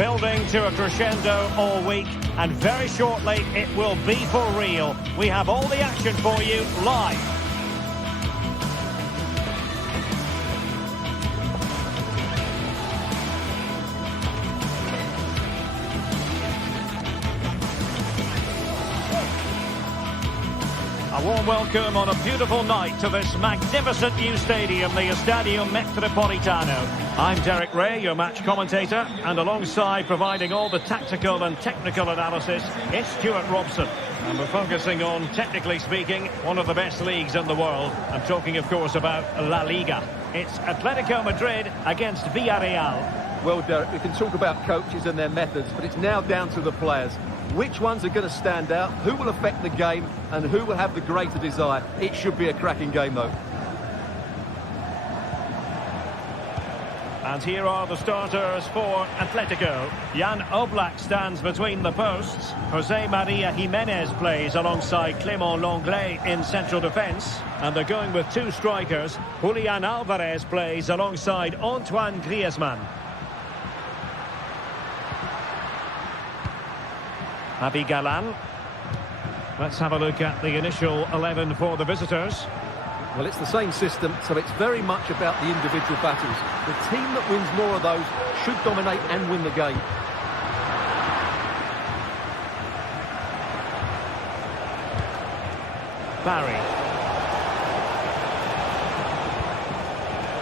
Building to a crescendo all week, and very shortly it will be for real. We have all the action for you live. A warm welcome on a beautiful night to this magnificent new stadium, the Estadio Metropolitano. I'm Derek Ray, your match commentator, and alongside providing all the tactical and technical analysis, it's Stuart Robson. And we're focusing on, technically speaking, one of the best leagues in the world. I'm talking, of course, about La Liga. It's Atletico Madrid against Villarreal. Well, Derek, we can talk about coaches and their methods, but it's now down to the players. Which ones are going to stand out, who will affect the game, and who will have the greater desire? It should be a cracking game, though. And here are the starters for Atletico. Jan Oblak stands between the posts. Jose Maria Jimenez plays alongside Clément Lenglet in central defence. And they're going with two strikers. Julian Alvarez plays alongside Antoine Griezmann. Javi Galán. Let's have a look at the initial 11 for the visitors. Well, it's the same system, so it's very much about the individual battles. The team that wins more of those should dominate and win the game. Barry.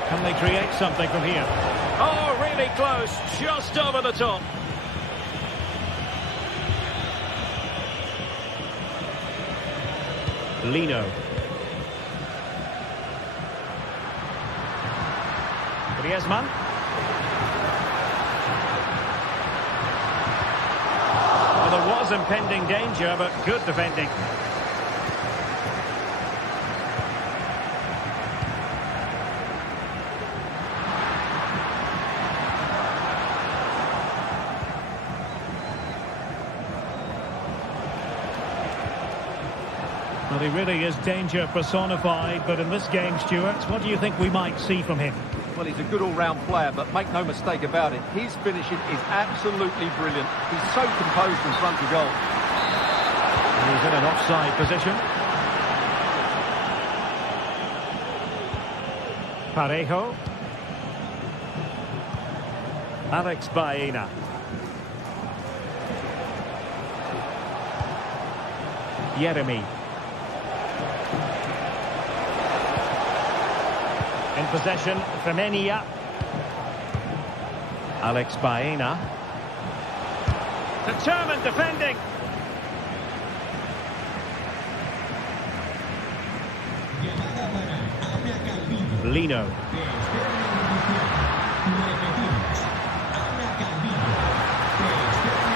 Can they create something from here? Oh, really close, just over the top. Lino. Griezmann. Well, there was impending danger, but good defending. Well, he really is danger personified, but in this game, Stuart, what do you think we might see from him? Well, he's a good all-round player, but make no mistake about it, his finishing is absolutely brilliant. He's so composed in front of goal. And he's in an offside position. Parejo. Alex Baena. Yeremy. In possession, Femenia. Alex Baena. Determined defending. Lino.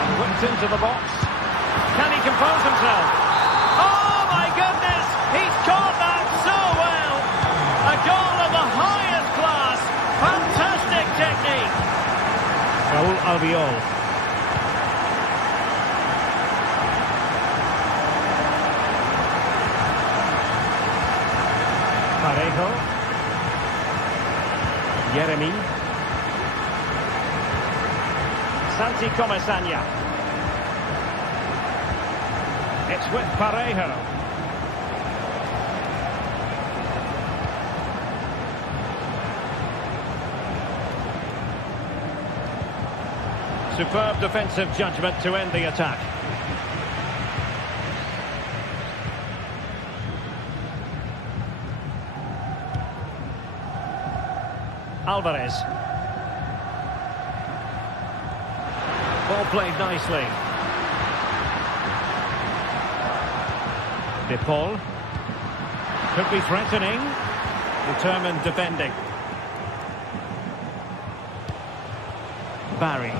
And whipped into the box. Can he compose himself? Oh my goodness! He's caught that so well! A goal of the highest class. Fantastic technique. Raúl Albiol. Parejo. Yeremy. Santi Comesaña. It's with Parejo. Superb defensive judgment to end the attack. Alvarez. Ball played nicely. De Paul. Could be threatening. Determined defending. Barry.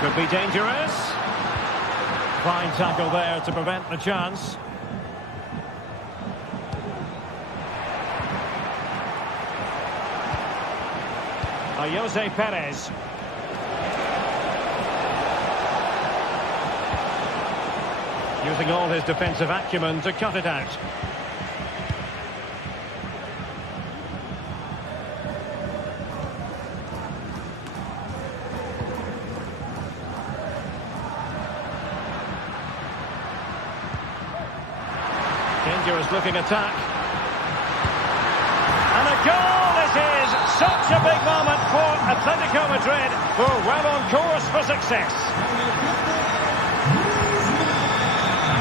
Could be dangerous. Fine tackle there to prevent the chance. Jose Perez. Using all his defensive acumen to cut it out. Dangerous looking attack. And a goal this is! Such a big moment for Atletico Madrid, who are well on course for success.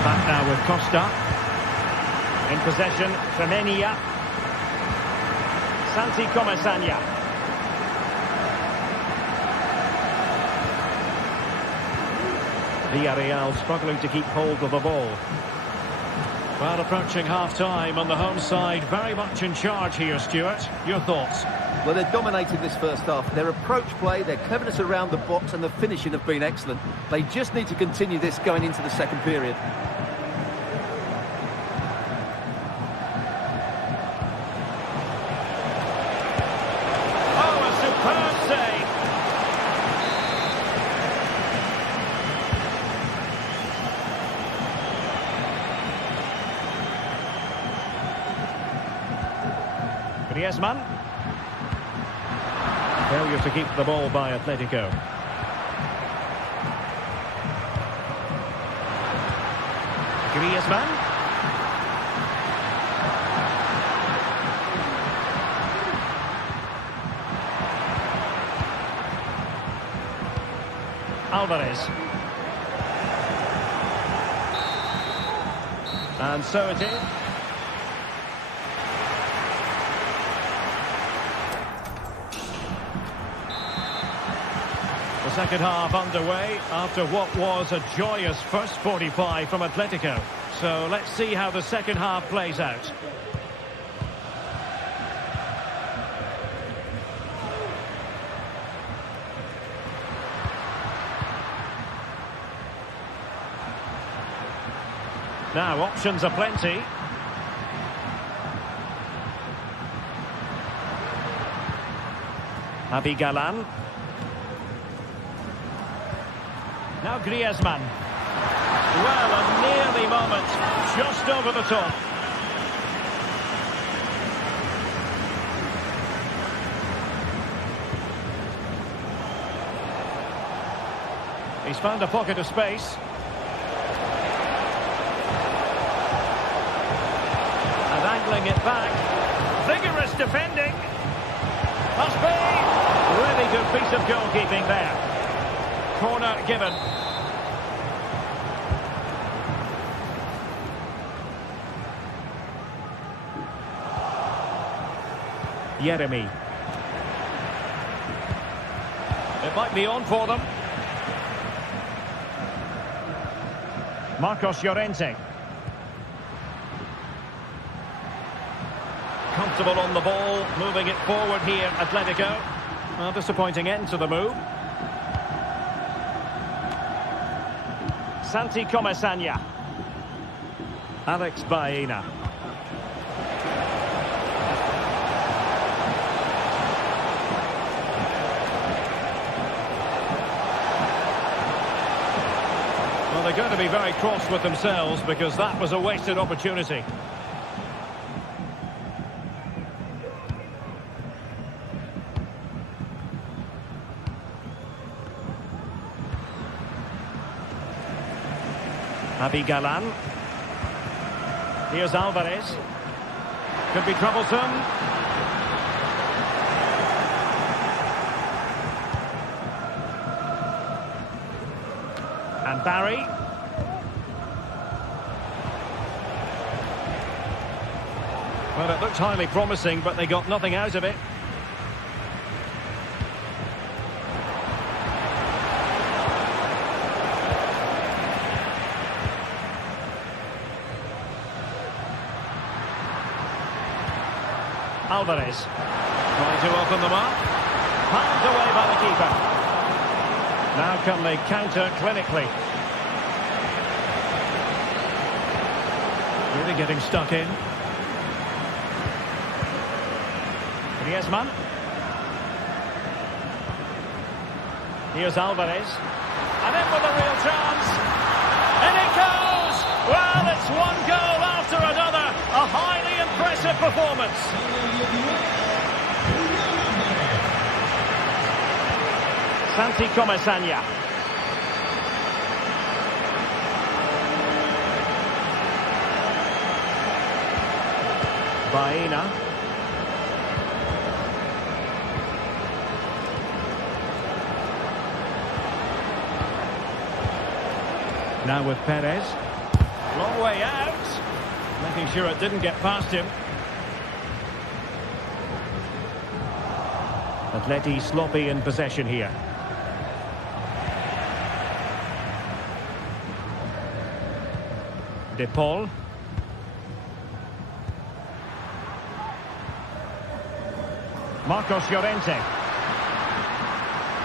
Back now with Costa. In possession, Femenia. Santi Comasagna. Villarreal struggling to keep hold of the ball. Well, approaching half-time on the home side, very much in charge here, Stuart. Your thoughts? Well, they're dominating this first half. Their approach play, their cleverness around the box and the finishing have been excellent. They just need to continue this going into the second period. Oh, a superb save. Griezmann. Failure to keep the ball by Atletico. Griezmann. Alvarez. And so it is. The second half underway after what was a joyous first 45 from Atletico. So let's see how the second half plays out. Now options are plenty. Galan. Now Griezmann. Well, a nearly moment, just over the top. He's found a pocket of space. And angling it back. Vigorous defending. Must be. Really good piece of goalkeeping there. Corner given. Yeremy. It might be on for them. Marcos Llorente. Comfortable on the ball, moving it forward here, Atletico. Well, disappointing end to the move. Santi Comasagna. Alex Baena. Well, they're going to be very cross with themselves because that was a wasted opportunity. Galan. Here's Alvarez. Could be troublesome. And Barry. Well, it looked highly promising, but they got nothing out of it. Alvarez trying to open them up. Palmed away by the keeper. Now can they counter clinically? Really getting stuck in. Griezmann. Here's Alvarez. And in with a real chance. And it goes! Well, it's one goal after another. A highly impressive performance. Santi Comesaña. Baena. Now with Perez. Long way out. Making sure it didn't get past him. Atleti sloppy in possession here. De Paul. Marcos Llorente.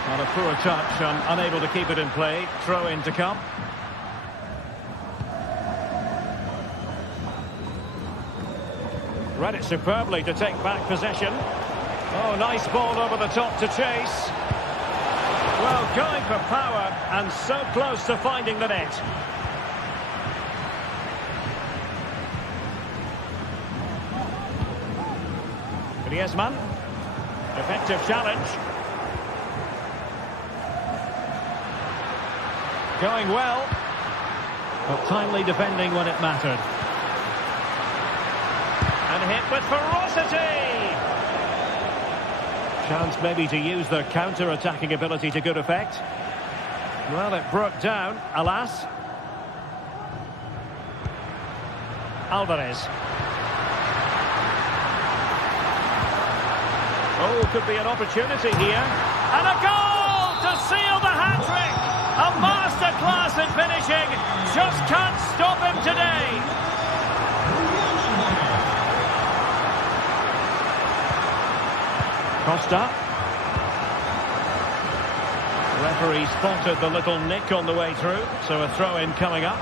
Not a poor touch and unable to keep it in play. Throw in to come. Read it superbly to take back possession. Oh, nice ball over the top to chase. Well, going for power and so close to finding the net. Griezmann. Effective challenge. Going well, but timely defending when it mattered. And hit with ferocity! Chance maybe to use their counter-attacking ability to good effect. Well, it broke down, alas. Alvarez. Oh, could be an opportunity here. And a goal to seal the hat-trick! A masterclass in finishing. Just can't stop him today. Costa. Referee spotted the little nick on the way through, so a throw-in coming up.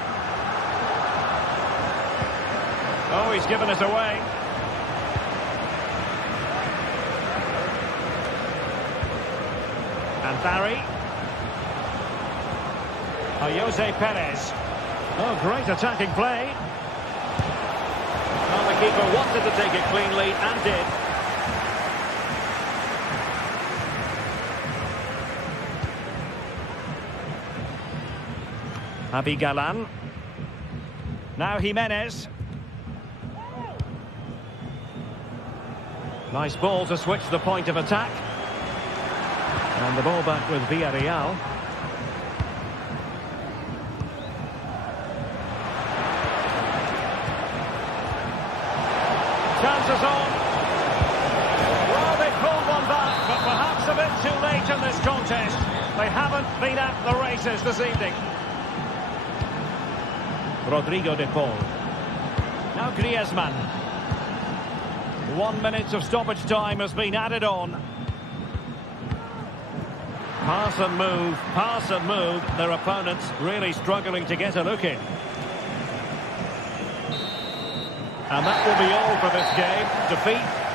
Oh, he's given us away. And Barry. Jose Perez. Oh, great attacking play. Well, the keeper wanted to take it cleanly and did. Galan. Now Jimenez. Nice ball to switch the point of attack. And the ball back with Villarreal. Chances on. Well, they pulled one back, but perhaps a bit too late in this contest. They haven't been at the races this evening. Rodrigo de Paul. Now Griezmann. 1 minute of stoppage time has been added on. Pass and move. Their opponents really struggling to get a look in. And that will be all for this game. Defeat.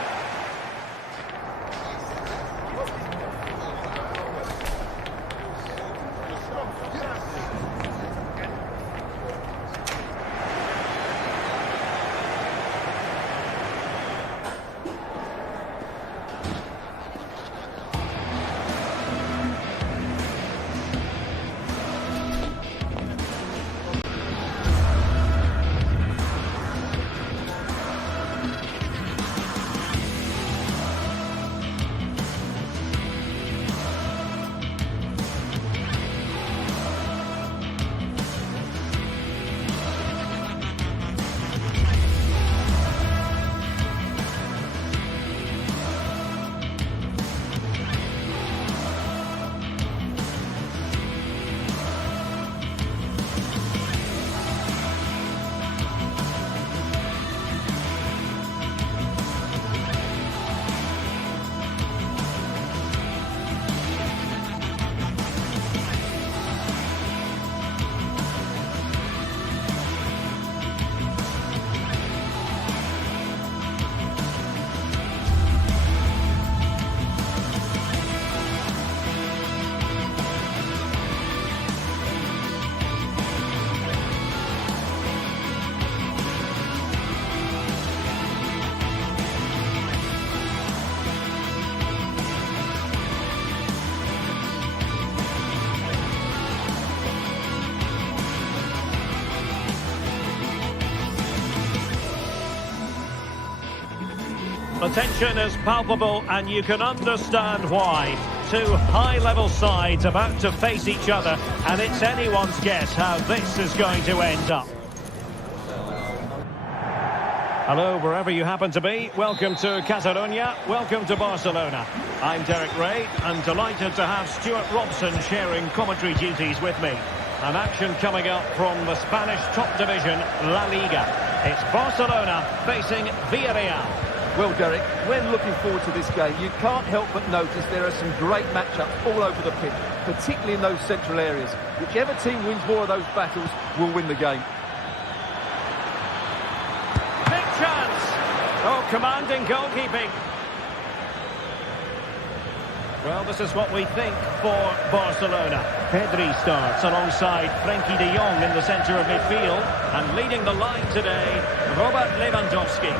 The tension is palpable and you can understand why. Two high-level sides about to face each other, and it's anyone's guess how this is going to end up. Hello, wherever you happen to be. Welcome to Catalonia. Welcome to Barcelona. I'm Derek Ray, and delighted to have Stuart Robson sharing commentary duties with me. An action coming up from the Spanish top division, La Liga. It's Barcelona facing Villarreal. Well, Derek, when looking forward to this game, you can't help but notice there are some great matchups all over the pitch, particularly in those central areas. Whichever team wins more of those battles will win the game. Big chance! Oh, commanding goalkeeping. Well, this is what we think for Barcelona. Pedri starts alongside Frenkie de Jong in the centre of midfield, and leading the line today, Robert Lewandowski.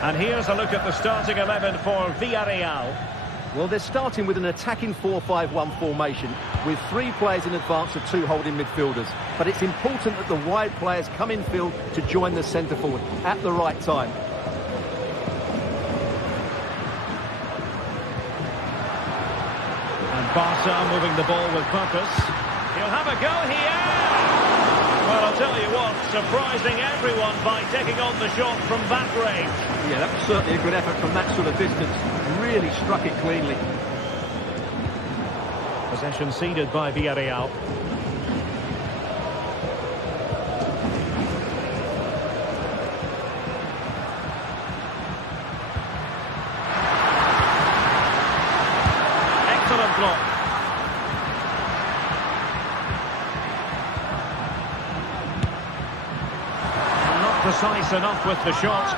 And here's a look at the starting 11 for Villarreal. Well, they're starting with an attacking 4-5-1 formation with 3 players in advance of 2 holding midfielders. But it's important that the wide players come in field to join the centre forward at the right time. And Barca moving the ball with purpose. He'll have a go here! Well, I'll tell you what, surprising everyone by taking on the shot from that range. Yeah, that was certainly a good effort from that sort of distance. Really struck it cleanly. Possession ceded by Villarreal. Excellent block. Not precise enough with the shot.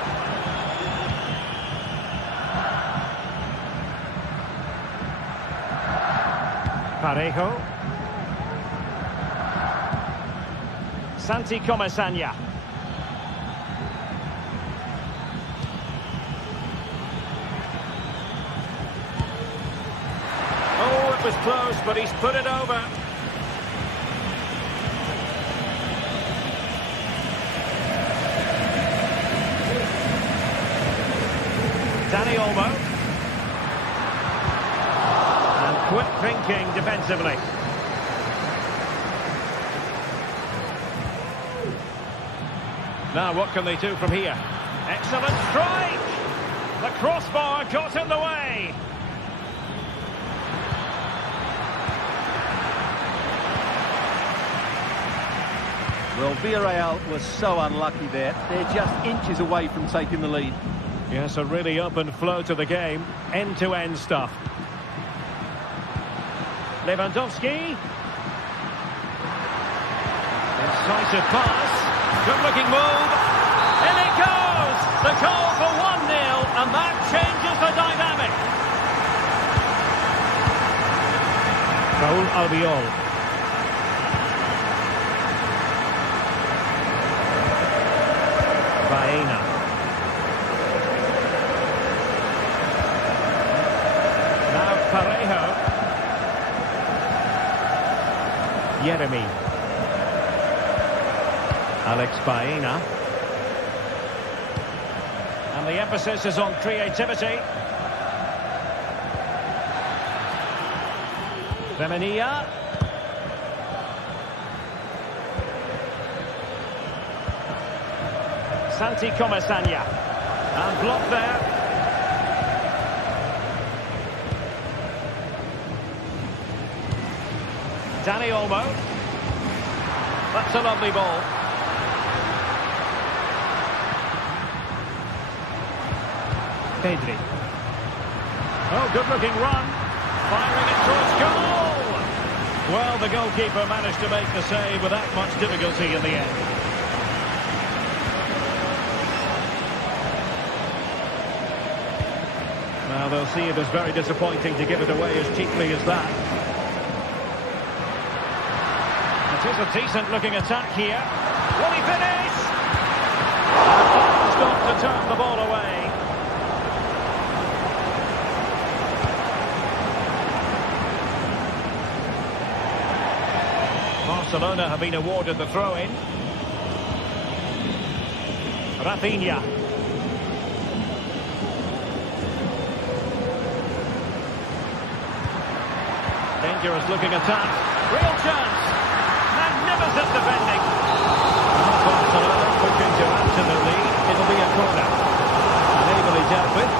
Parejo. Santi Comesaña. Oh, it was close, but he's put it over. Dani Olmo. Quick thinking defensively. Now what can they do from here? Excellent strike! The crossbar got in the way. Well, Villarreal was so unlucky there. They're just inches away from taking the lead. Yes, a really open flow to the game. End-to-end stuff. Lewandowski. Incisive pass. Good-looking move. In it goes! The goal for 1-0, and that changes the dynamic. Raúl Albiol. Baena. Now Parejo. Jeremy. Alex Baena. And the emphasis is on creativity. Femenia. Santi Comesaña. And blocked there. Dani Olmo. That's a lovely ball. Pedri. Oh, good-looking run. Firing it towards goal. Well, the goalkeeper managed to make the save without much difficulty in the end. Now, they'll see it as very disappointing to give it away as cheaply as that. It is a decent-looking attack here. Will he finish? Stop to turn the ball away. Barcelona have been awarded the throw-in. Rafinha. Dangerous looking attack. Real chance. Magnificent defending. Barcelona pushing to add to the lead. It'll be a corner. Ably dealt with.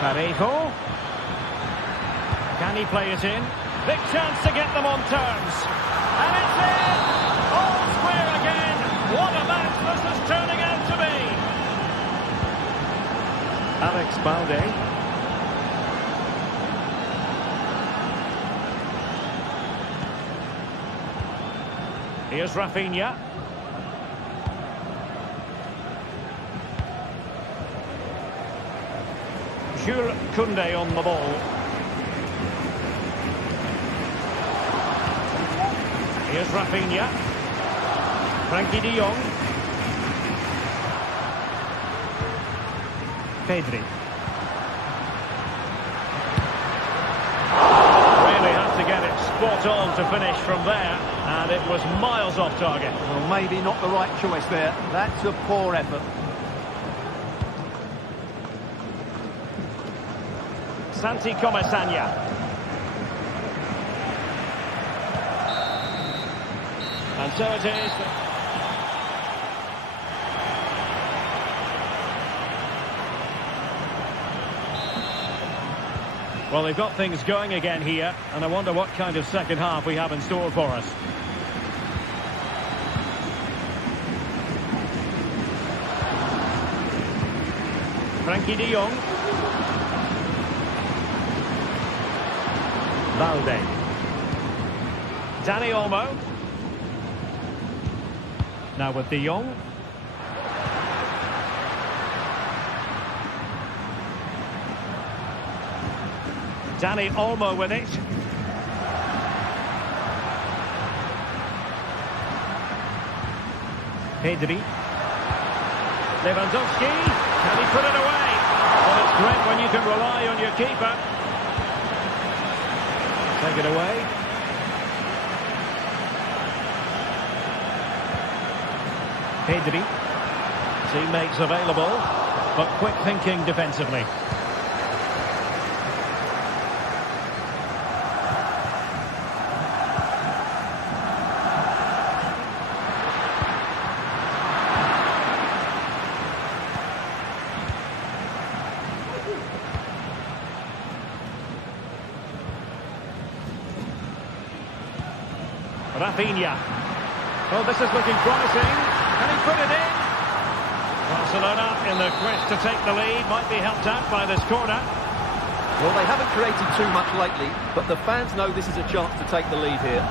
Parejo. Can he play it in? Big chance to get them on terms. And it's in! All square again. What a match this is turning out to be. Alex Balde. Here's Rafinha. Jules Koundé on the ball. Here's Rafinha. Frankie de Jong. Pedri. Really had to get it spot on to finish from there, and it was miles off target. Well, maybe not the right choice there. That's a poor effort. Santi Comesaña. And so it is. Well, they've got things going again here, and I wonder what kind of second half we have in store for us. Frankie de Jong. Balde. Dani Olmo. Now with de Jong. Dani Olmo with it. Pedri. Lewandowski. Can he put it away? Well, it's great when you can rely on your keeper. Take it away. Pedri. Teammates available, but quick thinking defensively. Rafinha. Oh, this is looking promising. Can he put it in? Barcelona in the quest to take the lead. Might be helped out by this corner. Well, they haven't created too much lately, but the fans know this is a chance to take the lead here.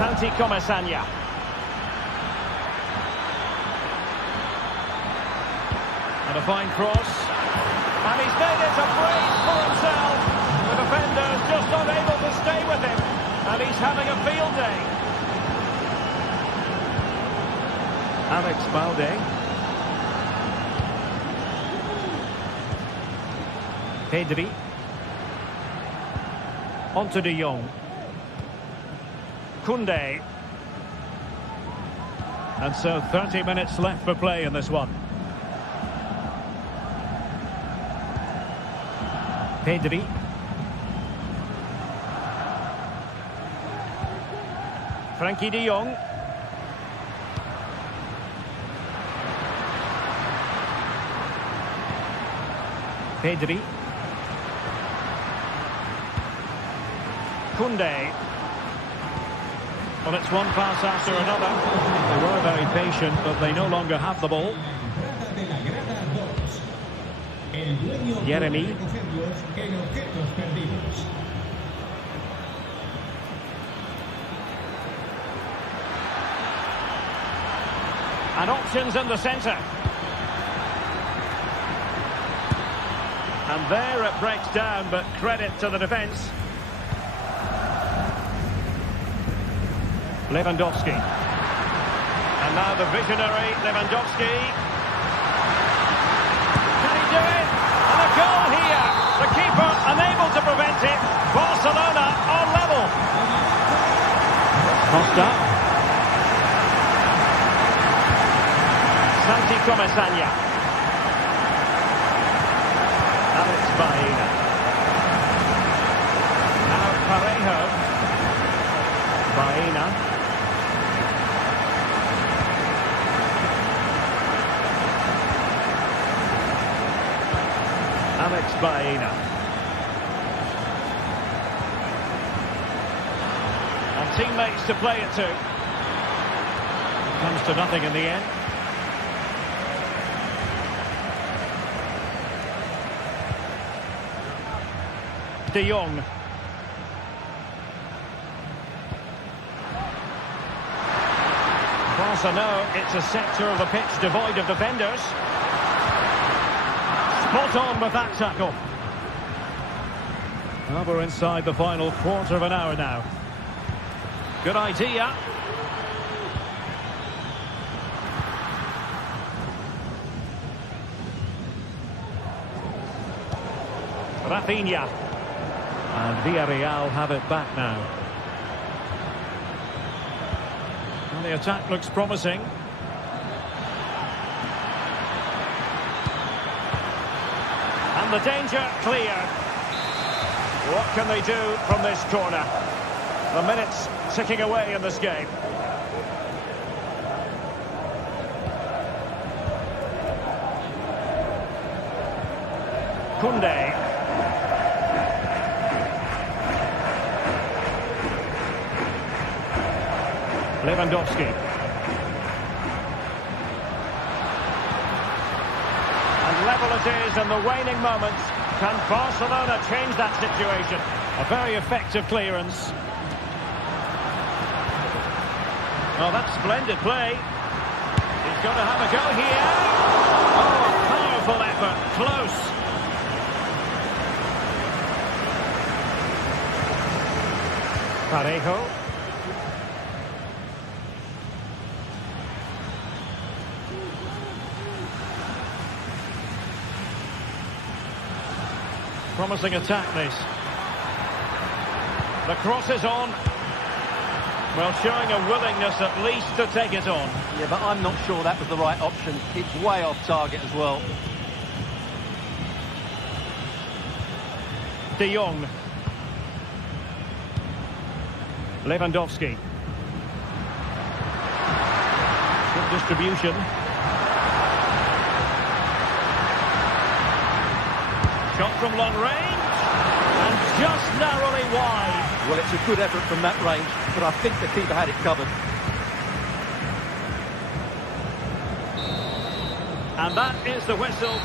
Santi Comesaña. And a fine cross. And he's made it a brace for himself. The defender's just unable to stay with him. And he's having a field day. Alex Balde. Pedri. On to de Jong. Koundé. And so 30 minutes left for play in this one. Pedri. Frankie de Jong. Pedri. Koundé. Well, it's one pass after another. They were very patient, but they no longer have the ball. Jeremy. And options in the centre. And there it breaks down, but credit to the defence. Lewandowski. And now the visionary Lewandowski. Can he do it? And a goal here. The keeper unable to prevent it. Barcelona on level. Costa. Santi Comesaña. Alex Baena. Now Parejo. Baena. Alex Baena. And teammates to play it to. Comes to nothing in the end. De Jong. Barca know it's a sector of the pitch devoid of defenders. Spot on with that tackle. Well, we're inside the final quarter of an hour now. Good idea. Rafinha. And Villarreal have it back now. And the attack looks promising. And the danger clear. What can they do from this corner? The minutes ticking away in this game. Koundé. Lewandowski. And level it is in the waning moments. Can Barcelona change that situation? A very effective clearance. Oh, that's splendid play. He's going to have a go here. Oh, a powerful effort. Close. Parejo. Promising attack, this. The cross is on. Well, showing a willingness at least to take it on. Yeah, but I'm not sure that was the right option. It's way off target as well. De Jong. Lewandowski. Good distribution. Shot from long range, and just narrowly wide. Well, it's a good effort from that range, but I think the keeper had it covered. And that is the whistle.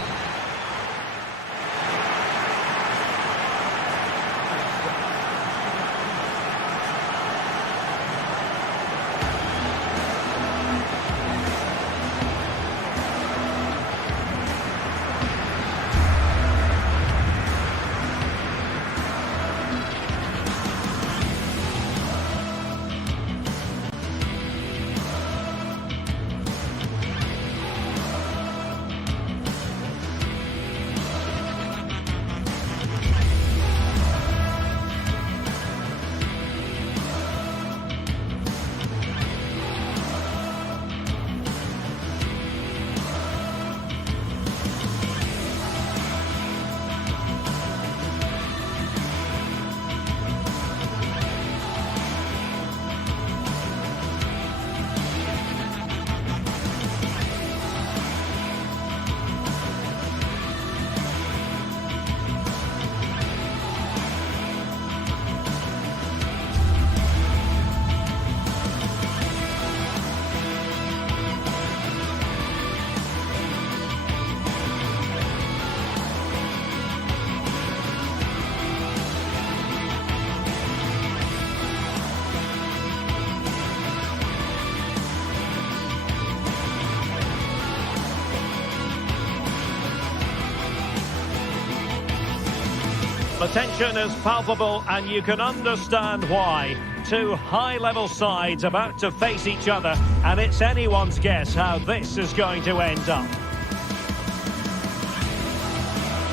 The tension is palpable, and you can understand why. Two high-level sides about to face each other, and it's anyone's guess how this is going to end up.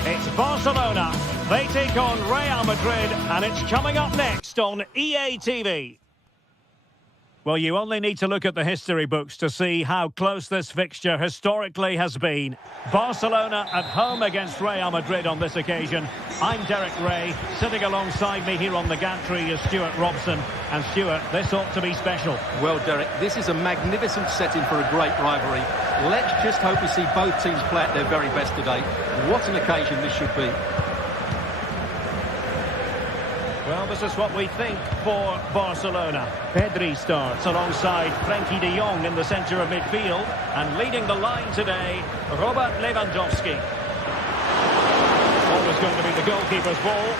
It's It's Barcelona. They take on Real Madrid, and it's coming up next on EA TV. Well, you only need to look at the history books to see how close this fixture historically has been. Barcelona at home against Real Madrid on this occasion. I'm Derek Ray. Sitting alongside me here on the gantry is Stuart Robson. And Stuart, this ought to be special. Well, Derek, this is a magnificent setting for a great rivalry. Let's just hope we see both teams play at their very best today. What an occasion this should be. Well, this is what we think for Barcelona. Pedri starts alongside Frenkie de Jong in the centre of midfield. And leading the line today, Robert Lewandowski. Always going to be the goalkeeper's ball.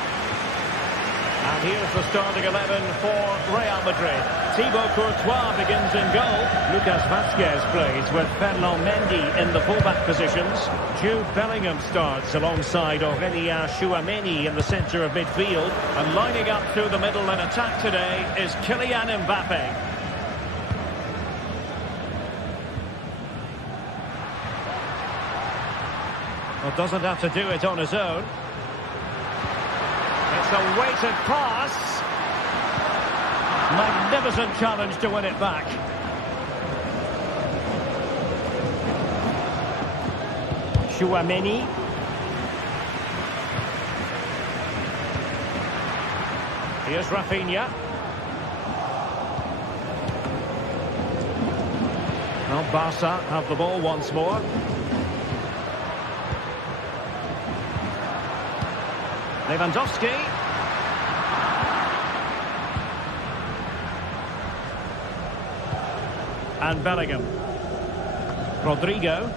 And here's the starting 11 for Real Madrid. Thibaut Courtois begins in goal. Lucas Vazquez plays with Ferland Mendy in the fullback positions. Jude Bellingham starts alongside Aurélien Tchouameni in the centre of midfield. And lining up through the middle in attack today is Kylian Mbappe. Well, doesn't have to do it on his own. It's a weighted pass. Magnificent challenge to win it back. Tchouameni. Here's Rafinha. Well, Barca have the ball once more. Lewandowski. And Bellingham. Rodrigo.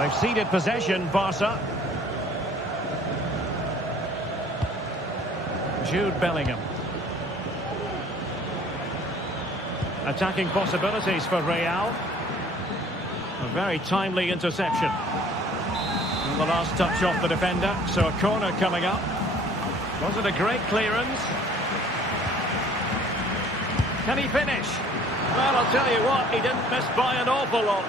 They've ceded possession, Barca. Jude Bellingham. Attacking possibilities for Real. A very timely interception. And the last touch off the defender, so a corner coming up. Was it a great clearance? Can he finish? Well, I'll tell you what, he didn't miss by an awful lot.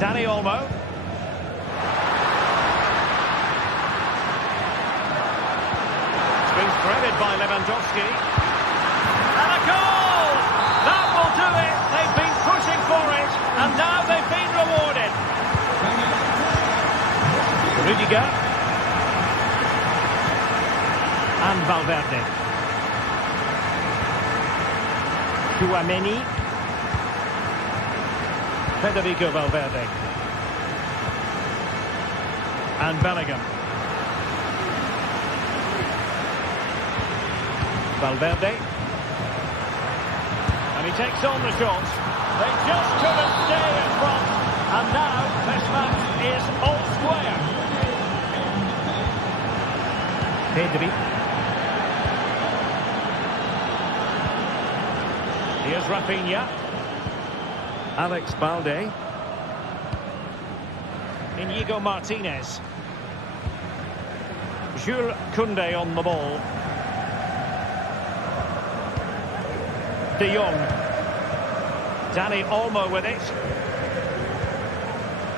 Dani Olmo. It's been threaded by Lewandowski. And a goal! That will do it. They've been pushing for it, and now they've been rewarded. Rudiger. And Valverde. Tchouameni. Federico Valverde. And Bellingham. Valverde. And he takes on the shot. They just couldn't stay in front. And now this match is all square. Pedri. Here's Rafinha. Alex Balde. Inigo Martinez. Jules Koundé on the ball. De Jong. Dani Olmo with it.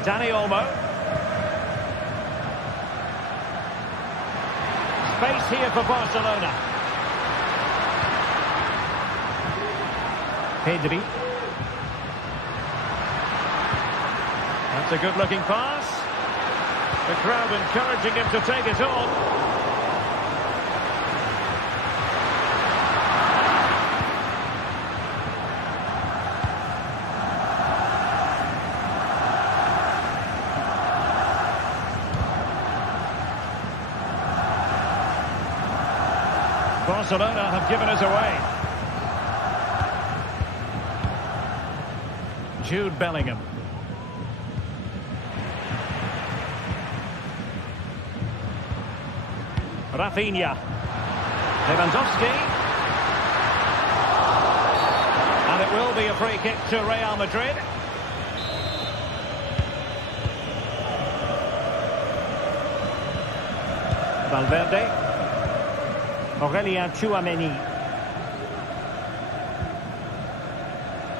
Dani Olmo. Space here for Barcelona. Pedri. That's a good-looking pass. The crowd encouraging him to take it on. Barcelona have given us away. Jude Bellingham. Rafinha. Lewandowski. And it will be a free kick to Real Madrid. Valverde. Aurelien Tchouameni.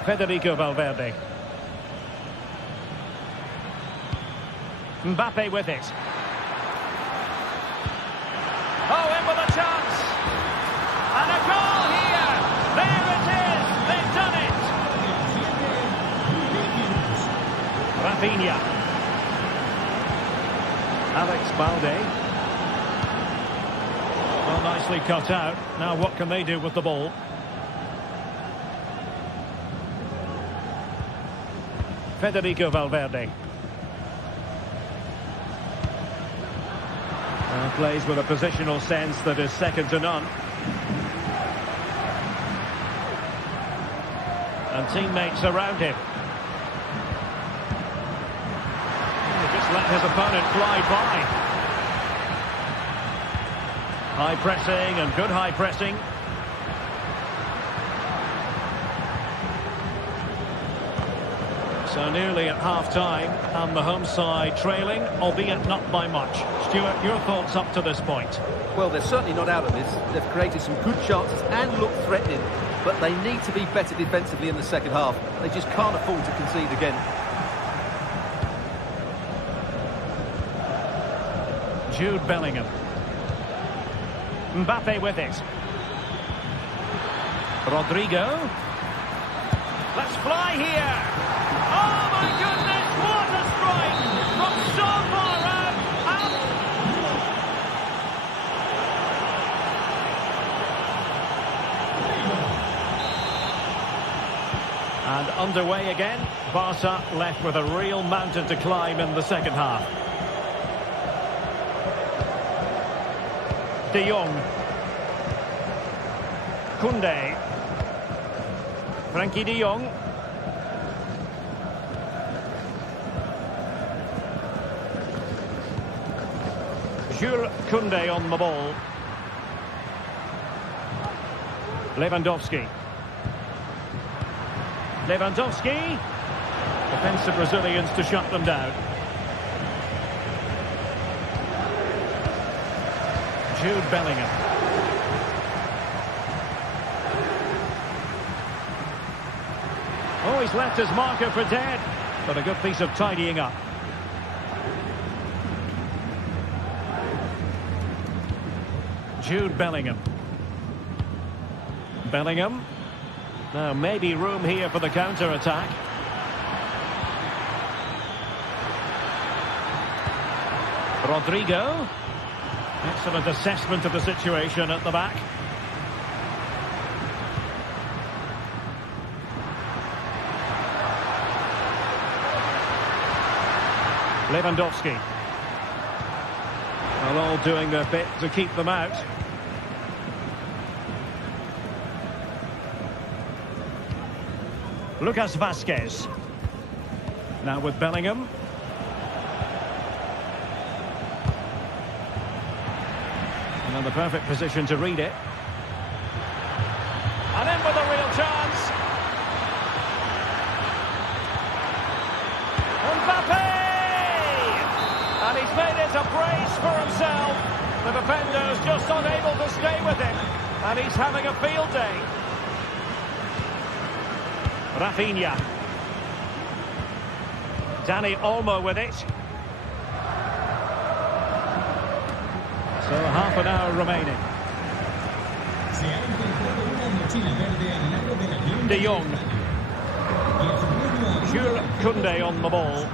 Federico Valverde. Mbappe with it. Oh, in with a chance. And a goal here. There it is. They've done it. Rafinha. Alex Balde. Well, nicely cut out. Now what can they do with the ball? Federico Valverde. Plays with a positional sense that is second to none. And teammates around him. He just let his opponent fly by. High pressing and good high pressing. So nearly at half-time, and the home side trailing, albeit not by much. Stuart, your thoughts up to this point? Well, they're certainly not out of this. They've created some good chances and look threatening, but they need to be better defensively in the second half. They just can't afford to concede again. Jude Bellingham. Mbappe with it. Rodrigo. Let's fly here. Oh my goodness, what a strike from so far out. And underway again. Barca left with a real mountain to climb in the second half. De Jong. Koundé. Frankie de Jong. Jules Koundé on the ball. Lewandowski. Lewandowski. Defensive Brazilians to shut them down. Jude Bellingham. Oh, he's left his marker for dead. But a good piece of tidying up. Jude Bellingham. Bellingham. Now maybe room here for the counter-attack. Rodrigo. Excellent assessment of the situation at the back. Lewandowski. Well, all doing their bit to keep them out. Lucas Vazquez. Now with Bellingham. And in the perfect position to read it. And in with a real chance. Mbappe! And he's made it a brace for himself. The defender's just unable to stay with him. And he's having a field day. Rafinha. Dani Olmo with it. So half an hour remaining. De Jong. Jules Koundé on the ball.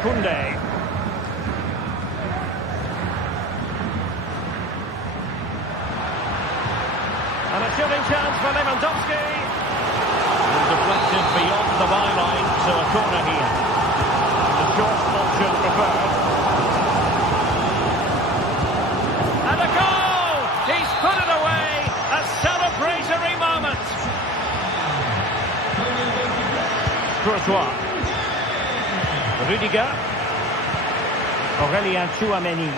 Koundé. And a shooting chance for Lewandowski. Deflected beyond the byline, so a corner here. The short option preferred. And a goal! He's put it away! A celebratory moment! Courtois. Rudiger. Aurelien Tchouameni.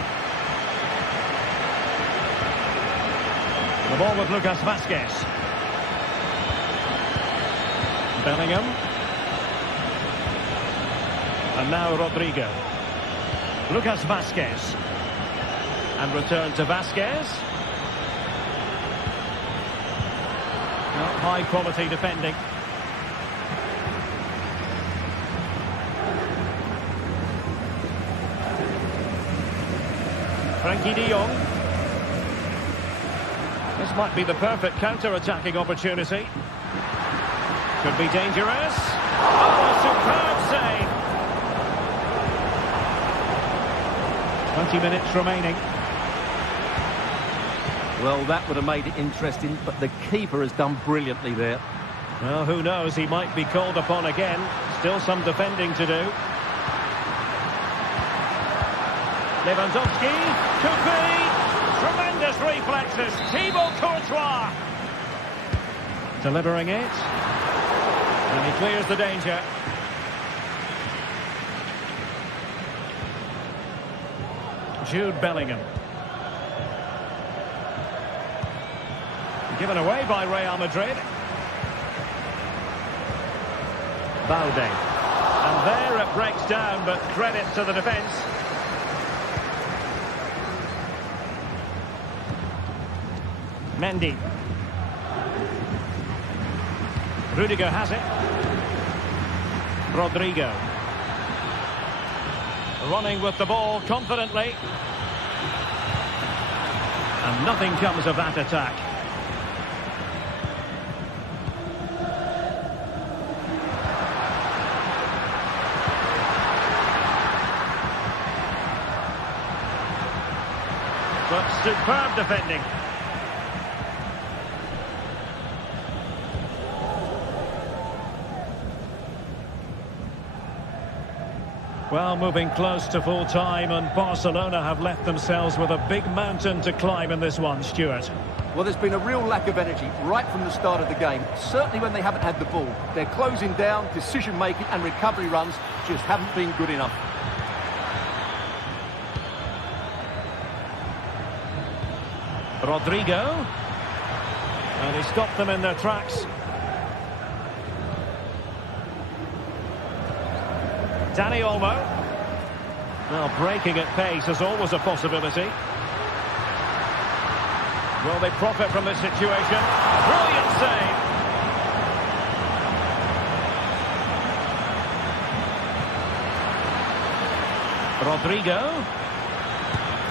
The ball with Lucas Vazquez. Bellingham. And now Rodrigo. Lucas Vasquez. And return to Vasquez. High quality defending. Frankie de Jong. This might be the perfect counter-attacking opportunity. Could be dangerous. Oh, a superb save. 20 minutes remaining. Well, that would have made it interesting, but the keeper has done brilliantly there. Well, who knows? He might be called upon again. Still some defending to do. Lewandowski, could be. Tremendous reflexes. Thibaut Courtois. Delivering it. And he clears the danger. Jude Bellingham. Given away by Real Madrid. Balde. And there it breaks down, but credit to the defence. Mendy. Rudiger has it. Rodrigo. Running with the ball confidently. And nothing comes of that attack. But superb defending. Well, moving close to full time, and Barcelona have left themselves with a big mountain to climb in this one, Stuart. Well, there's been a real lack of energy right from the start of the game. Certainly when they haven't had the ball. They're closing down, decision-making and recovery runs just haven't been good enough. Rodrigo. And he stopped them in their tracks. Dani Olmo. Well, breaking at pace is always a possibility. Will they profit from this situation? Brilliant save. Rodrigo.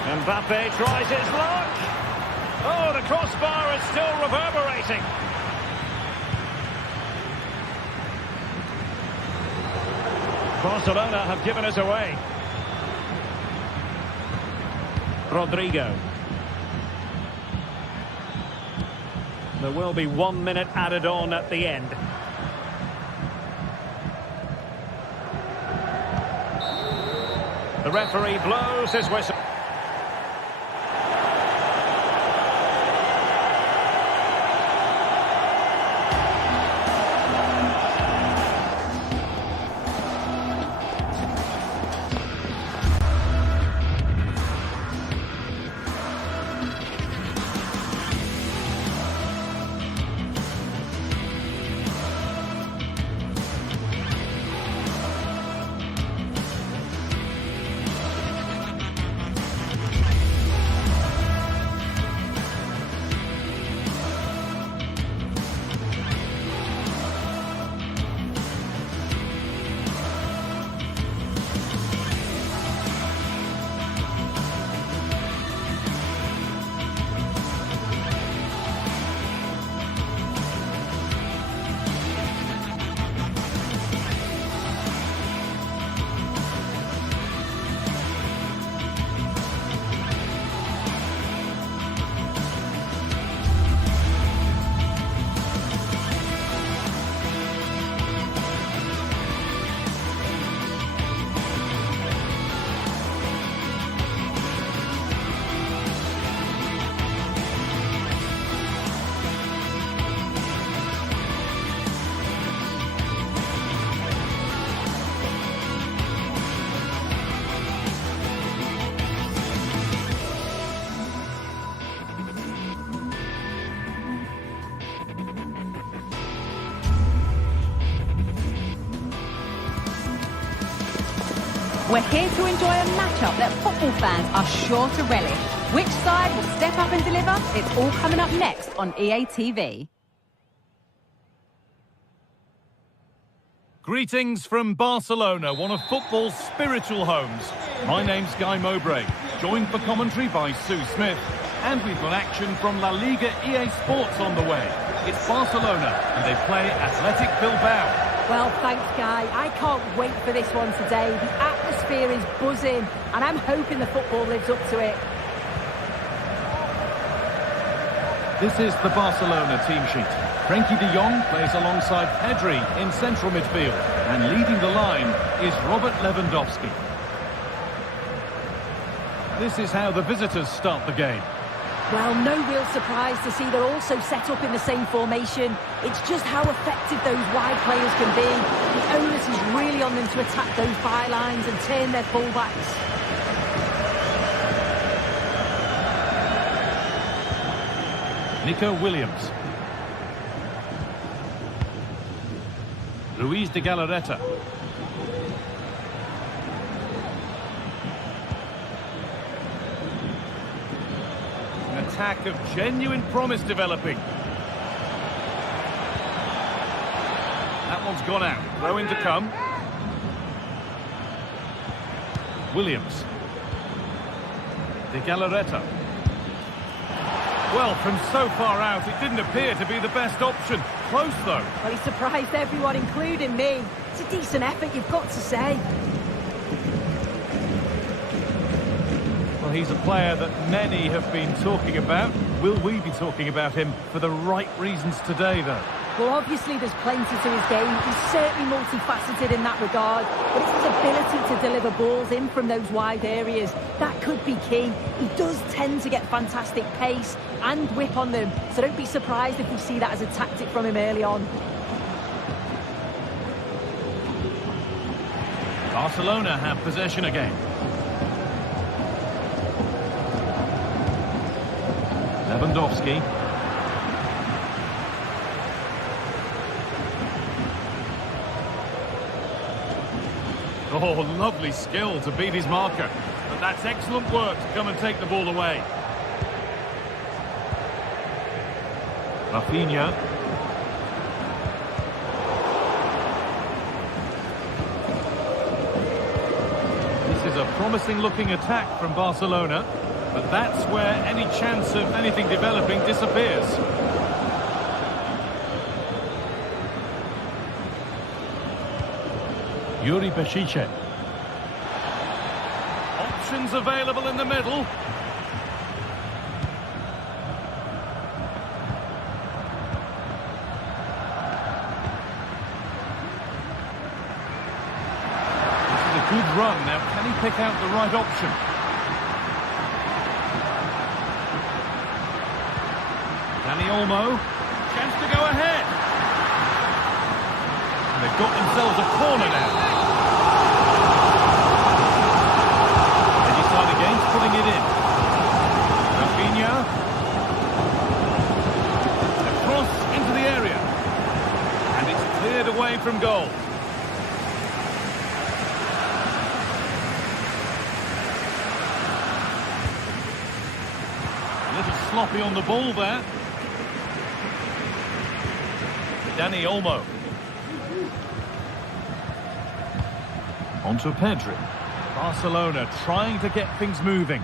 Mbappe tries his luck. Oh, the crossbar is still reverberating. Barcelona have given us away. Rodrigo. There will be 1 minute added on at the end. The referee blows his whistle. We're here to enjoy a matchup that football fans are sure to relish. Which side will step up and deliver? It's all coming up next on EA TV. Greetings from Barcelona, one of football's spiritual homes. My name's Guy Mowbray, joined for commentary by Sue Smith. And we've got action from La Liga EA Sports on the way. It's Barcelona, and they play Athletic Bilbao. Well, thanks, Guy. I can't wait for this one today. The atmosphere is buzzing, and I'm hoping the football lives up to it. This is the Barcelona team sheet. Frenkie de Jong plays alongside Pedri in central midfield, and leading the line is Robert Lewandowski. This is how the visitors start the game. Well, no real surprise to see they're also set up in the same formation. It's just how effective those wide players can be. The onus is really on them to attack those bylines and turn their fullbacks. Nico Williams. Luis de Galarreta. An attack of genuine promise developing. That one's gone out. Throw in to come. Williams. De Galarreta. Well, from so far out, it didn't appear to be the best option. Close, though. Well, he surprised everyone, including me. It's a decent effort, you've got to say. Well, he's a player that many have been talking about. Will we be talking about him for the right reasons today, though? Well, obviously there's plenty to his game. He's certainly multifaceted in that regard, but it's his ability to deliver balls in from those wide areas. That could be key. He does tend to get fantastic pace and whip on them, so don't be surprised if we see that as a tactic from him early on. Barcelona have possession again. Lewandowski. Oh, lovely skill to beat his marker. But that's excellent work to come and take the ball away. Rafinha. This is a promising looking attack from Barcelona, but that's where any chance of anything developing disappears. Yuri Bešić. Options available in the middle. This is a good run. Now, can he pick out the right option? Dani Olmo. Chance to go ahead. And they've got themselves a corner now. Against putting it in. Rafinha. Across into the area. And it's cleared away from goal. A little sloppy on the ball there. Dani Olmo. On to Pedri. Barcelona trying to get things moving.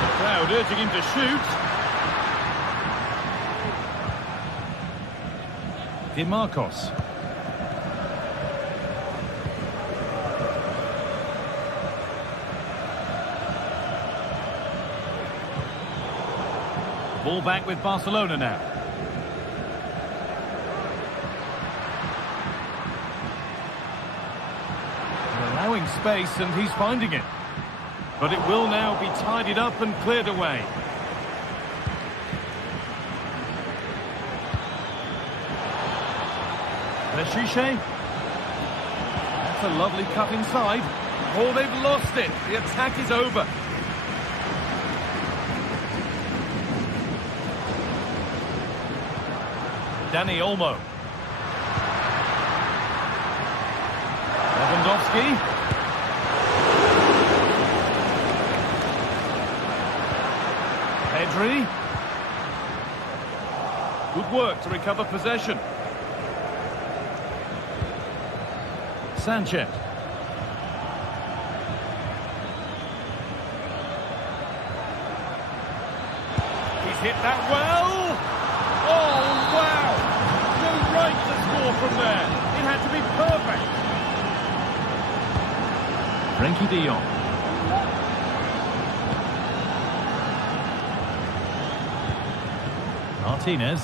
The crowd urging him to shoot. Di Marcos. Ball back with Barcelona now. Allowing space, and he's finding it. But it will now be tidied up and cleared away. Bešić. That's a lovely cut inside. Oh, they've lost it. The attack is over. Dani Olmo. Lewandowski. Lewandowski. Pedri. Good work to recover possession. Sanchez. He's hit that well. Oh, wow. No right to score from there. It had to be perfect. Frenkie de Jong. Martinez.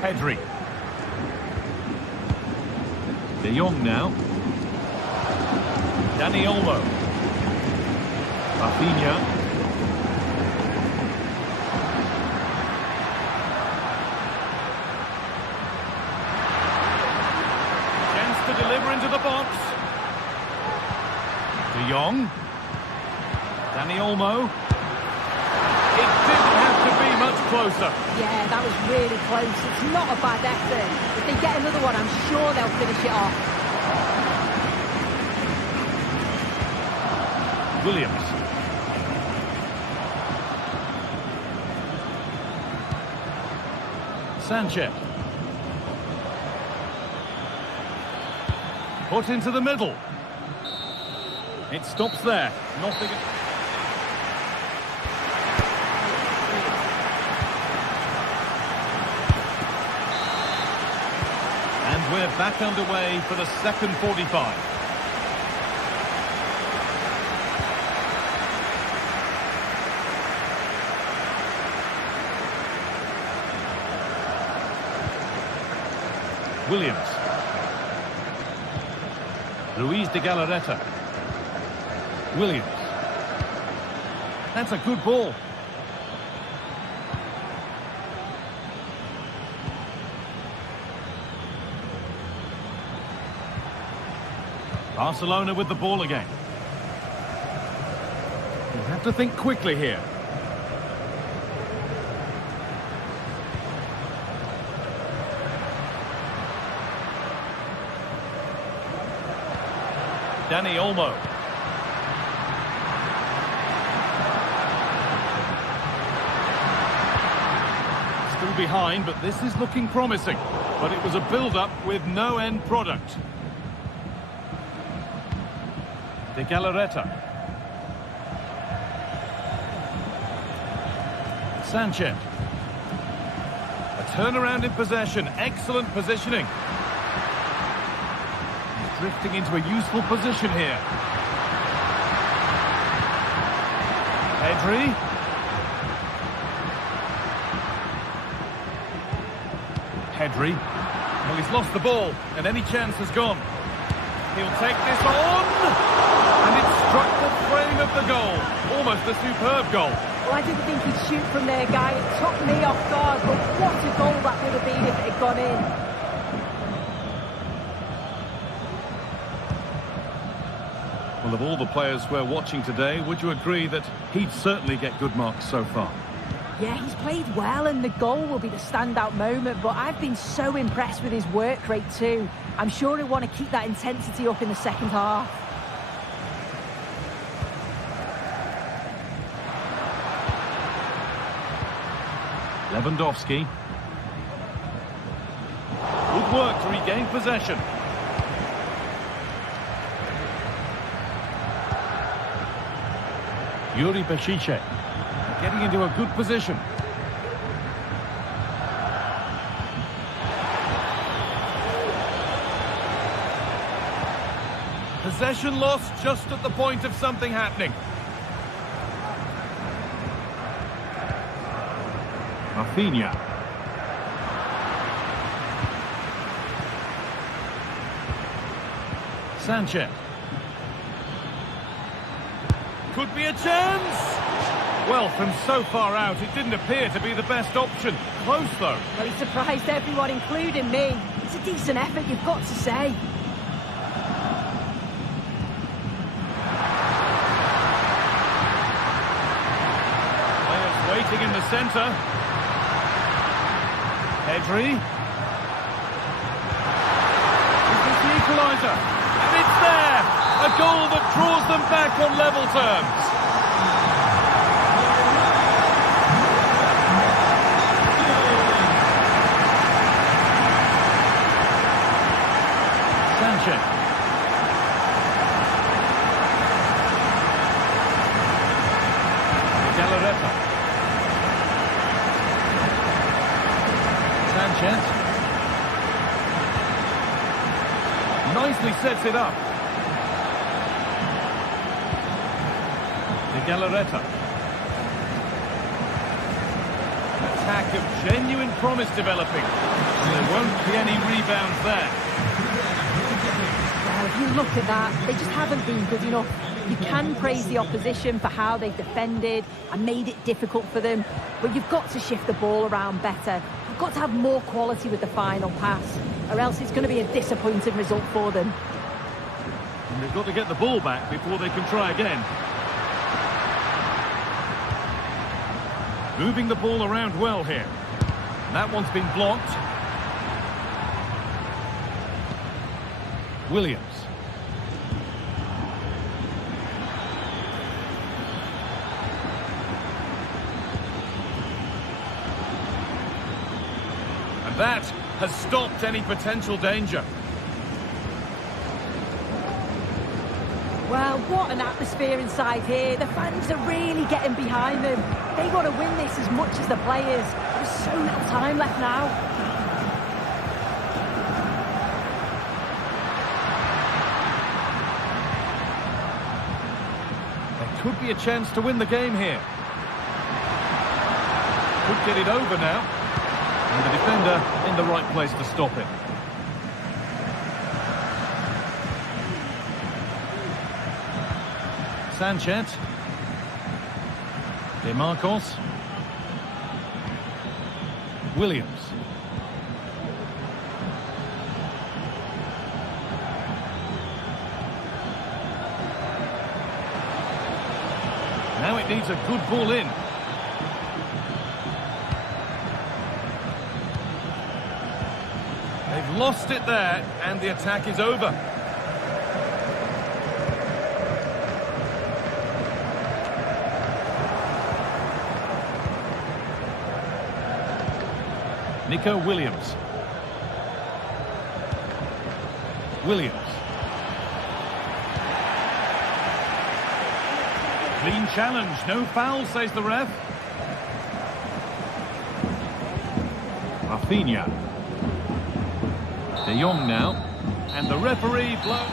Pedri. De Jong now. Dani Olmo. Rafinha. Chance to deliver into the box. De Jong. Dani Olmo. It didn't have to be much closer. Yeah, that was really close. It's not a bad effort. If they get another one, I'm sure they'll finish it off. Williams. Sanchez. Put into the middle. It stops there. Nothing. And we're back underway for the second 45. Williams. Luis de Galarreta. Williams. That's a good ball. Barcelona with the ball again. You have to think quickly here. Dani Olmo. Still behind, but this is looking promising. But it was a build-up with no end product. De Galarreta. Sanchez. A turnaround in possession. Excellent positioning. Drifting into a useful position here. Pedri. Pedri. Well, he's lost the ball, and any chance has gone. He'll take this on, and it struck the frame of the goal. Almost a superb goal. Well, I didn't think he'd shoot from there, Guy. It took me off guard, but what a goal that would have been if it had gone in. Well, of all the players we're watching today, would you agree that he'd certainly get good marks so far? Yeah, he's played well, and the goal will be the standout moment, but I've been so impressed with his work rate too. I'm sure he'll want to keep that intensity up in the second half. Lewandowski. Good work to regain possession. Yuri Bešiček getting into a good position. Possession lost just at the point of something happening. Rafinha. Sanchez. Could be a chance. Well, from so far out, it didn't appear to be the best option. Close, though. Well, he surprised everyone, including me. It's a decent effort, you've got to say. Players waiting in the centre. Pedri. Is this the equaliser? And it's there! A goal that draws them back on level terms. Sanchez. Villarreal. Sanchez. Nicely sets it up. Villarreal. Attack of genuine promise developing. And there won't be any rebounds there. Well, if you look at that, they just haven't been good enough. You can praise the opposition for how they've defended and made it difficult for them, but you've got to shift the ball around better. You've got to have more quality with the final pass, or else it's going to be a disappointing result for them. And they've got to get the ball back before they can try again. Moving the ball around well here. And that one's been blocked. Williams. And that has stopped any potential danger. Well, what an atmosphere inside here. The fans are really getting behind them. They want to win this as much as the players. There's so little time left now. There could be a chance to win the game here. Could get it over now. And the defender in the right place to stop it. Sanchez. De Marcos. Williams. Now it needs a good ball in. They've lost it there, and the attack is over. Nico Williams. Williams. Clean challenge, no foul, says the ref. Rafinha. De Jong now. And the referee blows.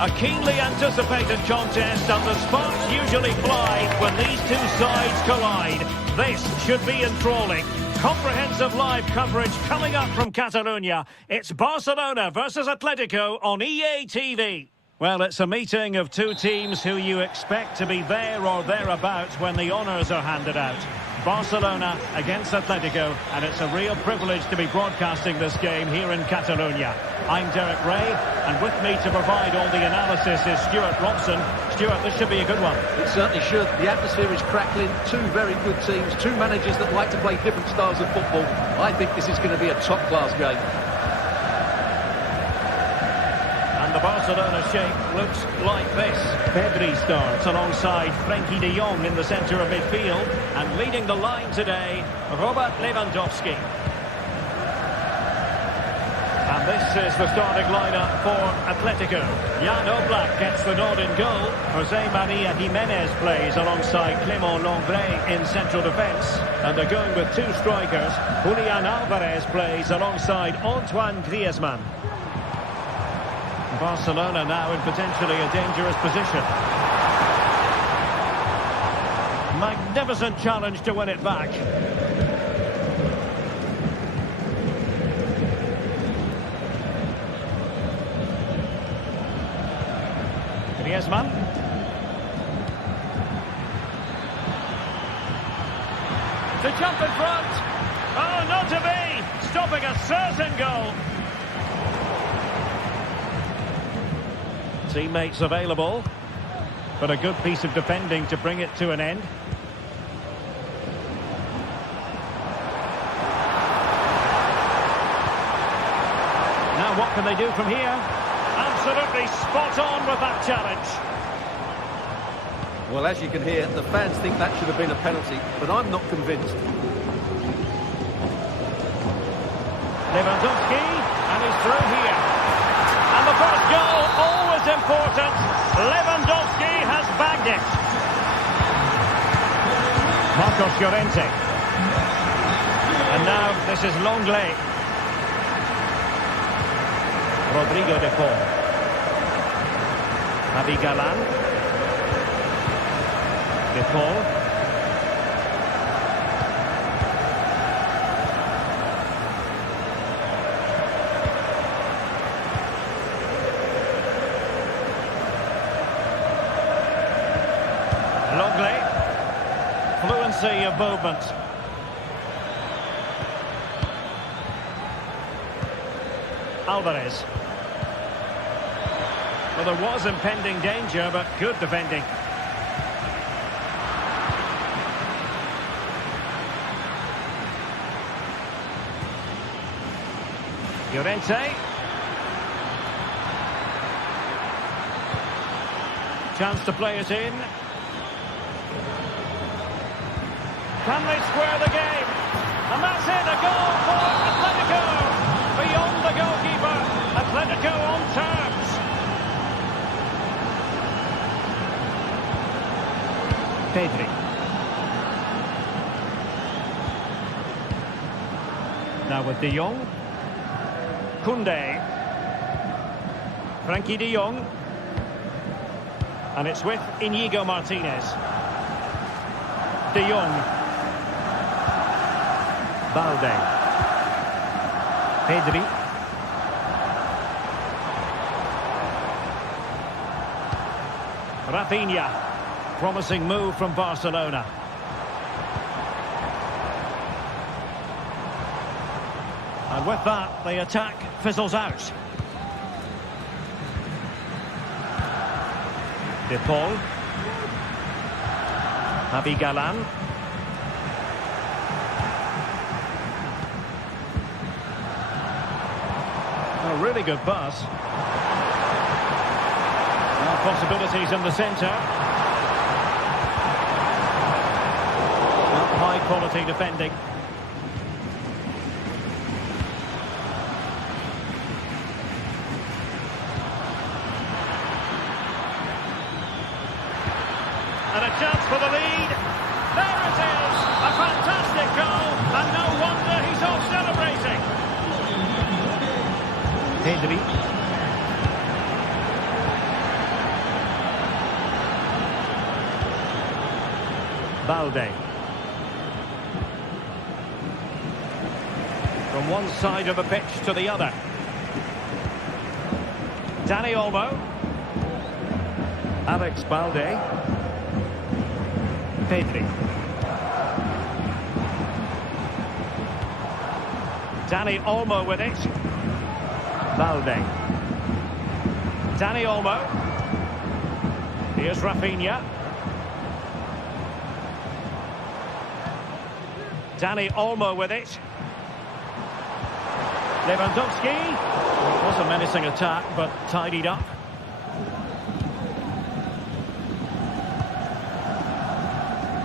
A keenly anticipated contest, and the sparks usually fly when these two sides collide. This should be enthralling. Comprehensive live coverage coming up from Catalonia. It's Barcelona versus Atletico on EA TV. Well, it's a meeting of two teams who you expect to be there or thereabouts when the honours are handed out. Barcelona against Atletico, and it's a real privilege to be broadcasting this game here in Catalonia. I'm Derek Ray, and with me to provide all the analysis is Stuart Robson. Stuart, this should be a good one. It certainly should. The atmosphere is crackling. Two very good teams, two managers that like to play different styles of football. I think this is going to be a top-class game. And the Barcelona shape looks like this. Pedri starts alongside Frenkie de Jong in the centre of midfield. And leading the line today, Robert Lewandowski. And this is the starting lineup for Atletico. Jan Oblak gets the nod in goal. Jose Maria Jimenez plays alongside Clément Lenglet in central defence. And they're going with two strikers. Julian Alvarez plays alongside Antoine Griezmann. Barcelona now in potentially a dangerous position. Magnificent challenge to win it back. Griezmann. To jump in front. Oh, not to be. Stopping a certain goal. Teammates available, but a good piece of defending to bring it to an end. Now what can they do from here? Absolutely spot on with that challenge. Well, as you can hear, the fans think that should have been a penalty, but I'm not convinced. Lewandowski, and he's through here. And the first goal, always important. Lewandowski has bagged it. Marcos Llorente. And now this is Lenglet. Rodrigo de Paul. Javi Galán. De Paul. Fluency of movement. Alvarez. Well, there was impending danger, but good defending. Llorente. Chance to play it in. Can they square the game? And that's it, a goal for Atletico. Beyond the goalkeeper, Atletico on terms. Pedri. Now with de Jong. Koundé. Frenkie de Jong. And it's with Íñigo Martínez. De Jong. Balde. Pedri. Rafinha. Promising move from Barcelona. And with that, the attack fizzles out. De Paul. Javi Galán. A really good pass. Now possibilities in the centre. High quality defending. And a chance for the lead. There it is. A fantastic goal. And no wonder he's off celebrating. Pedri. Balde. From one side of the pitch to the other. Dani Olmo. Alex Balde. Pedri. Dani Olmo with it. Balde. Dani Olmo. Here's Rafinha. Dani Olmo with it. Lewandowski. It was a menacing attack, but tidied up.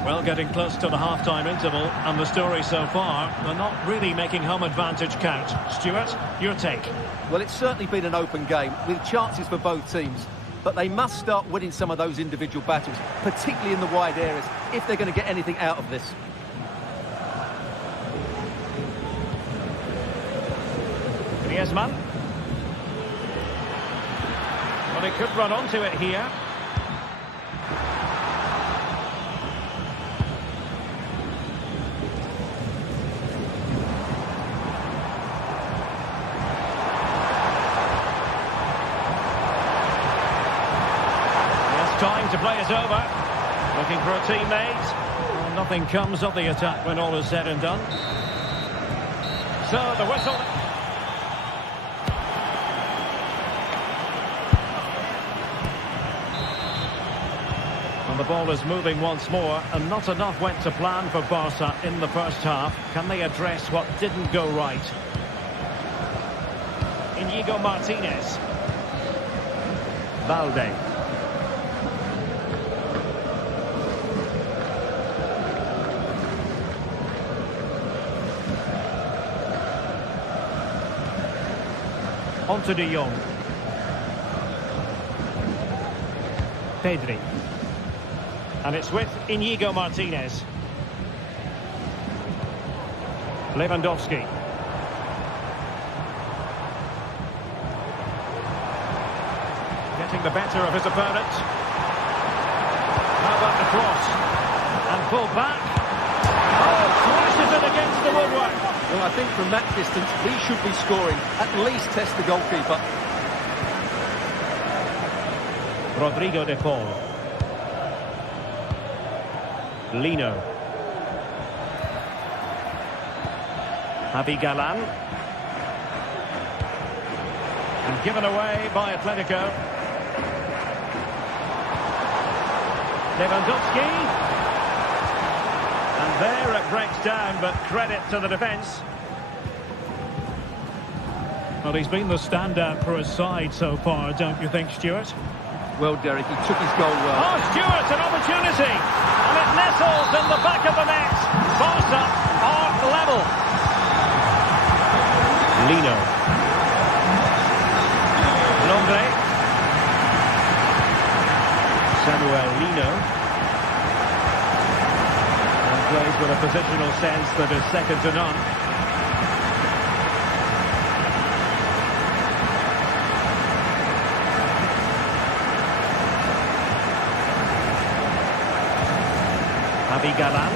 Well, getting close to the half-time interval, and the story so far, they're not really making home advantage count. Stuart, your take? Well, it's certainly been an open game, with chances for both teams. But they must start winning some of those individual battles, particularly in the wide areas, if they're going to get anything out of this. Griezmann. Well, he could run onto it here. Time to play is over. Looking for a teammate. Well, nothing comes of the attack when all is said and done. So the whistle. And the ball is moving once more, and not enough went to plan for Barca in the first half. Can they address what didn't go right? Inigo Martinez. Balde. Onto De Jong. Pedri. And it's with Inigo Martinez. Lewandowski. Getting the better of his opponent. How about the cross? And pulled back. Oh, smashes it against the woodwork. Well, I think from that distance, he should be scoring. At least test the goalkeeper. Rodrigo de Paul. Lino. Javi Galán. And given away by Atletico. Lewandowski. And there it breaks down, but credit to the defence. Well, he's been the standout for his side so far, don't you think, Stuart? Well, Derek, he took his goal well. Oh, Stuart, an opportunity! And it nestles in the back of the net. Barca are level. Lino. Lombre. Samuel Lino. Plays with a positional sense that is second to none. Javi Galán.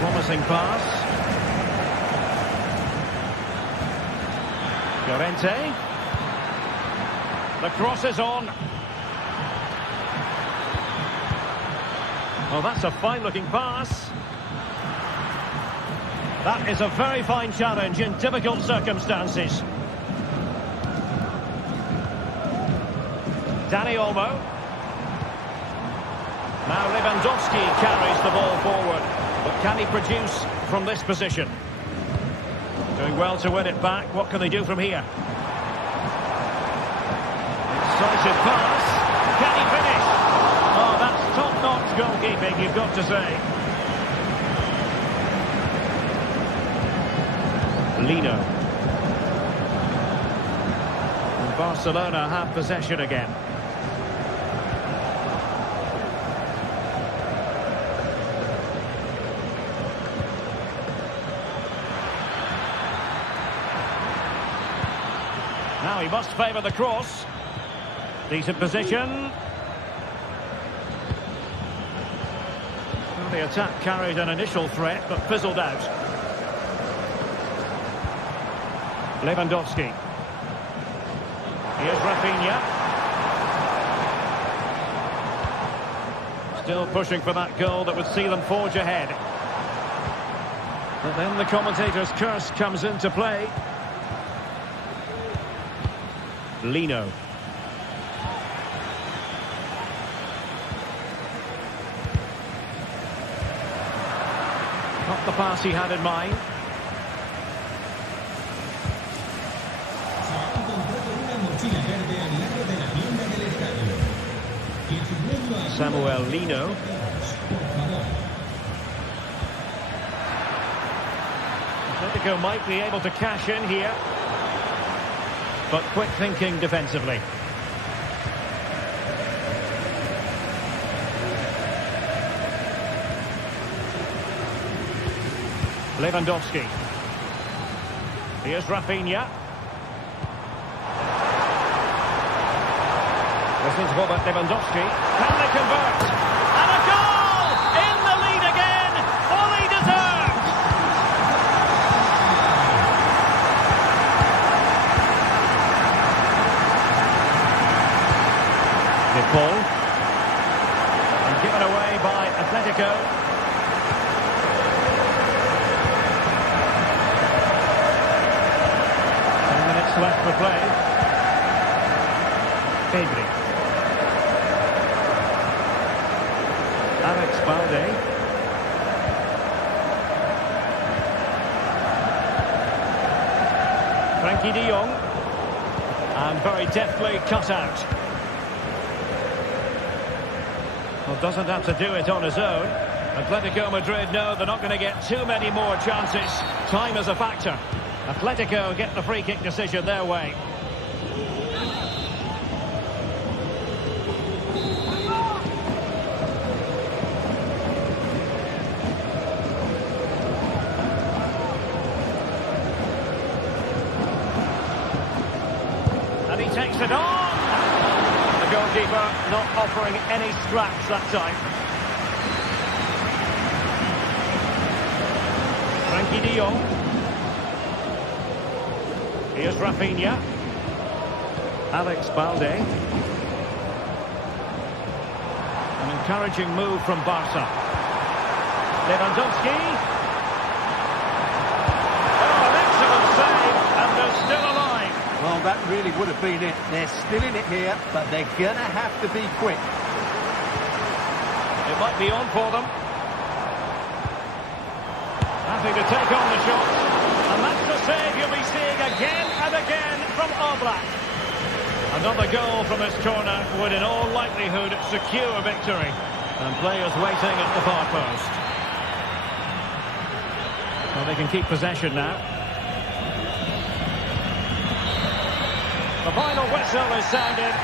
Promising pass. Llorente. The cross is on. Oh, that's a fine-looking pass. That is a very fine challenge in difficult circumstances. Dani Olmo. Now Lewandowski carries the ball forward. But can he produce from this position? Doing well to win it back. What can they do from here? Incisive pass. Can he finish? Oh, that's top-notch goalkeeping, you've got to say. Lino. And Barcelona have possession again. Now he must favour the cross. Decent position. The attack carried an initial threat, but fizzled out. Lewandowski. Here's Rafinha. Still pushing for that goal that would see them forge ahead. But then the commentator's curse comes into play. Lino. Not the pass he had in mind. Samuel Lino. Atletico might be able to cash in here. But quick thinking defensively. Lewandowski. Here's Rafinha. This is Robert Lewandowski. Can they convert? And a goal! In the lead again! Fully deserved! The ball. And given away by Atletico. 10 minutes left for play. Pedri. Alex Balde. Frankie de Jong. And very deftly cut out. Well, doesn't have to do it on his own. Atletico Madrid know they're not going to get too many more chances. Time is a factor. Atletico get the free kick decision their way. And he takes it on! The goalkeeper not offering any scraps that time. Frankie de Jong. Here's Rafinha. Alex Balde. An encouraging move from Barca. Lewandowski. Oh, an excellent save, and they're still alive. Well, that really would have been it. They're still in it here, but they're going to have to be quick. It might be on for them. Happy to take on the shot. And that's the save you'll be seeing again and again from Oblak. Another goal from his corner would in all likelihood secure victory. And players waiting at the far post. Well, they can keep possession now. The final whistle is sounded.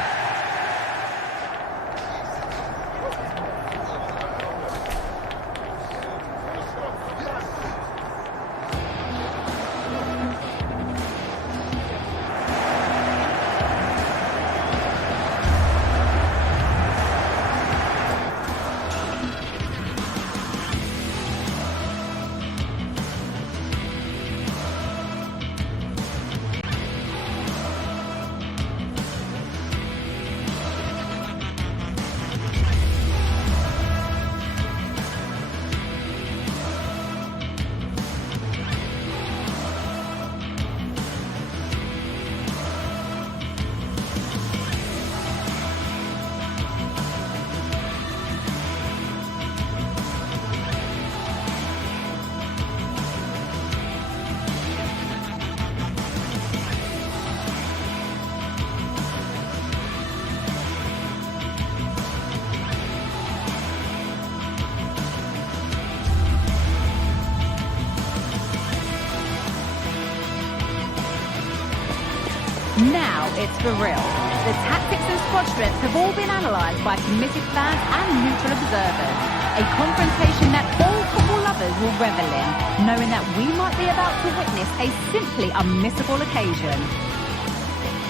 Now it's for real. The tactics and squad strength have all been analysed by committed fans and neutral observers. A confrontation that all football lovers will revel in, knowing that we might be about to witness a simply unmissable occasion.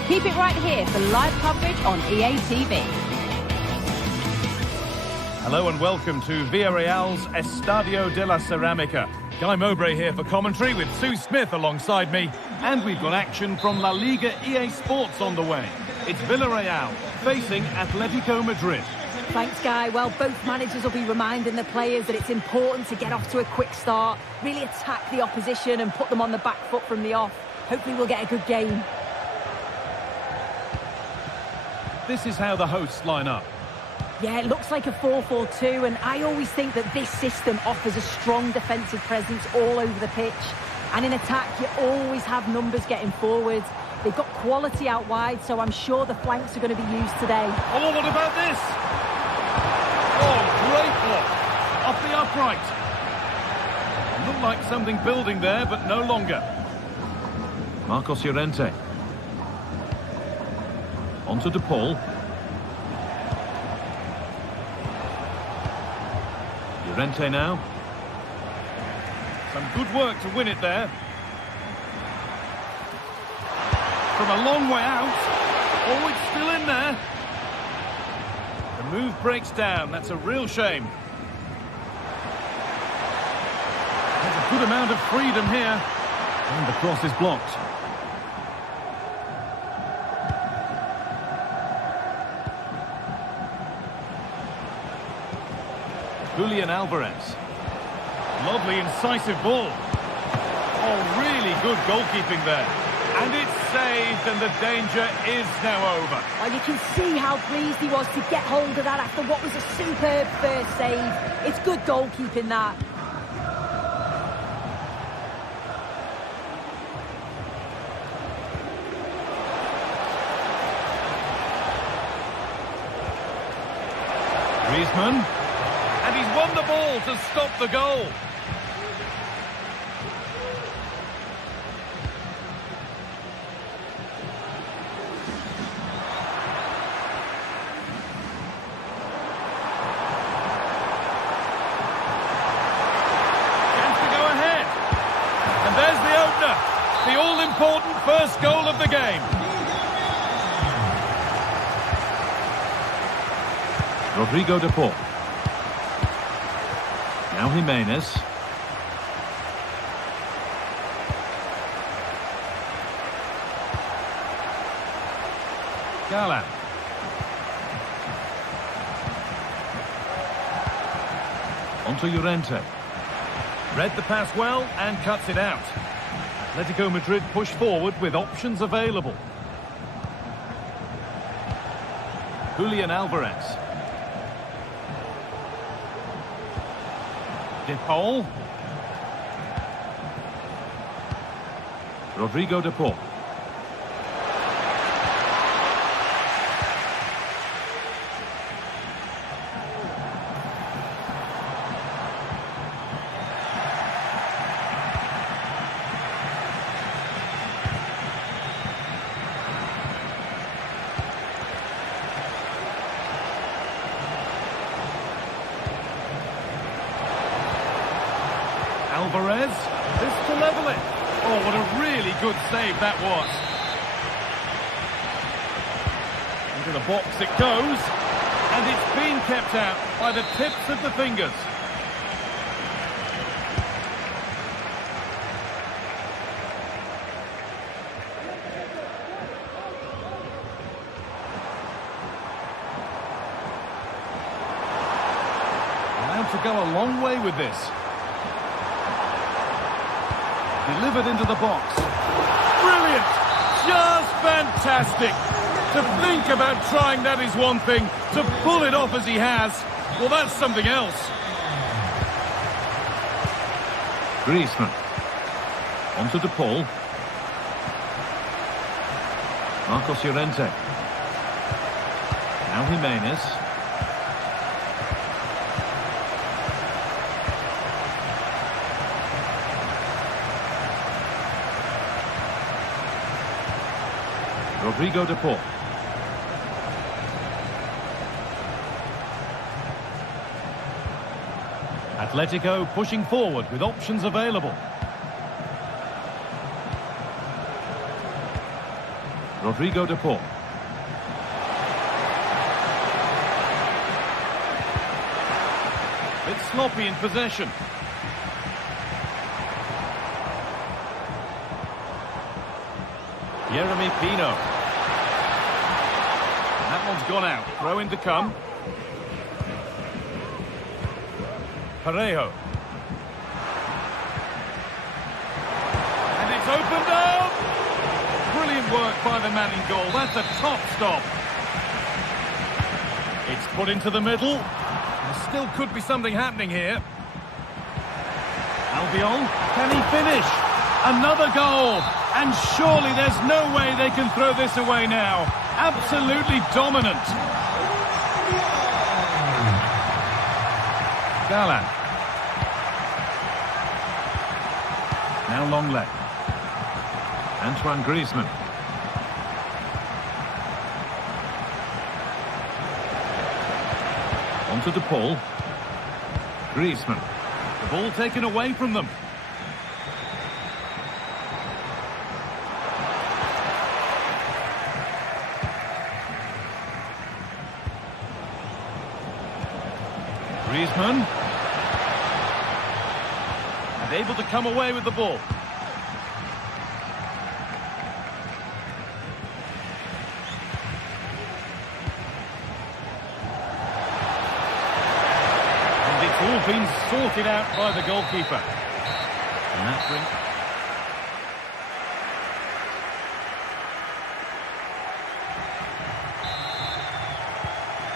Keep it right here for live coverage on EA TV. Hello and welcome to Villarreal's Estadio de la Ceramica. Guy Mowbray here for commentary with Sue Smith alongside me. And we've got action from La Liga EA Sports on the way. It's Villarreal facing Atletico Madrid. Thanks, Guy. Well, both managers will be reminding the players that it's important to get off to a quick start, really attack the opposition and put them on the back foot from the off. Hopefully we'll get a good game. This is how the hosts line up. Yeah, it looks like a 4-4-2, and I always think that this system offers a strong defensive presence all over the pitch. And in attack, you always have numbers getting forward. They've got quality out wide, so I'm sure the flanks are going to be used today. Oh, what about this? Oh, great block. Off the upright. Looked like something building there, but no longer. Marcos Llorente. On to De Paul. Llorente now. Some good work to win it there. From a long way out. Oh, it's still in there. The move breaks down. That's a real shame. There's a good amount of freedom here. And the cross is blocked. Julian Alvarez. Lovely, incisive ball. Oh, really good goalkeeping there. And it's saved, and the danger is now over. Well, you can see how pleased he was to get hold of that after what was a superb first save. It's good goalkeeping, that. Griezmann. And he's won the ball to stop the goal. Chance to go ahead. And there's the opener. The all-important first goal of the game. Rodrigo De Paul. Now Jimenez. Gala. Onto Llorente. Read the pass well and cuts it out. Atletico Madrid push forward with options available. Julian Alvarez. De Paul. Rodrigo De Paul. Alvarez, this to level it. Oh, what a really good save that was. Into the box it goes, and it's been kept out by the tips of the fingers. Allowed to go a long way with this. Delivered into the box. Brilliant! Just fantastic! To think about trying that is one thing. To pull it off as he has, well, that's something else. Griezmann. Onto De Paul. Marcos Llorente. Now Jimenez. Rodrigo De Paul. Atletico pushing forward with options available. Rodrigo De Paul. sloppy in possession. Jeremy Pino. That one's gone out. Throw in to come. Parejo. And it's opened up! Brilliant work by the man in goal. That's a top stop. It's put into the middle. There still could be something happening here. Albiol, can he finish? Another goal! And surely there's no way they can throw this away now. Absolutely dominant. Galan. Now Longley. Antoine Griezmann. Onto De Paul. Griezmann. The ball taken away from them. Griezmann. And able to come away with the ball. And it's all been sorted out by the goalkeeper. And that brings...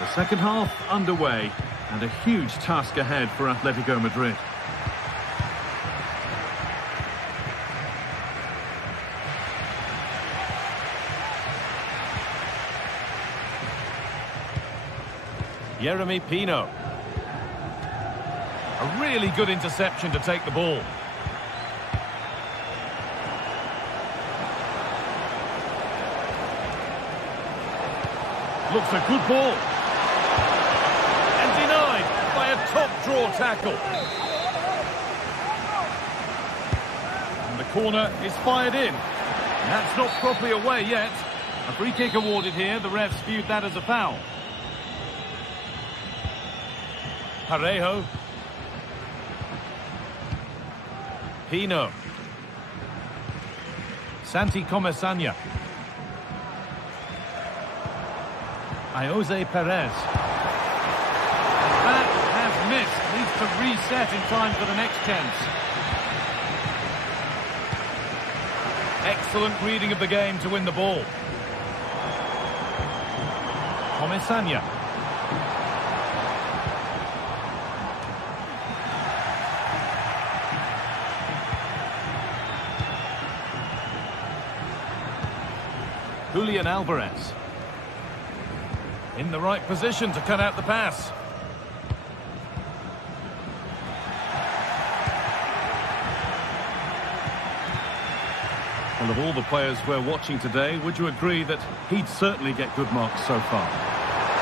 The second half underway. And a huge task ahead for Atletico Madrid. Jeremy Pino. A really good interception to take the ball. Looks a good ball. Top draw tackle. And the corner is fired in. And that's not properly away yet. A free kick awarded here. The refs viewed that as a foul. Parejo. Pino. Santi Comesaña. Jose Perez. Missed. Needs to reset in time for the next chance. Excellent reading of the game to win the ball. Comesaña. Julian Alvarez. In the right position to cut out the pass. Well, of all the players we're watching today, would you agree that he'd certainly get good marks so far?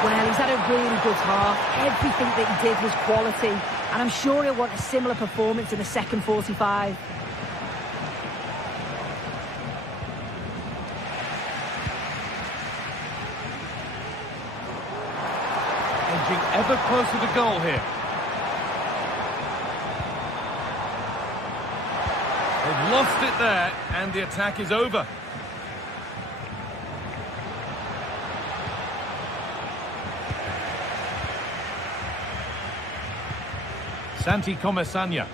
Well, he's had a really good half. Everything that he did was quality. And I'm sure he'll want a similar performance in the second 45. Edging ever closer to goal here. They've lost it there, and the attack is over. Santi Comesaña.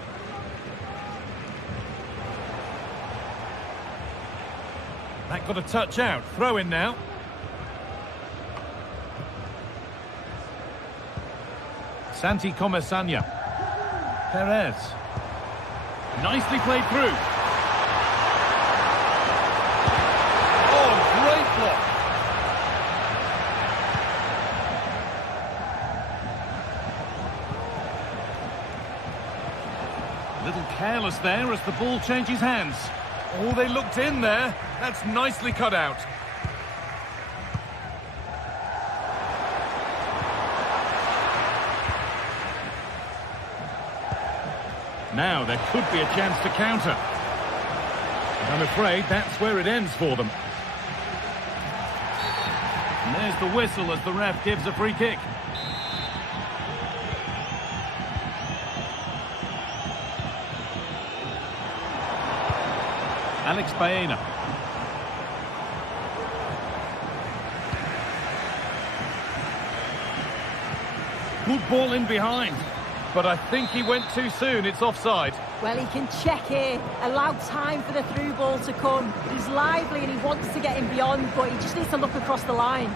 That got a touch out. Throw in now. Santi Comesaña. Perez. Nicely played through. Oh, great block. A little careless there as the ball changes hands. Oh, they looked in there. That's nicely cut out. Now there could be a chance to counter. But I'm afraid that's where it ends for them. And there's the whistle as the ref gives a free kick. Alex Baena. Good ball in behind, but I think he went too soon. It's offside. Well, he can check here, allow time for the through ball to come. He's lively and he wants to get him beyond, but he just needs to look across the line.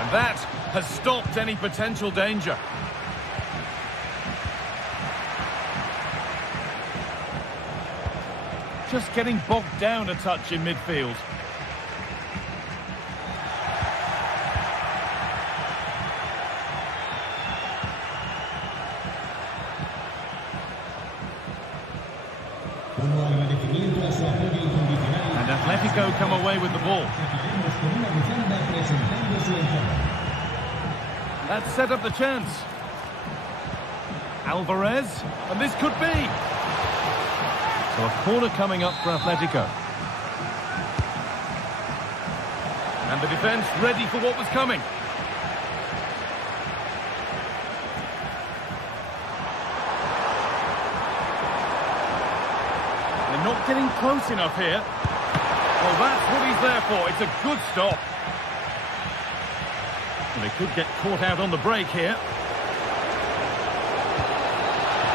And that has stopped any potential danger. Just getting bogged down a touch in midfield. And Atletico come away with the ball. That set up the chance. Alvarez, and this could be. So a corner coming up for Atletico. And the defence ready for what was coming. They're not getting close enough here. Well, that's what he's there for. It's a good stop. And they could get caught out on the break here.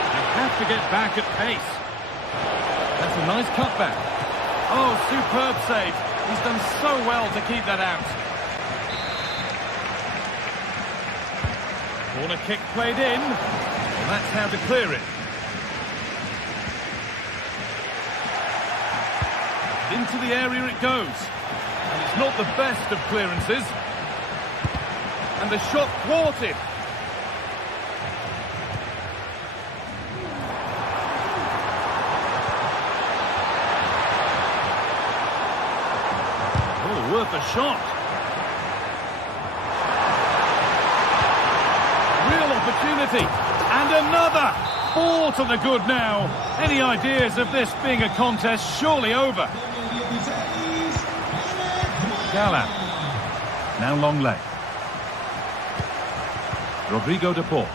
They have to get back at pace. That's a nice cutback. Oh, superb save. He's done so well to keep that out. Corner kick played in. Well, that's how to clear it. Into the area it goes. And it's not the best of clearances. And the shot thwarted. Oh, worth a shot. Real opportunity. And another. 4 to the good now. Any ideas of this being a contest surely over? Gala. Now long leg. Rodrigo de Paul.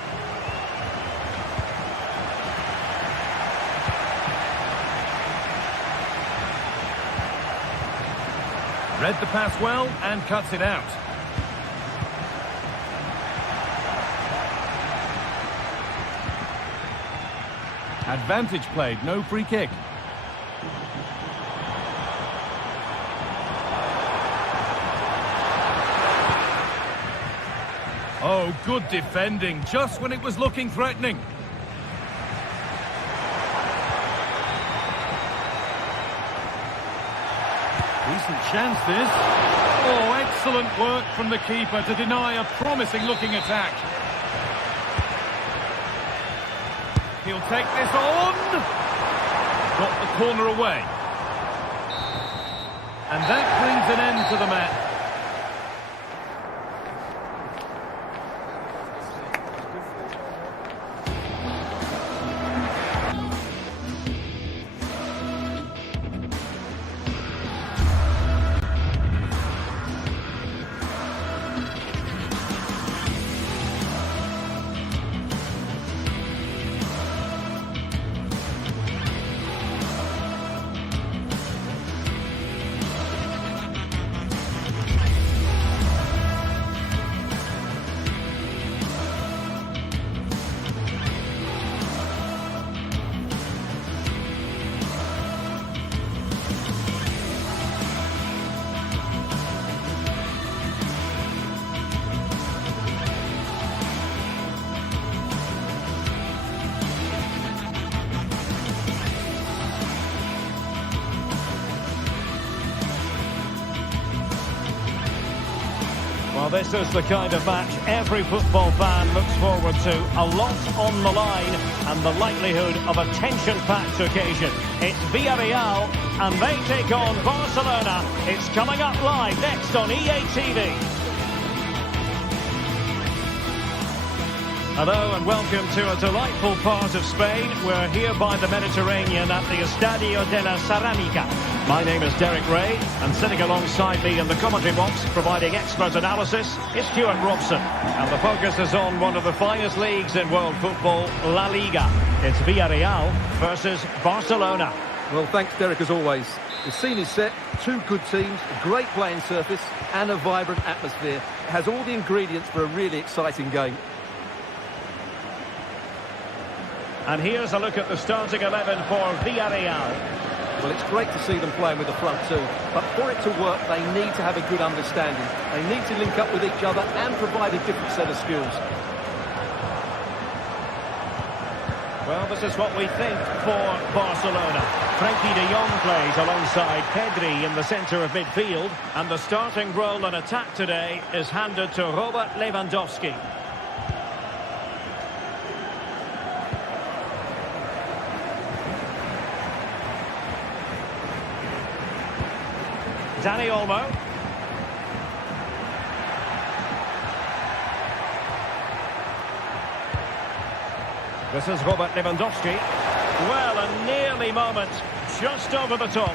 Read the pass well and cuts it out. Advantage played, no free kick. Oh, good defending, just when it was looking threatening. Decent chance this. Oh, excellent work from the keeper to deny a promising-looking attack. He'll take this on. Got the corner away. And that brings an end to the match. Well, this is the kind of match every football fan looks forward to. A lot on the line and the likelihood of a tension-packed occasion. It's Villarreal and they take on Barcelona. It's coming up live next on EA TV. Hello and welcome to a delightful part of Spain. We're here by the Mediterranean at the Estadio de la Ceramica. My name is Derek Ray, and sitting alongside me in the commentary box, providing expert analysis, is Stuart Robson. And the focus is on one of the finest leagues in world football, La Liga. It's Villarreal versus Barcelona. Well, thanks, Derek, as always. The scene is set, two good teams, a great playing surface and a vibrant atmosphere. It has all the ingredients for a really exciting game. And here's a look at the starting 11 for Villarreal. Well, it's great to see them playing with the front two, but for it to work, they need to have a good understanding. They need to link up with each other and provide a different set of skills. Well, this is what we think for Barcelona. Frenkie de Jong plays alongside Pedri in the centre of midfield. And the starting role in attack today is handed to Robert Lewandowski. Dani Olmo. This is Robert Lewandowski. Well, a nearly moment, just over the top.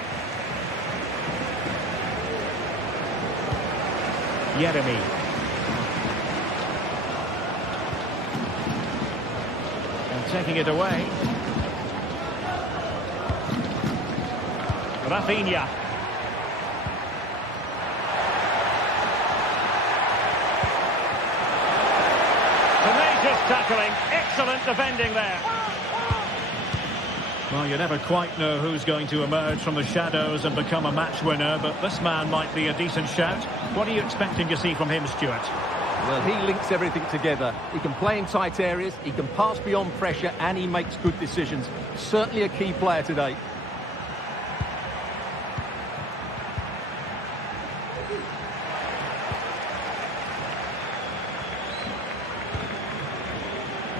Yeremy. And taking it away. Rafinha. Tenacious tackling, excellent defending there. Well, you never quite know who's going to emerge from the shadows and become a match winner, but this man might be a decent shout. What are you expecting to see from him, Stuart? Well, he links everything together. He can play in tight areas, he can pass beyond pressure, and he makes good decisions. Certainly a key player today.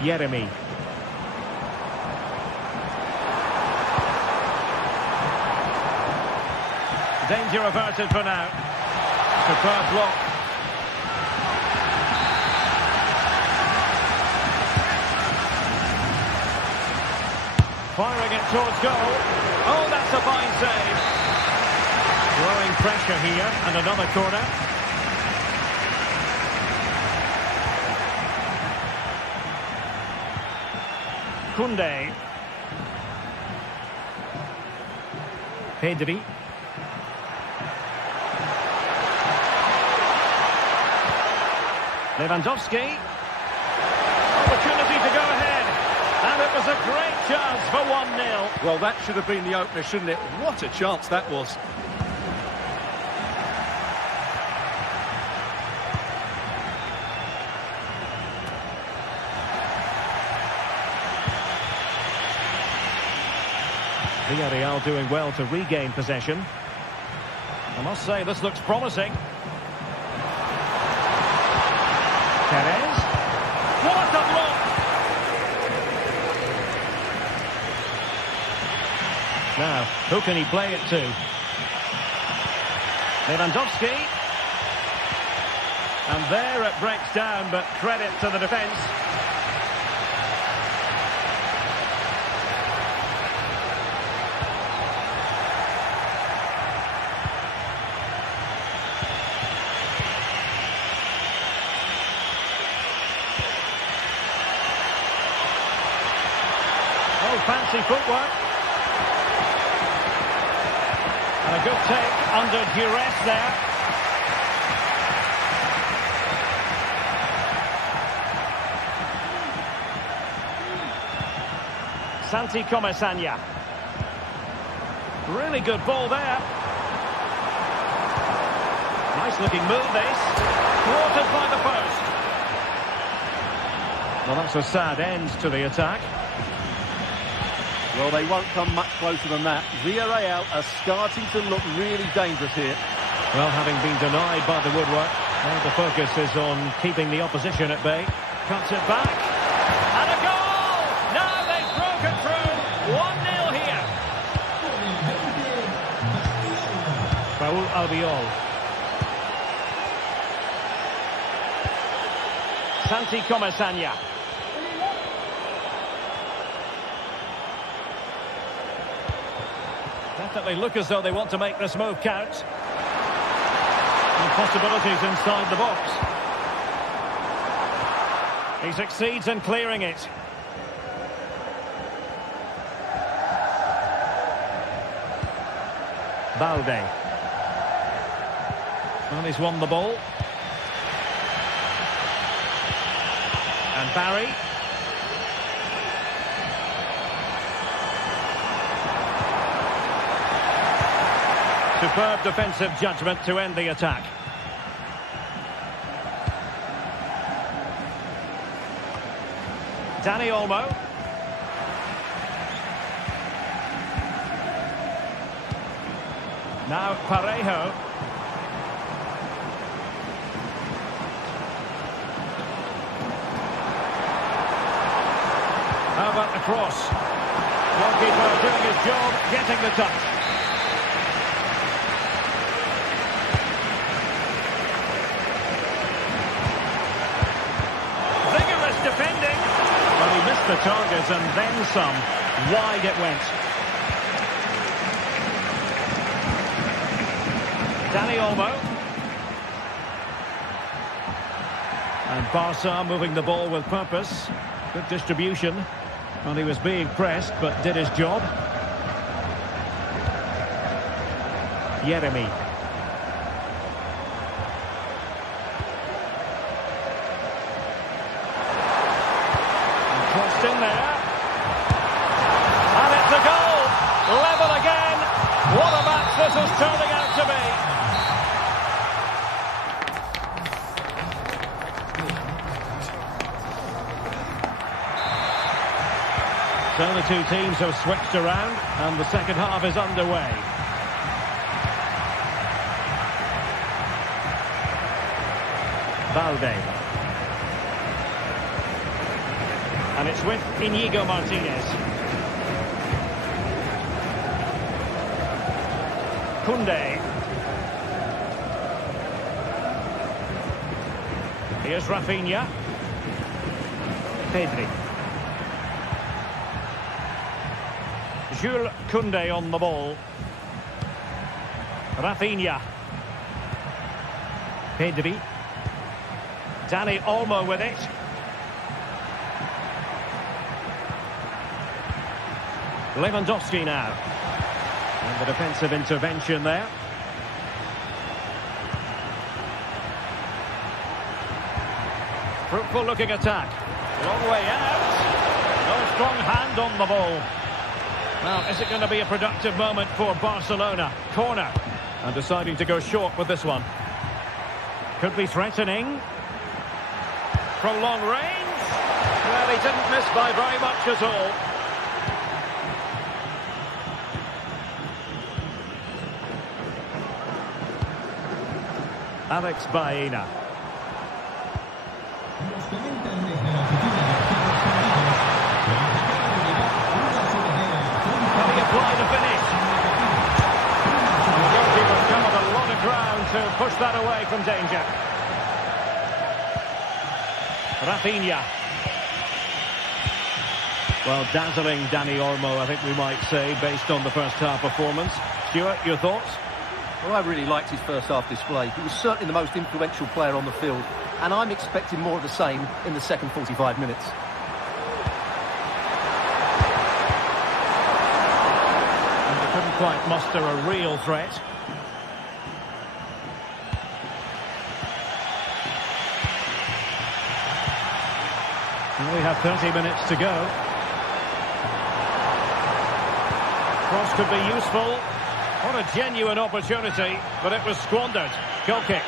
Yeremy. Danger averted for now. Superb block. Firing it towards goal. Oh, that's a fine save. Growing pressure here, and another corner. Koundé. Pedri. Lewandowski. Opportunity to go ahead. And it was a great chance for 1-0. Well, that should have been the opener, shouldn't it? What a chance that was. Villarreal doing well to regain possession. I must say, this looks promising. Perez. What a block! Now, who can he play it to? Lewandowski. And there it breaks down, but credit to the defence. Fancy footwork. And a good take under duress there. Santi Comesaña. Really good ball there. Nice looking move this. Thwarted by the post. Well, that's a sad end to the attack. Well, they won't come much closer than that. Villarreal are starting to look really dangerous here. Well, having been denied by the woodwork, now the focus is on keeping the opposition at bay. Cuts it back. And a goal! Now they've broken through. 1-0 here. Raúl Albiol. Santi Comesaña. Definitely look as though they want to make this move count. And possibilities inside the box. He succeeds in clearing it. Balde. Well, he's won the ball. And Barry. Superb defensive judgment to end the attack. Dani Olmo. Now Parejo. How about the cross? Goalkeeper doing his job, getting the touch. Vigorous defending. But he missed the target and then some. Wide it went. Dani Olmo. And Barca moving the ball with purpose. Good distribution. Well, he was being pressed, but did his job. Yeremy. And crossed in there. And it's a goal! Level again! What a match this is turning out to be! So the two teams have switched around and the second half is underway. Balde. And it's with Íñigo Martínez. Koundé. Here's Rafinha. Pedri. Jules Koundé on the ball. Rafinha. Pedri. Dani Olmo with it. Lewandowski now. And the defensive intervention there. Fruitful looking attack. Long way out. No strong hand on the ball. Now, is it going to be a productive moment for Barcelona? Corner. And deciding to go short with this one. Could be threatening. From long range. Well, he didn't miss by very much at all. Alex Baena. Apply the finish. And the goalkeeper's covered a lot of ground to push that away from danger. Rafinha. Well, dazzling Dani Olmo, I think we might say, based on the first half performance. Stuart, your thoughts? Well, I really liked his first half display. He was certainly the most influential player on the field, and I'm expecting more of the same in the second 45 minutes. Couldn't quite muster a real threat. And we have 30 minutes to go. Cross could be useful. What a genuine opportunity, but it was squandered. Goal kick.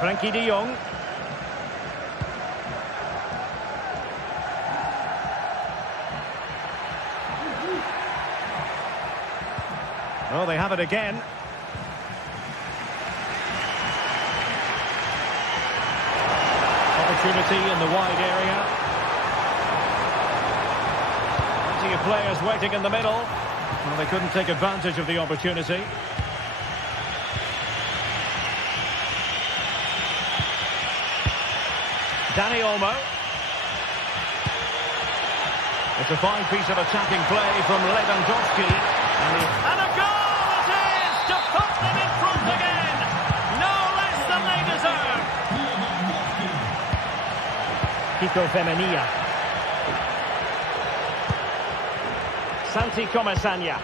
Frankie de Jong. Oh, they have it again. Opportunity in the wide area. Plenty of players waiting in the middle. Well, they couldn't take advantage of the opportunity. Dani Olmo. It's a fine piece of attacking play from Lewandowski. And a goal! To put them in front again. No less than they deserve. Kiko Femenia. Santi Comesaña.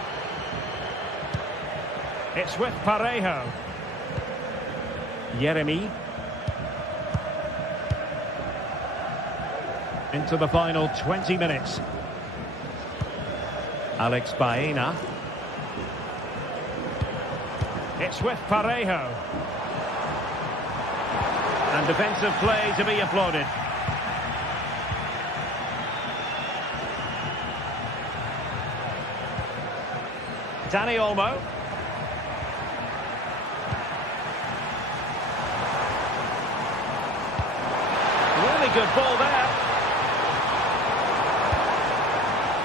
It's with Parejo. Yeremi. Into the final 20 minutes. Alex Baena. It's with Parejo. And defensive play to be applauded. Dani Olmo. Really good ball there.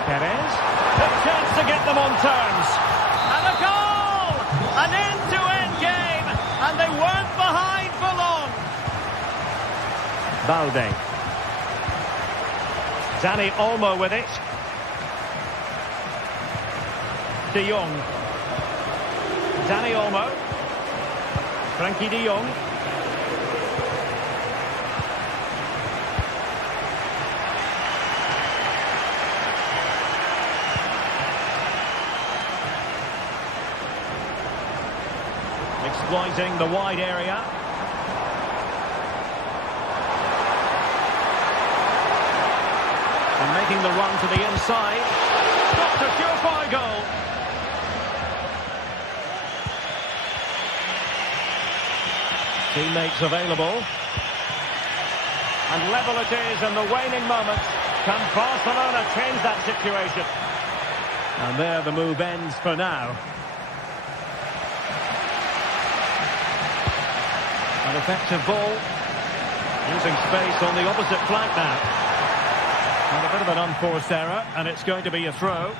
Perez. Big chance to get them on terms. And a goal! An end-to-end game. And they weren't behind for long. Balde. Dani Olmo with it. De Jong. Dani Olmo. Frankie de Jong. Exploiting the wide area. And making the run to the inside. Stopped a surefire goal. Teammates available. And level it is in the waning moments. Can Barcelona change that situation? And there the move ends for now. An effective ball. Using space on the opposite flank now. And a bit of an unforced error, and it's going to be a throw.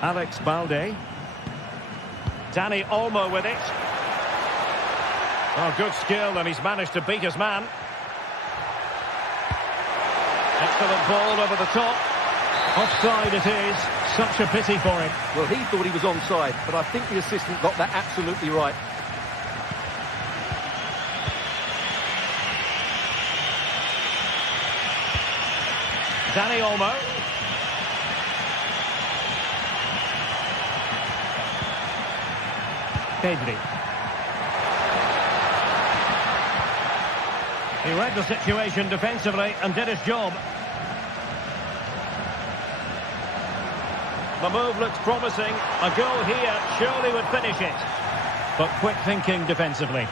Alex Balde. Dani Olmo with it. Oh, good skill, and he's managed to beat his man. Excellent ball over the top. Offside it is. Such a pity for him. Well, he thought he was onside, but I think the assistant got that absolutely right. Dani Olmo. Pedri. He read the situation defensively and did his job. The move looks promising. A goal here surely would finish it. But quick thinking defensively.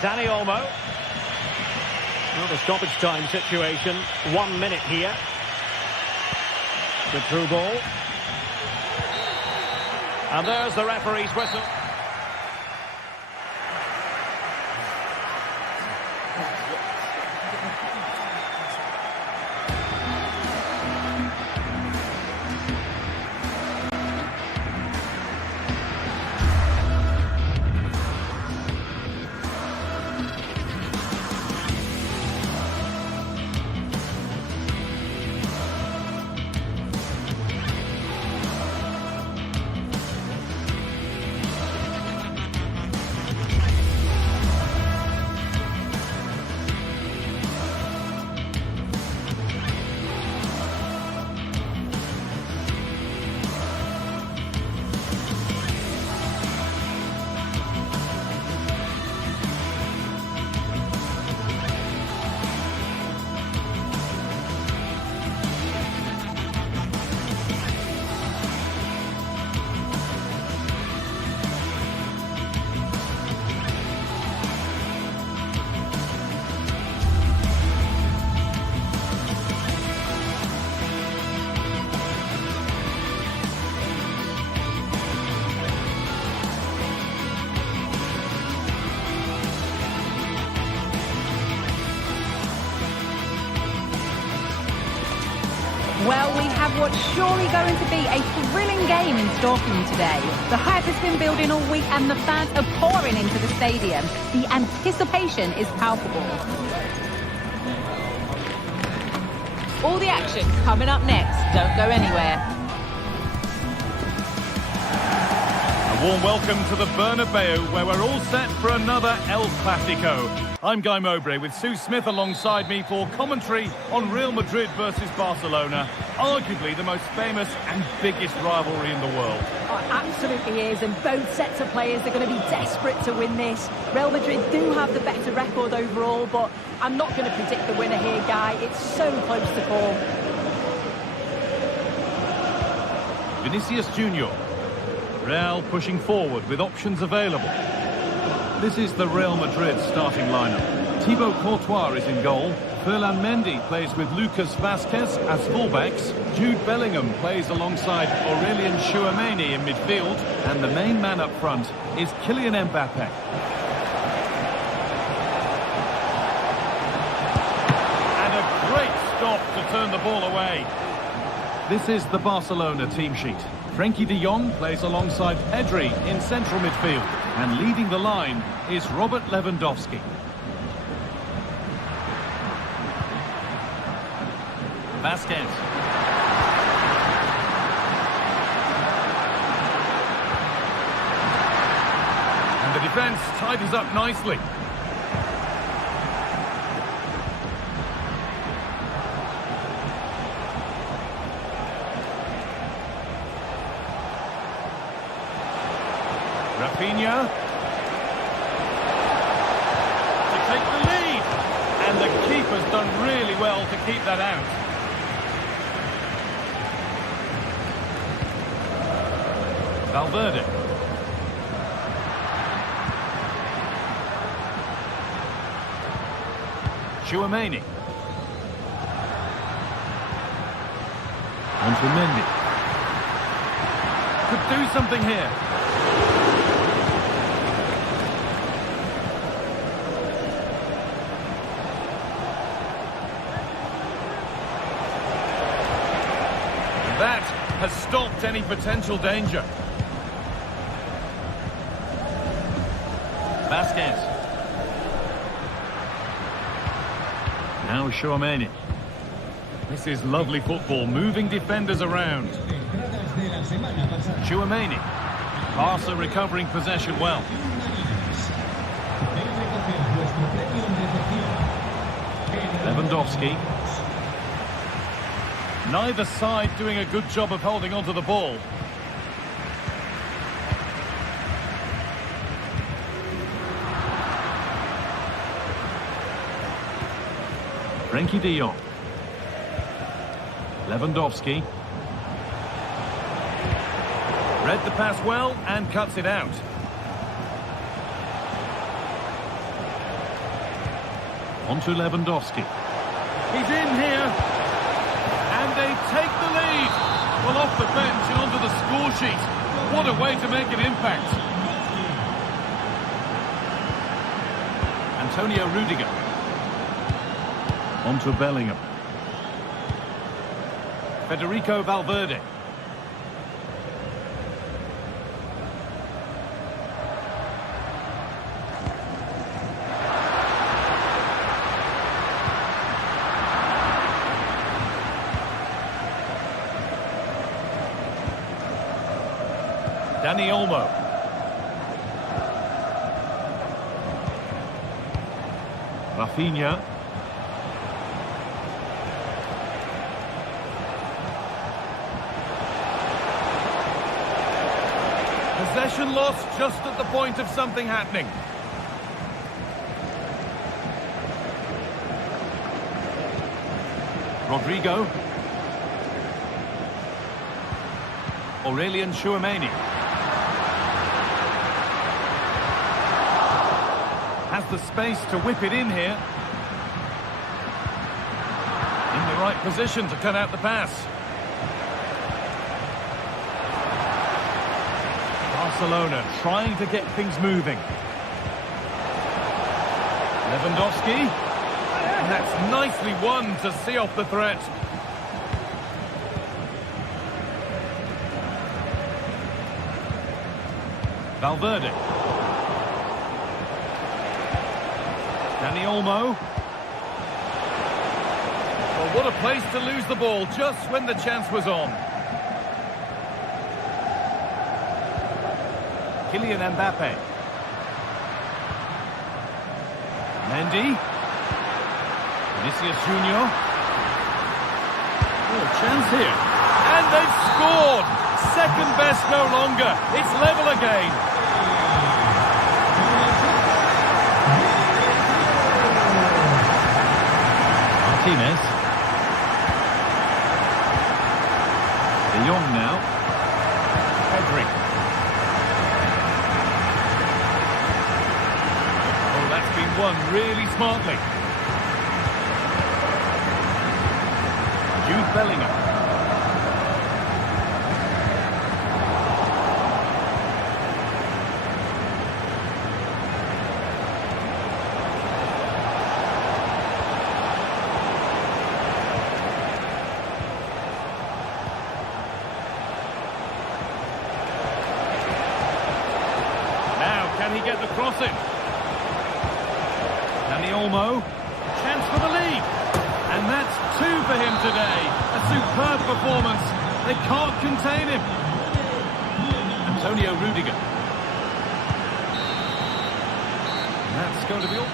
Dani Olmo. Not a stoppage time situation. 1 minute here. Good through ball. And there's the referee's whistle. Well, we have what's surely going to be a thrilling game in store for you today. The hype has been building all week and the fans are pouring into the stadium. The anticipation is palpable. All the action coming up next. Don't go anywhere. A Warm welcome to the Bernabeu, where we're all set for another El Clasico. I'm Guy Mowbray with Sue Smith alongside me for commentary on Real Madrid versus Barcelona, arguably the most famous and biggest rivalry in the world. Oh, it absolutely is, and both sets of players are going to be desperate to win this. Real Madrid do have the better record overall, but I'm not going to predict the winner here, Guy. It's so close to call. Vinicius Junior. Real pushing forward with options available. This is the Real Madrid starting lineup. Thibaut Courtois is in goal. Ferland Mendy plays with Lucas Vazquez as fullbacks. Jude Bellingham plays alongside Aurelien Tchouameni in midfield. And the main man up front is Kylian Mbappe. And a great stop to turn the ball away. This is the Barcelona team sheet. Frenkie de Jong plays alongside Pedri in central midfield. And leading the line is Robert Lewandowski. Vazquez. And the defence tidies up nicely. Rafinha to take the lead, and the keeper's done really well to keep that out. Valverde. Tchouameni. On to Mendy. Could do something here. That has stopped any potential danger. Vazquez. Now Tchouameni. This is lovely football, moving defenders around. Tchouameni. Barca recovering possession well. Lewandowski. Neither side doing a good job of holding onto the ball. Frenkie de Jong. Lewandowski. Read the pass well and cuts it out. On to Lewandowski. He's in here. And they take the lead. Well, off the bench and onto the score sheet. What a way to make an impact. Antonio Rudiger. On to Bellingham. Federico Valverde. Dani Olmo. Rafinha. Possession lost just at the point of something happening. Rodrigo. Aurelien Tchouameni. Has the space to whip it in here. In the right position to cut out the pass. Barcelona trying to get things moving. Lewandowski. And that's nicely won to see off the threat. Valverde. Dani Olmo. Well, what a place to lose the ball just when the chance was on. Kylian Mbappe. Mendy. Vinicius Junior. Oh, chance here. And they've scored! Second best no longer. It's level again. Martinez. De Jong now. Pedri. Oh, that's been won really smartly. Jude Bellingham. Can he get the cross in? Dani Olmo. Chance for the lead. And that's 2 for him today. A superb performance. They can't contain him. Antonio Rudiger. And that's going to be all.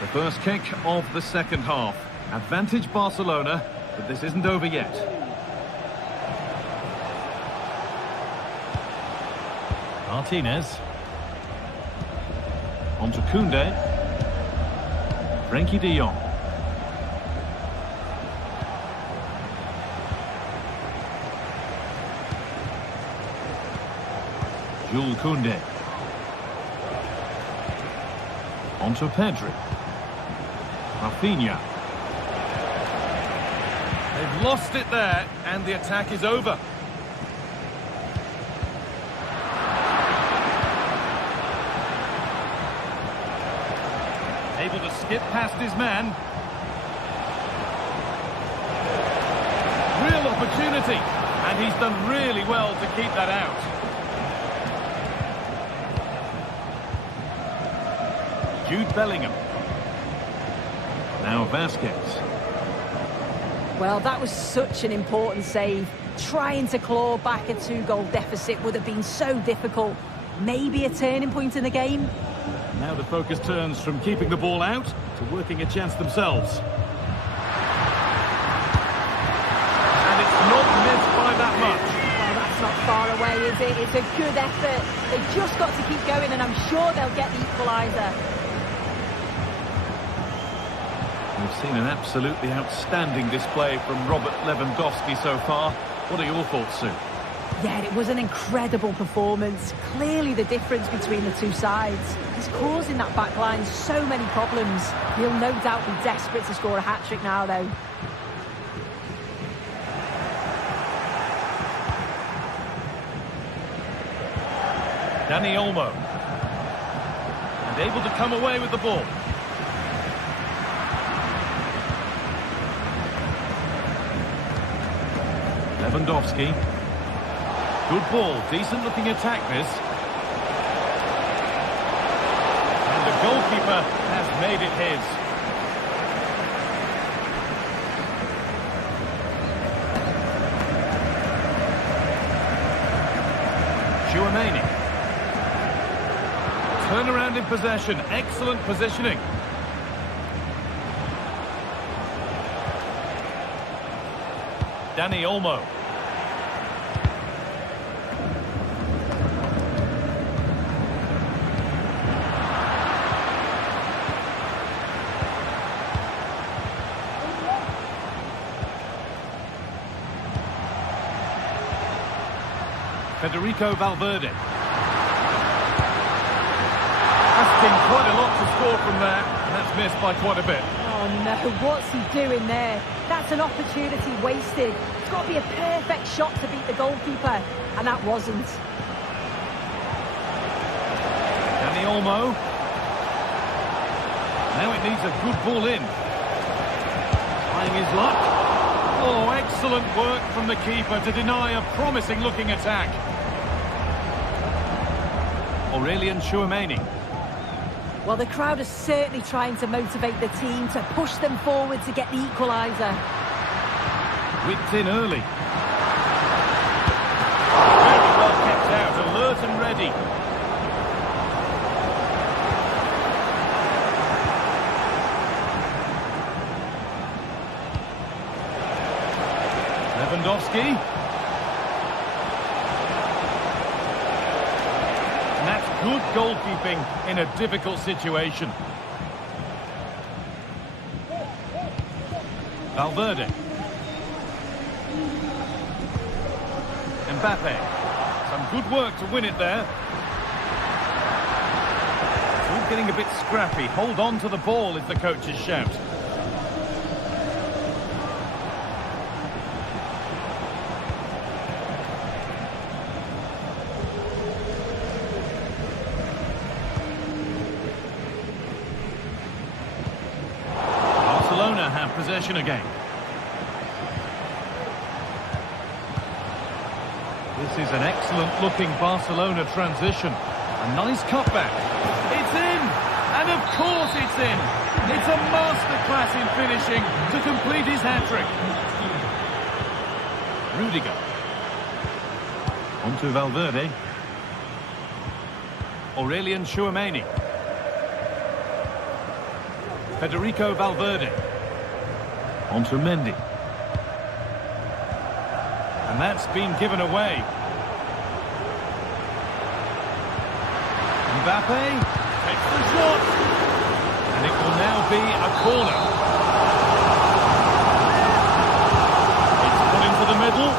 The first kick of the second half. Advantage Barcelona, but this isn't over yet. Martinez. On to Koundé. Frenkie de Jong. Jules Koundé. On to Pedri. Rafinha. They've lost it there, and the attack is over. Able to skip past his man. Real opportunity, and he's done really well to keep that out. Jude Bellingham. Now Vasquez. Well, that was such an important save. Trying to claw back a 2-goal deficit would have been so difficult. Maybe a turning point in the game. Now the focus turns from keeping the ball out to working a chance themselves. And it's not missed by that much. Well, that's not far away, is it? It's a good effort. They've just got to keep going, and I'm sure they'll get the equaliser. We've seen an absolutely outstanding display from Robert Lewandowski so far. What are your thoughts, Sue? Yeah, it was an incredible performance. Clearly the difference between the two sides. He's causing that back line so many problems. He'll no doubt be desperate to score a hat-trick now, though. Dani Olmo. And able to come away with the ball. Lewandowski. Good ball, decent looking attack this. And the goalkeeper has made it his. Tchouaméni. Turnaround in possession, excellent positioning. Dani Olmo. Federico Valverde. Asking quite a lot to score from there, and that's missed by quite a bit. Oh no, what's he doing there? That's an opportunity wasted. It's got to be a perfect shot to beat the goalkeeper, and that wasn't. Dani Olmo. Now it needs a good ball in. Trying his luck. Oh, excellent work from the keeper to deny a promising looking attack. Aurélien Tchouaméni. Well, the crowd is certainly trying to motivate the team to push them forward to get the equaliser. Whipped in early. Very well kept out, alert and ready. Lewandowski. And that's good goalkeeping in a difficult situation. Valverde. Mbappe. Some good work to win it there. It's all getting a bit scrappy. Hold on to the ball is the coach's shout. Barcelona have possession again. This is an excellent-looking Barcelona transition. A nice cutback. It's in! And of course it's in! It's a masterclass in finishing to complete his hat-trick. Rudiger. On to Valverde. Aurelien Tchouameni. Federico Valverde. On to Mendy. And that's been given away. Mbappe takes the shot. And it will now be a corner. It's put into the middle.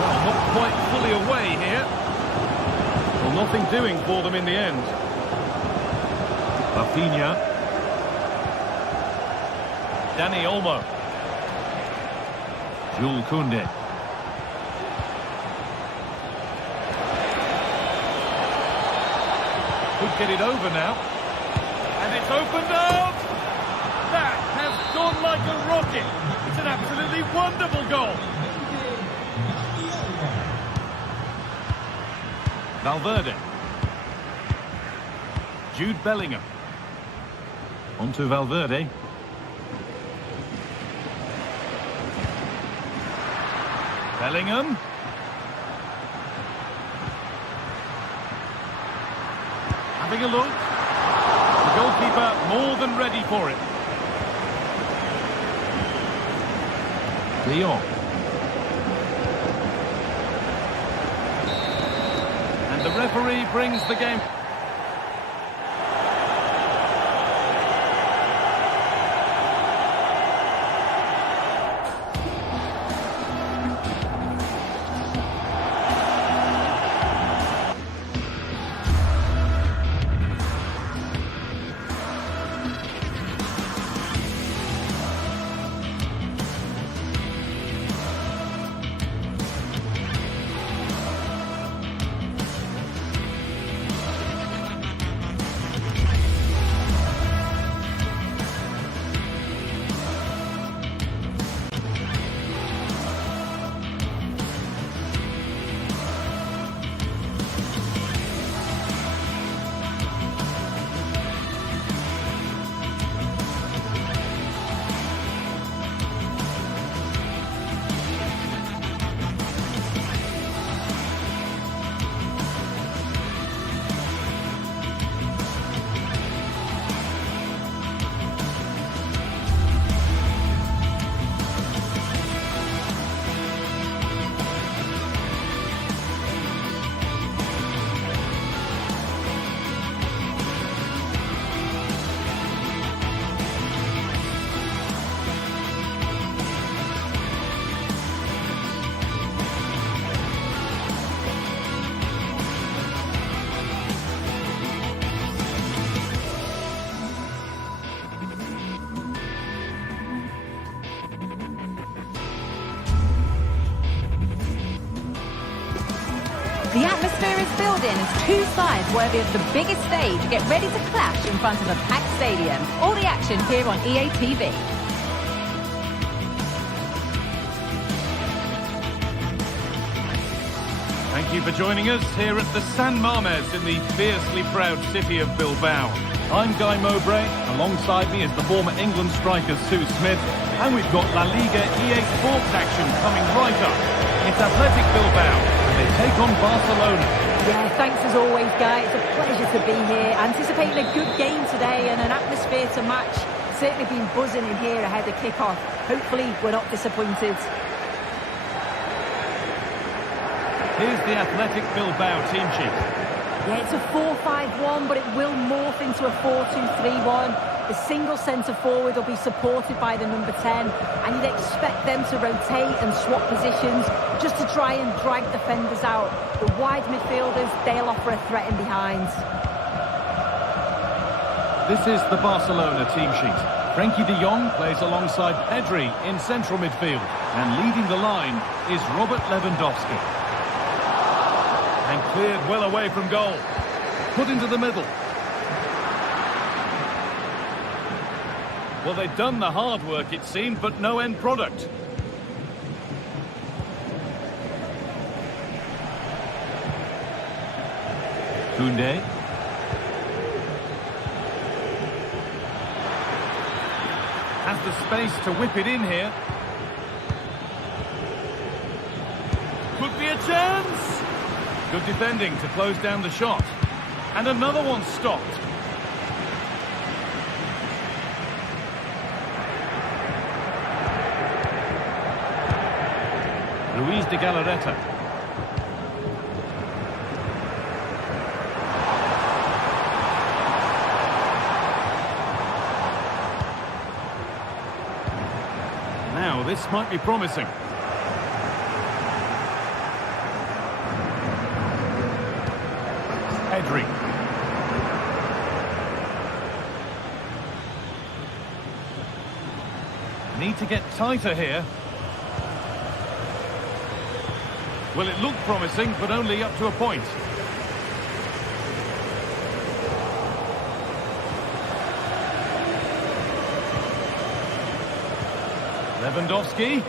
Well, not quite fully away here. Well, nothing doing for them in the end. Rafinha. Dani Olmo. Jules Koundé. Could get it over now. And it's opened up! That has gone like a rocket. It's an absolutely wonderful goal. Valverde. Jude Bellingham. On to Valverde. Bellingham. Having a look. The goalkeeper more than ready for it. Lyon. And the referee brings the game. The atmosphere is building as two sides worthy of the biggest stage get ready to clash in front of a packed stadium. All the action here on EA TV. Thank you for joining us here at the San Mames in the fiercely proud city of Bilbao. I'm Guy Mowbray. Alongside me is the former England striker Sue Smith. And we've got La Liga Sports action coming right up. It's Athletic Bilbao, and they take on Barcelona. Yeah, thanks as always, Guy. It's a pleasure to be here. Anticipating a good game today and an atmosphere to match. Certainly been buzzing in here ahead of kick-off. Hopefully we're not disappointed. Here's the Athletic Bilbao team sheet. Yeah, it's a 4-5-1, but it will morph into a 4-2-3-1. The single centre-forward will be supported by the number 10, and you'd expect them to rotate and swap positions just to try and drag defenders out. The wide midfielders, they'll offer a threat in behind. This is the Barcelona team sheet. Frenkie de Jong plays alongside Pedri in central midfield, and leading the line is Robert Lewandowski. And cleared well away from goal. Put into the middle. Well, they've done the hard work, it seemed, but no end product. Koundé. Has the space to whip it in here. Could be a chance. Good defending to close down the shot. And another one stopped. Luis de Galarreta. Now, this might be promising. Pedri. Need to get tighter here. Well, it looked promising, but only up to a point. Lewandowski.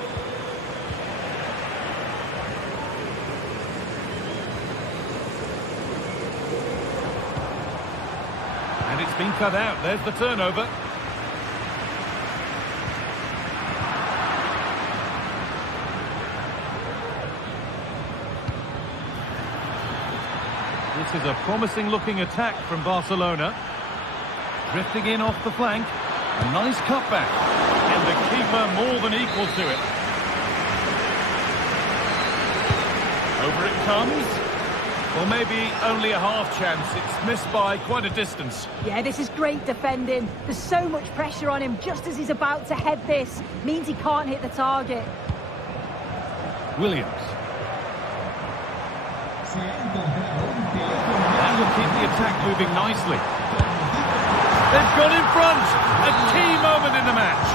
And it's been cut out. There's the turnover. This is a promising-looking attack from Barcelona. Drifting in off the flank. A nice cutback. And the keeper more than equal to it. Over it comes. Well, maybe only a half chance. It's missed by quite a distance. Yeah, this is great defending. There's so much pressure on him just as he's about to head this. Means he can't hit the target. Williams. That will keep the attack moving nicely. They've got in front. A key moment in the match.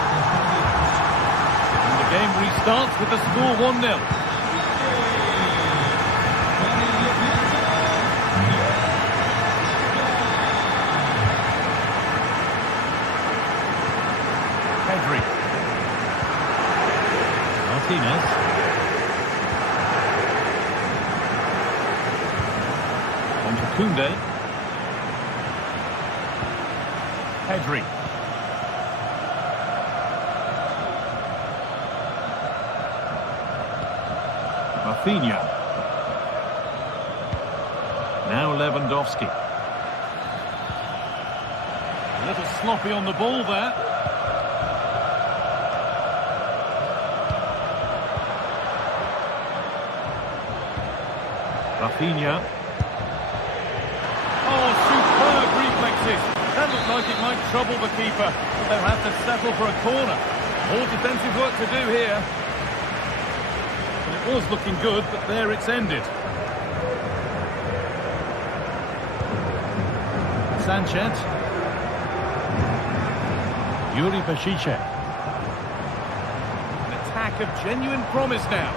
And the game restarts with the score 1-0. Pedri. Martinez. On to Koundé. Pedri. Rafinha. Now Lewandowski. A little sloppy on the ball there. Rafinha. Oh, superb reflexes. That looked like it might trouble the keeper, but they'll have to settle for a corner. More defensive work to do here. Well, it was looking good, but there it's ended. Sanchez. Yuri Pashiche. An attack of genuine promise now.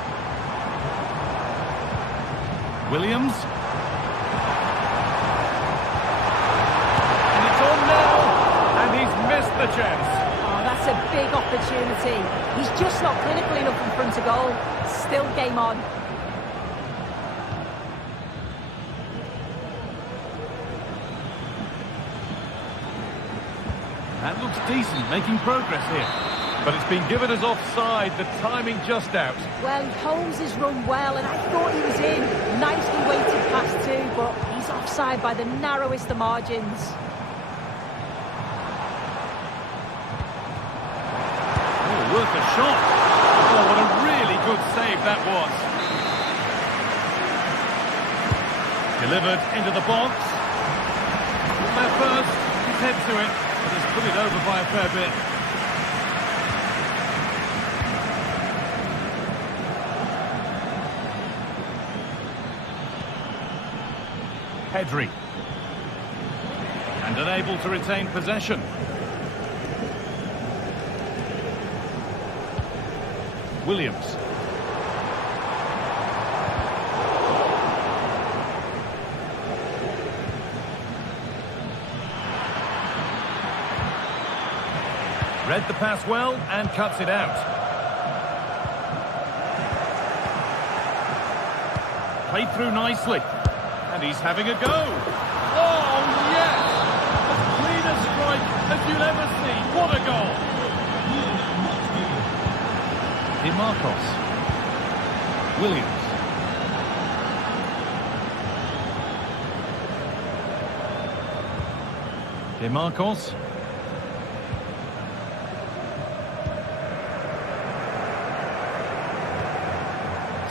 Williams. And it's on now. And he's missed the chance. Oh, that's a big opportunity. He's just not clinical enough in front of goal. Still game on. That looks decent, making progress here. But it's been given as offside, the timing just out. Well, he holds his run well, and I thought he was in. Nicely weighted pass too, but he's offside by the narrowest of margins. Oh, worth a shot. Oh, what a really good save that was. Delivered into the box. There first, he's head to it, but he's put it over by a fair bit. Pedri. And unable to retain possession. Williams. Read the pass well and cuts it out. Played through nicely. And he's having a go. Oh, yes! As clean a strike as you'll ever see. What a goal! DeMarcos. Williams. DeMarcos.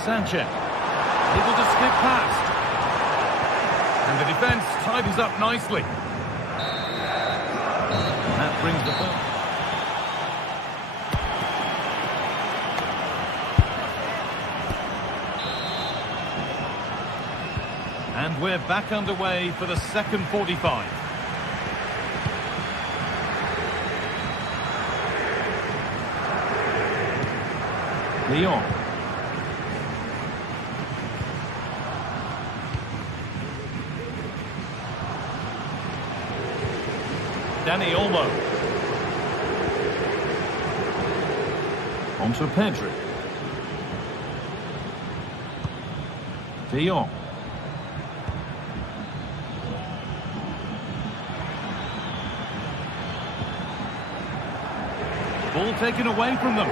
Sanchez. Able to skip past. And the defence tidies up nicely. That brings the ball. And we're back underway for the second 45. Leon. Dani Olmo. On to Pedri. De Jong. Ball taken away from them.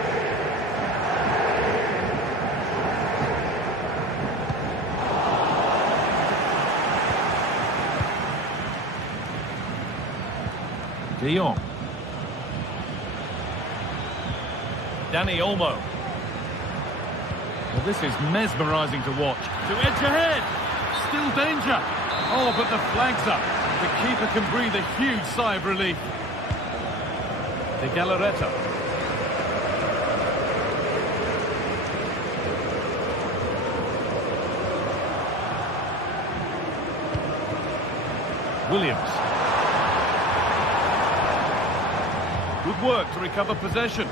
De Jong. Dani Olmo. Well, this is mesmerising to watch. To edge ahead. Still danger. Oh, but the flag's up. The keeper can breathe a huge sigh of relief. De Galarreta. Williams. Good work to recover possession.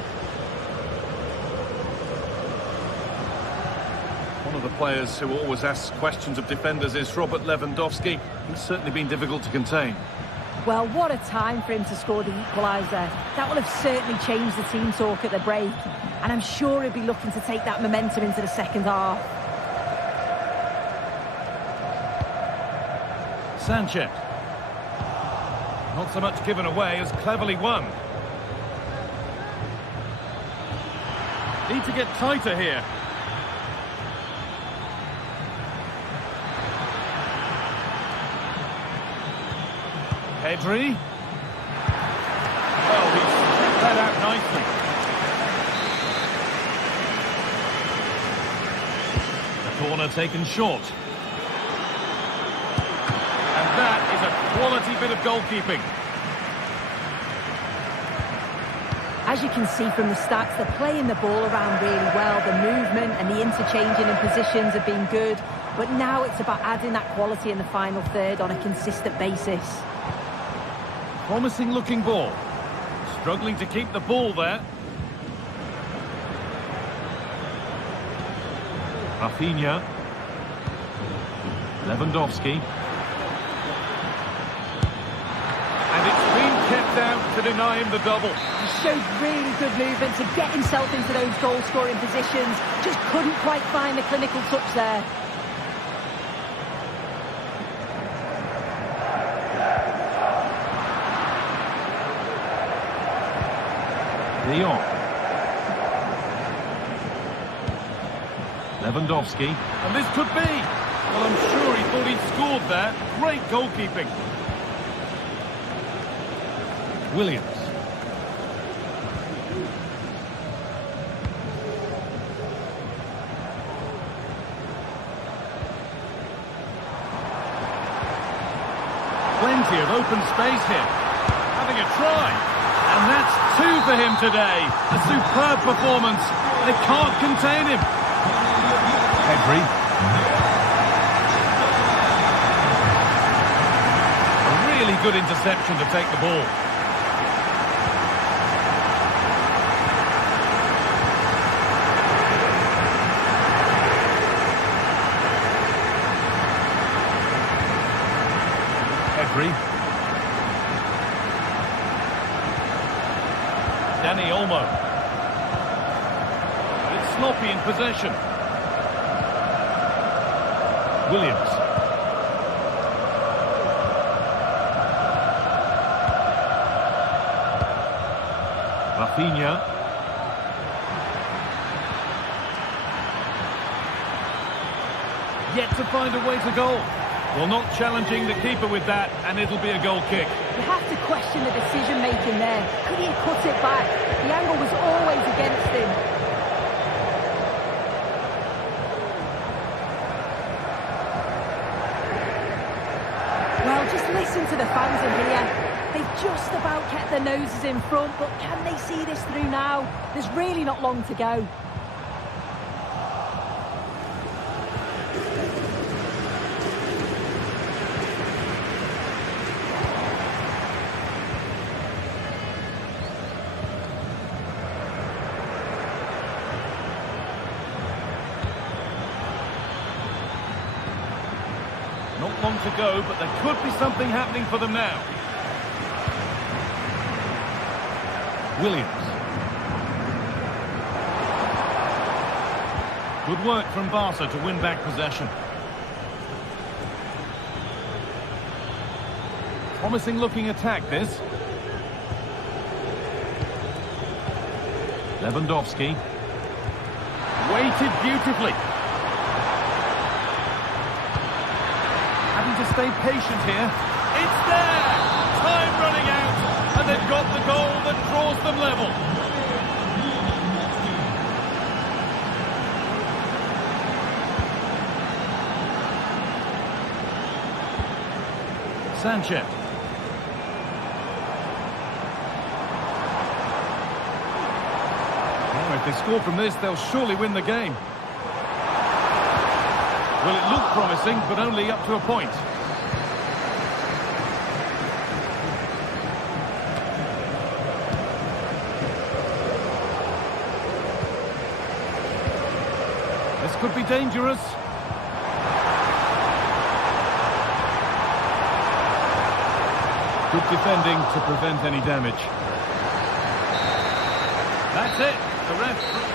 One of the players who always asks questions of defenders is Robert Lewandowski. He's certainly been difficult to contain. Well, what a time for him to score the equaliser. That will have certainly changed the team talk at the break. And I'm sure he'll be looking to take that momentum into the second half. Sanchez. Not so much given away as cleverly won. Need to get tighter here. Pedri. Well, he's picked that out nicely. The corner taken short. And that is a quality bit of goalkeeping. As you can see from the stats, they're playing the ball around really well. The movement and the interchanging in positions have been good. But now it's about adding that quality in the final third on a consistent basis. Promising looking ball. Struggling to keep the ball there. Rafinha. Lewandowski. And it's been kept out to deny him the double. He showed really good movement to get himself into those goal-scoring positions. Just couldn't quite find the clinical touch there. De Jong. Lewandowski. And this could be. Well, I'm sure he thought he'd scored there. Great goalkeeping. Williams. Plenty of open space here. Having a try. And that's 2 for him today. A superb performance. They can't contain him. Pedri. A really good interception to take the ball. Danny Olmo. It's sloppy in possession. Williams. Rafinha. Yet to find a way to goal. Well, not challenging the keeper with that, and it'll be a goal kick. You have to question the decision-making there. Could he have cut it back? The angle was always against him. Well, just listen to the fans in here. They've just about kept their noses in front, but can they see this through now? There's really not long to go. Not long to go, but there could be something happening for them now. Williams. Good work from Barca to win back possession. Promising looking attack, this. Lewandowski. Weighted beautifully. Having to stay patient here. It's there! Time running out, and they've got the goal that draws them level. Sanchez. Oh, if they score from this, they'll surely win the game. Well, it looked promising, but only up to a point. This could be dangerous. Good defending to prevent any damage. That's it. The ref.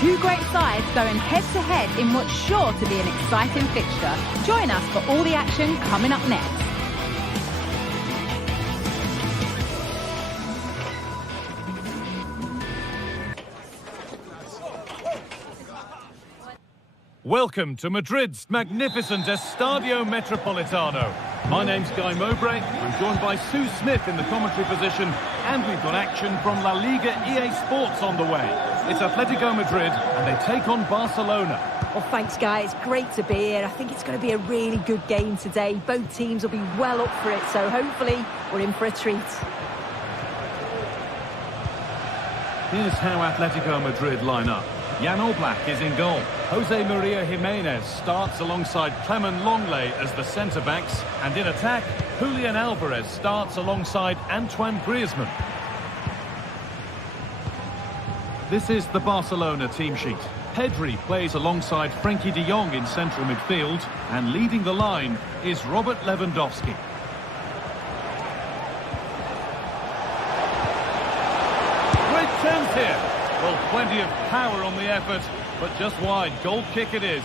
Two great sides going head-to-head in what's sure to be an exciting fixture. Join us for all the action coming up next. Welcome to Madrid's magnificent Estadio Metropolitano. My name's Guy Mowbray. I'm joined by Sue Smith in the commentary position, and we've got action from La Liga EA Sports on the way. It's Atletico Madrid, and they take on Barcelona. Well, thanks, guys. Great to be here. I think it's going to be a really good game today. Both teams will be well up for it, so hopefully we're in for a treat. Here's how Atletico Madrid line up. Jan Oblak is in goal. Jose Maria Jimenez starts alongside Clement Longley as the centre-backs. And in attack, Julian Alvarez starts alongside Antoine Griezmann. This is the Barcelona team sheet. Pedri plays alongside Frenkie de Jong in central midfield. And leading the line is Robert Lewandowski. Great chance here. Well, plenty of power on the effort, but just wide. Goal kick it is.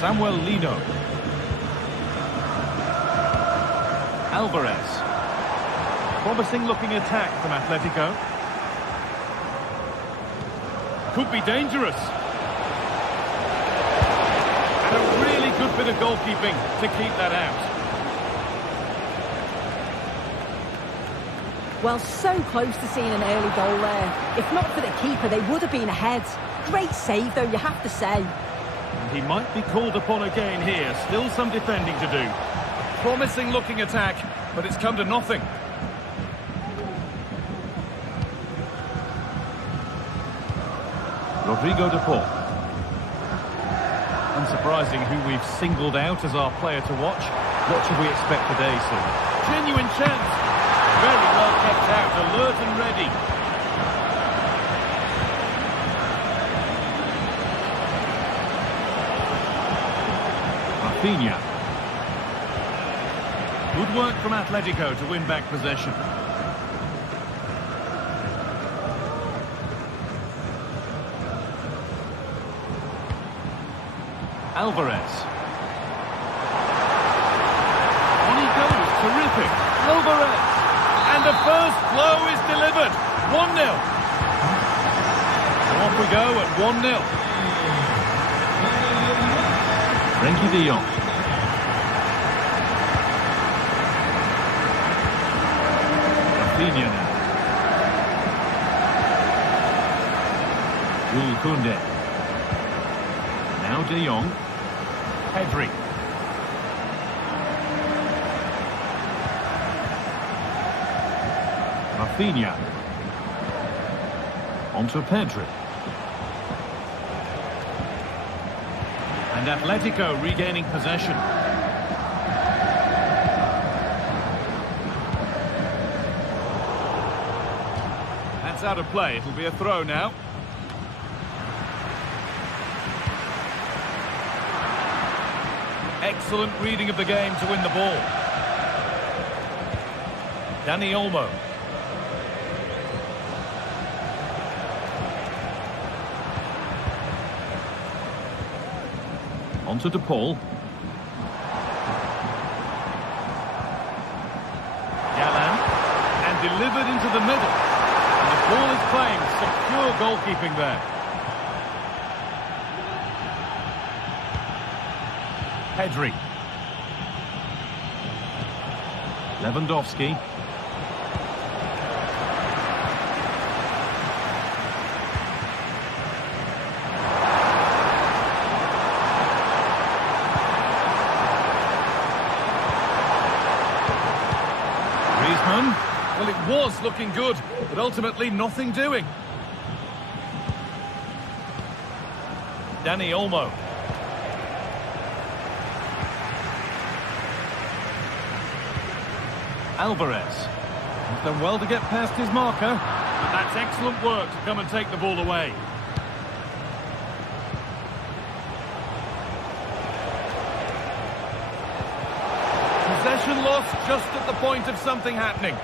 Samuel Lino. Alvarez. Promising looking attack from Atletico. Could be dangerous. And a really good bit of goalkeeping to keep that out. Well, so close to seeing an early goal there. If not for the keeper, they would have been ahead. Great save, though, you have to say. And he might be called upon again here. Still some defending to do. A promising looking attack, but it's come to nothing. Rodrigo de Paul. Unsurprising who we've singled out as our player to watch. What should we expect today, Sue? Genuine chance. Very well kept out, alert and ready. Rafinha. Good work from Atletico to win back possession. Alvarez. On he goes, terrific. Alvarez. And the first blow is delivered. 1-0. So off we go at 1-0. Frenkie de Jong. Rafinha now. Jules Koundé. Now de Jong. Pedri. Rafinha. Onto Pedri. And Atletico regaining possession. That's out of play. It'll be a throw now. Excellent reading of the game to win the ball. Dani Olmo. Onto De Paul. Galán. And delivered into the middle. And the ball is playing. Secure goalkeeping there. Pedri. Lewandowski. Well, it was looking good, but ultimately nothing doing. Dani Olmo. Alvarez. He's done well to get past his marker, but that's excellent work to come and take the ball away. Possession lost just at the point of something happening.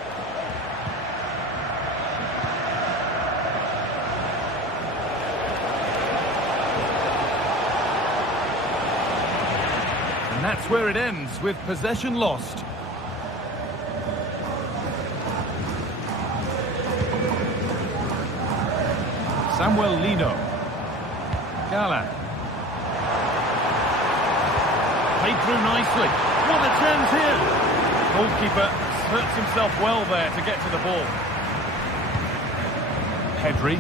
that's where it ends, with possession lost. Samuel Lino. Gala. Played through nicely. What a chance here! Goalkeeper hurts himself well there to get to the ball. Pedri.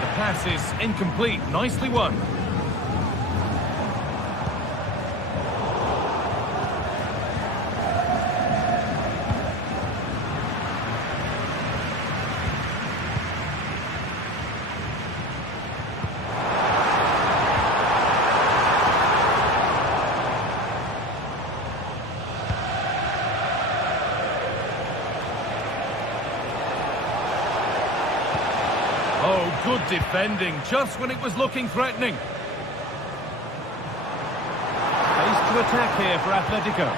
The pass is incomplete. Nicely won. Oh, good defending, just when it was looking threatening. Space to attack here for Atletico.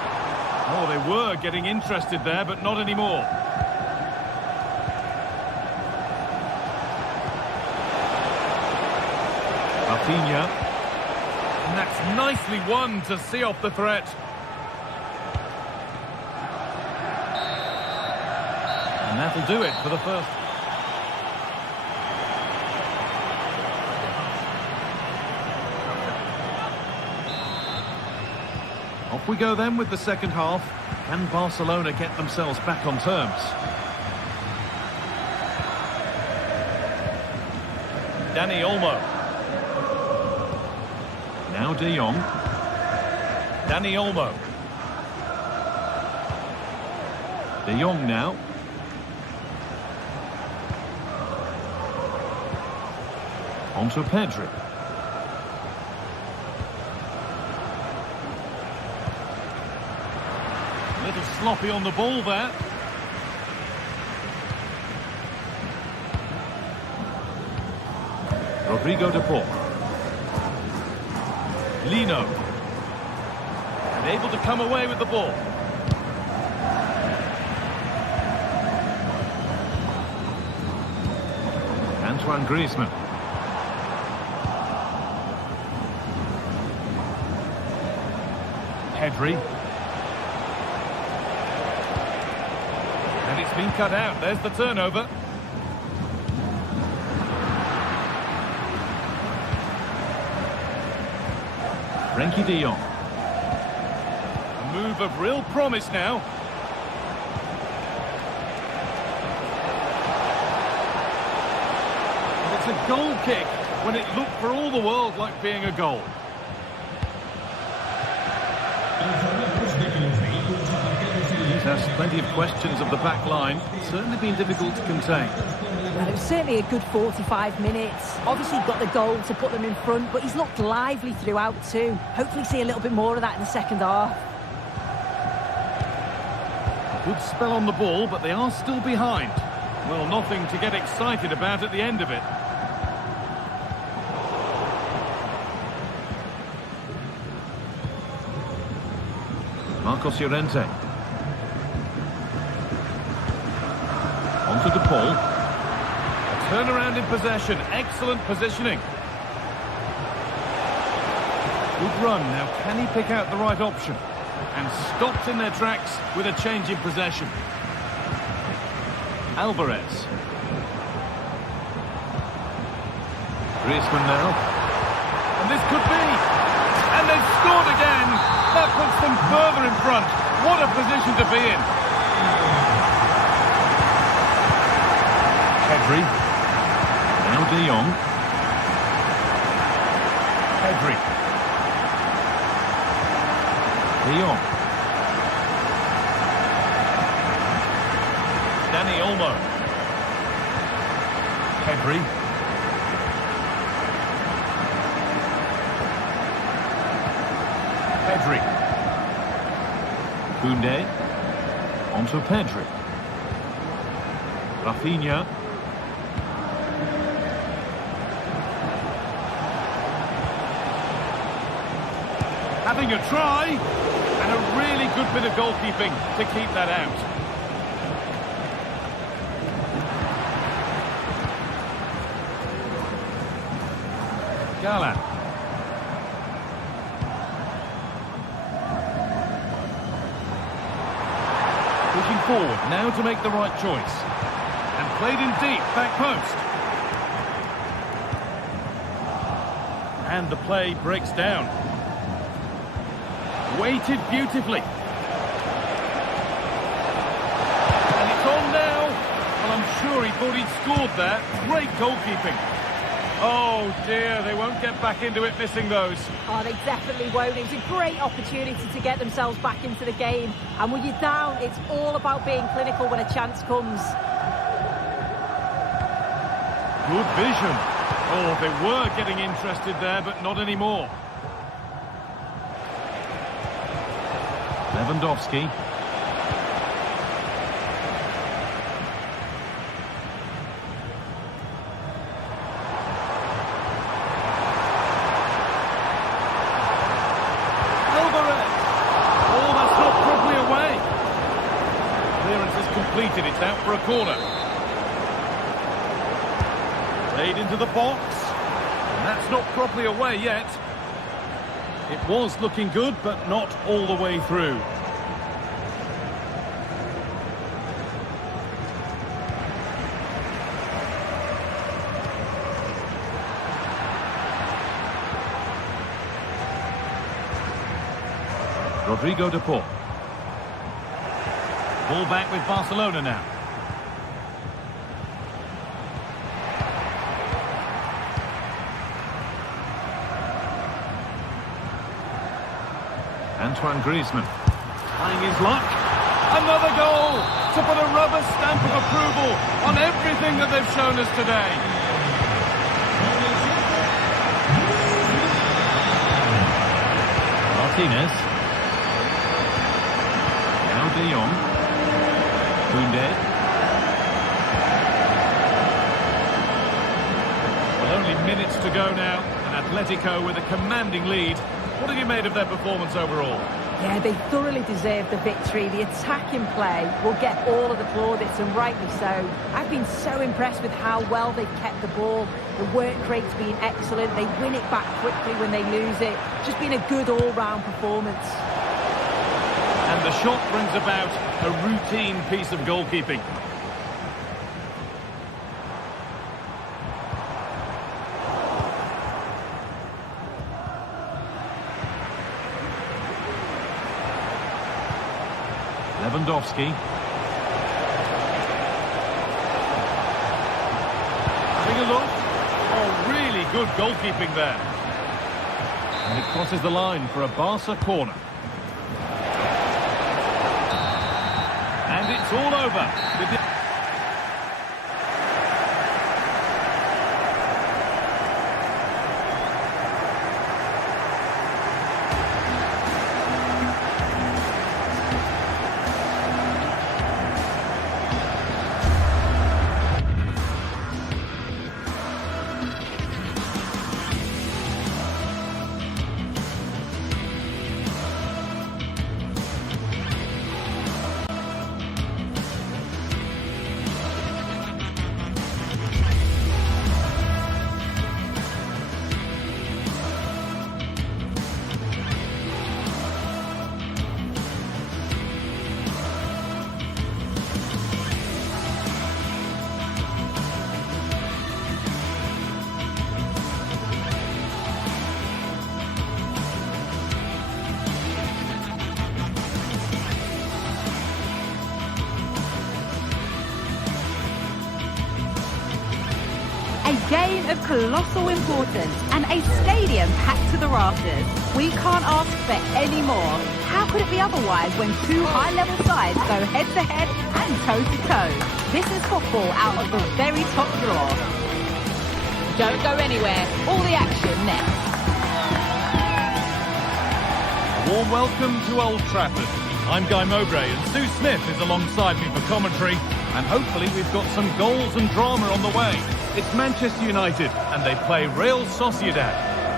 Oh, they were getting interested there, but not anymore. Rafinha. And that's nicely won to see off the threat. And that'll do it for the first. Off we go then with the second half. Can Barcelona get themselves back on terms? Dani Olmo. Now De Jong. Dani Olmo. De Jong now. On to Pedri. A little sloppy on the ball there. Rodrigo de Paul. Lino. And able to come away with the ball. Antoine Griezmann. Pedri. And it's been cut out. There's the turnover. Frenkie de Jong. A move of real promise now. And it's a goal kick when it looked for all the world like being a goal. He's asked plenty of questions of the back line. Certainly been difficult to contain. Well, it was certainly a good 45 minutes. Obviously got the goal to put them in front, but he's looked lively throughout too. Hopefully see a little bit more of that in the second half. Good spell on the ball, but they are still behind. Well, nothing to get excited about at the end of it. Marcos Llorente. On to De Paul. Turnaround in possession. Excellent positioning. Good run. Now, can he pick out the right option? And stopped in their tracks with a change in possession. Alvarez. Griezmann now. And this could be. And they've scored again. That puts them further in front. What a position to be in. Pedri. Now De Jong. Pedri. De Jong. Dani Olmo. Pedri. Pedri. Koundé. On to Pedri. Rafinha. Having a try, and a really good bit of goalkeeping to keep that out. Alan. Pushing forward, now to make the right choice. And played in deep, back post. And the play breaks down. Weighted beautifully. And it's on now. Well, I'm sure he thought he'd scored there. Great goalkeeping. Oh dear, they won't get back into it missing those. Oh, they definitely won't. It was a great opportunity to get themselves back into the game. And when you're down, it's all about being clinical when a chance comes. Good vision. Oh, they were getting interested there, but not anymore. Lewandowski. It's out for a corner. Played into the box. And that's not properly away yet. It was looking good, but not all the way through. Rodrigo de Paul. Ball back with Barcelona now. Antoine Griezmann. Trying his luck. Another goal to put a rubber stamp of approval on everything that they've shown us today. Martinez. Now De Jong. Koundé. Well, only minutes to go now, and Atletico with a commanding lead. What have you made of their performance overall? Yeah, they thoroughly deserve the victory. The attacking play will get all of the plaudits, and rightly so. I've been so impressed with how well they've kept the ball. The work rate's been excellent. They win it back quickly when they lose it. Just been a good all-round performance. And the shot brings about a routine piece of goalkeeping. Lewandowski. Having a look. Oh, really good goalkeeping there. And it crosses the line for a Barca corner. And it's all over. A game of colossal importance and a stadium packed to the rafters. We can't ask for any more. How could it be otherwise when two high-level sides go head-to-head and toe-to-toe? This is football out of the very top draw. Don't go anywhere. All the action next. A warm welcome to Old Trafford. I'm Guy Mowbray and Sue Smith is alongside me for commentary. And hopefully we've got some goals and drama on the way. It's Manchester United and they play Real Sociedad.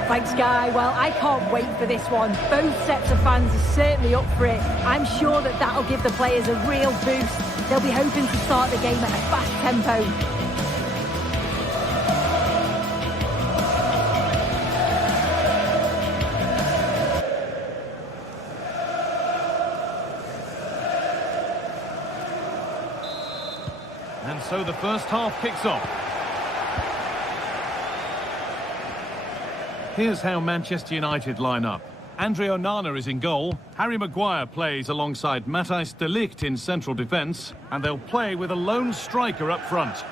Thanks, Guy. Well, I can't wait for this one. Both sets of fans are certainly up for it. I'm sure that that'll give the players a real boost. They'll be hoping to start the game at a fast tempo. And so the first half kicks off. Here's how Manchester United line up. Andre Onana is in goal. Harry Maguire plays alongside Matthijs de Ligt in central defence. And they'll play with a lone striker up front.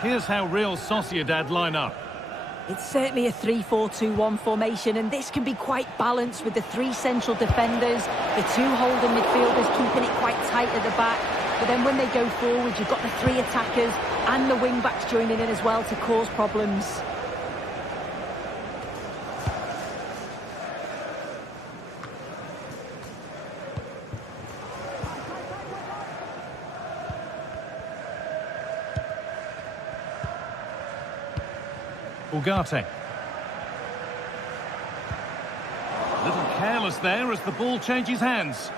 Here's how Real Sociedad line up. It's certainly a 3-4-2-1 formation, and this can be quite balanced with the three central defenders, the two holding midfielders keeping it quite tight at the back. But then when they go forward, you've got the three attackers and the wing-backs joining in as well to cause problems. Ugarte. A little careless there as the ball changes hands.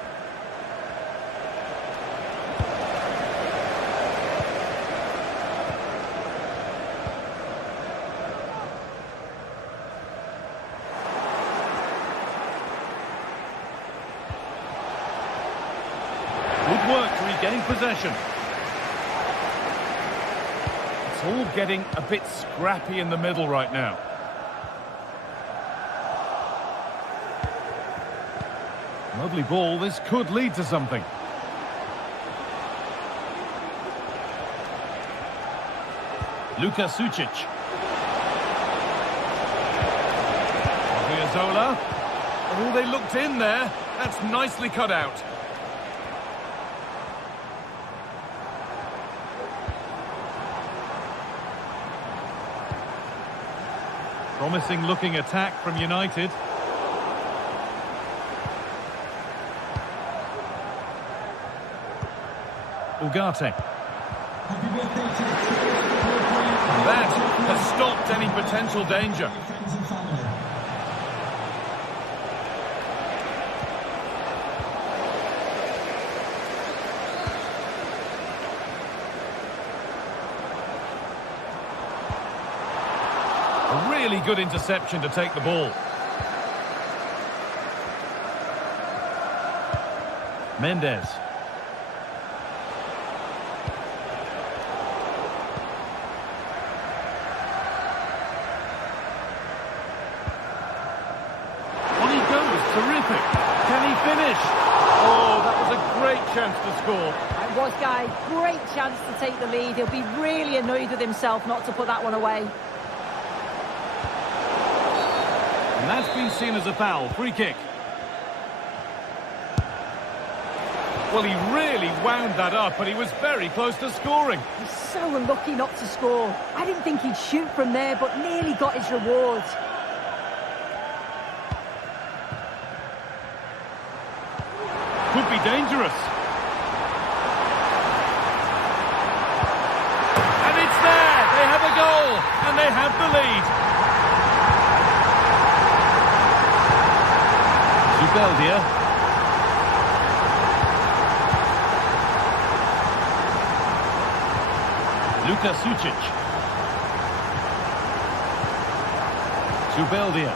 Good work to regain possession. It's all getting a bit scrappy in the middle right now. Lovely ball, this could lead to something. Luka Sucic. Odriozola. Oh, they looked in there. That's nicely cut out. Promising looking attack from United. Ugarte. That has stopped any potential danger. A really good interception to take the ball. Mendes. Terrific. Can he finish? Oh, that was a great chance to score. It was, Guy. Great chance to take the lead. He'll be really annoyed with himself not to put that one away. And that's been seen as a foul. Free kick. Well, he really wound that up, but he was very close to scoring. He's so unlucky not to score. I didn't think he'd shoot from there, but nearly got his reward. Could be dangerous. And it's there! They have a goal! And they have the lead. Zubeldia. Luka Sucic. Zubeldia.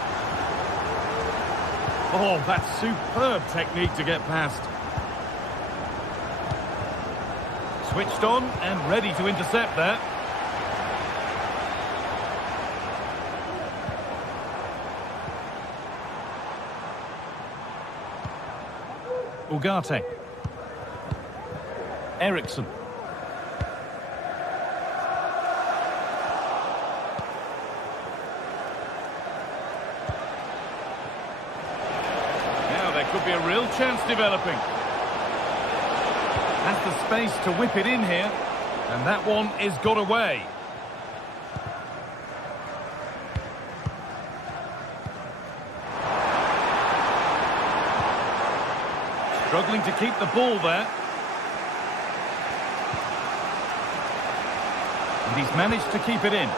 Oh, that's superb technique to get past. Switched on and ready to intercept there. Ugarte. Eriksson. Could be a real chance developing. Has the space to whip it in here, and that one is got away. Struggling to keep the ball there. And he's managed to keep it in.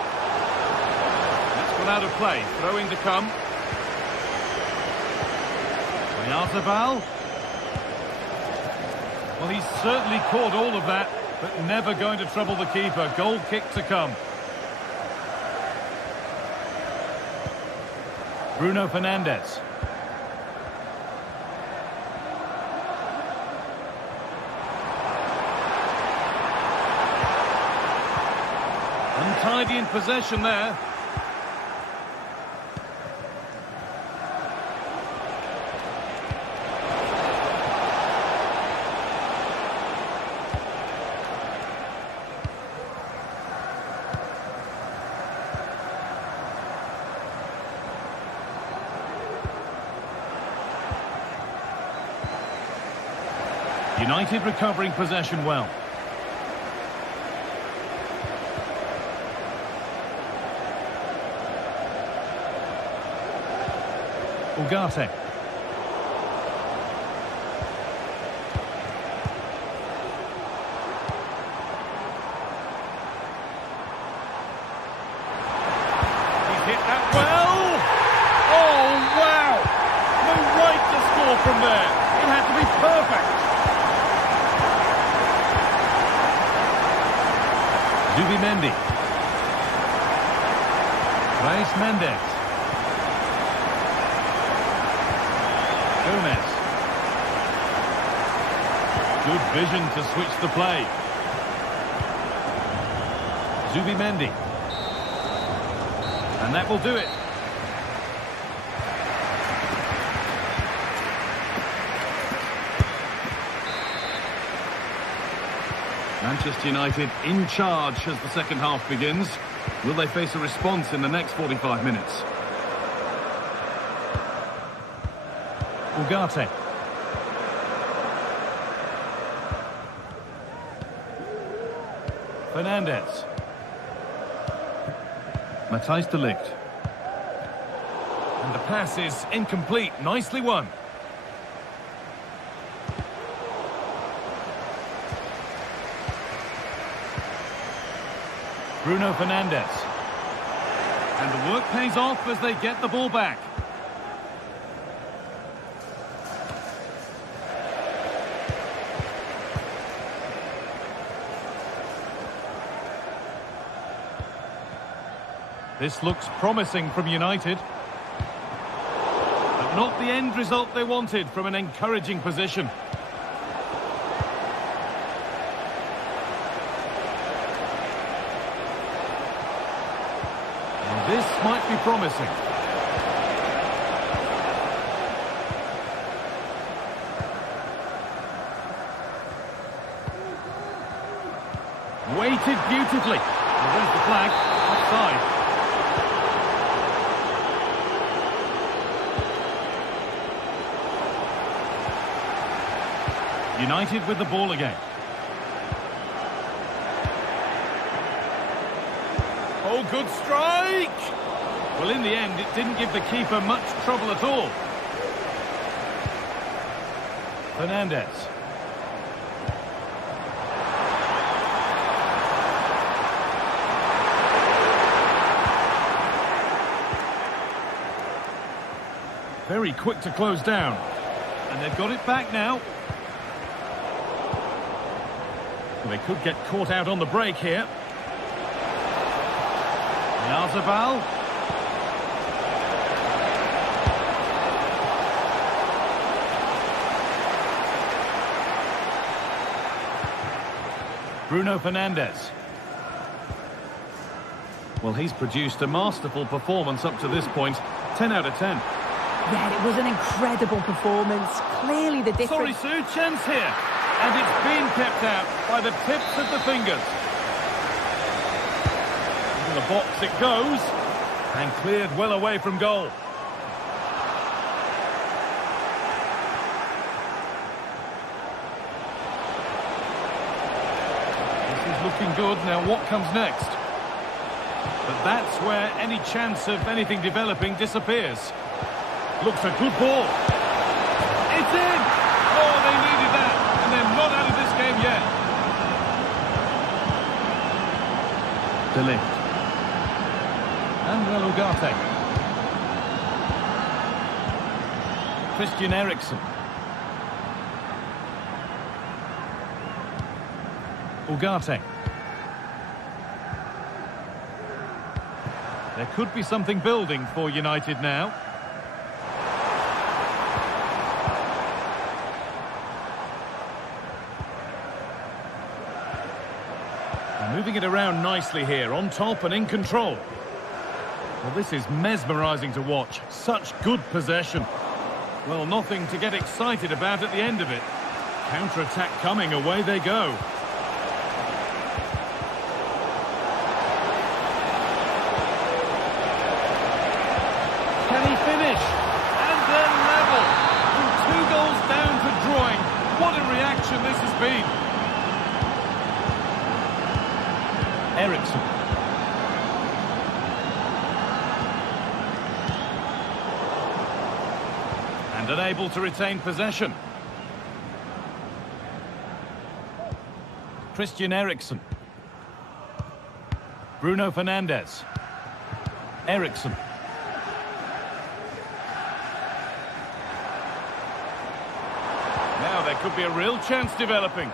That's gone out of play. Throwing to come. Yarzabal. Well, he's certainly caught all of that, but never going to trouble the keeper. Goal kick to come. Bruno Fernandes. Untidy in possession there. United recovering possession well. Ugarte. He's hit that well. Oh, wow. No right to score from there. It had to be perfect. Zubimendi. Reis Mendes. Gomez. Good vision to switch the play. Zubimendi. And that will do it. Manchester United in charge as the second half begins. Will they face a response in the next 45 minutes? Ugarte. Fernandez. Matthijs de Ligt. And the pass is incomplete. Nicely won. Bruno Fernandes. And the work pays off as they get the ball back. This looks promising from United. But not the end result they wanted from an encouraging position. This might be promising. Weighted beautifully. And there's the flag. Offside. United with the ball again. Oh, good strike! Well, in the end, it didn't give the keeper much trouble at all. Fernandez. Very quick to close down. And they've got it back now. Well, they could get caught out on the break here. Yarzabal. Bruno Fernandes. Well, he's produced a masterful performance up to this point. 10 out of 10. Yeah, it was an incredible performance. Clearly the difference... Sorry, Sue, chance here. And it's been kept out by the tips of the fingers. The box it goes, and cleared well away from goal. This is looking good. Now what comes next? But that's where any chance of anything developing disappears. Looks a good ball. It's in! Oh, they needed that, and they're not out of this game yet. De Ligt. And Ugarte. Christian Eriksen. Ugarte. There could be something building for United now. moving it around nicely here, on top and in control. Well, this is mesmerising to watch. Such good possession. Well, nothing to get excited about at the end of it. Counter-attack coming, away they go. Can he finish? And they're level. From 2 goals down to drawing. What a reaction this has been. Eriksson. And unable to retain possession. Christian Eriksen. Bruno Fernandes. Eriksen. Now there could be a real chance developing.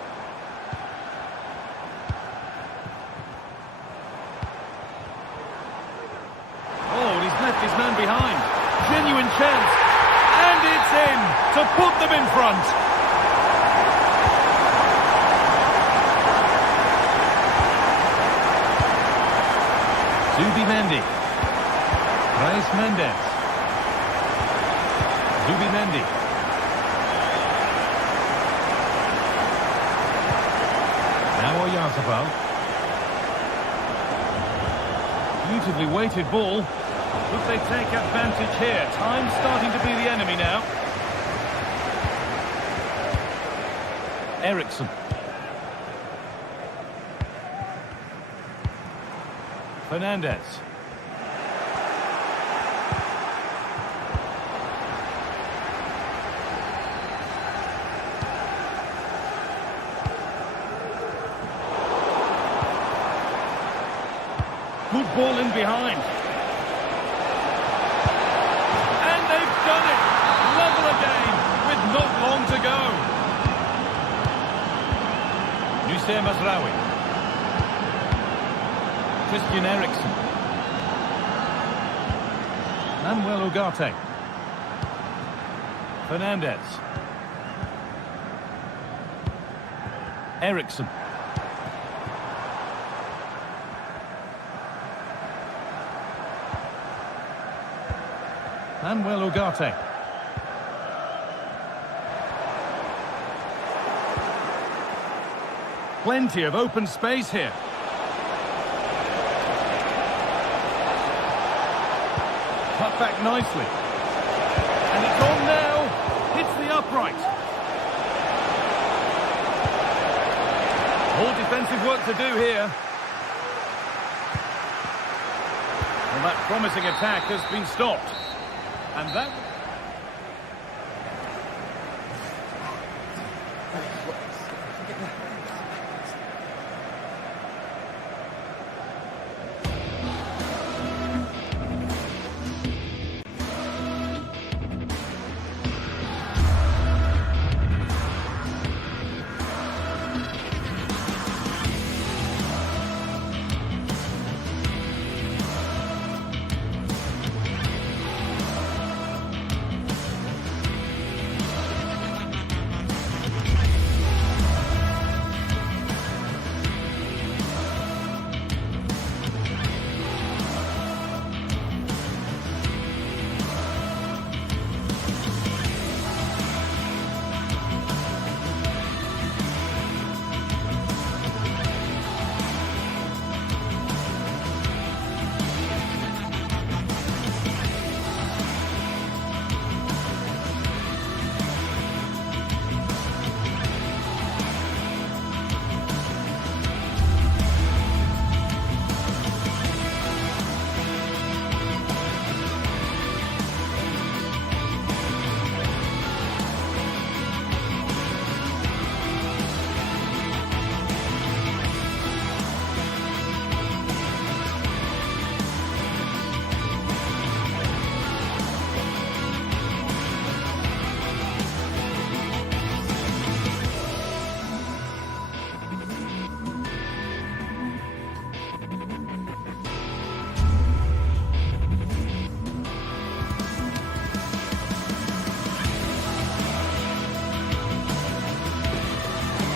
Oh, and he's left his man behind. Genuine chance. And it's in to put them in front. Zubimendi. Reis Mendes. Zubimendi. Now Oyarzabal. Beautifully weighted ball. Would they take advantage here? Time starting to be the enemy now. Eriksen. Fernandes. Good ball in behind. And they've done it. Level again with not long to go. Nusayr Mazraoui. Christian Eriksen. Manuel Ugarte. Fernandes. Eriksen. Manuel Ugarte. Plenty of open space here. Cut back nicely. And it's on now. Hits the upright. More defensive work to do here. Well, that promising attack has been stopped. And that...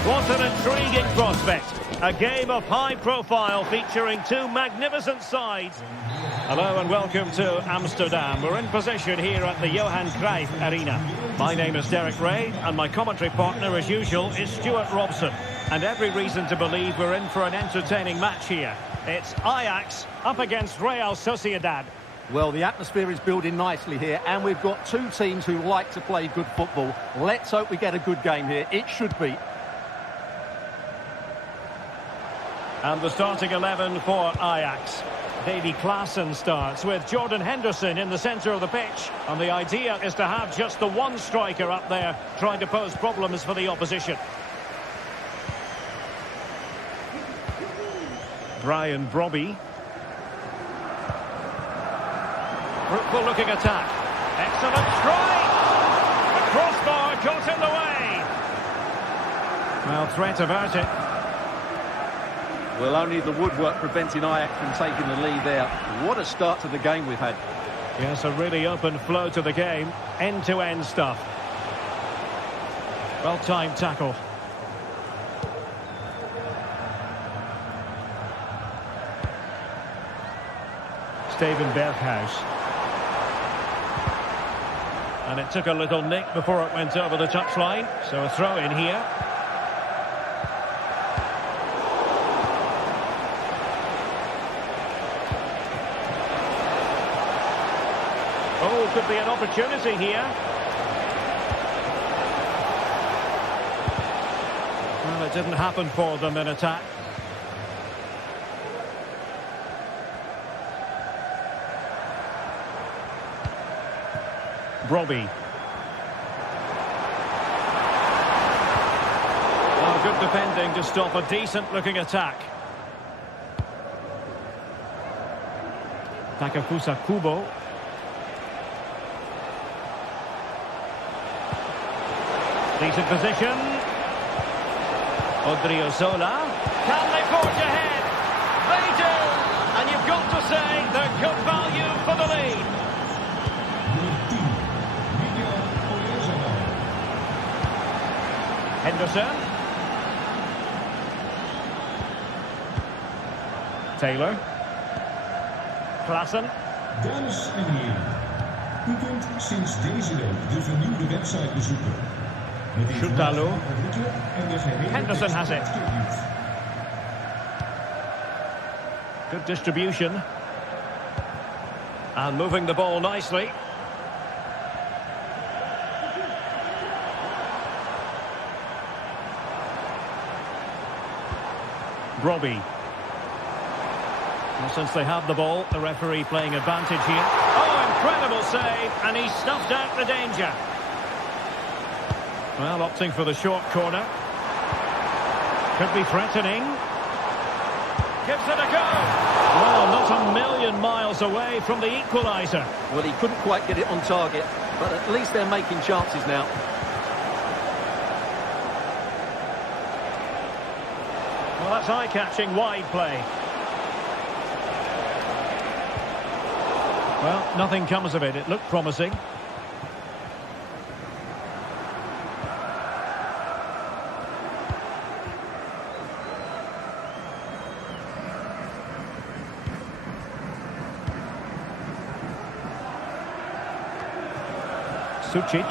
What an intriguing prospect. A game of high profile featuring two magnificent sides. Hello and welcome to Amsterdam. We're in position here at the Johan Cruyff Arena. My name is Derek Ray and my commentary partner as usual is Stuart Robson. And every reason to believe we're in for an entertaining match here. It's Ajax up against Real Sociedad. Well, the atmosphere is building nicely here, and we've got two teams who like to play good football. Let's hope we get a good game here. It should be. And the starting 11 for Ajax. Davy Klaassen starts with Jordan Henderson in the centre of the pitch. And the idea is to have just the one striker up there trying to pose problems for the opposition. Brian Brobby. Fruitful looking attack. Excellent strike! The crossbar caught in the way. Well, threat averted. Well, only the woodwork preventing Ajax from taking the lead there. What a start to the game we've had. Yes, a really open flow to the game. End-to-end stuff. Well-timed tackle. Steven Berghuis. And it took a little nick before it went over the touchline. So a throw in here. Oh, could be an opportunity here. Well, it didn't happen for them in attack. Brobby. Oh, good defending to stop a decent-looking attack. Takafusa Kubo. Decent position. Odriozola. Can they forge ahead? They do! And you've got to say they're good value for the lead. Henderson. Taylor. Klaassen. Dames en heren, u kunt sinds deze week de vernieuwde website bezoeken. Shoutalo. Henderson has it. Good distribution. And moving the ball nicely. Brobby. Well, since they have the ball, the referee playing advantage here. Oh, incredible save, and he snuffed out the danger. Well, opting for the short corner. Could be threatening. Gives it a go. Well, not a million miles away from the equaliser. Well, he couldn't quite get it on target, but at least they're making chances now. Well, that's eye-catching wide play. Well, nothing comes of it. It looked promising. Sucic.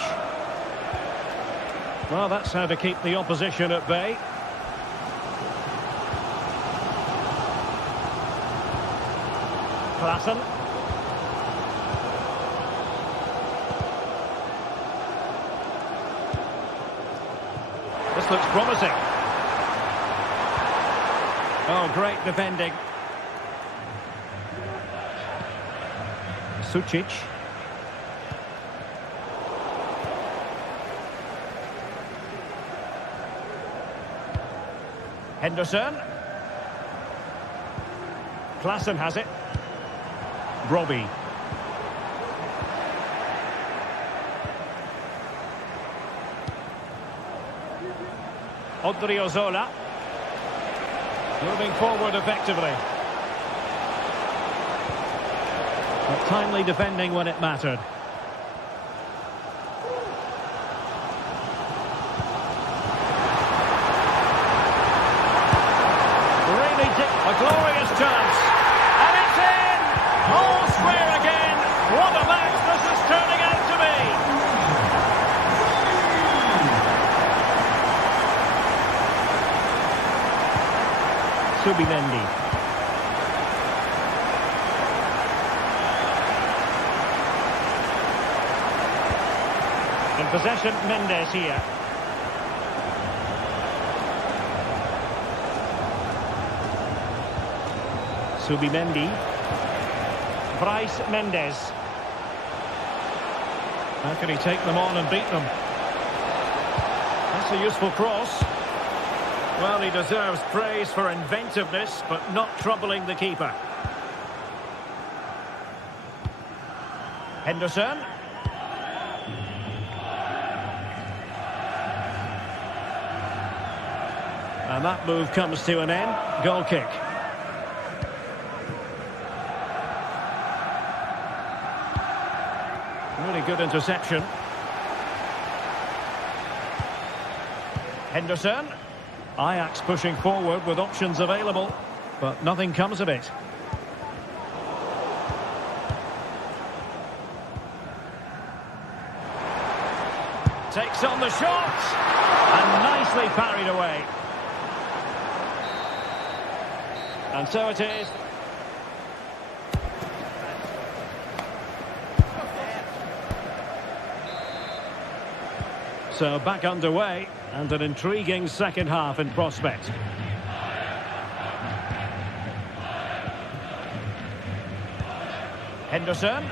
Well, that's how to keep the opposition at bay. Klaassen. This looks promising. Oh, great defending. Sucic. Henderson. Klaassen has it. Brobby. Odriozola. Moving forward effectively. But timely defending when it mattered. Subimendi. In possession, Mendes here. Subimendi. Bryce Mendes. How can he take them on and beat them? That's a useful cross. Well, he deserves praise for inventiveness, but not troubling the keeper. Henderson. And that move comes to an end. Goal kick. Really good interception. Henderson. Ajax pushing forward with options available, but nothing comes of it. Takes on the shot and nicely parried away. And so it is. So back underway, and an intriguing second half in prospect. Henderson.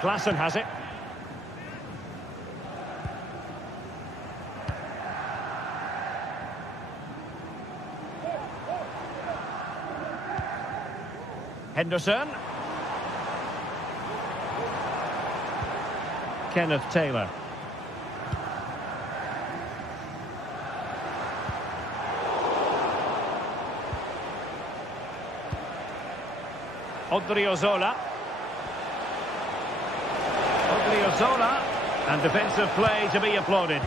Klaassen has it. Henderson. Kenneth Taylor. Odriozola. And defensive play to be applauded.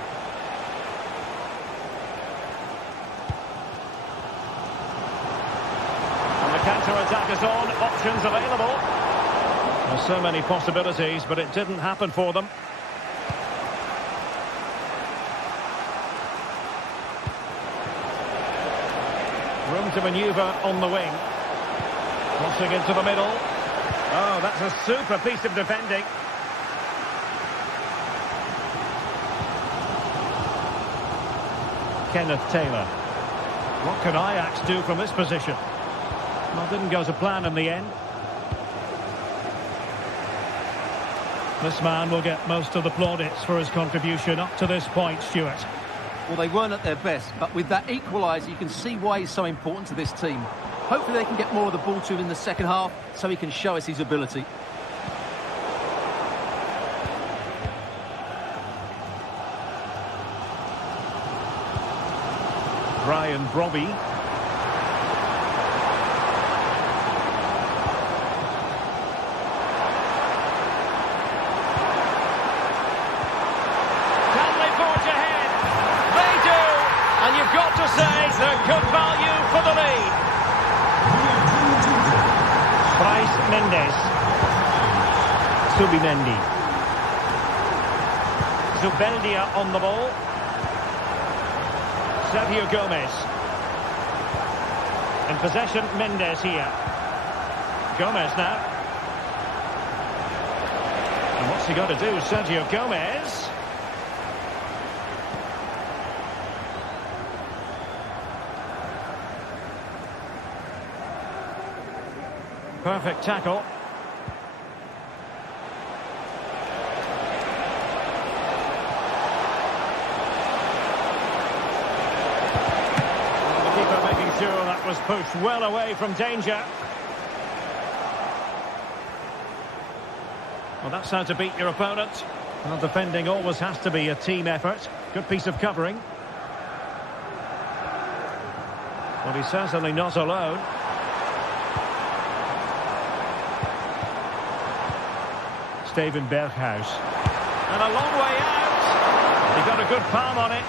And the counter-attack is on. Options available. There's so many possibilities, but it didn't happen for them. Room to manoeuvre on the wing. Crossing into the middle. Oh, that's a super piece of defending. Kenneth Taylor. What can Ajax do from this position? Well, didn't go to plan in the end. This man will get most of the plaudits for his contribution up to this point, Stuart. Well, they weren't at their best, but with that equaliser, you can see why he's so important to this team. Hopefully they can get more of the ball to him in the second half so he can show us his ability. Brian Brobby. Can they forge ahead? They do! And you've got to say they're good value for the lead. Bryce Mendes. Subimendi. Zubeldia on the ball. Sergio Gomez. In possession, Mendes here. Gomez now. And what's he got to do, Sergio Gomez? Perfect tackle. Sure, that was pushed well away from danger. Well, that's how to beat your opponent. Well, defending always has to be a team effort. Good piece of covering. Well, he's certainly not alone. Steven Berghuis. And a long way out. He got a good palm on it.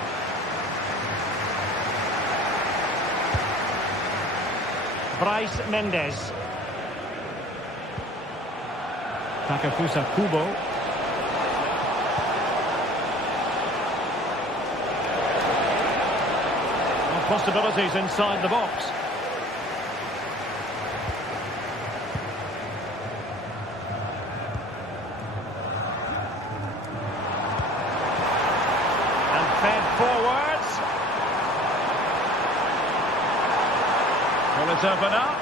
Bryce Mendes. Takafusa Kubo. Possibilities inside the box. Fed forwards. Will it open up?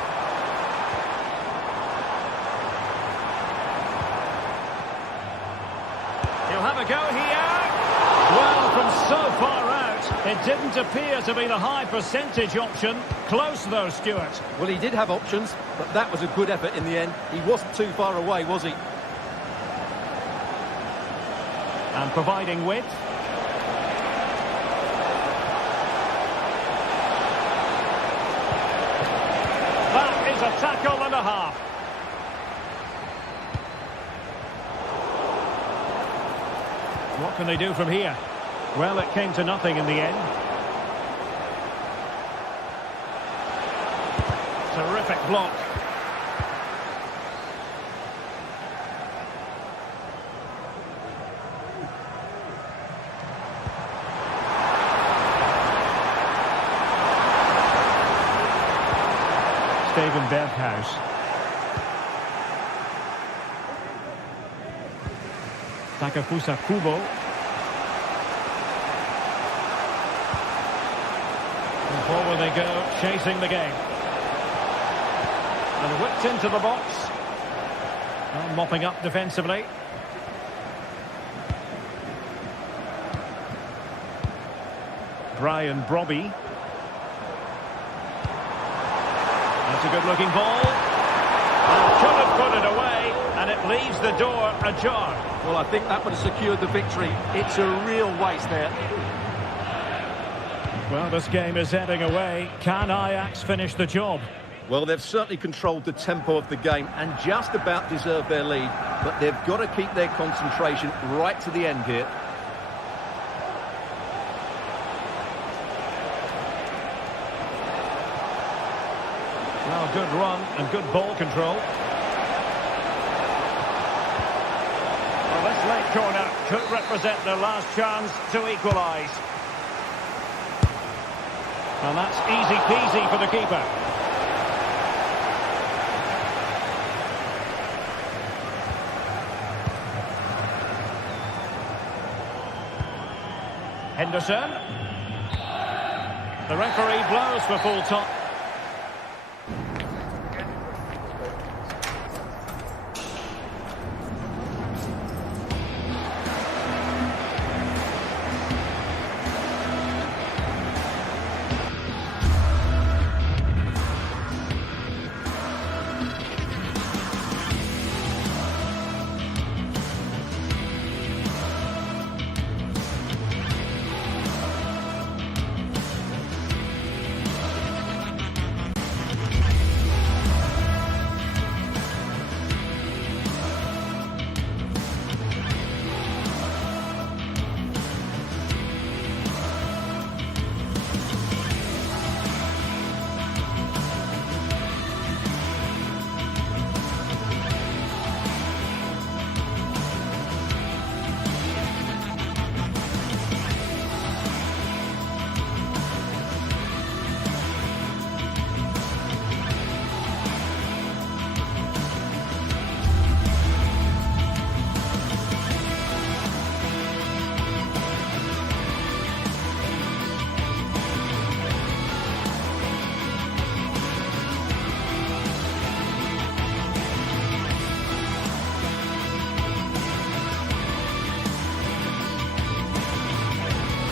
He'll have a go here. Well, from so far out, it didn't appear to be the high percentage option. Close though, Stuart. Well, he did have options, but that was a good effort in the end. He wasn't too far away, was he? And providing width. That is a tackle and a half. What can they do from here? Well, it came to nothing in the end. Terrific block. Steven Berghuis. Takafusa Kubo. And forward they go, chasing the game. And whipped into the box. Well, mopping up defensively. Brian Brobby. That's a good-looking ball. And could have put it away, and it leaves the door ajar. Well, I think that would have secured the victory. It's a real waste there. Well, this game is heading away. Can Ajax finish the job? Well, they've certainly controlled the tempo of the game and just about deserved their lead, but they've got to keep their concentration right to the end here. Well, good run and good ball control. Well, this late corner could represent their last chance to equalise. And that's easy peasy for the keeper. Henderson. The referee blows for full time.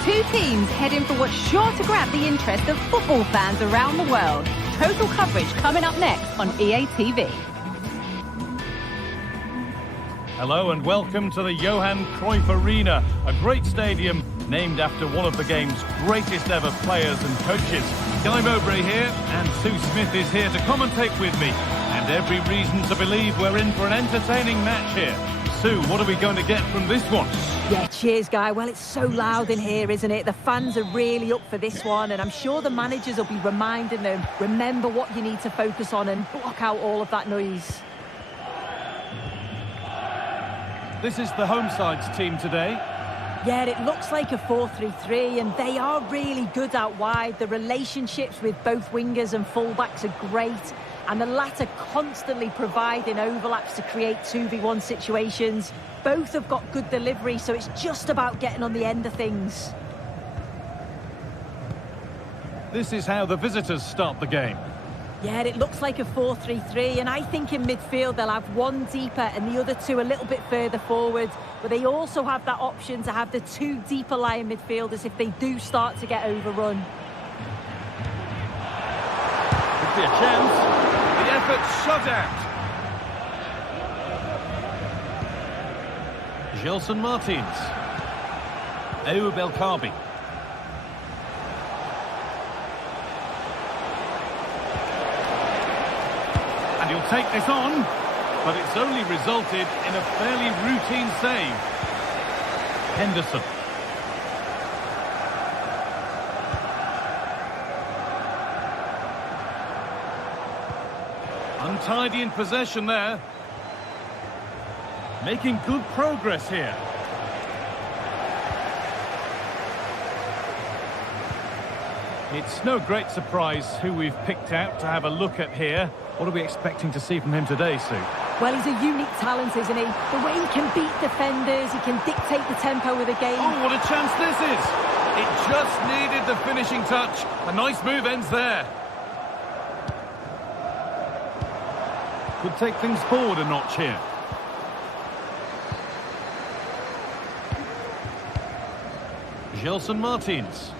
Two teams heading for what's sure to grab the interest of football fans around the world. Total coverage coming up next on EA TV. Hello and welcome to the Johan Cruyff Arena, a great stadium named after one of the game's greatest ever players and coaches. Guy Mowbray here, and Sue Smith is here to commentate with me. And every reason to believe we're in for an entertaining match here. Sue, what are we going to get from this one? Yeah, cheers, Guy. Well, it's so loud in here, isn't it? The fans are really up for this one, and I'm sure the managers will be reminding them, remember what you need to focus on and block out all of that noise. This is the home side's team today. Yeah, it looks like a 4-3-3, and they are really good out wide. The relationships with both wingers and fullbacks are great, and the latter constantly providing overlaps to create 2v1 situations. Both have got good delivery, so it's just about getting on the end of things. This is how the visitors start the game. Yeah, it looks like a 4-3-3, and I think in midfield they'll have one deeper and the other two a little bit further forward. But they also have that option to have the two deeper lying midfielders if they do start to get overrun. Could be a chance. The effort shut out. Gelson Martins. Ayoub El Kaabi. And he'll take this on, but it's only resulted in a fairly routine save. Henderson. Untidy in possession there. Making good progress here. It's no great surprise who we've picked out to have a look at here. What are we expecting to see from him today, Sue? Well, he's a unique talent, isn't he? The way he can beat defenders, he can dictate the tempo of the game. Oh, what a chance this is! It just needed the finishing touch. A nice move ends there. Could take things forward a notch here. Gelson Martins.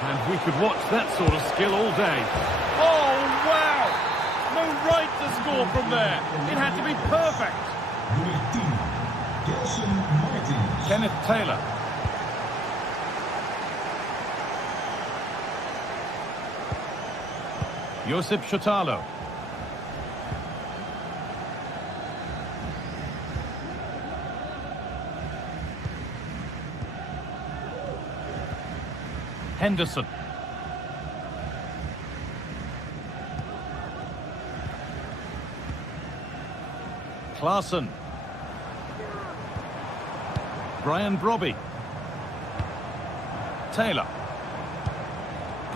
And we could watch that sort of skill all day. Oh, wow! No right to score from there. It had to be perfect. Nummer 10, Gelson Martins. Kenneth Taylor. Josip Shotalo. Henderson. Klaassen. Brian Brobby. Taylor.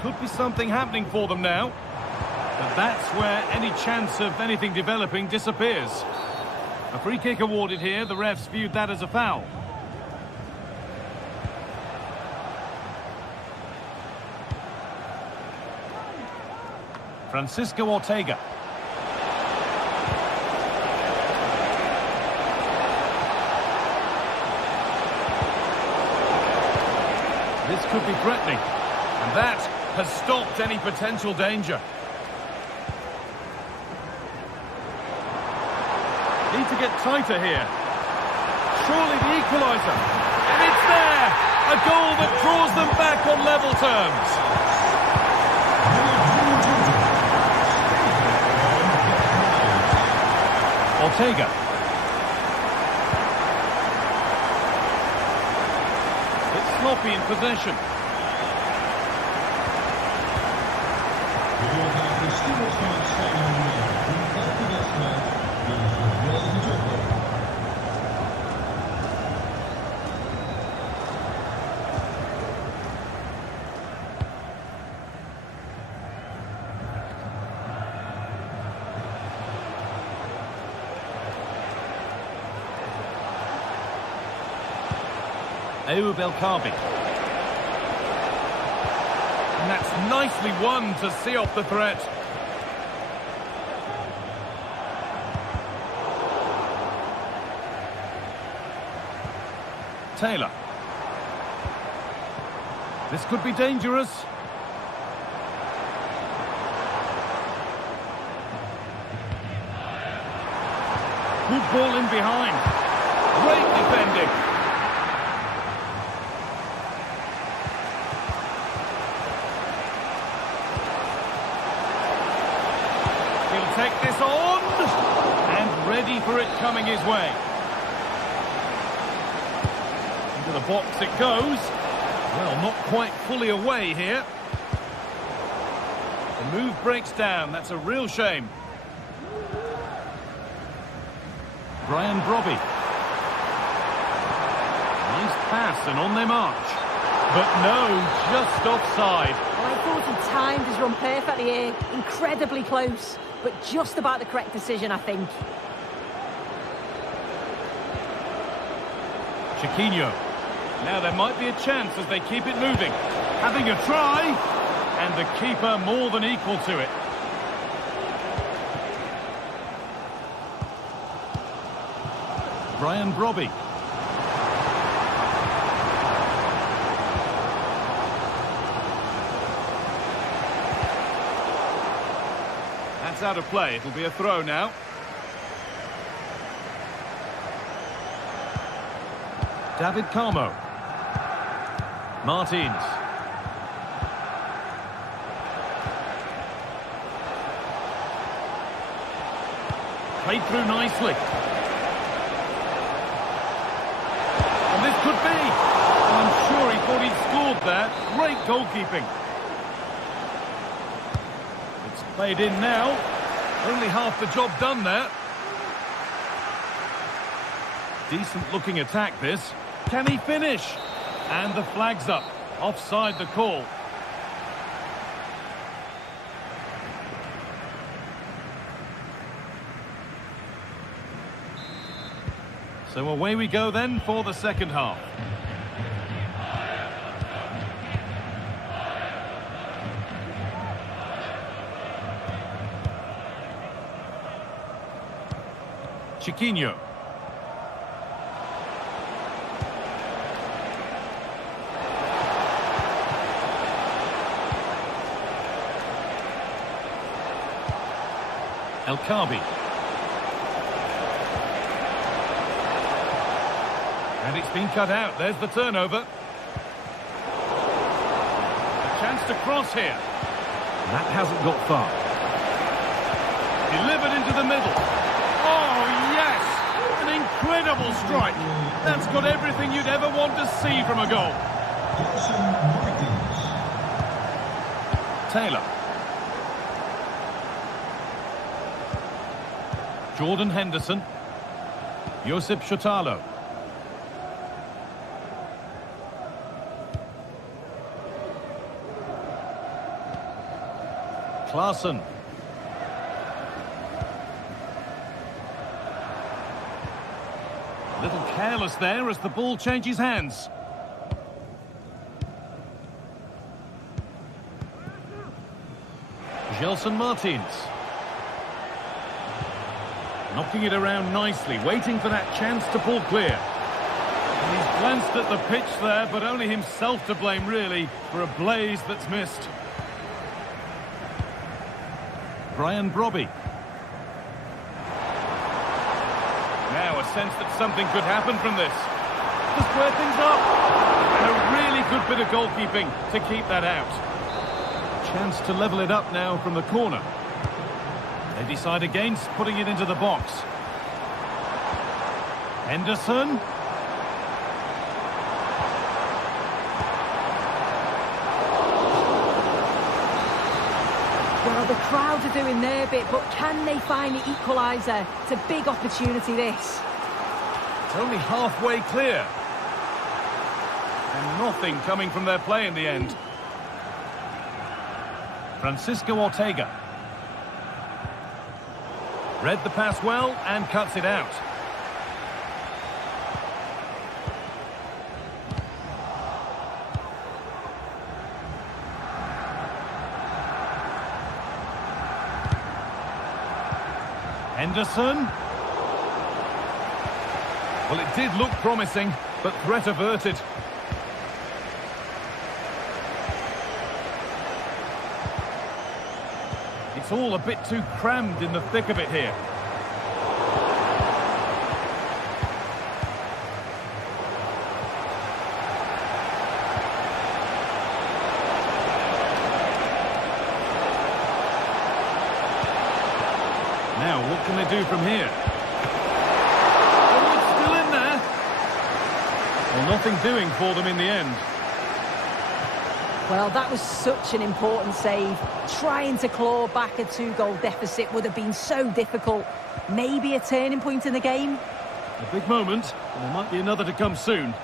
Could be something happening for them now. But that's where any chance of anything developing disappears. A free kick awarded here. The refs viewed that as a foul. Francisco Ortega. This could be threatening, and that has stopped any potential danger. Need to get tighter here. Surely the equaliser, and it's there! A goal that draws them back on level terms. Ortega. It's sloppy in possession. Ayoub El Kaabi. And that's nicely won to see off the threat. Taylor. This could be dangerous. Good ball in behind. Great defending. Take this on, and ready for it coming his way. Into the box it goes. Well, not quite fully away here. The move breaks down. That's a real shame. Brian Brobby. Nice pass, and on they march. But no, just offside. Well, I thought he timed his run perfectly here. Incredibly close. But just about the correct decision, I think. Chiquinho. Now there might be a chance as they keep it moving. Having a try, and the keeper more than equal to it. Brian Brobby. That's out of play. It'll be a throw now. David Carmo. Martins. Played through nicely. And this could be. I'm sure he thought he'd scored there. Great goalkeeping. It's played in now. Only half the job done there. Decent looking attack this. Can he finish? And the flag's up. Offside the call. So away we go then for the second half. Chiquinho. El Khabi. And it's been cut out. There's the turnover. A chance to cross here. That hasn't got far. Delivered into the middle. Oh, yes! An incredible strike. That's got everything you'd ever want to see from a goal. Taylor. Jordan Henderson. Josip Shotalo. Klaassen. A little careless there as the ball changes hands. Gelson Martins. Knocking it around nicely, waiting for that chance to pull clear. And he's glanced at the pitch there, but only himself to blame, really, for a blaze that's missed. Brian Brobby. Now a sense that something could happen from this. To square things up. And a really good bit of goalkeeping to keep that out. Chance to level it up now from the corner. They decide against putting it into the box. Henderson. Well, the crowd are doing their bit, but can they find the equaliser? It's a big opportunity, this. It's only halfway clear. And nothing coming from their play in the end. Francisco Ortega. Read the pass well and cuts it out. Henderson. Well, it did look promising, but threat averted. It's all a bit too crammed in the thick of it here. Now, what can they do from here? Oh, it's still in there. Well, nothing doing for them in the end. Well, that was such an important save. Trying to claw back a 2-goal deficit would have been so difficult. Maybe a turning point in the game. A big moment, and there might be another to come soon.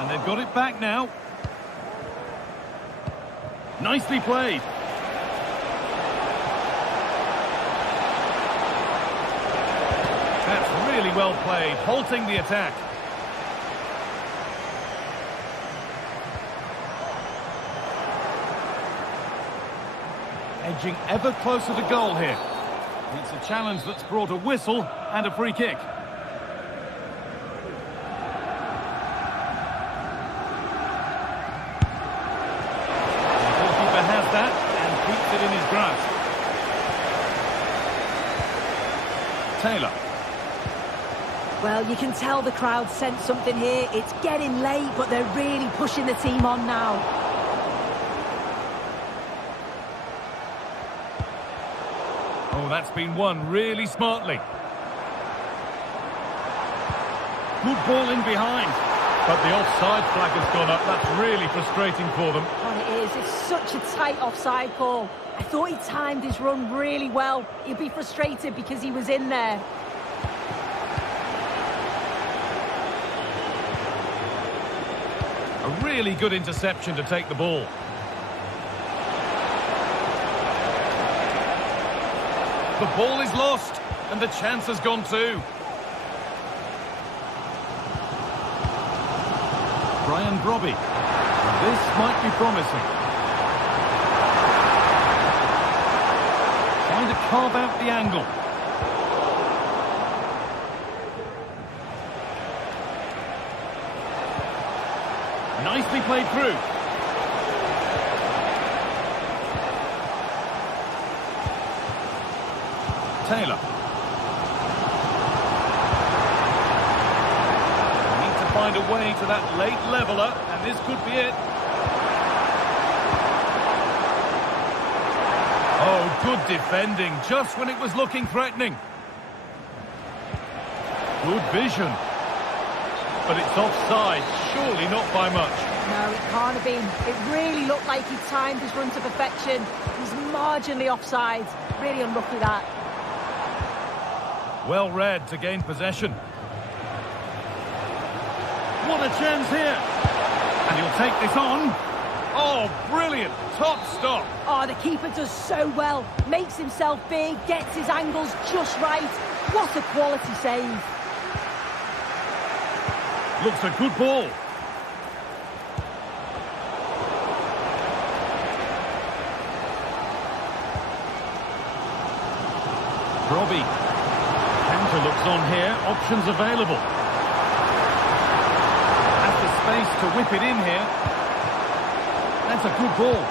And they've got it back now. Really well played, halting the attack. Edging ever closer to goal here. It's a challenge that's brought a whistle and a free kick. The goalkeeper has that and keeps it in his grasp. Taylor. Well, you can tell the crowd sense something here. It's getting late, but they're really pushing the team on now. Oh, that's been won really smartly. Good ball in behind. But the offside flag has gone up. That's really frustrating for them. Well, it is. It's such a tight offside call. I thought he timed his run really well. He'd be frustrated because he was in there. A really good interception to take the ball. The ball is lost, and the chance has gone too. Brian Brobby. This might be promising. Trying to carve out the angle. Nicely played through. Taylor. Need to find a way to that late leveller, and this could be it. Oh, good defending, just when it was looking threatening. Good vision. But it's offside, surely not by much. No, it can't have been. It really looked like he timed his run to perfection. He's marginally offside. Really unlucky that. Well read to gain possession. What a chance here. And he'll take this on. Oh, brilliant. Top stop. Oh, the keeper does so well. Makes himself big, gets his angles just right. What a quality save. Looks a good ball. Robbie. Counter looks on here. Options available. Has the space to whip it in here. That's a good ball.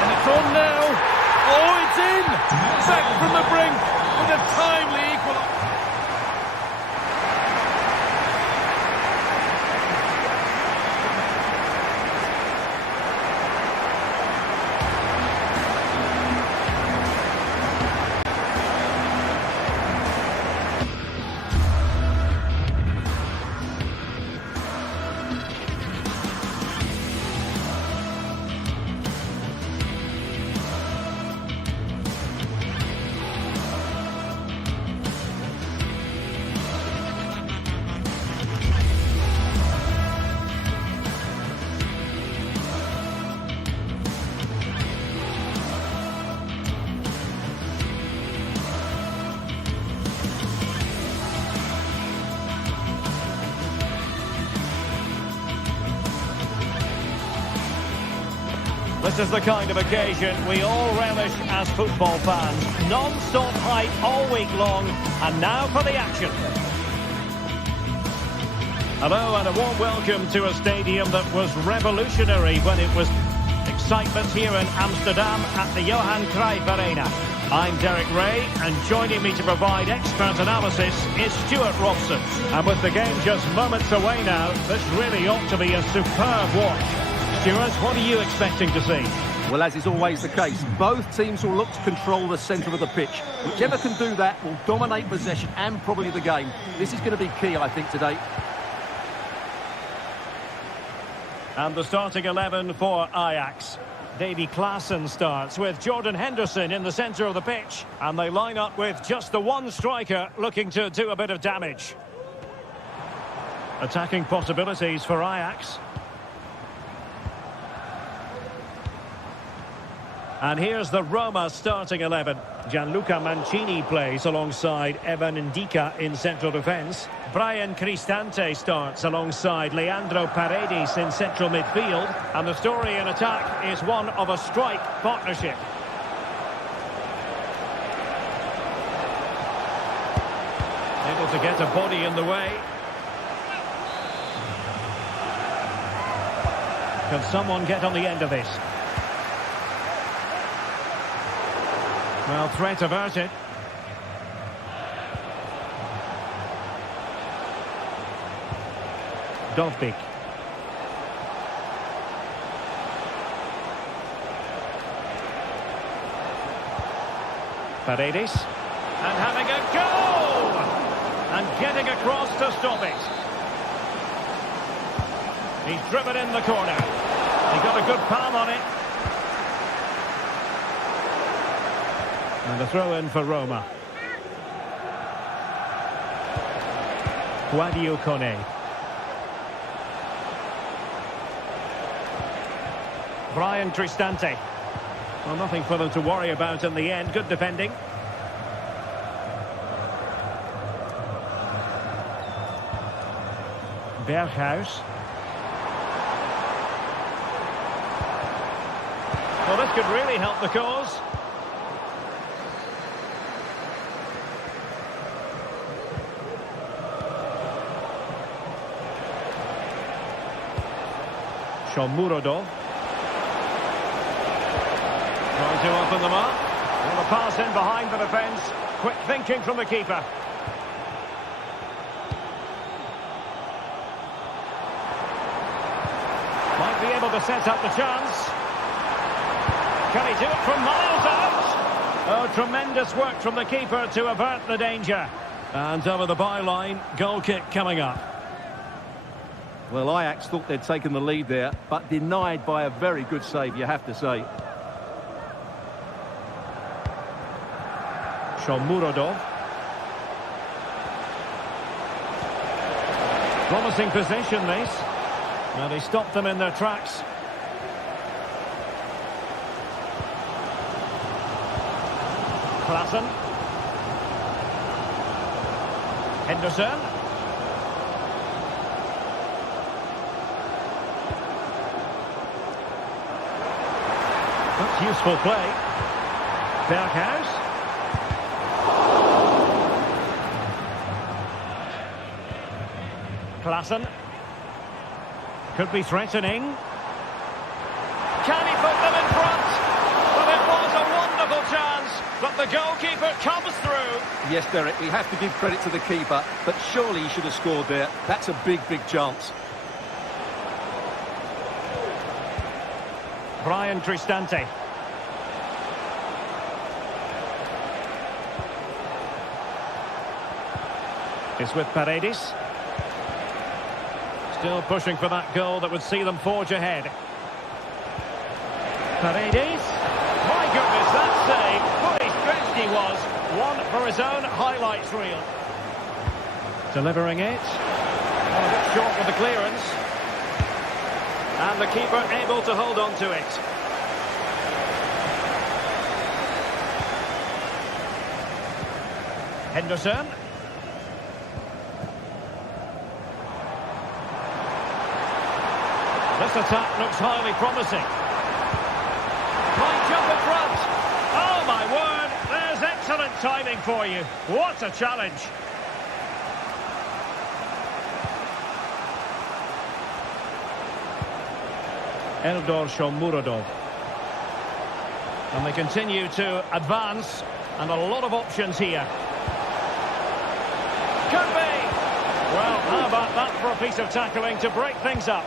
And it's on now. Oh, it's in! Back from the brink with a timely equaliser. This is the kind of occasion we all relish as football fans. Non-stop hype all week long, and now for the action. Hello and a warm welcome to a stadium that was revolutionary when it was excitement here in Amsterdam at the Johan Cruyff Arena. I'm Derek Ray, and joining me to provide expert analysis is Stuart Robson. And with the game just moments away now, this really ought to be a superb watch. Stuart, what are you expecting to see? Well, as is always the case, both teams will look to control the centre of the pitch. Whichever can do that will dominate possession and probably the game. This is going to be key, I think, today. And the starting 11 for Ajax. Davy Klaassen starts with Jordan Henderson in the centre of the pitch. And they line up with just the one striker looking to do a bit of damage. Attacking possibilities for And here's the Roma starting 11. Gianluca Mancini plays alongside Evan Ndika in central defence. Brian Cristante starts alongside Leandro Paredes in central midfield. And the story in attack is one of a strike partnership. Able to get a body in the way. Can someone get on the end of this? Well, threat averted. Dovbik. Paredes. And having a go! And getting across to stop it. He's driven in the corner. He got a good palm on it. And a throw in for Roma. Guadio Kone. Brian Cristante. Well, nothing for them to worry about in the end. Good defending. Berghuis. Well, this could really help the cause. Shomurodov. Trying to open them up. And the pass in behind the defence. Quick thinking from the keeper. Might be able to set up the chance. Can he do it from miles out? Oh, tremendous work from the keeper to avert the danger. And over the byline, goal kick coming up. Well, Ajax thought they'd taken the lead there, but denied by a very good save, you have to say. Shomurodov. Promising position, this. And he stopped them in their tracks. Klassen. Henderson. That's useful play. Berghuis. Klassen. Could be threatening. Can he put them in front? But it was a wonderful chance. But the goalkeeper comes through. Yes, Derek, we have to give credit to the keeper, but surely he should have scored there. That's a big, big chance. Brian Cristante. It's with Paredes. Still pushing for that goal that would see them forge ahead. Paredes. My goodness, that save. Fully stretched he was. One for his own highlights reel. Delivering it. Well, a bit short with the clearance. And the keeper able to hold on to it. Henderson. This attack looks highly promising. Might jump in front. Oh my word, there's excellent timing for you. What a challenge. Eldor Shomurodov. And they continue to advance, and a lot of options here. Could be. Well, how about that for a piece of tackling to break things up?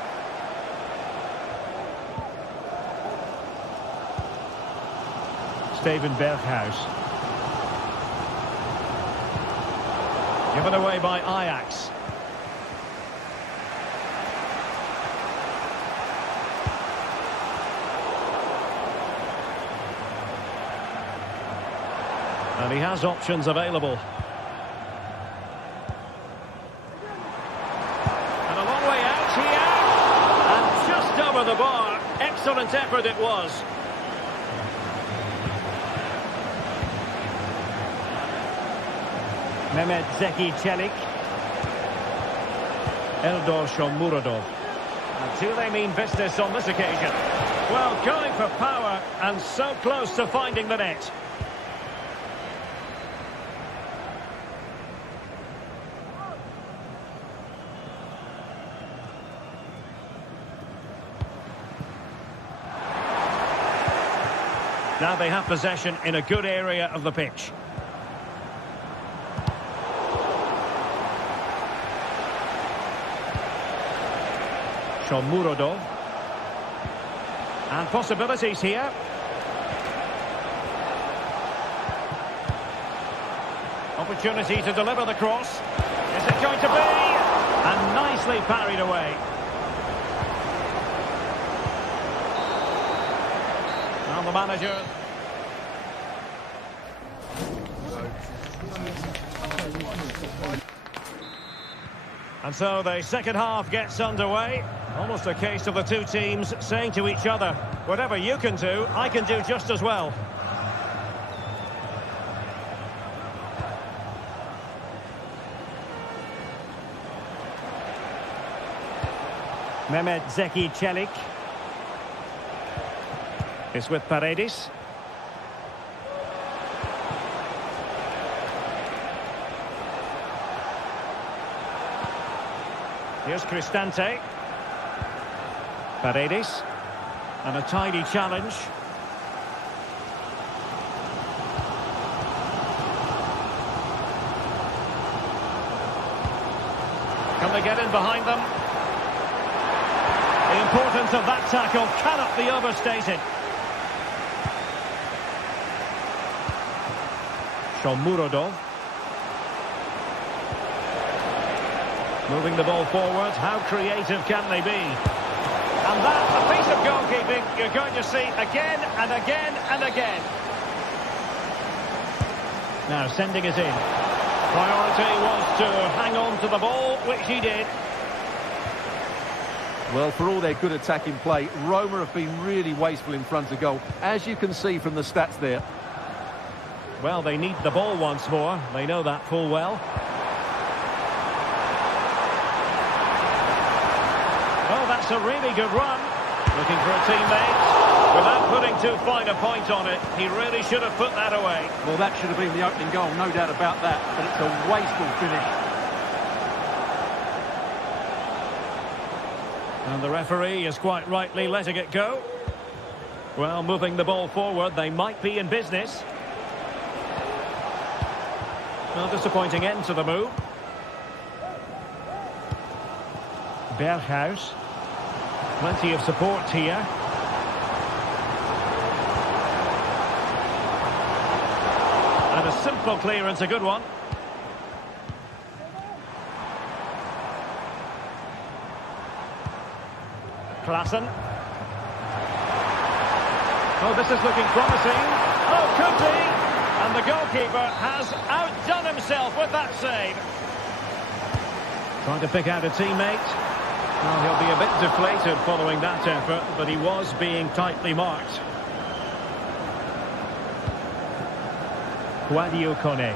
Steven Berghuis. Given away by Ajax. And he has options available. And a long way out here. And just over the bar. Excellent effort it was. Mehmet Zeki Çelik. Eldor Shomurodov. And do they mean business on this occasion? Well, going for power and so close to finding the net. Now they have possession in a good area of the pitch. Shomurodov. And possibilities here. Opportunity to deliver the cross. Is it going to be? And nicely parried away. Now the manager. And so the second half gets underway. Almost a case of the two teams saying to each other, whatever you can do, I can do just as well. Mehmet Zeki Çelik is with Paredes. Here's Cristante. Paredes. And a tidy challenge. Can they get in behind them? The importance of that tackle cannot be overstated. Shomurodov. Moving the ball forward. How creative can they be? And that, a piece of goalkeeping you're going to see again and again and again. Now sending it in. Priority was to hang on to the ball, which he did. Well, for all their good attacking play, Roma have been really wasteful in front of goal, as you can see from the stats there. Well, they need the ball once more. They know that full well. Oh, that's a really good run. Looking for a teammate. Without putting too fine a point on it, he really should have put that away. Well, that should have been the opening goal, no doubt about that. But it's a wasteful finish. And the referee is quite rightly letting it go. Well, moving the ball forward, they might be in business. A disappointing end to the move. Berghuis. Plenty of support here. And a simple clearance, a good one. Klassen. Oh, this is looking promising. Oh, could be. And the goalkeeper has outdone himself with that save. Trying to pick out a teammate. Well, he'll be a bit deflated following that effort, but he was being tightly marked. Guadio Kone.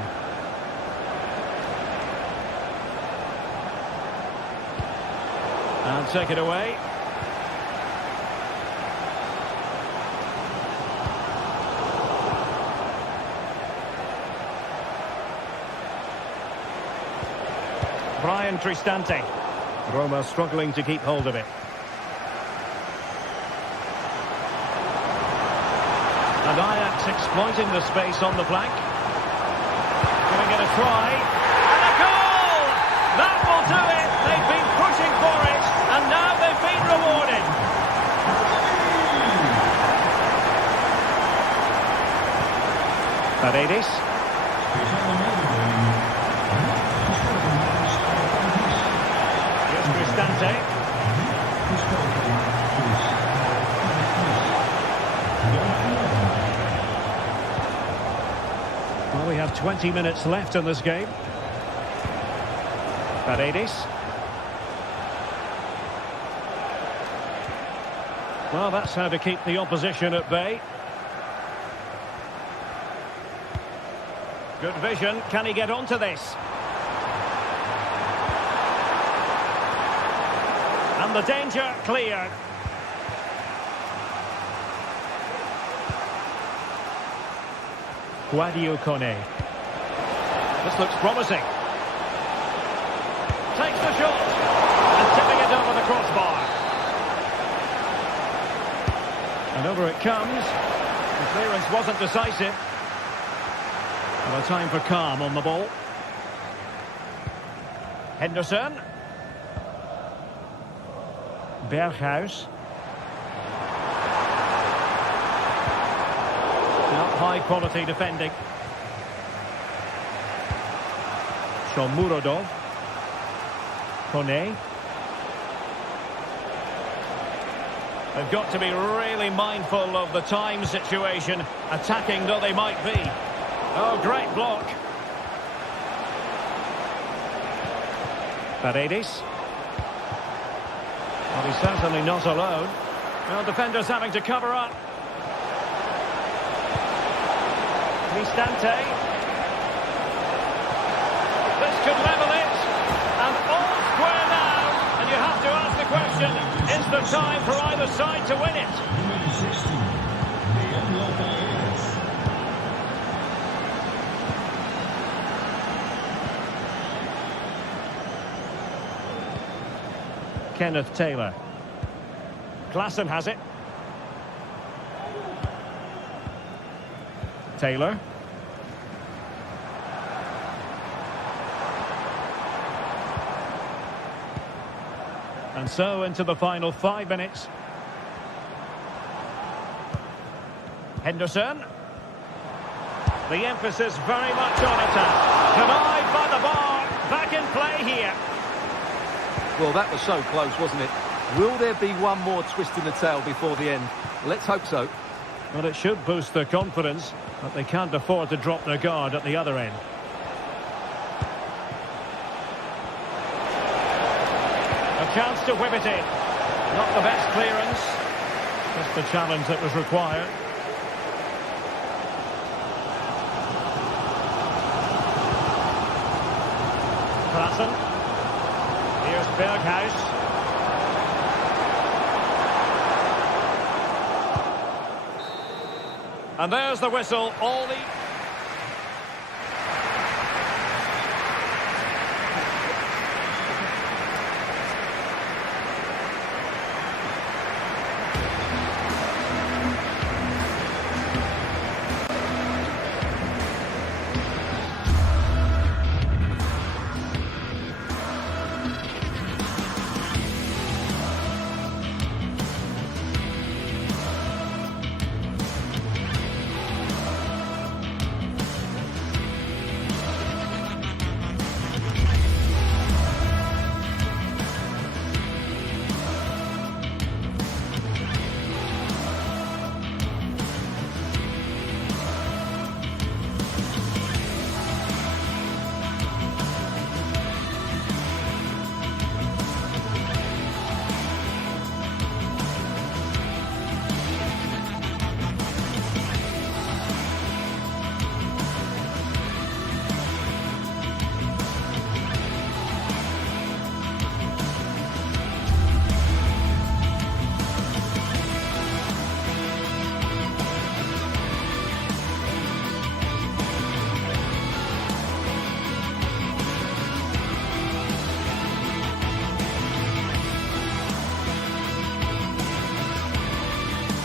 And take it away. Brian Cristante. Roma struggling to keep hold of it. And Ajax exploiting the space on the flank. Giving it a try. And a goal! That will do it! They've been pushing for it, and now they've been rewarded. Paredes. Cristante. Well, we have 20 minutes left in this game. Paredes. Well, that's how to keep the opposition at bay. Good vision. Can he get onto this? And the danger cleared. Guadio Kone. This looks promising. Takes the shot. And tipping it over the crossbar. And over it comes. The clearance wasn't decisive. And a time for calm on the ball. Henderson. Berghuis. Not high quality defending. Shomurodov. Kone. They've got to be really mindful of the time situation, attacking though they might be. Oh, great block. Paredes. Well, he's certainly not alone. Well, defenders having to cover up. Cristante. This could level it. And all square now. And you have to ask the question, is the time for either side to win it? Nummer 16, Ajax. Kenneth Taylor. Klaassen has it. Taylor. And so into the final 5 minutes. Henderson. The emphasis very much on attack. Denied by the bar. Back in play here. Well, that was so close, wasn't it? Will there be one more twist in the tail before the end? Let's hope so. Well, it should boost their confidence, but they can't afford to drop their guard at the other end. A chance to whip it in. Not the best clearance. Just the challenge that was required. Klaassen. Here's Berghuis. And there's the whistle. All the...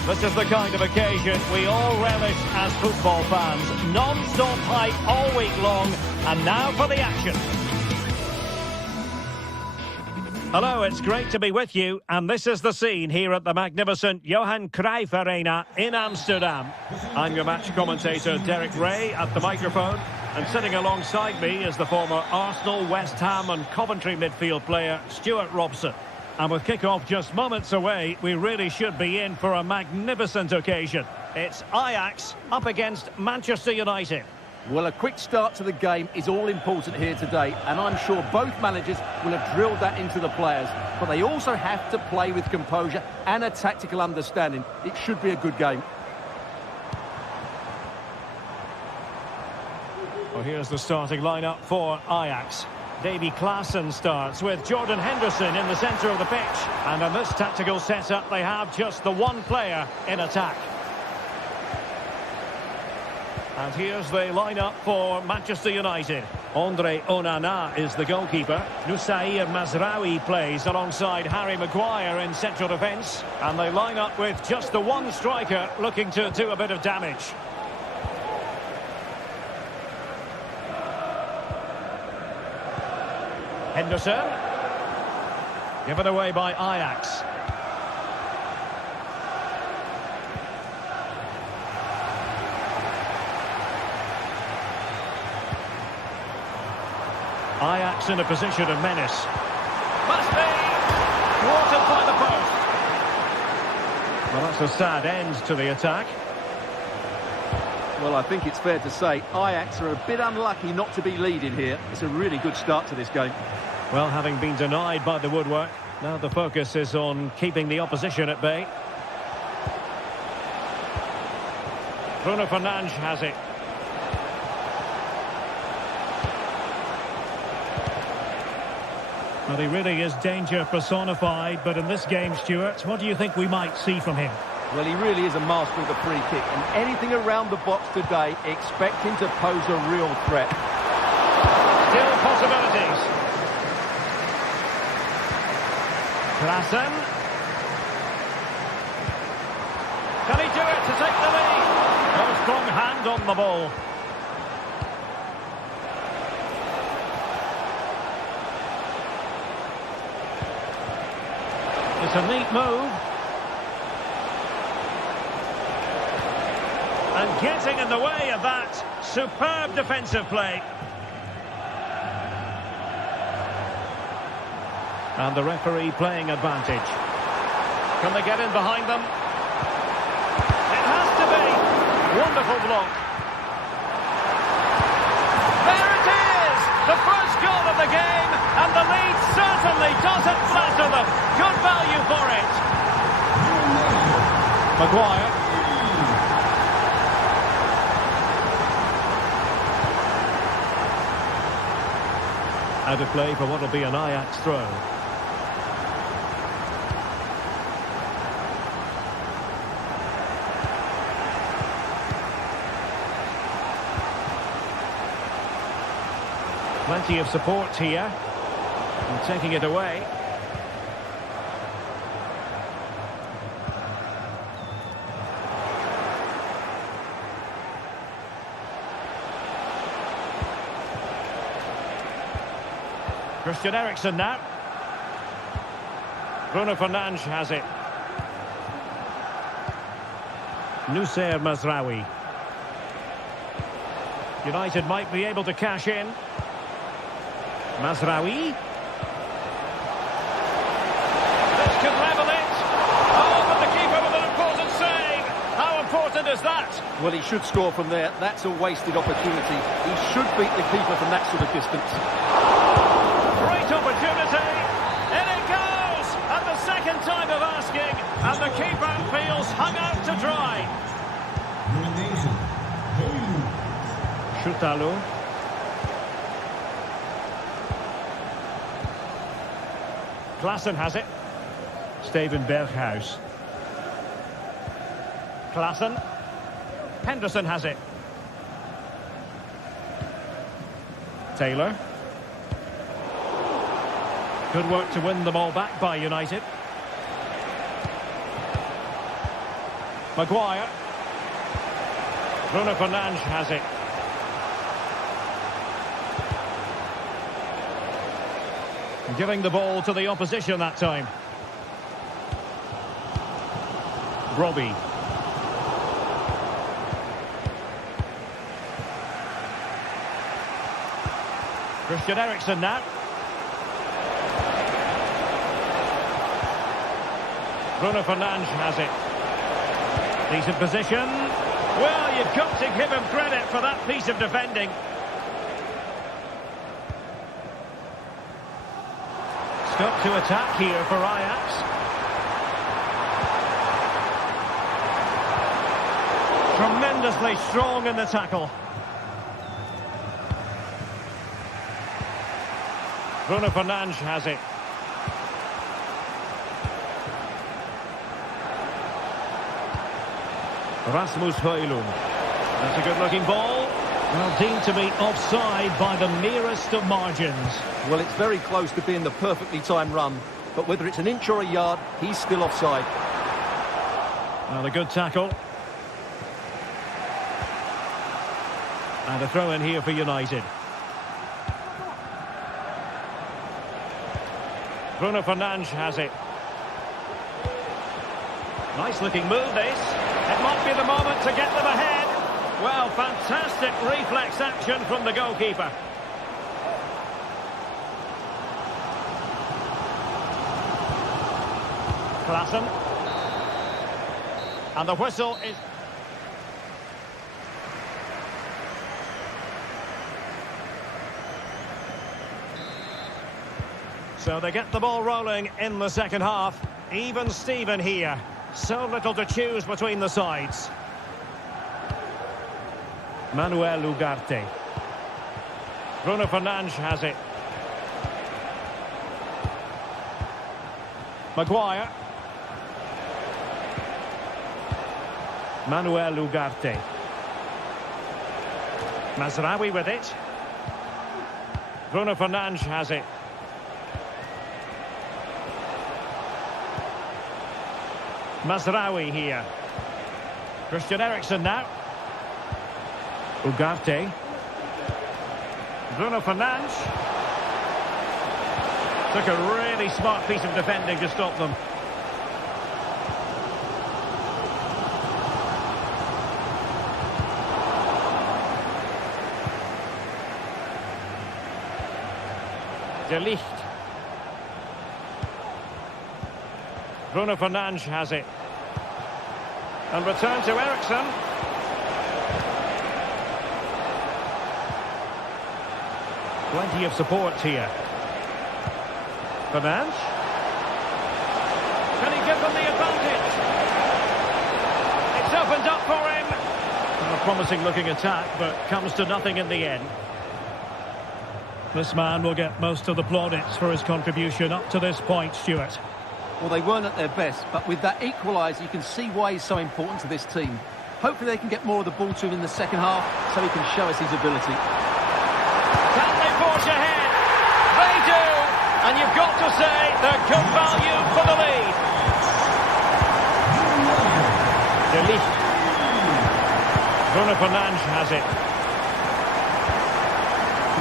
This is the kind of occasion we all relish as football fans. Non-stop hype all week long, and now for the action. Hello, it's great to be with you, and this is the scene here at the magnificent Johan Cruyff Arena in Amsterdam. I'm your match commentator, Derek Ray, at the microphone, and sitting alongside me is the former Arsenal, West Ham and Coventry midfield player, Stuart Robson. And with kick-off just moments away, we really should be in for a magnificent occasion. It's Ajax up against Manchester United. Well, a quick start to the game is all important here today, and I'm sure both managers will have drilled that into the players. But they also have to play with composure and a tactical understanding. It should be a good game. Well, here's the starting lineup for Ajax. Davy Klaassen starts with Jordan Henderson in the centre of the pitch. And in this tactical setup, they have just the one player in attack. And here's the lineup for Manchester United. Andre Onana is the goalkeeper. Nusair Mazraoui plays alongside Harry Maguire in central defence. And they line up with just the one striker looking to do a bit of damage. Henderson. Given away by Ajax. Ajax in a position of menace. Must be thwarted by the post. Well, that's a sad end to the attack. Well, I think it's fair to say Ajax are a bit unlucky not to be leading here. It's a really good start to this game. Well, having been denied by the woodwork, now the focus is on keeping the opposition at bay. Bruno Fernandes has it. Well, he really is danger personified, but in this game, Stuart, what do you think we might see from him? Well, he really is a master of the free kick, and anything around the box today, expect him to pose a real threat. Still possibilities. Klaassen. Can he do it to take the lead? No strong hand on the ball. It's a neat move. And getting in the way of that superb defensive play. And the referee playing advantage. Can they get in behind them? It has to be. Wonderful block. There it is! The first goal of the game, and the lead certainly doesn't flatter them. Good value for it. Maguire. Out of play for what will be an Ajax throw. Plenty of support here. And taking it away. Christian Eriksen now. Bruno Fernandes has it. Nusair Mazraoui. United might be able to cash in. Mazraoui. This could level it. Oh, but the keeper with an important save. How important is that? Well, he should score from there. That's a wasted opportunity. He should beat the keeper from that sort of distance. Great opportunity. In it goes. And the second time of asking. And the keeper feels hung out to dry. Chutalo. Klaassen has it. Steven Berghuis. Klaassen. Henderson has it. Taylor. Good work to win the ball back by United. Maguire. Bruno Fernandes has it. Giving the ball to the opposition that time. Robbie. Christian Eriksen now. Bruno Fernandes has it. Decent position. Well, you've got to give him credit for that piece of defending. Got to attack here for Ajax. Tremendously strong in the tackle. Bruno Fernandes has it. Rasmus Højlund. That's a good-looking ball. Well, deemed to be offside by the merest of margins. Well, it's very close to being the perfectly timed run, but whether it's an inch or a yard, he's still offside. Well, a good tackle. And a throw in here for United. Bruno Fernandes has it. Nice looking move this. It might be the moment to get them ahead. Well, fantastic reflex action from the goalkeeper. Klassen. And the whistle is... So they get the ball rolling in the second half. Even Steven here. So little to choose between the sides. Manuel Ugarte. Bruno Fernandes has it. Maguire. Manuel Ugarte. Mazraoui with it. Bruno Fernandes has it. Mazraoui here. Christian Eriksen now. Ugarte. Bruno Fernandes. Took a really smart piece of defending to stop them. De Ligt. Bruno Fernandes has it. And return to Eriksen. Plenty of support here. Fernandes. Can he give them the advantage? It's opened up for him. A promising looking attack, but comes to nothing in the end. This man will get most of the plaudits for his contribution up to this point, Stuart. Well, they weren't at their best, but with that equaliser, you can see why he's so important to this team. Hopefully they can get more of the ball to him in the second half, so he can show us his ability. Can they forge ahead? They do! And you've got to say they're good value for the lead. De Ligt. Bruno Fernandes has it.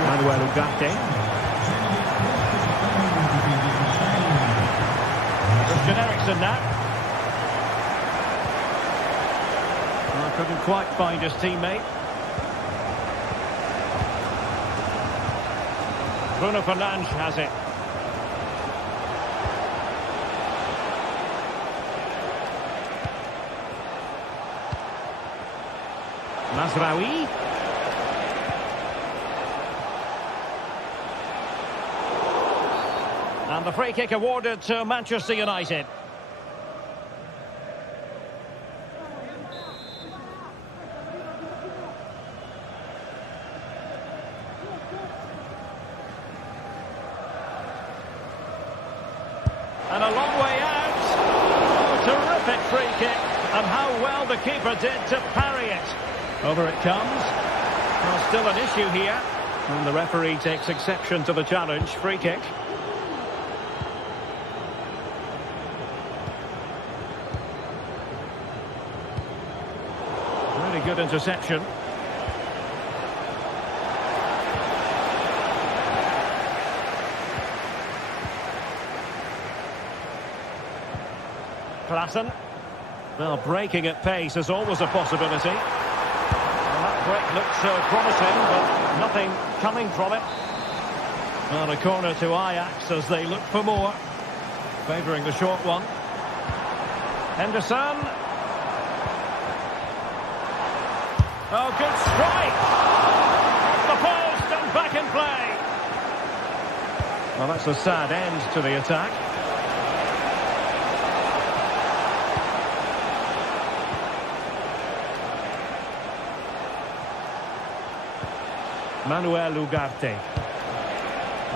Manuel Ugarte. Christian Eriksen now. Well, couldn't quite find his teammate. Bruno Fernandes has it. Mazraoui. And the free kick awarded to Manchester United. And a long way out. Oh, terrific free kick. And how well the keeper did to parry it. Over it comes. Well, still an issue here. And the referee takes exception to the challenge. Free kick. Really good interception. Klassen. Well, breaking at pace is always a possibility. Well, that break looks so promising, but nothing coming from it. Well, a corner to Ajax as they look for more. Favouring the short one. Henderson. Oh, good strike! The post and back in play. Well, that's a sad end to the attack. Manuel Ugarte.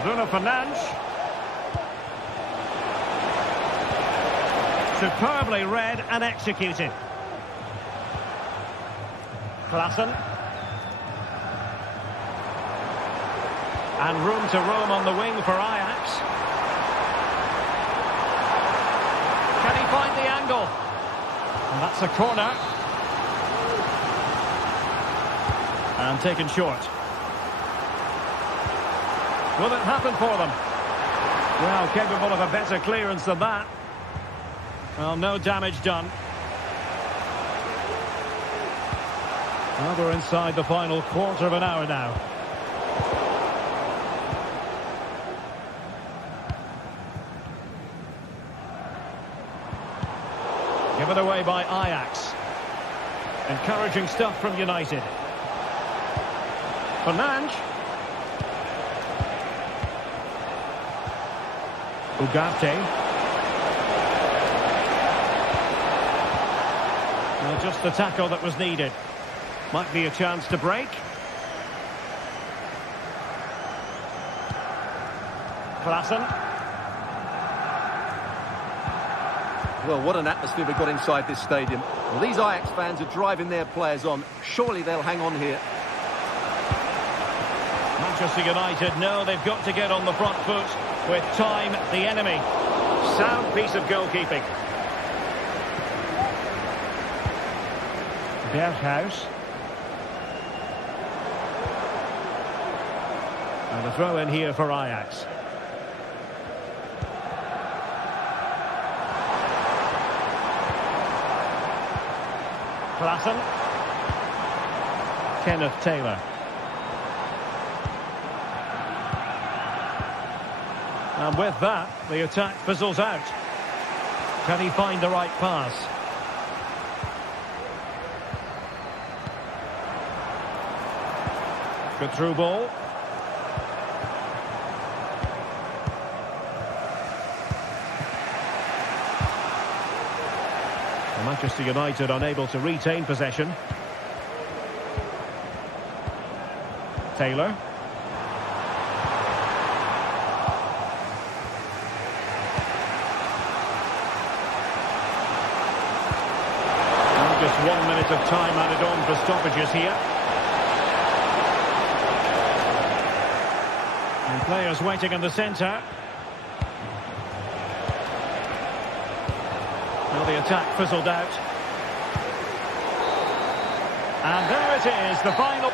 Bruno Fernandes. Superbly read and executed. Klaassen. And room to roam on the wing for Ajax. Can he find the angle? And that's a corner. And taken short. Will it happen for them? Well, capable of a better clearance than that. Well, no damage done. Well, we're inside the final quarter of an hour now. Given away by Ajax. Encouraging stuff from United. Fernandes. Ugarte. Well, just the tackle that was needed. Might be a chance to break. Klaassen. Well, what an atmosphere we've got inside this stadium. Well, these Ajax fans are driving their players on. Surely they'll hang on here. Manchester United know they've got to get on the front foot with time the enemy. Sound piece of goalkeeping. Berghuis. And a throw in here for Ajax. Klaassen. Kenneth Taylor. And with that, the attack fizzles out. Can he find the right pass? Good through ball. Manchester United unable to retain possession. Taylor. Just 1 minute of time added on for stoppages here. And players waiting in the centre. Well, the attack fizzled out. And there it is, the final.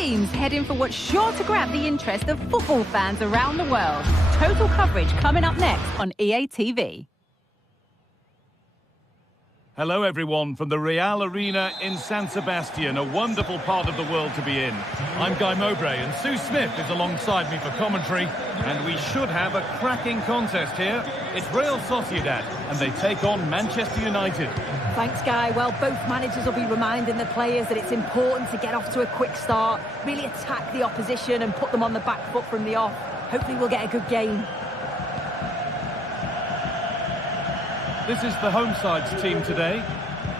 teams heading for what's sure to grab the interest of football fans around the world. Total coverage coming up next on EA TV. Hello everyone from the Real Arena in San Sebastian, a wonderful part of the world to be in. I'm Guy Mowbray and Sue Smith is alongside me for commentary, and we should have a cracking contest here. It's Real Sociedad and they take on Manchester United. Thanks, Guy. Well, both managers will be reminding the players that it's important to get off to a quick start, really attack the opposition and put them on the back foot from the off. Hopefully we'll get a good game. This is the home side's team today.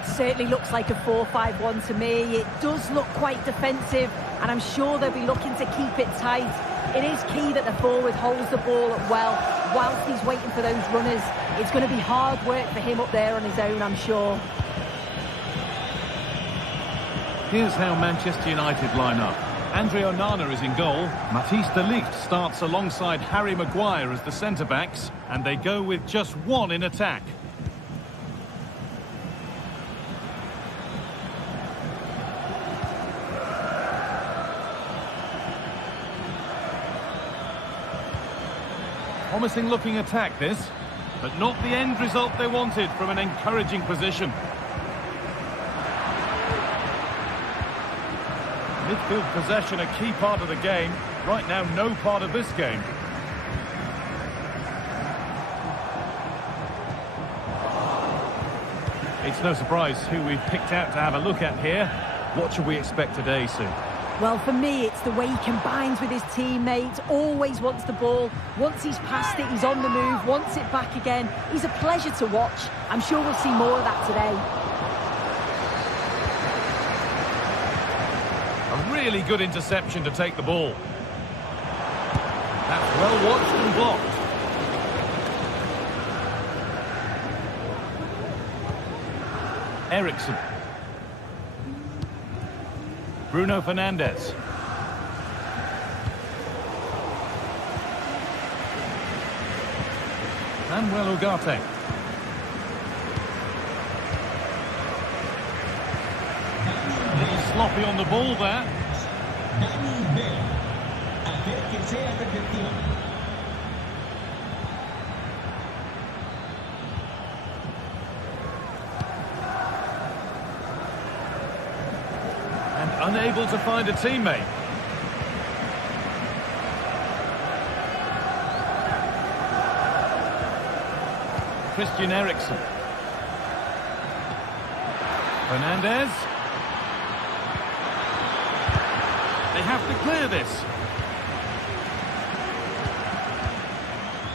Certainly looks like a 4-5-1 to me. It does look quite defensive, and I'm sure they'll be looking to keep it tight. It is key that the forward holds the ball up well whilst he's waiting for those runners. It's going to be hard work for him up there on his own, I'm sure. Here's how Manchester United line up. Andre Onana is in goal. Matthijs de Ligt starts alongside Harry Maguire as the centre-backs, and they go with just one in attack. Promising looking attack this, but not the end result they wanted from an encouraging position. Midfield possession a key part of the game. Right now, no part of this game. It's no surprise who we've picked out to have a look at here. What should we expect today, Sue? Well, for me, it's the way he combines with his teammates, always wants the ball. Once he's passed it, he's on the move, wants it back again. He's a pleasure to watch. I'm sure we'll see more of that today. A really good interception to take the ball. That's well watched and blocked. Eriksson. Bruno Fernandes. Manuel Ugarte. A little sloppy on the ball there. Unable to find a teammate. Christian Eriksen. Fernandes. They have to clear this.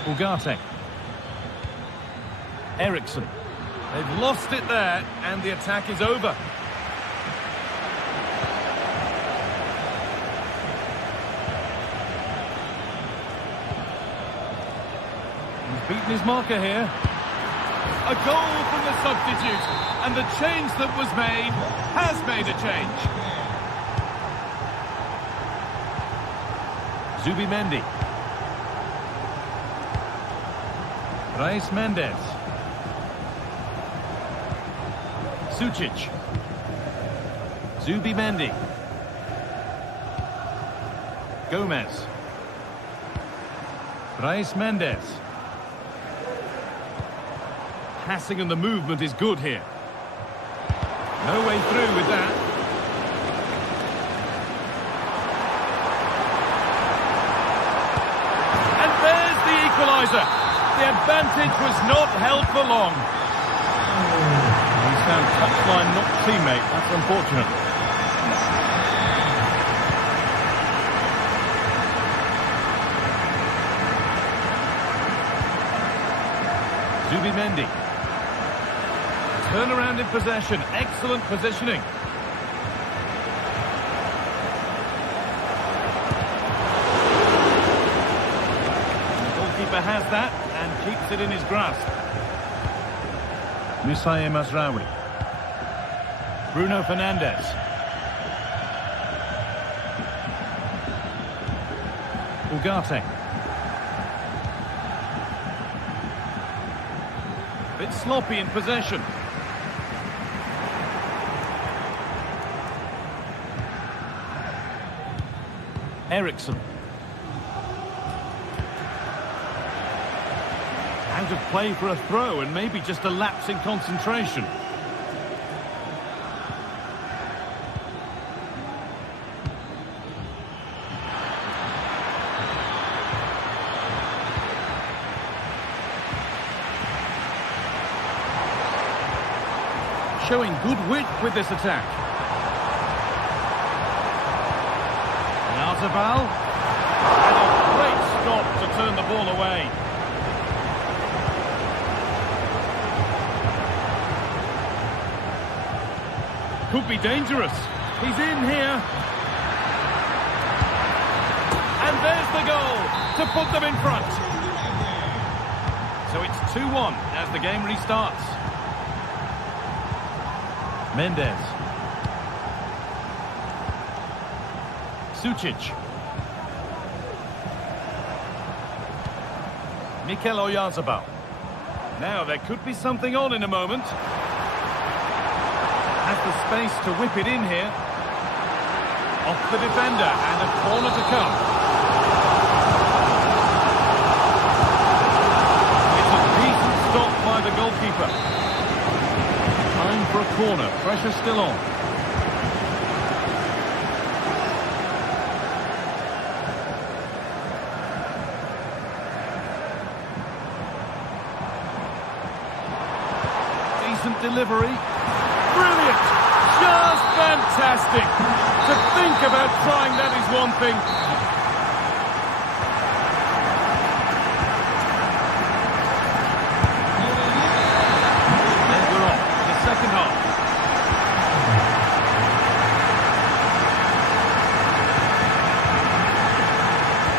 Ugarte. Eriksen. They've lost it there, and the attack is over. Beaten his marker here. A goal from the substitute, and the change that was made has made a change. Zubimendi. Reis Mendes. Sucic. Zubimendi. Gomez. Reis Mendes. Passing and the movement is good here. No way through with that. And there's the equaliser. The advantage was not held for long. He's found touchline, not teammate. That's unfortunate. Zubimendi. Turn around in possession. Excellent positioning. The goalkeeper has that and keeps it in his grasp. Musaye Mazraoui. Bruno Fernandes. Ugarte. Bit sloppy in possession. Eriksson. Out of play for a throw, and maybe just a lapse in concentration. Showing good width with this attack. Yarzabal. And a great stop to turn the ball away. Could be dangerous. He's in here. And there's the goal to put them in front. So it's 2-1 as the game restarts. Mendes. Sucic. Mikel Oyarzabal. Now there could be something on in a moment. Has the space to whip it in here. Off the defender and a corner to come. It's a decent stop by the goalkeeper. Time for a corner. Pressure still on. Decent delivery. Brilliant! Just fantastic! To think about trying that is one thing. And we're off to the second half.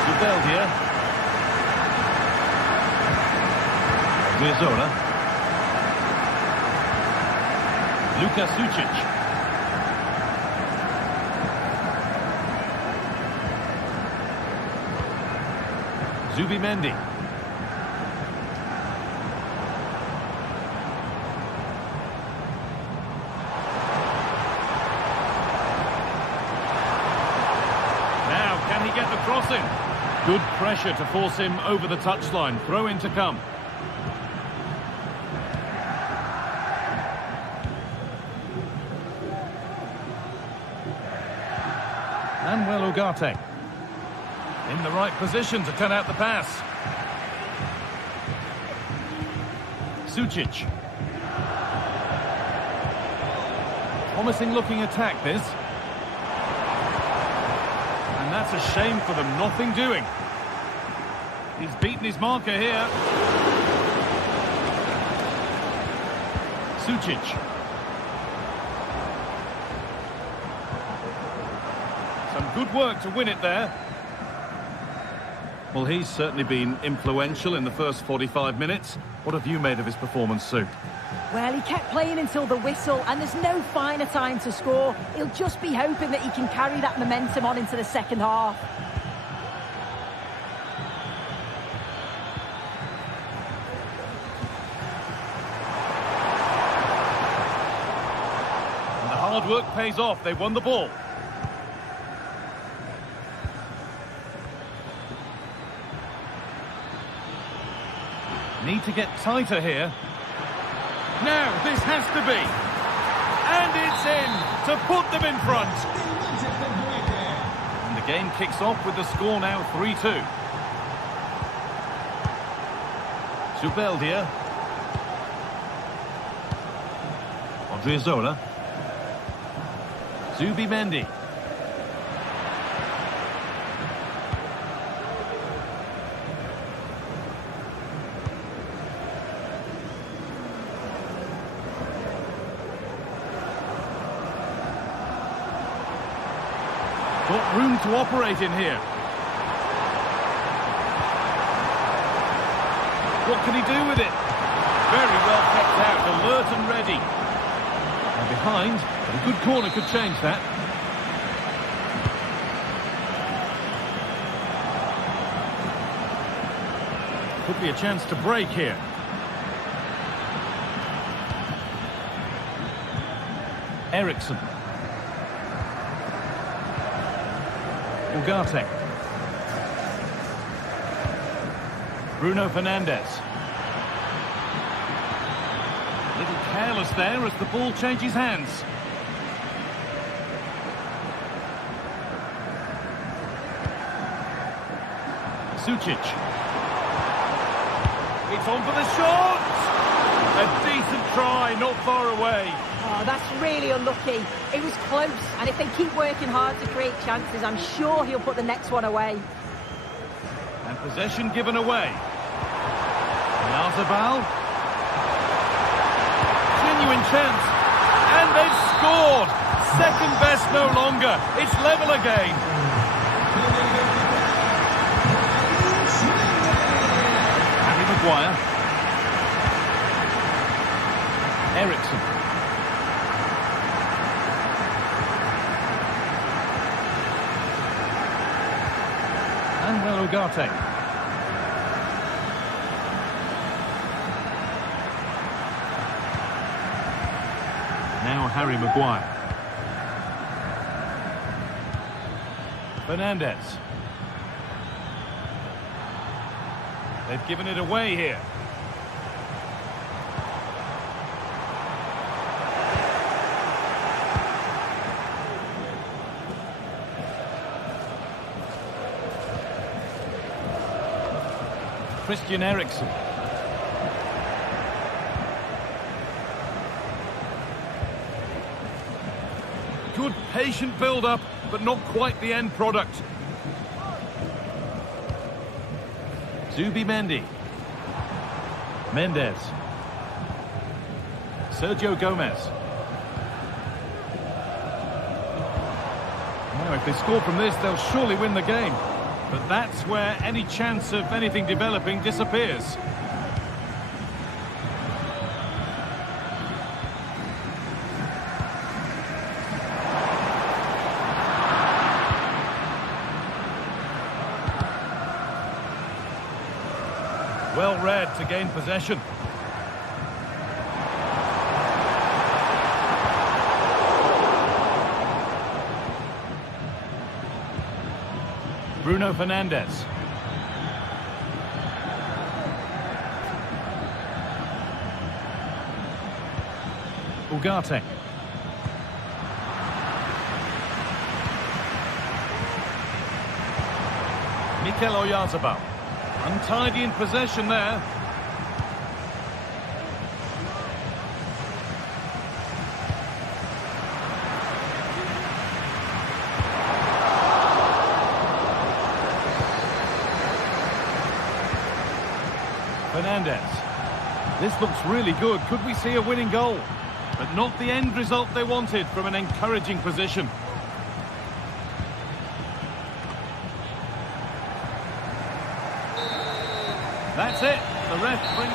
Zubeldia. Rizzola. Luka Sucic. Zubimendi. Now, can he get the cross in? Good pressure to force him over the touchline. Throw in to come. Manuel Ugarte. In the right position to cut out the pass. Sucic. Promising looking attack this. And that's a shame for them, nothing doing. He's beaten his marker here. Sucic. Some good work to win it there. Well, he's certainly been influential in the first 45 minutes. What have you made of his performance, Sue? Well, he kept playing until the whistle, and there's no finer time to score. He'll just be hoping that he can carry that momentum on into the second half. And the hard work pays off. They won the ball. Need to get tighter here. Now, this has to be. And it's in to put them in front. And the game kicks off with the score now 3-2. Zubeldia. Odriozola. Zubimendi. Got room to operate in here. What can he do with it? Very well kept out, alert and ready. And behind, but a good corner could change that. Could be a chance to break here. Eriksson. Ugarte. Bruno Fernandes. A little careless there as the ball changes hands. Sucic. It's on for the shot! A decent try, not far away. Oh, that's really unlucky. It was close, and if they keep working hard to create chances, I'm sure he'll put the next one away. And possession given away. Yarzabal. Genuine chance. And they've scored! Second best no longer. It's level again. Harry Maguire. Ericsson. And well, Ugarte. Now Harry Maguire. Fernandes. They've given it away here. Christian Eriksen. Good patient build-up, but not quite the end product. Zubimendi. Mendes. Sergio Gomez. Now, if they score from this, they'll surely win the game. But that's where any chance of anything developing disappears. Well read to gain possession. Bruno Fernandes. Ugarte. Mikel Oyarzabal. Untidy in possession there. Fernandes. This looks really good. Could we see a winning goal? But not the end result they wanted from an encouraging position. That's it. The ref brings...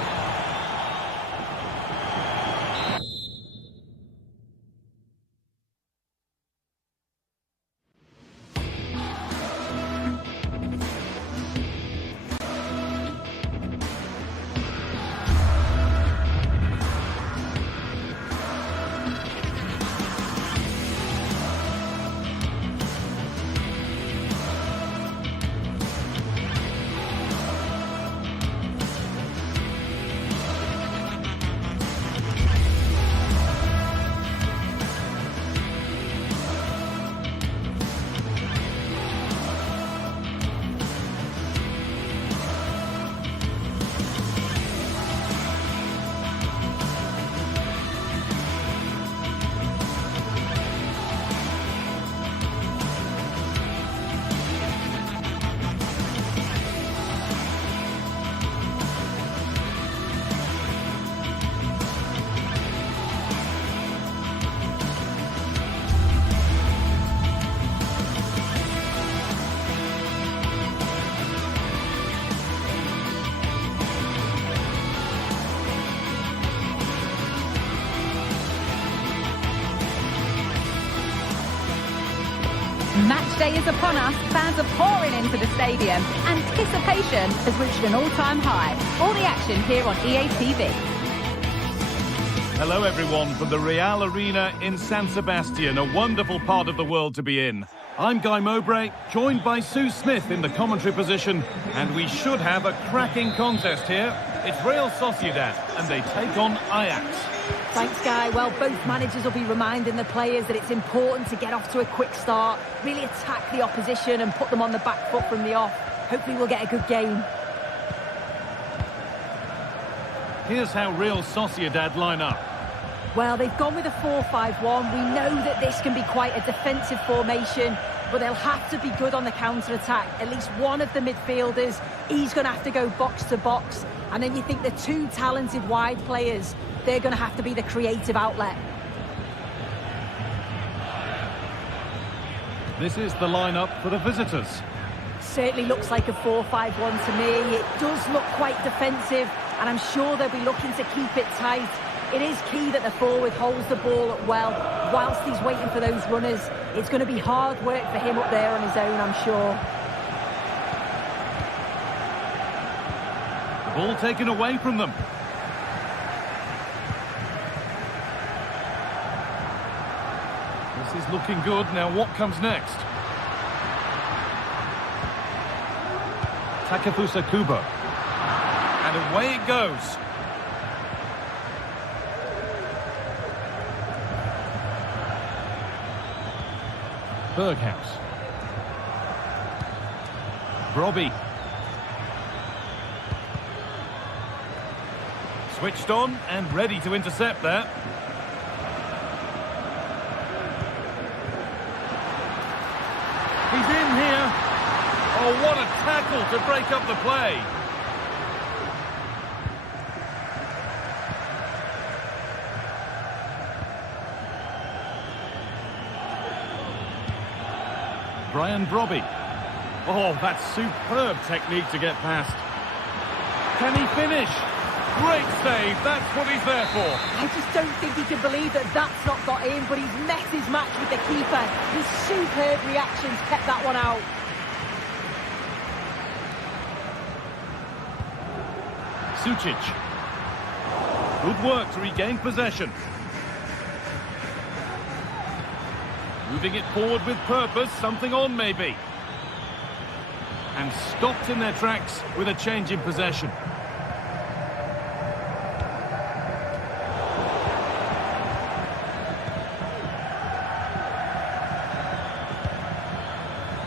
Match day is upon us. Fans are pouring into the stadium. Anticipation has reached an all-time high. All the action here on EA TV. Hello everyone from the Real Arena in San Sebastian, a wonderful part of the world to be in. I'm Guy Mowbray, joined by Sue Smith in the commentary position, and we should have a cracking contest here. It's Real Sociedad, and they take on Ajax. Thanks, Guy. Well, both managers will be reminding the players that it's important to get off to a quick start, really attack the opposition and put them on the back foot from the off. Hopefully we'll get a good game. Here's how Real Sociedad line up. Well, they've gone with a 4-5-1. We know that this can be quite a defensive formation, but they'll have to be good on the counter-attack. At least one of the midfielders, he's going to have to go box to box. And then you think the two talented wide players, they're going to have to be the creative outlet. This is the lineup for the visitors. Certainly looks like a 4-5-1 to me. It does look quite defensive, and I'm sure they'll be looking to keep it tight. It is key that the forward holds the ball up well whilst he's waiting for those runners. It's going to be hard work for him up there on his own, I'm sure. The ball taken away from them. This is looking good. Now what comes next? Takefusa Kubo. And away it goes. Berghaus. Robbie. Switched on and ready to intercept there. He's in here. Oh, what a tackle to break up the play. Brian Brobby. Oh, that's superb technique to get past. Can he finish? Great save, that's what he's there for. I just don't think he can believe that that's not got in, but he's met his match with the keeper. His superb reactions kept that one out. Sucic. Good work to regain possession. Moving it forward with purpose, something on maybe. And stopped in their tracks with a change in possession.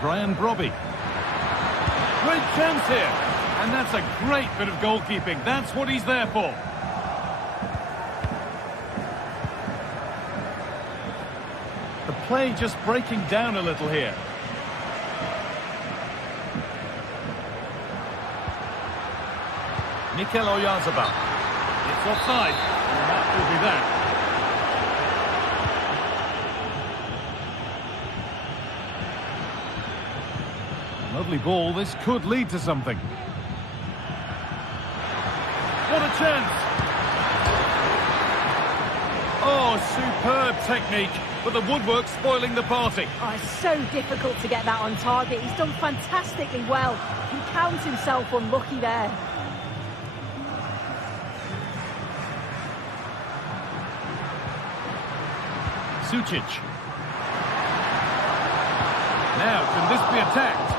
Brian Brobby. Great chance here. And that's a great bit of goalkeeping. That's what he's there for. The play just breaking down a little here. Mikel Oyarzabal. It's offside. And that will be that. Lovely ball. This could lead to something. What a chance! Oh, superb technique, but the woodwork spoiling the party. Oh, it's so difficult to get that on target. He's done fantastically well. He counts himself unlucky there. Sucic. Now, can this be attacked?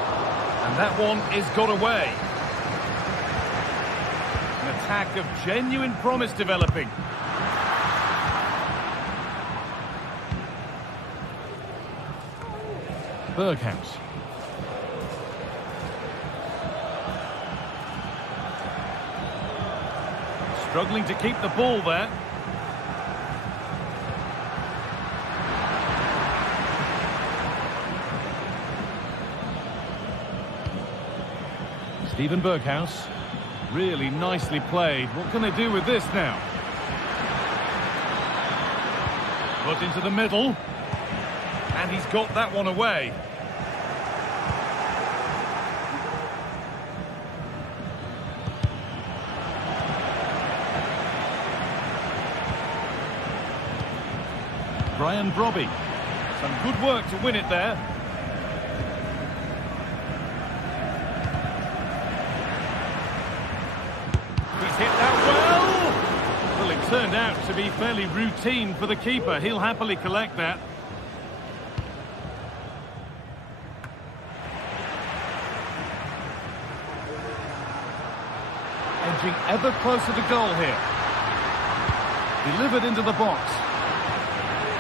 And that one is got away. An attack of genuine promise developing. Berghaus. Struggling to keep the ball there. Steven Berghaus. Really nicely played. What can they do with this now? Put into the middle. And he's got that one away. Brian Brobby. Some good work to win it there. He's hit that well. Well, in turned out to be fairly routine for the keeper. He'll happily collect that. Edging ever closer to goal here. Delivered into the box.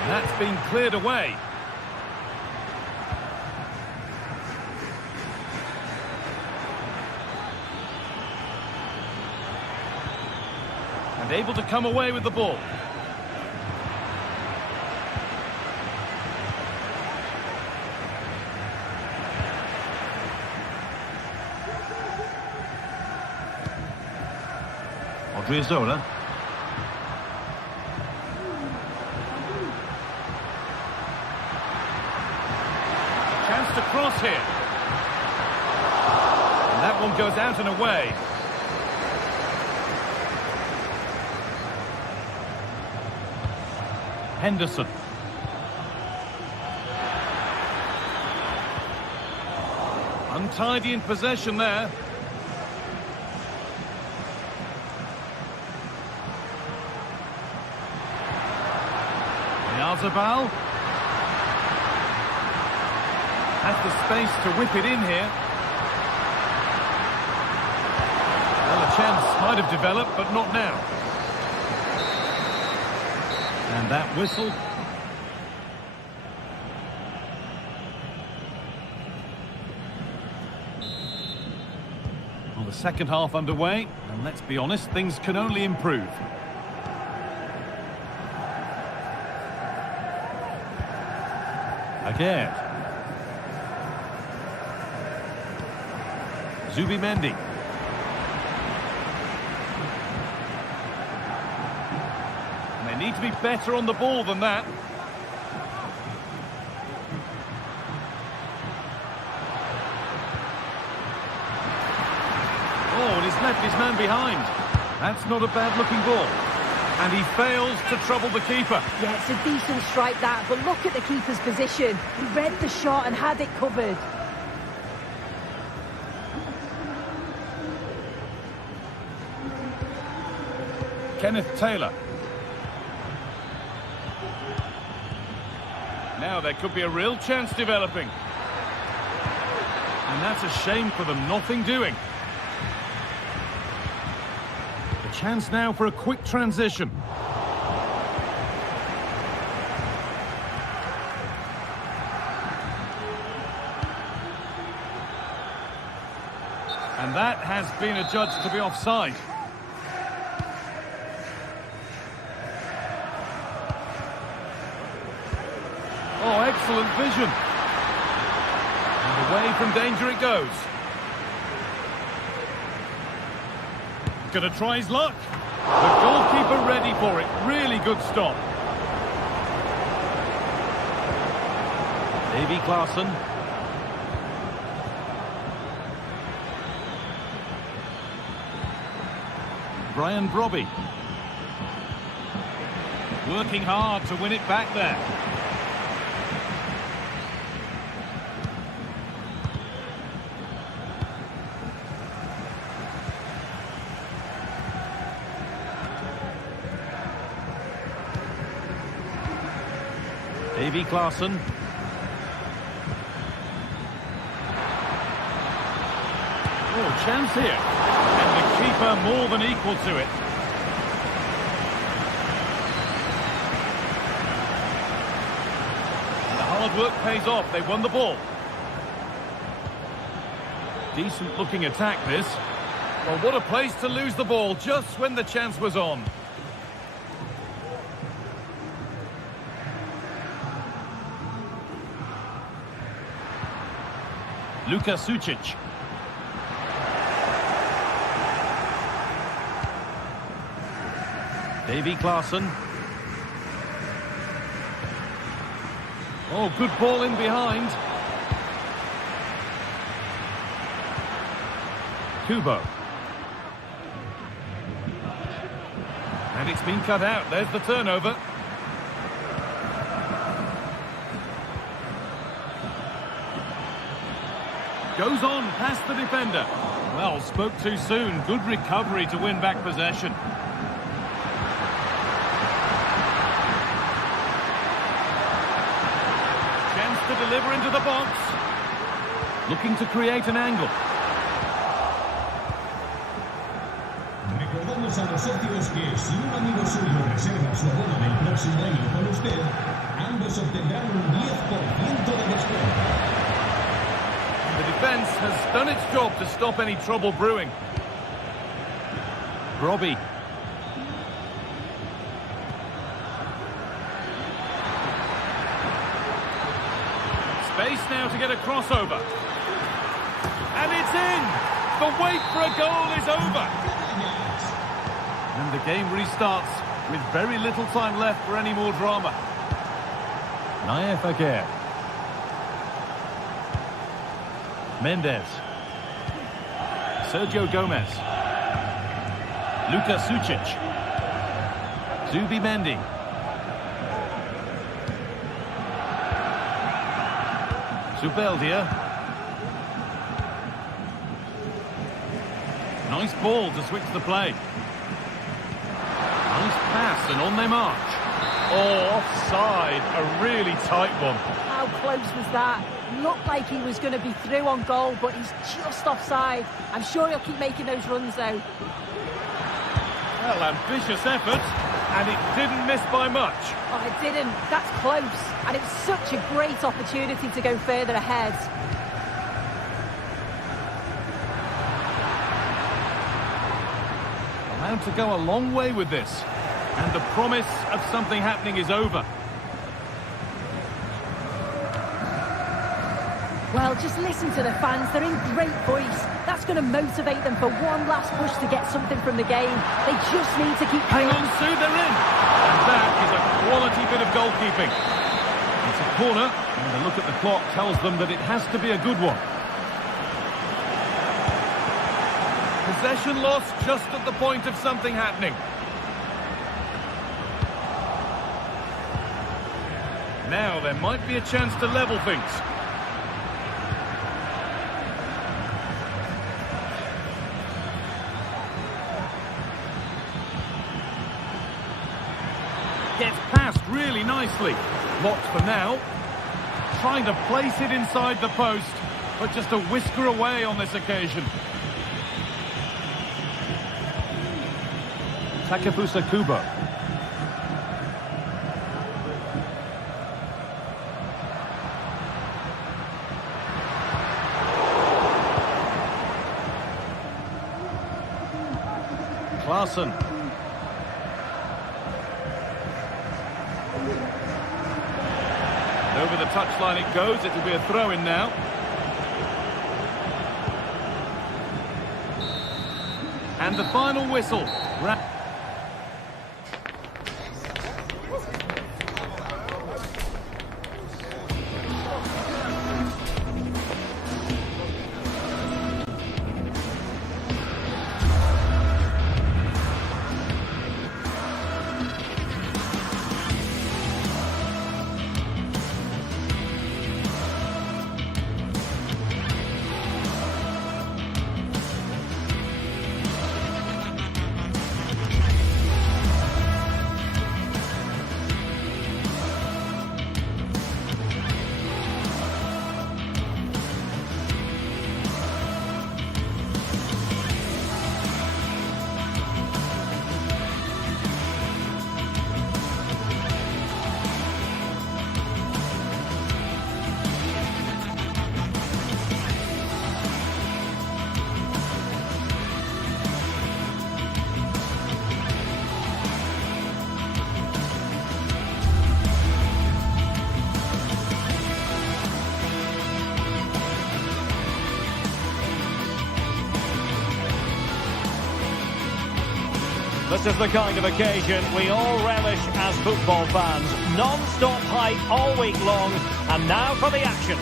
That's been cleared away. And able to come away with the ball. Odriozola. Chance to cross here. And that one goes out and away. Henderson. Untidy in possession there. Zabal has the space to whip it in here. Well, a chance might have developed, but not now. And that whistle. Well, the second half underway, and let's be honest, things can only improve. Again. Zubimendi. And they need to be better on the ball than that. Oh, and he's left his man behind. That's not a bad-looking ball. And he fails to trouble the keeper. Yeah, it's a decent strike that, but look at the keeper's position. He read the shot and had it covered. Kenneth Taylor. Now there could be a real chance developing. And that's a shame for them, nothing doing. Chance now for a quick transition. And that has been adjudged to be offside. Oh, excellent vision. And away from danger it goes. Going to try his luck. The goalkeeper ready for it. Really good stop. Davy Klaassen. Brian Brobby. Working hard to win it back there. Davy Klaassen. Oh, chance here. And the keeper more than equal to it. And the hard work pays off. They won the ball. Decent looking attack this. Well, what a place to lose the ball just when the chance was on. Luka Sucic. Davy Klaassen. Oh, good ball in behind. Kubo. And it's been cut out. There's the turnover. Goes on past the defender. Well, spoke too soon. Good recovery to win back possession. deliver into the box. Looking to create an angle. Recordamos a los socios que si un amigo suyo reserva su abono del próximo año con usted, ambos obtendrán un 10% de descuento. The defence has done its job to stop any trouble brewing. Robbie. Space now to get a crossover. And it's in! The wait for a goal is over. And the game restarts with very little time left for any more drama. Naif Aguirre. Mendes. Sergio Gomez. Luka Sucic. Zubimendi. Zubeldia. Nice ball to switch the play. Nice pass and on they march. Oh, offside. A really tight one. How close was that? Looked like he was going to be through on goal, but he's just offside. I'm sure he'll keep making those runs, though. Well, ambitious effort, and it didn't miss by much. Oh, it didn't. That's close. And it's such a great opportunity to go further ahead. Allowed to go a long way with this. And the promise of something happening is over. Well, just listen to the fans. They're in great voice. That's going to motivate them for one last push to get something from the game. They just need to keep Hang playing. on, Sue, they're in. And that is a quality bit of goalkeeping. It's a corner, and the look at the clock tells them that it has to be a good one. Possession lost just at the point of something happening. Now there might be a chance to level things. Gets past really nicely. Blocked for now. Trying to place it inside the post, but just a whisker away on this occasion. Takefusa Kubo. Klaassen. Over the touchline it goes. It'll be a throw-in now. And the final whistle. This is the kind of occasion we all relish as football fans. Non-stop hype all week long, and now for the action.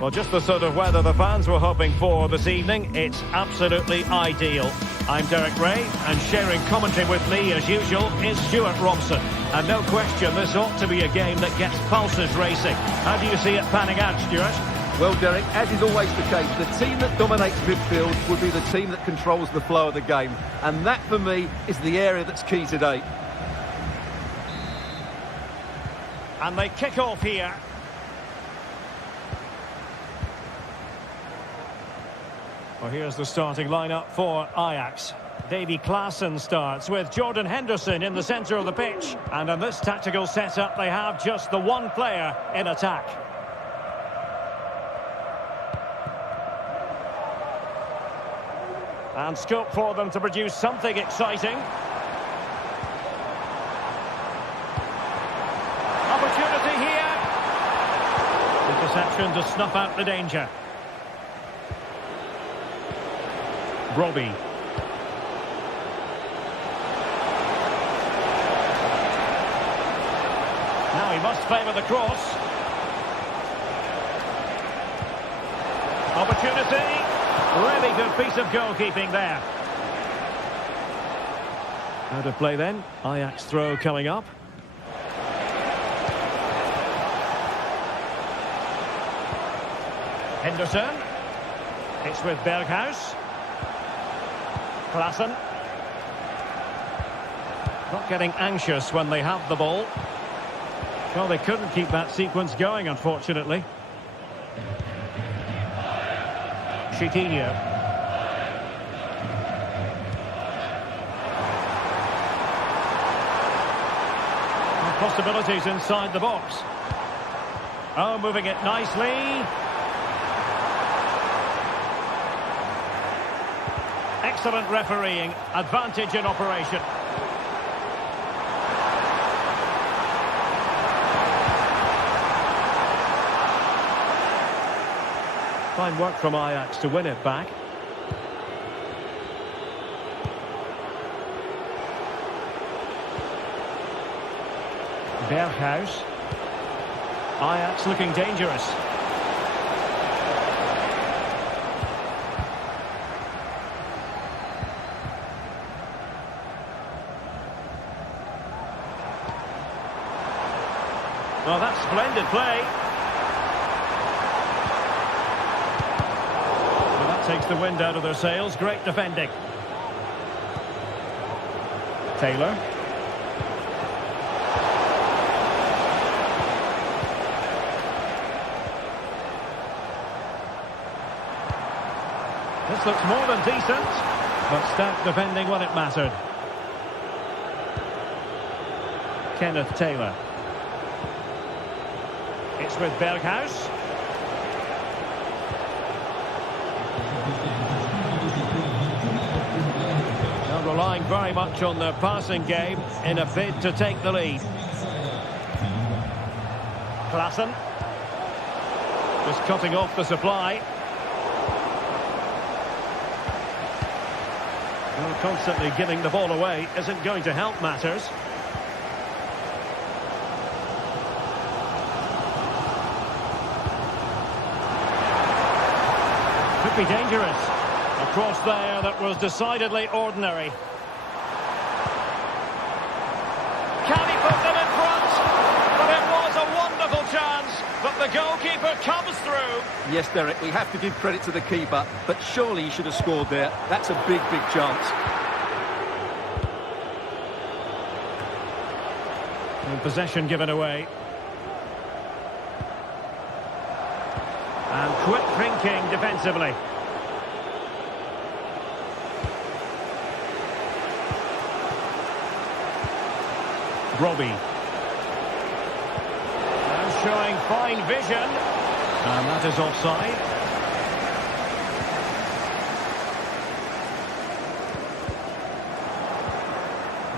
Well, just the sort of weather the fans were hoping for this evening. It's absolutely ideal. I'm Derek Ray, and sharing commentary with me, as usual, is Stuart Robson. And no question, this ought to be a game that gets pulses racing. How do you see it panning out, Stuart? Well, Derek, as is always the case, the team that dominates midfield will be the team that controls the flow of the game. And that, for me, is the area that's key today. And they kick off here. Well, here's the starting lineup for Ajax. Davy Klaassen starts with Jordan Henderson in the centre of the pitch. And in this tactical setup, they have just the one player in attack. And scope for them to produce something exciting. Opportunity here. Interception to snuff out the danger. Robbie. Now he must favour the cross. Opportunity. Really good piece of goalkeeping there. Out of play then. Ajax throw coming up. Henderson. It's with Berghuis. Klaassen. Not getting anxious when they have the ball. Well, they couldn't keep that sequence going, unfortunately. Coutinho. Possibilities inside the box. Oh, moving it nicely. Excellent refereeing. Advantage in operation. Fine work from Ajax to win it back. Berghuis. Ajax looking dangerous. Well, that's splendid play. Takes the wind out of their sails. Great defending. Taylor. This looks more than decent, but stout defending when it mattered. Kenneth Taylor. It's with Berghuis. Relying very much on their passing game in a bid to take the lead. Klaassen. Just cutting off the supply. Well, constantly giving the ball away isn't going to help matters. Could be dangerous. A cross there that was decidedly ordinary. Can he put them in front? But it was a wonderful chance, but the goalkeeper comes through. Yes, Derek, we have to give credit to the keeper, but surely he should have scored there. That's a big, big chance. And possession given away. And quick thinking defensively. Robbie. Now showing fine vision. And that is offside.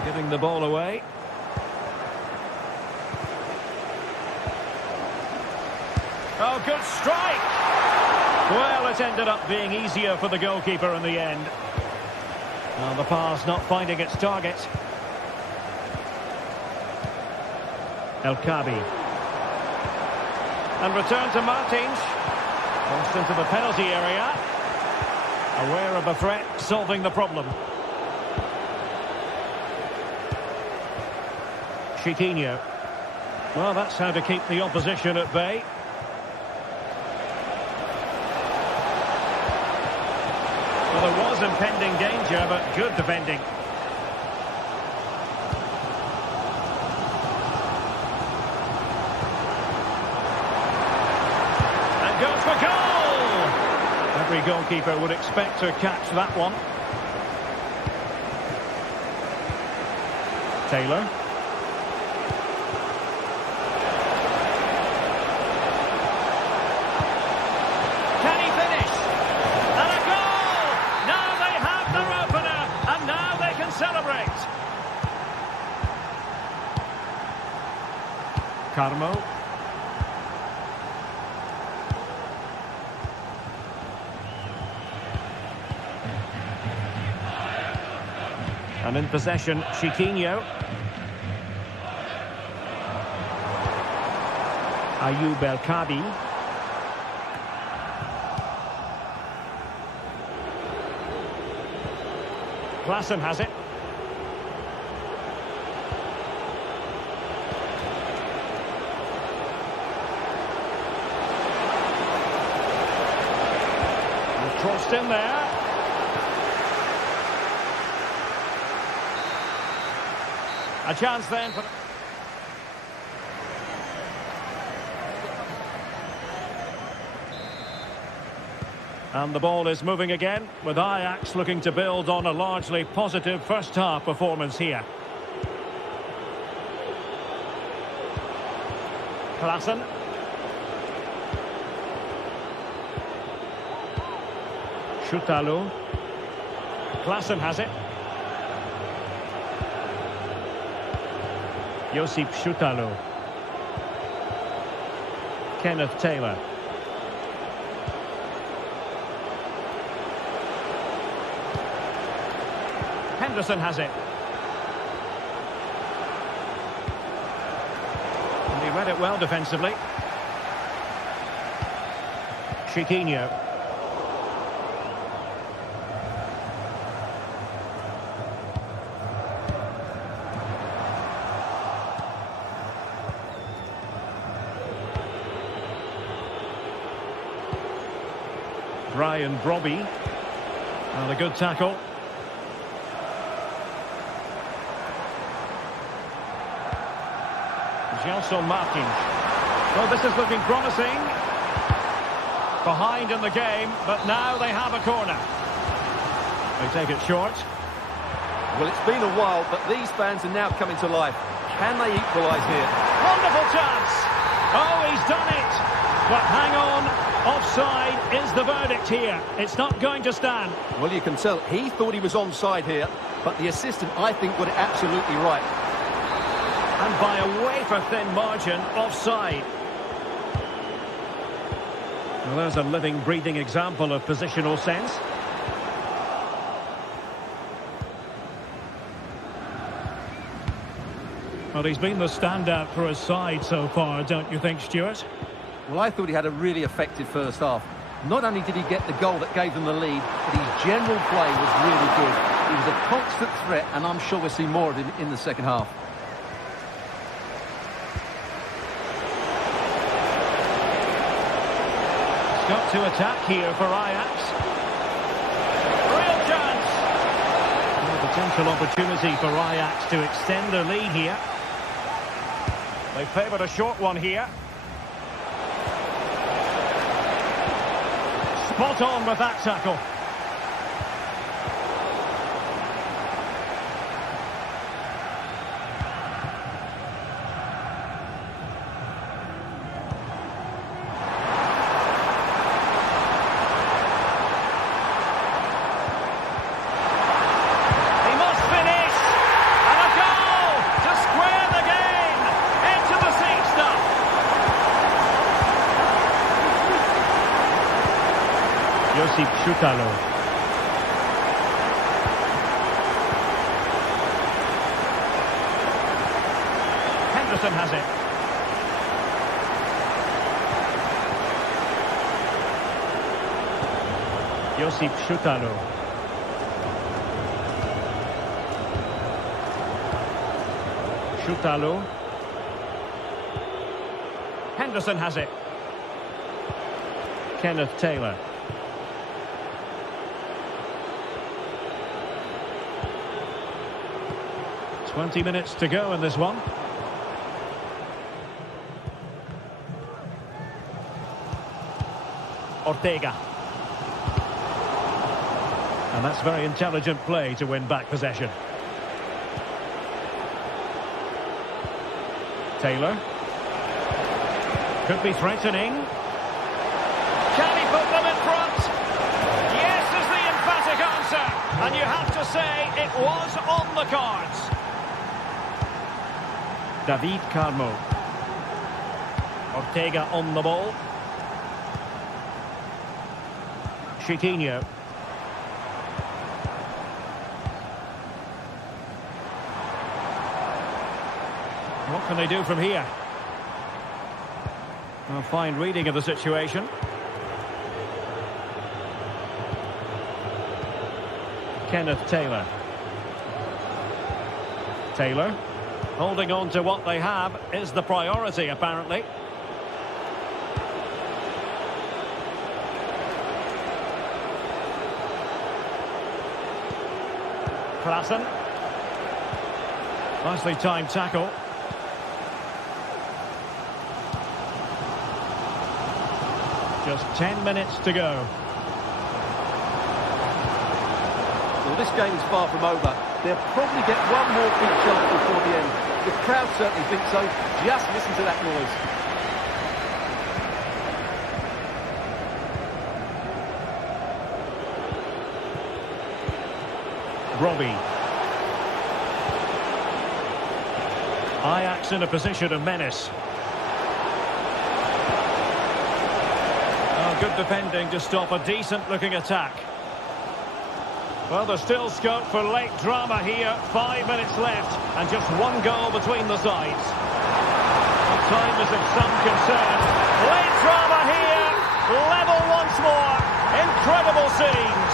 Giving the ball away. Oh, good strike! Well, it ended up being easier for the goalkeeper in the end. Well, the pass not finding its target. El Kabi. And return to Martins. Crossed into the penalty area. Aware of the threat, solving the problem. Coutinho. Well, that's how to keep the opposition at bay. was impending danger, but good defending. And goes for goal! Every goalkeeper would expect to catch that one. Taylor. Can he finish? And a goal! Now they have their opener, and now they can celebrate. Carmo. And in possession, Chiquinho. Ayoub El-Kadi. Klassen has it. And crossed in there. A chance then for... And the ball is moving again, with Ajax looking to build on a largely positive first-half performance here. Klassen. Schutalo. Klassen has it. Josip Schutalo. Kenneth Taylor. Henderson has it. And he read it well defensively. Chiquinho. Brian Brobby. And a good tackle. Gelson Martins. Well, this is looking promising. Behind in the game, but now they have a corner. They take it short. Well, it's been a while, but these fans are now coming to life. Can they equalise here? Wonderful chance. Oh, he's done it. But hang on. Offside is the verdict here. It's not going to stand. Well, you can tell he thought he was onside here, but the assistant, I think, got it absolutely right. And by a wafer-thin margin, offside. Well, there's a living, breathing example of positional sense. Well, he's been the standout for his side so far, don't you think, Stuart? Well, I thought he had a really effective first half. Not only did he get the goal that gave them the lead, but his general play was really good. He was a constant threat, and I'm sure we'll see more of him in the second half. Got to attack here for Ajax. Real chance. A potential opportunity for Ajax to extend their lead here. They favoured a short one here. Spot on with that tackle. Josip Schutalo. Henderson has it. Josip Schutalo. Schutalo. Henderson has it. Kenneth Taylor. 20 minutes to go in this one. Ortega. And that's very intelligent play to win back possession. Taylor. Could be threatening. Can he put them in front? Yes is the emphatic answer. And you have to say it was on the cards. David Carmo. Ortega on the ball. Chiquinho. What can they do from here? A fine reading of the situation. Kenneth Taylor. Taylor. Holding on to what they have is the priority, apparently. Klassen. Nicely timed tackle. Just 10 minutes to go. Well, this game is far from over. They'll probably get one more big chance before the end. The crowd certainly think so. Just listen to that noise. Robbie. Ajax in a position of menace. Good defending to stop a decent-looking attack. Well, there's still scope for late drama here. 5 minutes left, and just one goal between the sides. The time is of some concern. Late drama here. Level once more. Incredible scenes.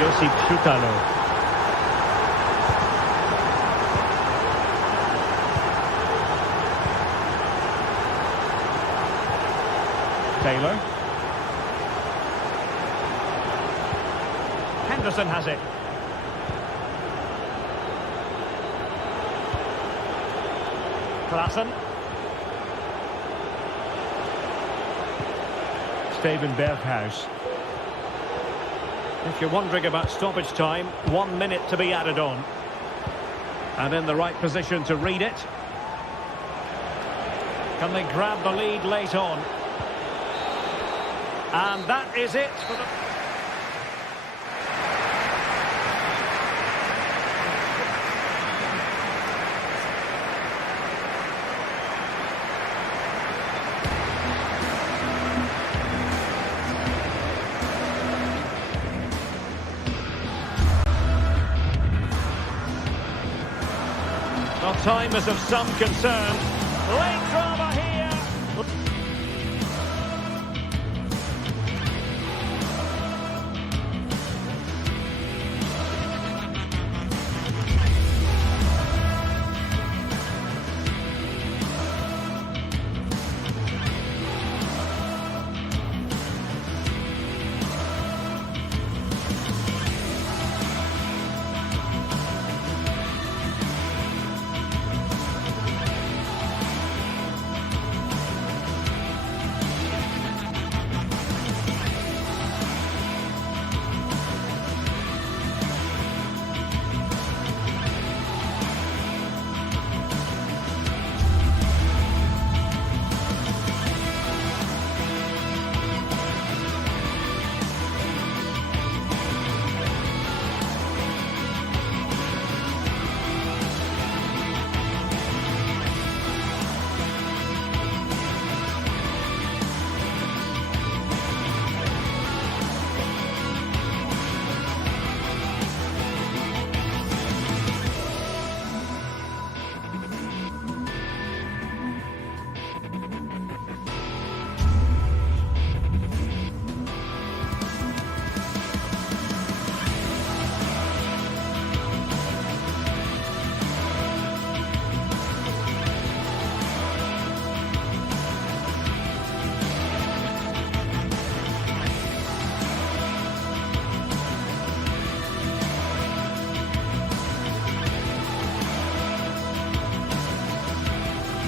Josip Šutalo. Taylor. Henderson has it. Klassen. Steven Berghuis. If you're wondering about stoppage time, 1 minute to be added on. And in the right position to read it. Can they grab the lead late on? And that is it for the... Well, time is of some concern. Late drama here.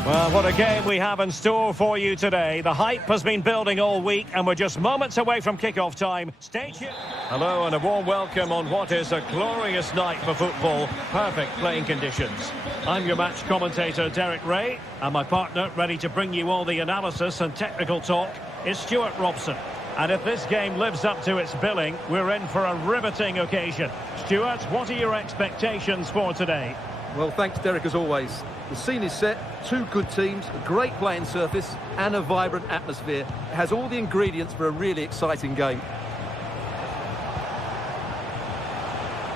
Well, what a game we have in store for you today. The hype has been building all week and we're just moments away from kick-off time. Stay tuned. Hello and a warm welcome on what is a glorious night for football. Perfect playing conditions. I'm your match commentator, Derek Ray, and my partner, ready to bring you all the analysis and technical talk, is Stuart Robson. And if this game lives up to its billing, we're in for a riveting occasion. Stuart, what are your expectations for today? Well, thanks, Derek, as always. The scene is set, two good teams, a great playing surface and a vibrant atmosphere. It has all the ingredients for a really exciting game.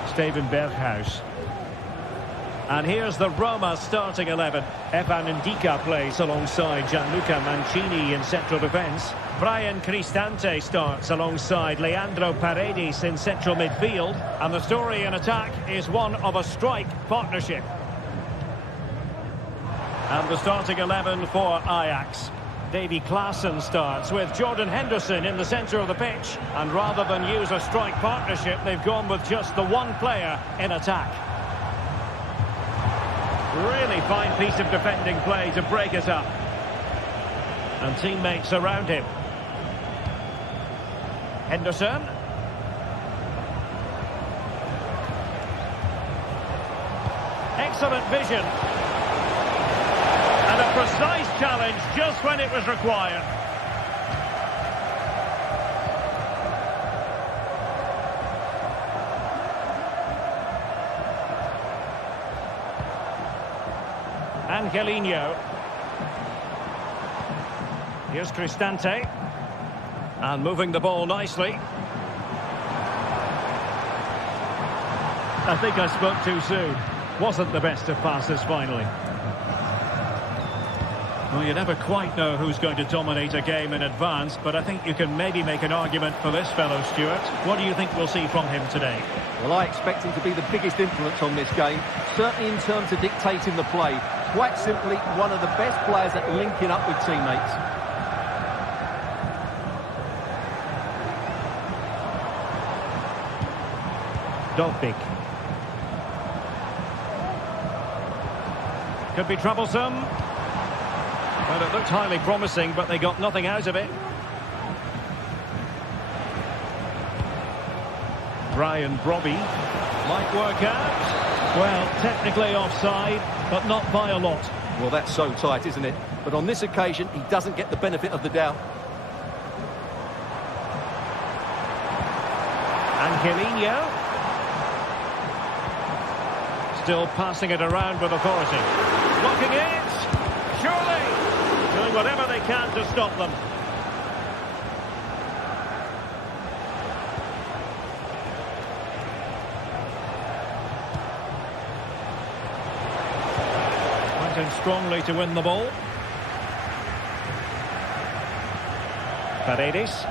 Steven Berghuis. And here's the Roma starting 11. Evan Ndika plays alongside Gianluca Mancini in central defence. Brian Cristante starts alongside Leandro Paredes in central midfield. And the story in attack is one of a strike partnership. And the starting 11 for Ajax. Davy Klaassen starts with Jordan Henderson in the centre of the pitch. And rather than use a strike partnership, they've gone with just the one player in attack. Really fine piece of defending play to break it up. And teammates around him. Henderson. Excellent vision. And a precise challenge just when it was required. Angelino. Here's Cristante. And moving the ball nicely. I think I spoke too soon. Wasn't the best of passes finally. Well, you never quite know who's going to dominate a game in advance, but I think you can maybe make an argument for this fellow, Stuart. What do you think we'll see from him today? Well, I expect him to be the biggest influence on this game, certainly in terms of dictating the play. Quite simply, one of the best players at linking up with teammates. Dovbik. Could be troublesome. Well, it looked highly promising, but they got nothing out of it. Brian Brobby might work out. Well, technically offside, but not by a lot. Well, that's so tight, isn't it? But on this occasion, he doesn't get the benefit of the doubt. Angelino. Still passing it around with authority. Blocking it. Surely. Doing whatever they can to stop them. Went in strongly to win the ball. Paredes.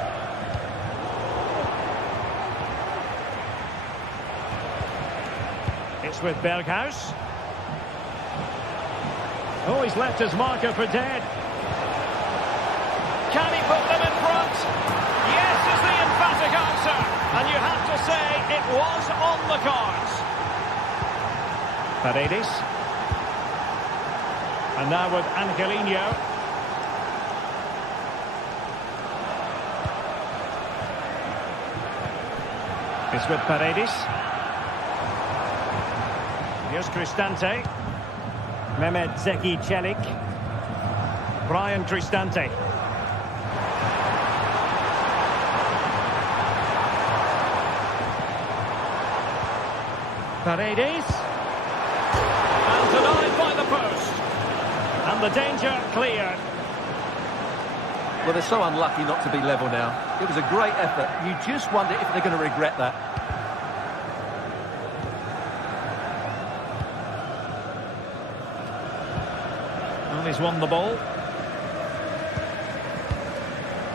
It's with Berghuis. Oh, he's left his marker for dead. Can he put them in front? Yes is the emphatic answer. And you have to say it was on the cards. Paredes. And now with Angelino. It's with Paredes. Here's Cristante. Mehmet Zeki Çelik. Brian Cristante. Paredes. And denied by the post. And the danger cleared. Well, they're so unlucky not to be level now. It was a great effort. You just wonder if they're going to regret that. Well, he's won the ball.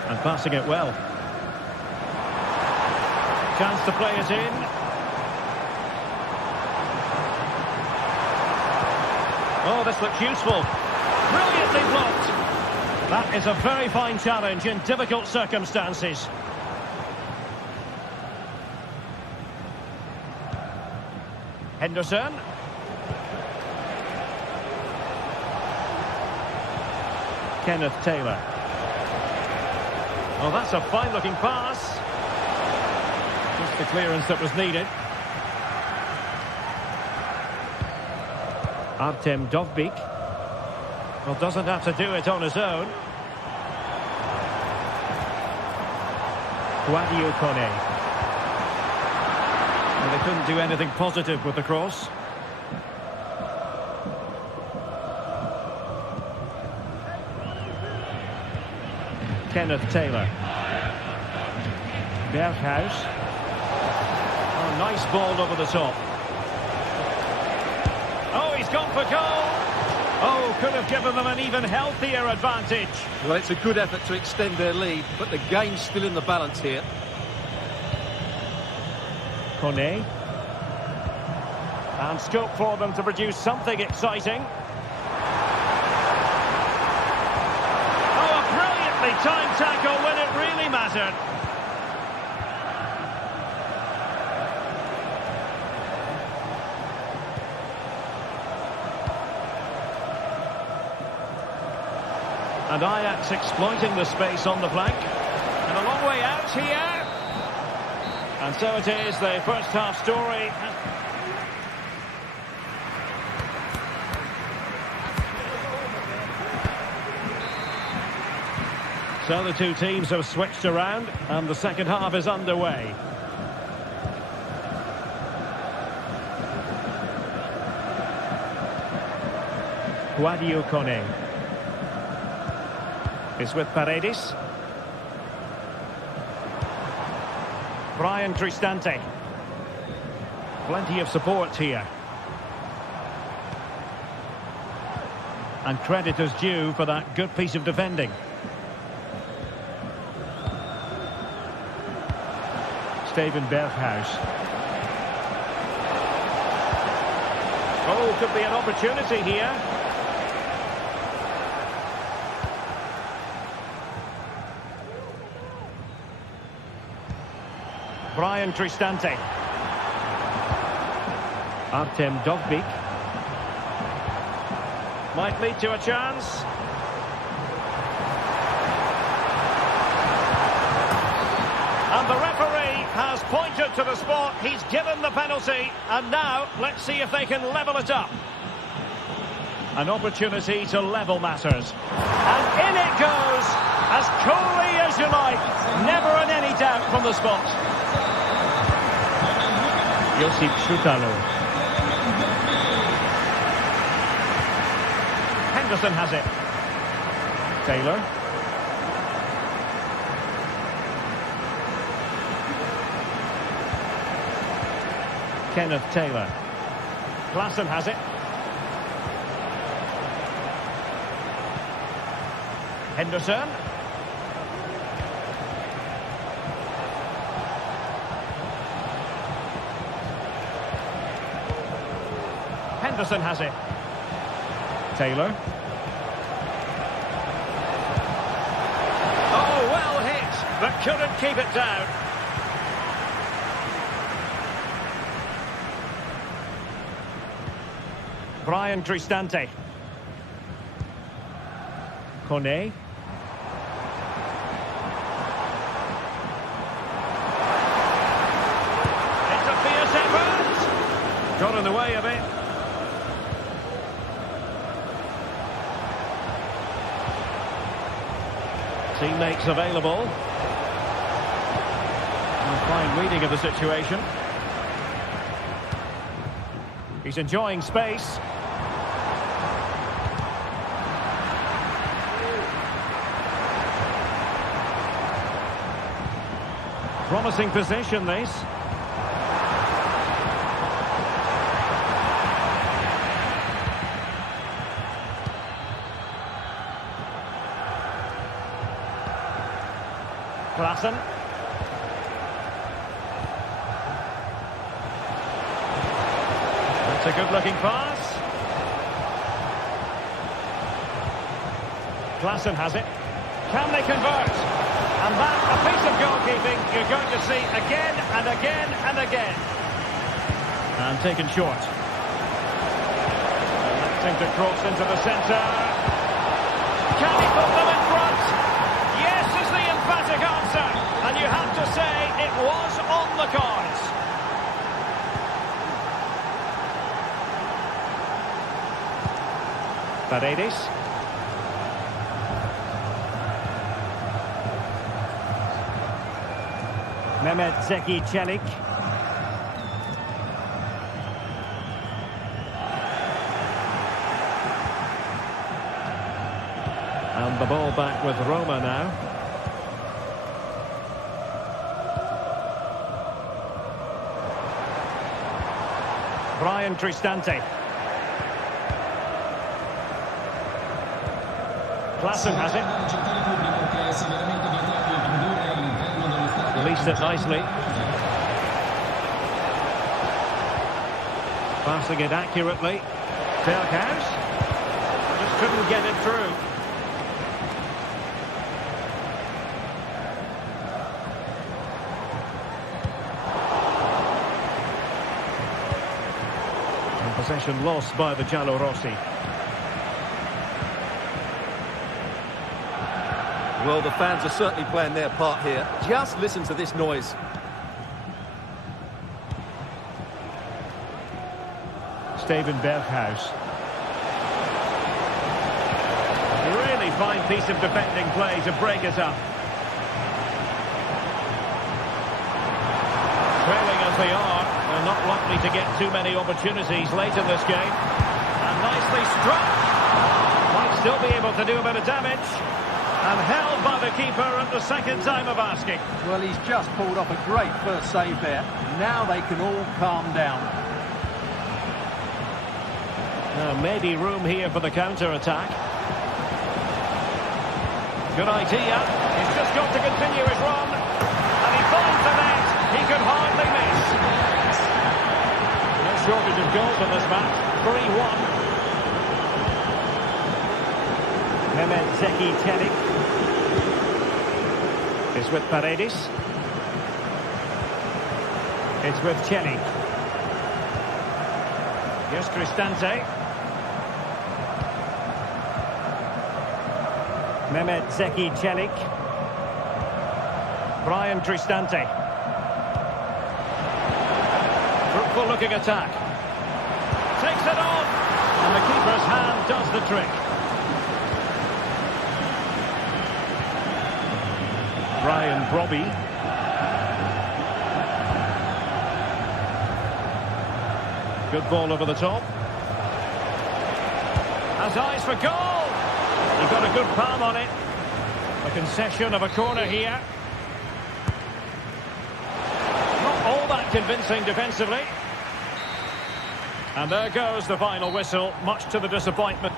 And passing it well. Chance to play it in. Oh, this looks useful. Brilliantly blocked. That is a very fine challenge in difficult circumstances. Henderson. Kenneth Taylor. Oh, that's a fine-looking pass. Just the clearance that was needed. Artem Dovbyk. Well, doesn't have to do it on his own. Guadio Kone. Well, they couldn't do anything positive with the cross. Kenneth Taylor. Berghuis. Oh, nice ball over the top. Oh, he's gone for goal. Oh, could have given them an even healthier advantage. Well, it's a good effort to extend their lead, but the game's still in the balance here. Kone. And scope for them to produce something exciting. Oh, a brilliantly timed tackle when it really mattered. And Ajax exploiting the space on the flank. And a long way out here. And so it is, the first half story. So the two teams have switched around and the second half is underway. Guadio Kone. It's with Paredes. Brian Cristante. Plenty of support here. And credit is due for that good piece of defending. Steven Berghuis. Oh, could be an opportunity here. Brian Cristante. Artem Dovbyk. Might lead to a chance. And the referee has pointed to the spot. He's given the penalty. And now, let's see if they can level it up. An opportunity to level matters. And in it goes, as coolly as you like. Never in any doubt from the spot. Josip Szutalo. Henderson has it. Taylor. Kenneth Taylor. Klassen has it. Henderson. Henderson has it. Taylor. Oh, well hit, but couldn't keep it down. Brian Cristante. Kone. It's a fierce effort. Got in the way of it. Teammates available. A fine reading of the situation. He's enjoying space. Promising position, this. Klassen. That's a good-looking pass. Klassen has it. Can they convert? And that, a piece of goalkeeping you're going to see again and again and again. And taken short. Electing to cross into the centre. Can he put them in front? Yes is the emphatic answer. And you have to say it was on the cards. Paredes. Mehmet Zeki Çelik. And the ball back with Roma now. Brian Cristante. Klassen has it. Released it nicely. Passing it accurately. Felkhuis. Just couldn't get it through. And possession lost by the Giallorossi. Well, the fans are certainly playing their part here. Just listen to this noise. Steven Berghuis. A really fine piece of defending play to break it up. Trailing as they are, they're not likely to get too many opportunities late in this game. And nicely struck. Might still be able to do a bit of damage. And held by the keeper at the second time of asking. Well, he's just pulled off a great first save there. Now they can all calm down. Now maybe room here for the counter-attack. Good idea. He's just got to continue his run. And he finds the net. He could hardly miss. No shortage of goals in this match. 3-1. Mehmet Zeki Çelik is with Paredes. It's with Çelik. Here's Cristante. Mehmet Zeki Çelik. Brian Cristante. Fruitful looking attack. Takes it off. And the keeper's hand does the trick. Ryan Brobby. Good ball over the top. Has eyes for goal. He got a good palm on it. A concession of a corner here. Not all that convincing defensively. And there goes the final whistle, much to the disappointment.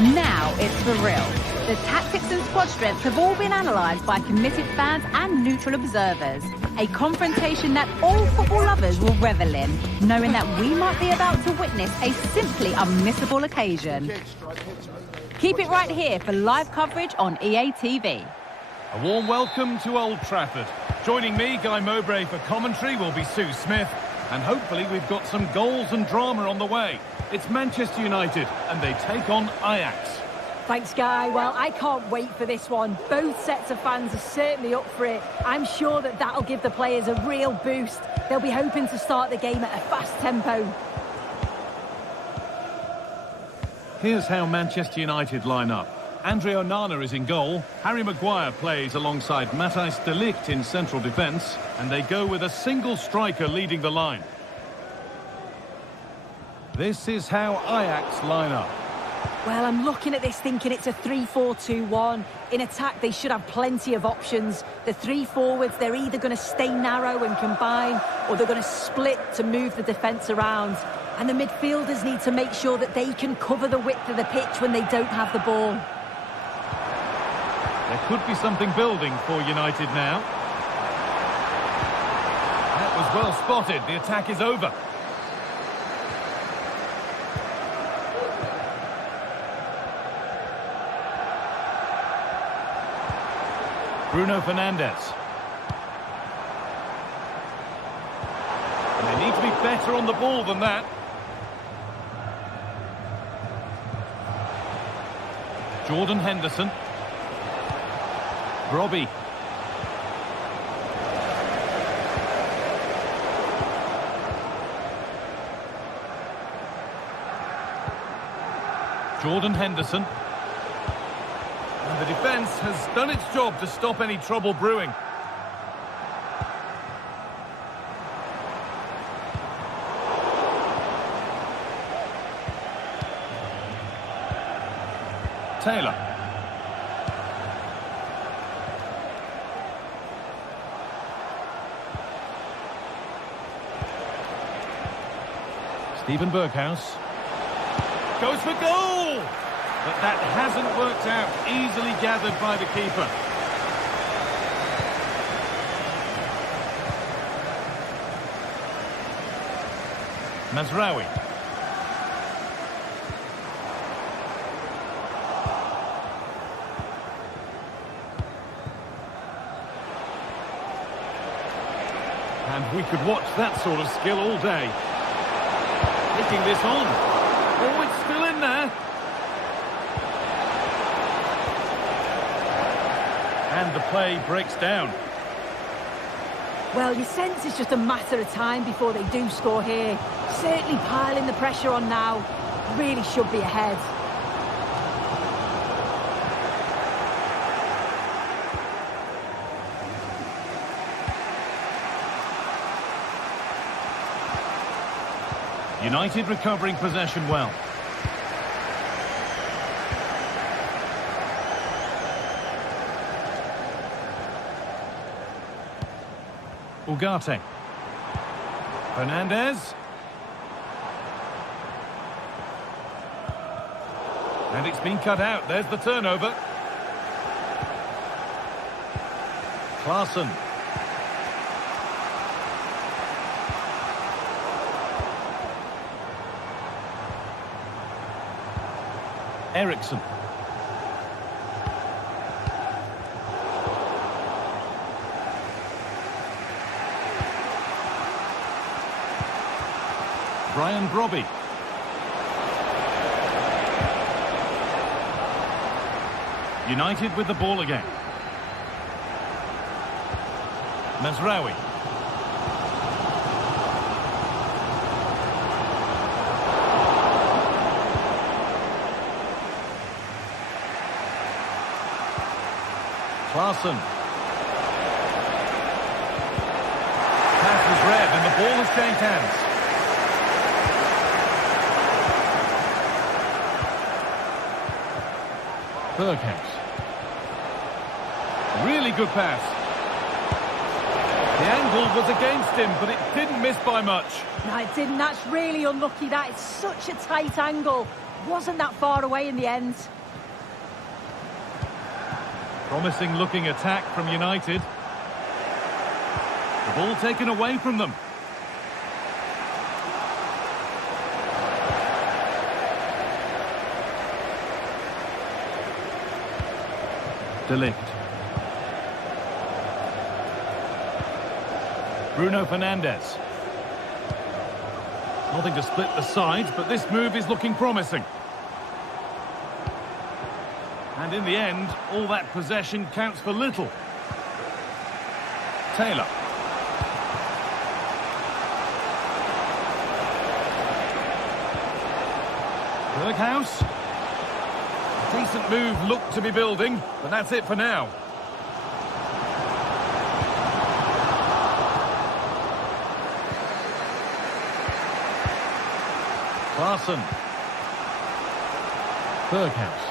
Now it's for real. The tactics and squad strength have all been analysed by committed fans and neutral observers. A confrontation that all football lovers will revel in, knowing that we might be about to witness a simply unmissable occasion. Keep it right here for live coverage on EA TV. A warm welcome to Old Trafford. Joining me, Guy Mowbray, for commentary will be Sue Smith. And hopefully we've got some goals and drama on the way. It's Manchester United, and they take on Ajax. Thanks, Guy. Well, I can't wait for this one. Both sets of fans are certainly up for it. I'm sure that that'll give the players a real boost. They'll be hoping to start the game at a fast tempo. Here's how Manchester United line up. Andre Onana is in goal. Harry Maguire plays alongside Matthijs de Ligt in central defence. And they go with a single striker leading the line. This is how Ajax line up. Well, I'm looking at this thinking it's a 3-4-2-1. In attack, they should have plenty of options. The three forwards, they're either going to stay narrow and combine, or they're going to split to move the defence around. And the midfielders need to make sure that they can cover the width of the pitch when they don't have the ball. There could be something building for United now. That was well spotted. The attack is over. Bruno Fernandes. And they need to be better on the ball than that. Jordan Henderson. Robbie. Jordan Henderson. And the defence has done its job to stop any trouble brewing. Taylor. Steven Berghuis goes for goal, but that hasn't worked out. Easily gathered by the keeper. Mazraoui. And we could watch that sort of skill all day. Hitting this on. Oh, it's still in there. And the play breaks down. Well, you sense it's just a matter of time before they do score here. Certainly piling the pressure on now. Really should be ahead. United recovering possession well. Ugarte. Fernandes. And it's been cut out. There's the turnover. Klaassen. Eriksson. Brian Brobby. United with the ball again. Mazraoui. Klaassen. Pass was read and the ball has changed hands. Berghuis. Really good pass. The angle was against him, but it didn't miss by much. No, it didn't. That's really unlucky. That is such a tight angle. Wasn't that far away in the end. Promising looking attack from United. The ball taken away from them. De Ligt. Bruno Fernandes. Nothing to split the sides, but this move is looking promising. And in the end, all that possession counts for little. Taylor. Berghaus. Decent move looked to be building, but that's it for now. Klaassen. Berghaus.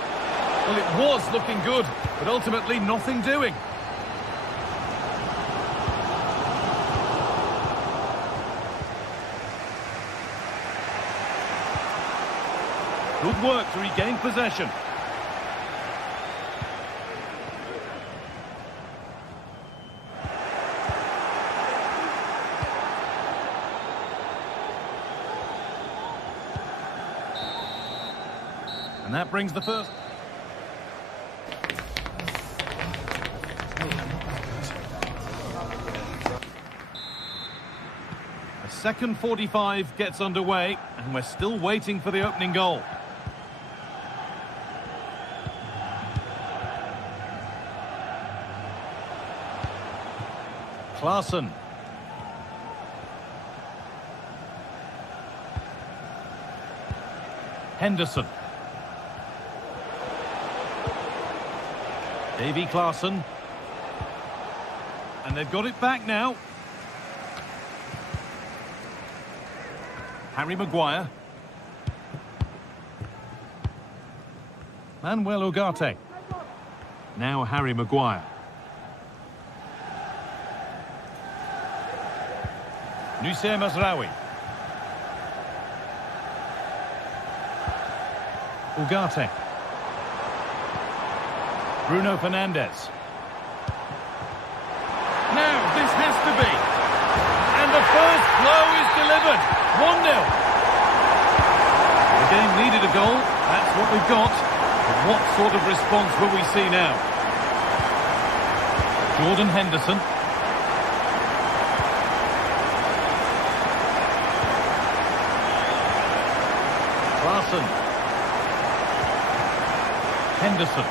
Well, it was looking good, but ultimately nothing doing. Good work to regain possession. And that brings the first. The second 45 gets underway, and we're still waiting for the opening goal. Klaassen. Henderson. Davy Klaassen. And they've got it back now. Harry Maguire. Manuel Ugarte. Now Harry Maguire. Noussair Mazraoui. Ugarte. Bruno Fernandes. Now this has to be. And the first blow is delivered. 1-0. The game needed a goal. That's what we've got. But what sort of response will we see now? Jordan Henderson. Klaassen. Henderson.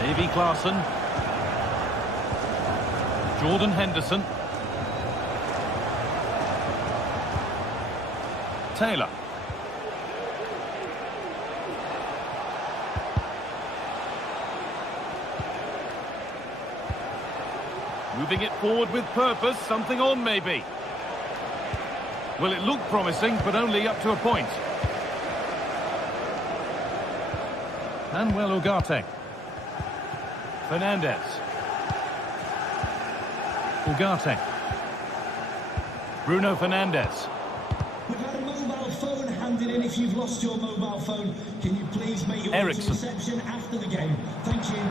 Davy Klaassen. Jordan Henderson. Taylor. Moving it forward with purpose, something on maybe. Well, it looked promising, but only up to a point. Manuel Ugarte. Fernandes. Ugarte. Bruno Fernandes. We've had a mobile phone handed in. If you've lost your mobile phone, can you please make your way to reception after the game? Thank you.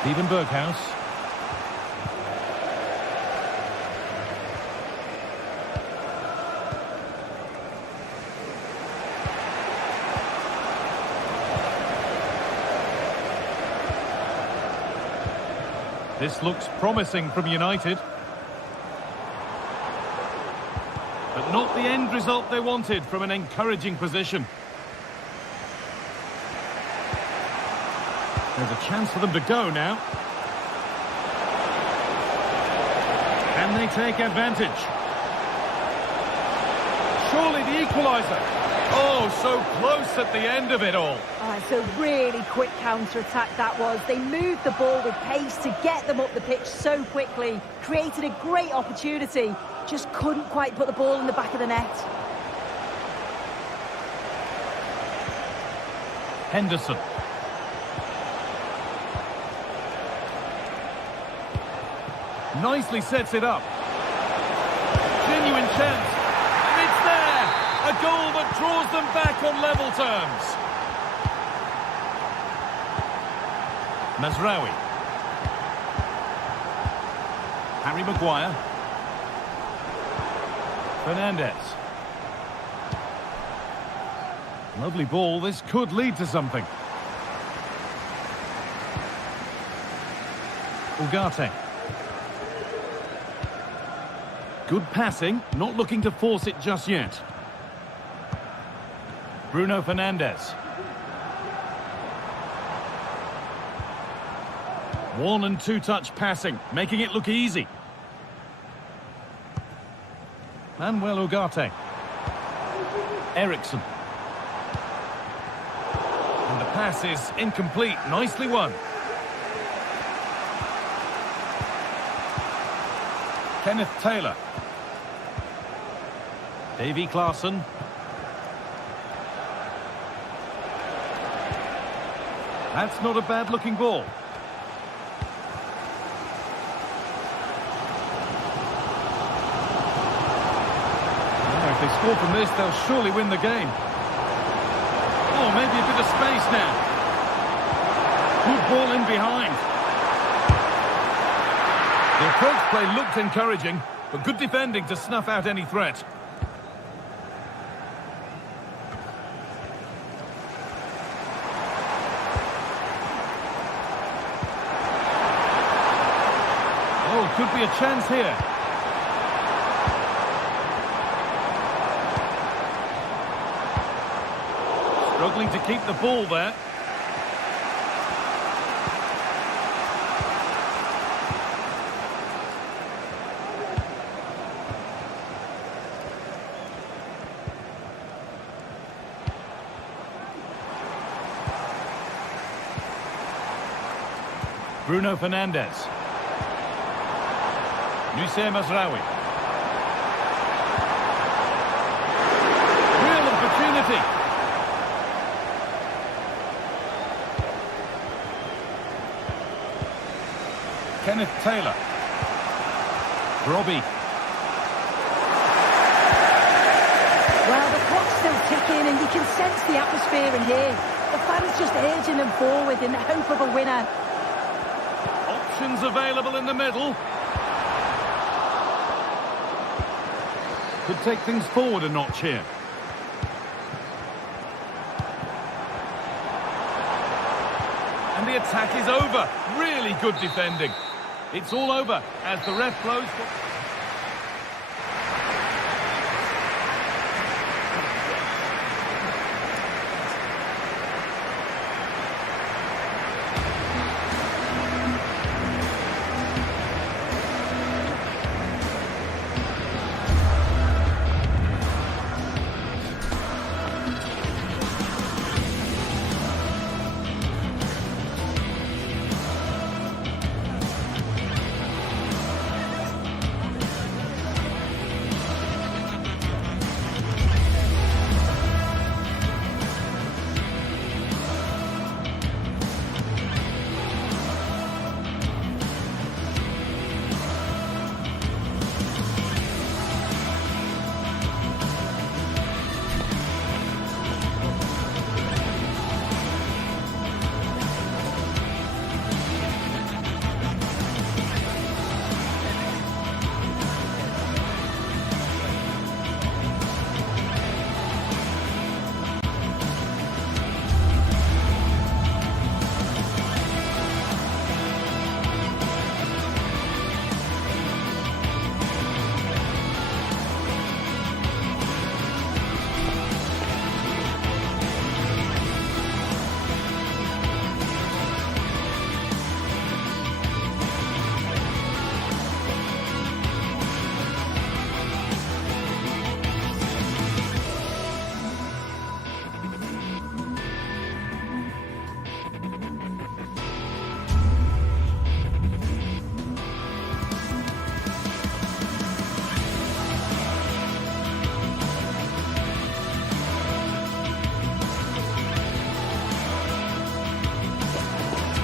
Steven Berghaus. This looks promising from United. But not the end result they wanted from an encouraging position. There's a chance for them to go now. And they take advantage. Surely the equaliser. Oh, so close at the end of it all. Oh, it's a really quick counter-attack that was. They moved the ball with pace to get them up the pitch so quickly. Created a great opportunity. Just couldn't quite put the ball in the back of the net. Henderson. Nicely sets it up. Genuine chance. And it's there! A goal that draws them back on level terms. Mazraoui. Harry Maguire. Fernandes. Lovely ball. This could lead to something. Ugarte. Good passing, not looking to force it just yet. Bruno Fernandes. One and two touch passing, making it look easy. Manuel Ugarte. Eriksson. And the pass is incomplete, nicely won. Kenneth Taylor. Davy Klaassen. That's not a bad-looking ball. If they score from this, they'll surely win the game. Oh, maybe a bit of space now. Good ball in behind. The approach play looked encouraging, but good defending to snuff out any threat. Oh, could be a chance here. Struggling to keep the ball there. Bruno Fernandes. Nusayr Mazraoui. Real opportunity. Kenneth Taylor. Robbie. Well, the clock's still ticking and you can sense the atmosphere in here. The fans just urging them forward in the hope of a winner. Options available in the middle. Could take things forward a notch here. And the attack is over. Really good defending. It's all over as the ref blows for...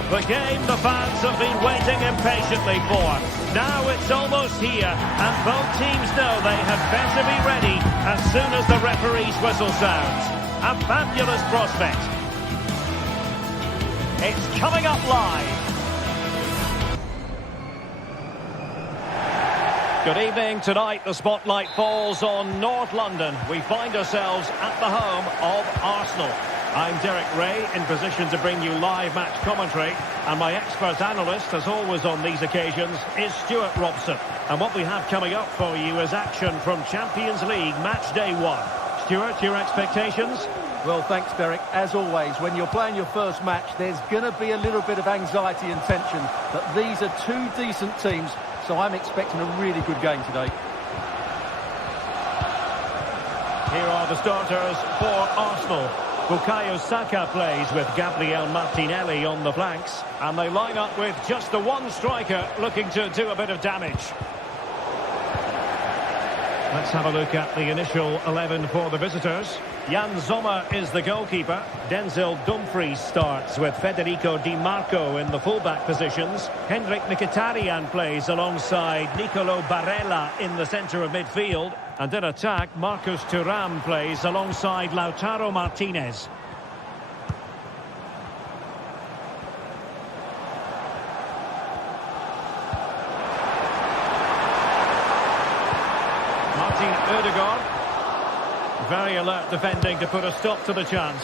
The game the fans have been waiting impatiently for. Now it's almost here, and both teams know they had better be ready as soon as the referee's whistle sounds. A fabulous prospect. It's coming up live. Good evening. Tonight the spotlight falls on North London. We find ourselves at the home of Arsenal. I'm Derek Ray, in position to bring you live match commentary, and my expert analyst, as always on these occasions, is Stuart Robson. And what we have coming up for you is action from Champions League match day 1. Stuart, your expectations? Well, thanks, Derek. As always, when you're playing your first match, there's going to be a little bit of anxiety and tension. But these are two decent teams, so I'm expecting a really good game today. Here are the starters for Arsenal. Bukayo Saka plays with Gabriel Martinelli on the flanks. And they line up with just the one striker looking to do a bit of damage. Let's have a look at the initial 11 for the visitors. Jan Sommer is the goalkeeper. Denzel Dumfries starts with Federico Di Marco in the fullback positions. Hendrik Mkhitaryan plays alongside Nicolo Barella in the centre of midfield. And in attack, Marcus Thuram plays alongside Lautaro Martinez. Martin Ødegaard. Very alert defending to put a stop to the chance.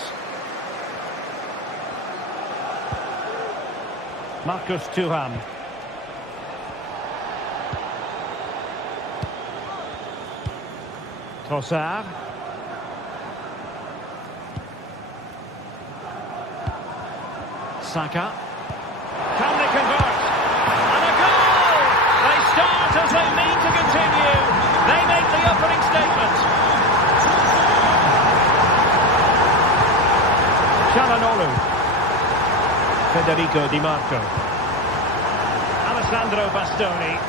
Marcus Thuram. Trossard. Saka. Can they convert? And a goal! They start as they mean to continue. They make the opening statement. Çalhanoğlu. Federico Di Marco. Alessandro Bastoni.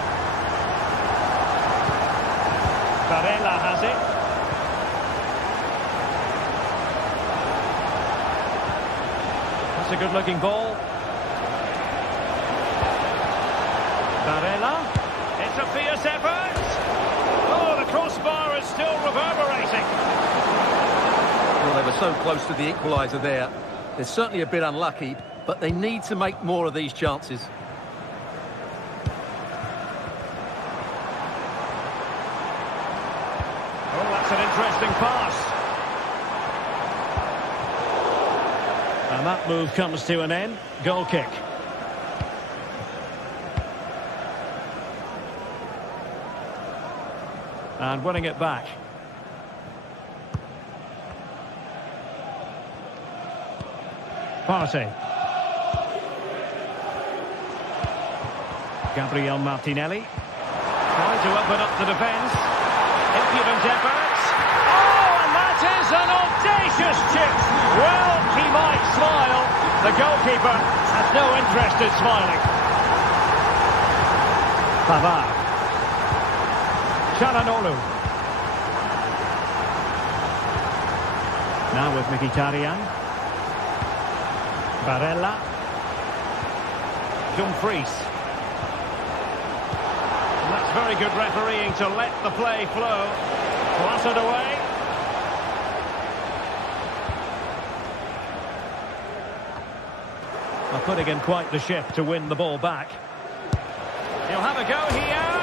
Barella has it. That's a good-looking ball. Barella. It's a fierce effort. Oh, the crossbar is still reverberating. Well, they were so close to the equaliser there. They're certainly a bit unlucky, but they need to make more of these chances. Oh, that's an interesting pass. And that move comes to an end. Goal kick. And winning it back. Partey. Gabriel Martinelli. Trying to open up the defence. Impudent efforts. Oh, and that is an audacious chip. Well, he might smile. The goalkeeper has no interest in smiling. Pavard. Çalhanoğlu. Now with Mkhitaryan. Barella. Dumfries. And that's very good refereeing to let the play flow. Blasted away. Well, putting in quite the shift to win the ball back. He'll have a go here.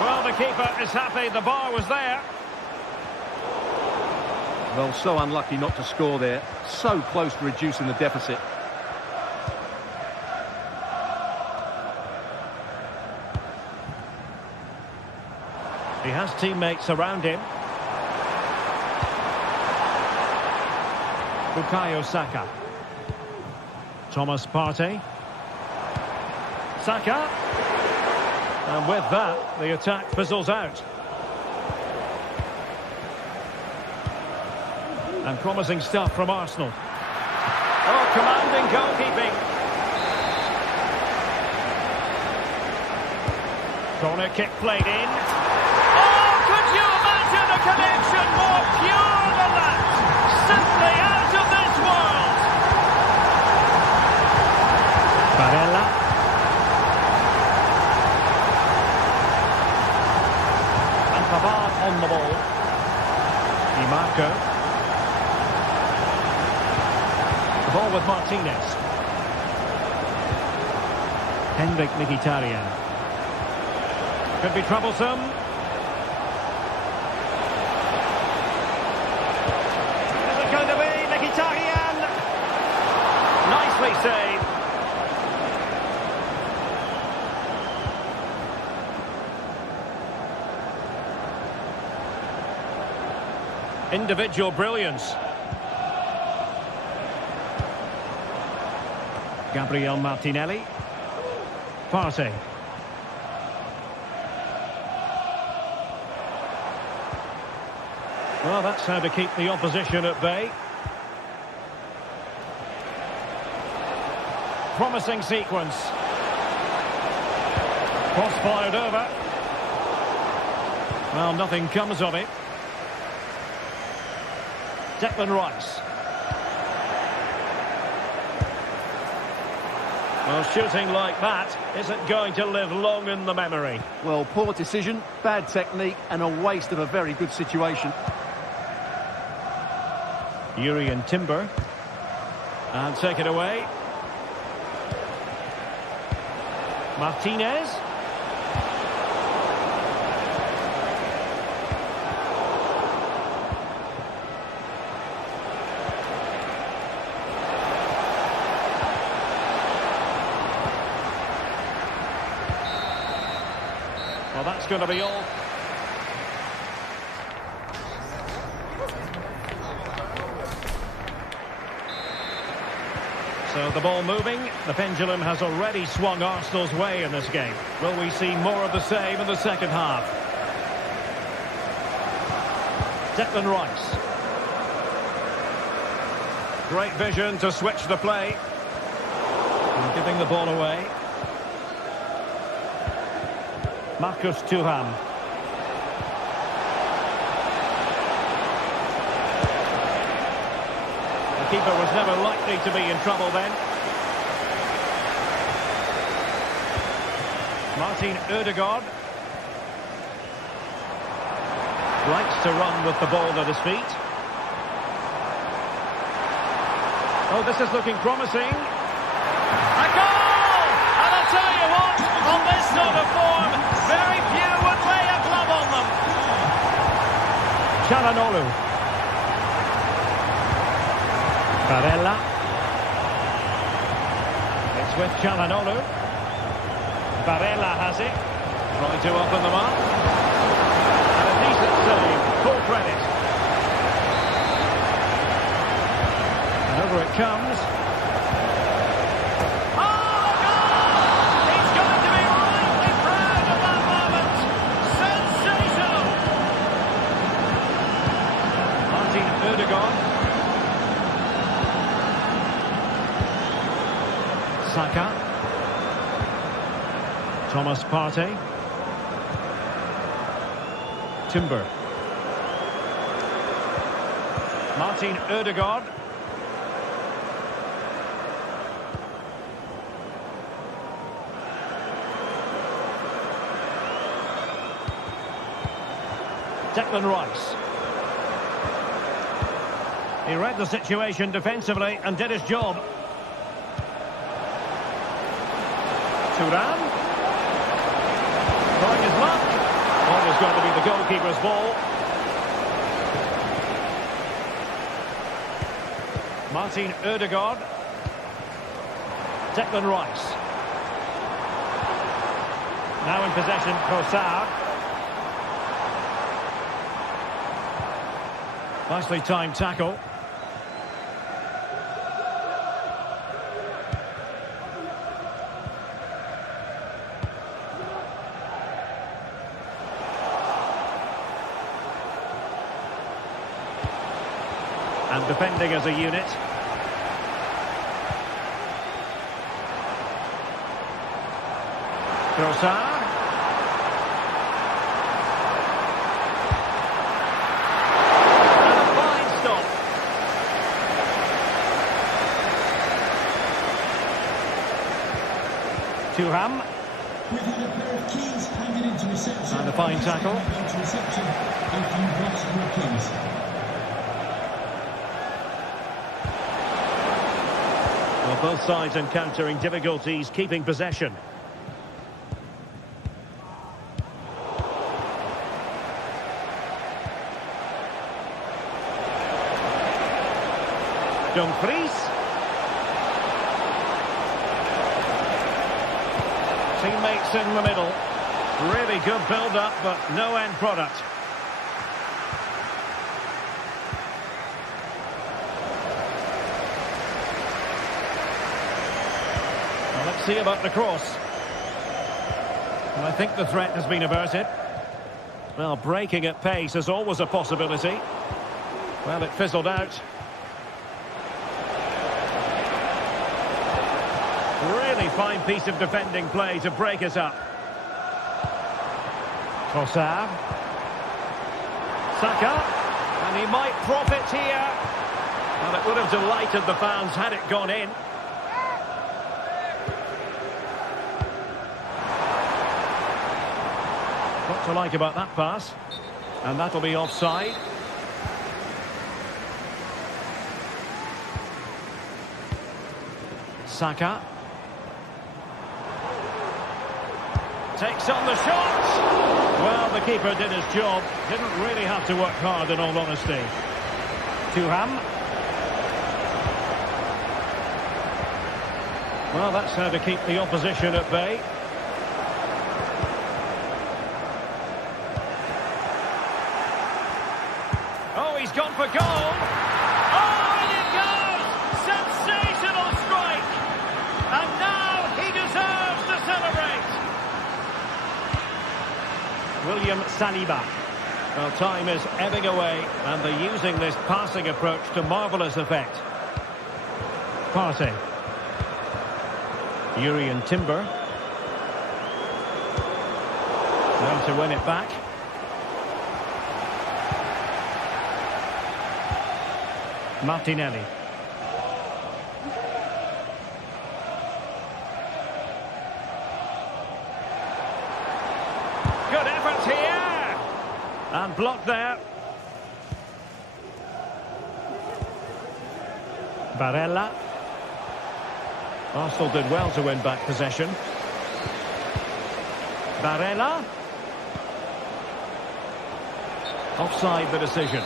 Well, the keeper is happy the bar was there. Well, so unlucky not to score there. So close to reducing the deficit. He has teammates around him. Bukayo Saka. Thomas Partey. Saka. And with that, the attack fizzles out. And promising stuff from Arsenal. Oh, commanding goalkeeping. Corner kick played in. Oh, could you imagine a connection more pure than that? Simply out of this world. Barella. And Pavard on the ball. Di Marco. The ball with Martinez. Hendrik Mkhitaryan. Could be troublesome. Is it going to be Mkhitaryan? Nicely saved. Individual brilliance. Gabriel Martinelli. Partey. Well, that's how to keep the opposition at bay. Promising sequence. Cross fired over. Well, nothing comes of it. Declan Rice. Well, shooting like that isn't going to live long in the memory. Well, poor decision, bad technique, and a waste of a very good situation. Urian Timber. And take it away. Martinez. Well, that's going to be all. So the ball moving. The pendulum has already swung Arsenal's way in this game. Will we see more of the same in the second half? Declan Rice. Great vision to switch the play. And giving the ball away. Marcus Thuram. The keeper was never likely to be in trouble then. Martin Ødegaard. Likes to run with the ball at his feet. Oh, this is looking promising. A goal! And I'll tell you what, on this sort of form, very few would lay a glove on them. Çalhanoğlu. Barella. It's with Çalhanoğlu. Barella has it. Trying to open them up. And a decent save. Full credit. And over it comes. Saka. Thomas Partey. Timber. Martin Ødegaard. Declan Rice. He read the situation defensively and did his job. Thuram. Trying his luck. Always going to be the goalkeeper's ball. Martin Ødegaard. Declan Rice. Now in possession, Sociedad. Nicely timed tackle. And defending as a unit. Sociedad. And a fine stop. Thuram. And a fine tackle. Well, both sides encountering difficulties keeping possession. Dumfries. Teammates in the middle. Really good build-up, but no end product. Well, let's see about the cross. Well, I think the threat has been averted. Well, breaking at pace is always a possibility. Well, it fizzled out. Really fine piece of defending play to break it up. Trossard. Saka. And he might profit here. Well, it would have delighted the fans had it gone in. What to like about that pass? And that'll be offside. Saka. Takes on the shot. Well, the keeper did his job. Didn't really have to work hard, in all honesty. Thuram. Well, that's how to keep the opposition at bay. Oh, he's gone for goal. Oh, and it goes! Sensational strike! And now he deserves to celebrate. William Saliba. Well, time is ebbing away, and they're using this passing approach to marvellous effect. Partey. Urian Timber. Now to win it back. Martinelli. Good effort here. And blocked there. Barella. Arsenal did well to win back possession. Barella. Offside the decision.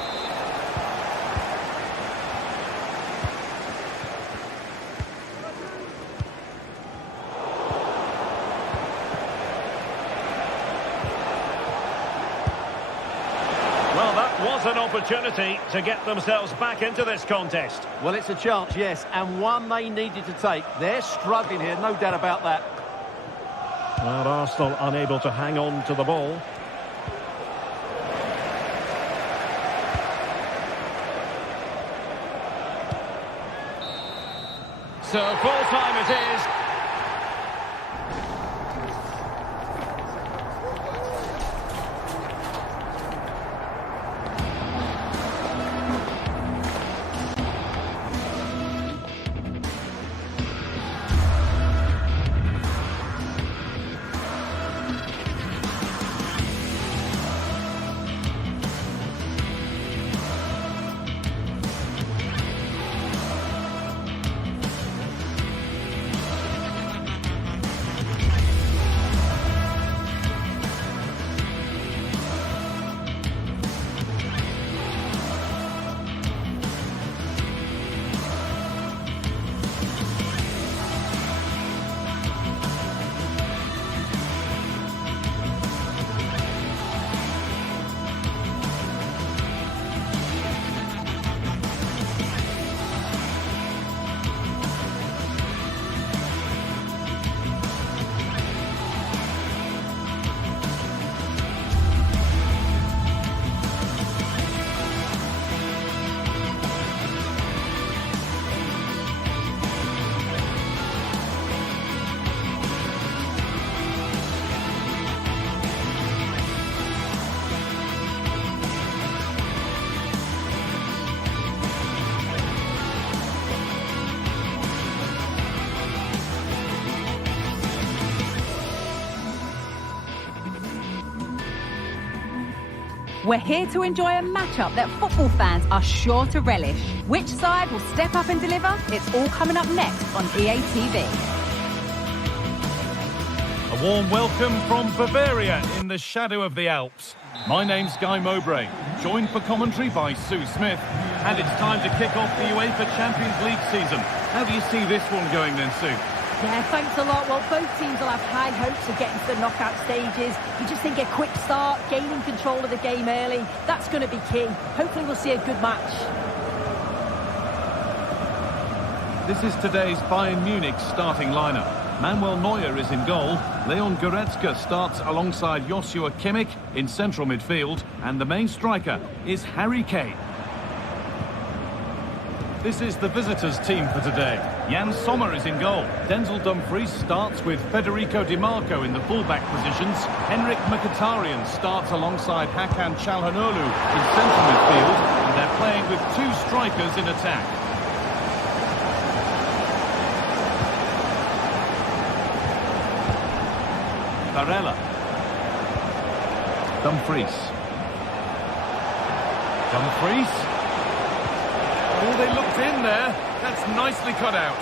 Well, that was an opportunity to get themselves back into this contest. Well, it's a chance, yes, and one they needed to take. They're struggling here, no doubt about that. Well, Arsenal unable to hang on to the ball. So full time it is. We're here to enjoy a matchup that football fans are sure to relish. Which side will step up and deliver? It's all coming up next on EA TV. A warm welcome from Bavaria in the shadow of the Alps. My name's Guy Mowbray, joined for commentary by Sue Smith. And it's time to kick off the UEFA Champions League season. How do you see this one going then, Sue? Yeah, thanks a lot. Well, both teams will have high hopes of getting to the knockout stages. You just think a quick start, gaining control of the game early, that's going to be key. Hopefully we'll see a good match. This is today's Bayern Munich starting lineup. Manuel Neuer is in goal. Leon Goretzka starts alongside Joshua Kimmich in central midfield. And the main striker is Harry Kane. This is the visitors' team for today. Jan Sommer is in goal. Denzel Dumfries starts with Federico Di Marco in the fullback positions. Henrik Mkhitaryan starts alongside Hakan Çalhanoğlu in central midfield. And they're playing with two strikers in attack. Barella. Dumfries. Oh, they looked in there. That's nicely cut out.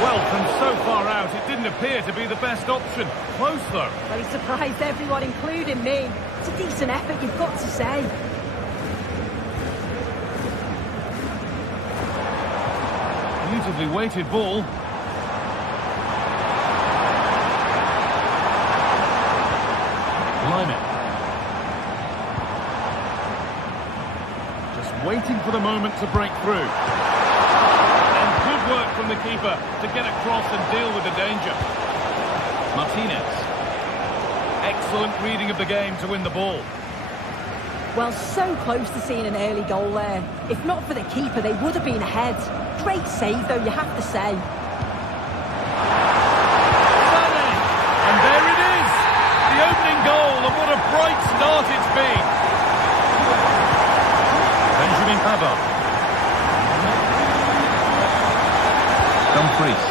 Well, from so far out, it didn't appear to be the best option. Close, though. Well, he surprised everyone, including me. It's a decent effort, you've got to say. Beautifully weighted ball. Lyman. Just waiting for the moment to break through. And good work from the keeper to get across and deal with the danger. Martinez. Excellent reading of the game to win the ball. Well, so close to seeing an early goal there. If not for the keeper, they would have been ahead. Great save, though, you have to say. And there it is! The opening goal, and what a bright start it's been. Benjamin Pavard. Dumfries.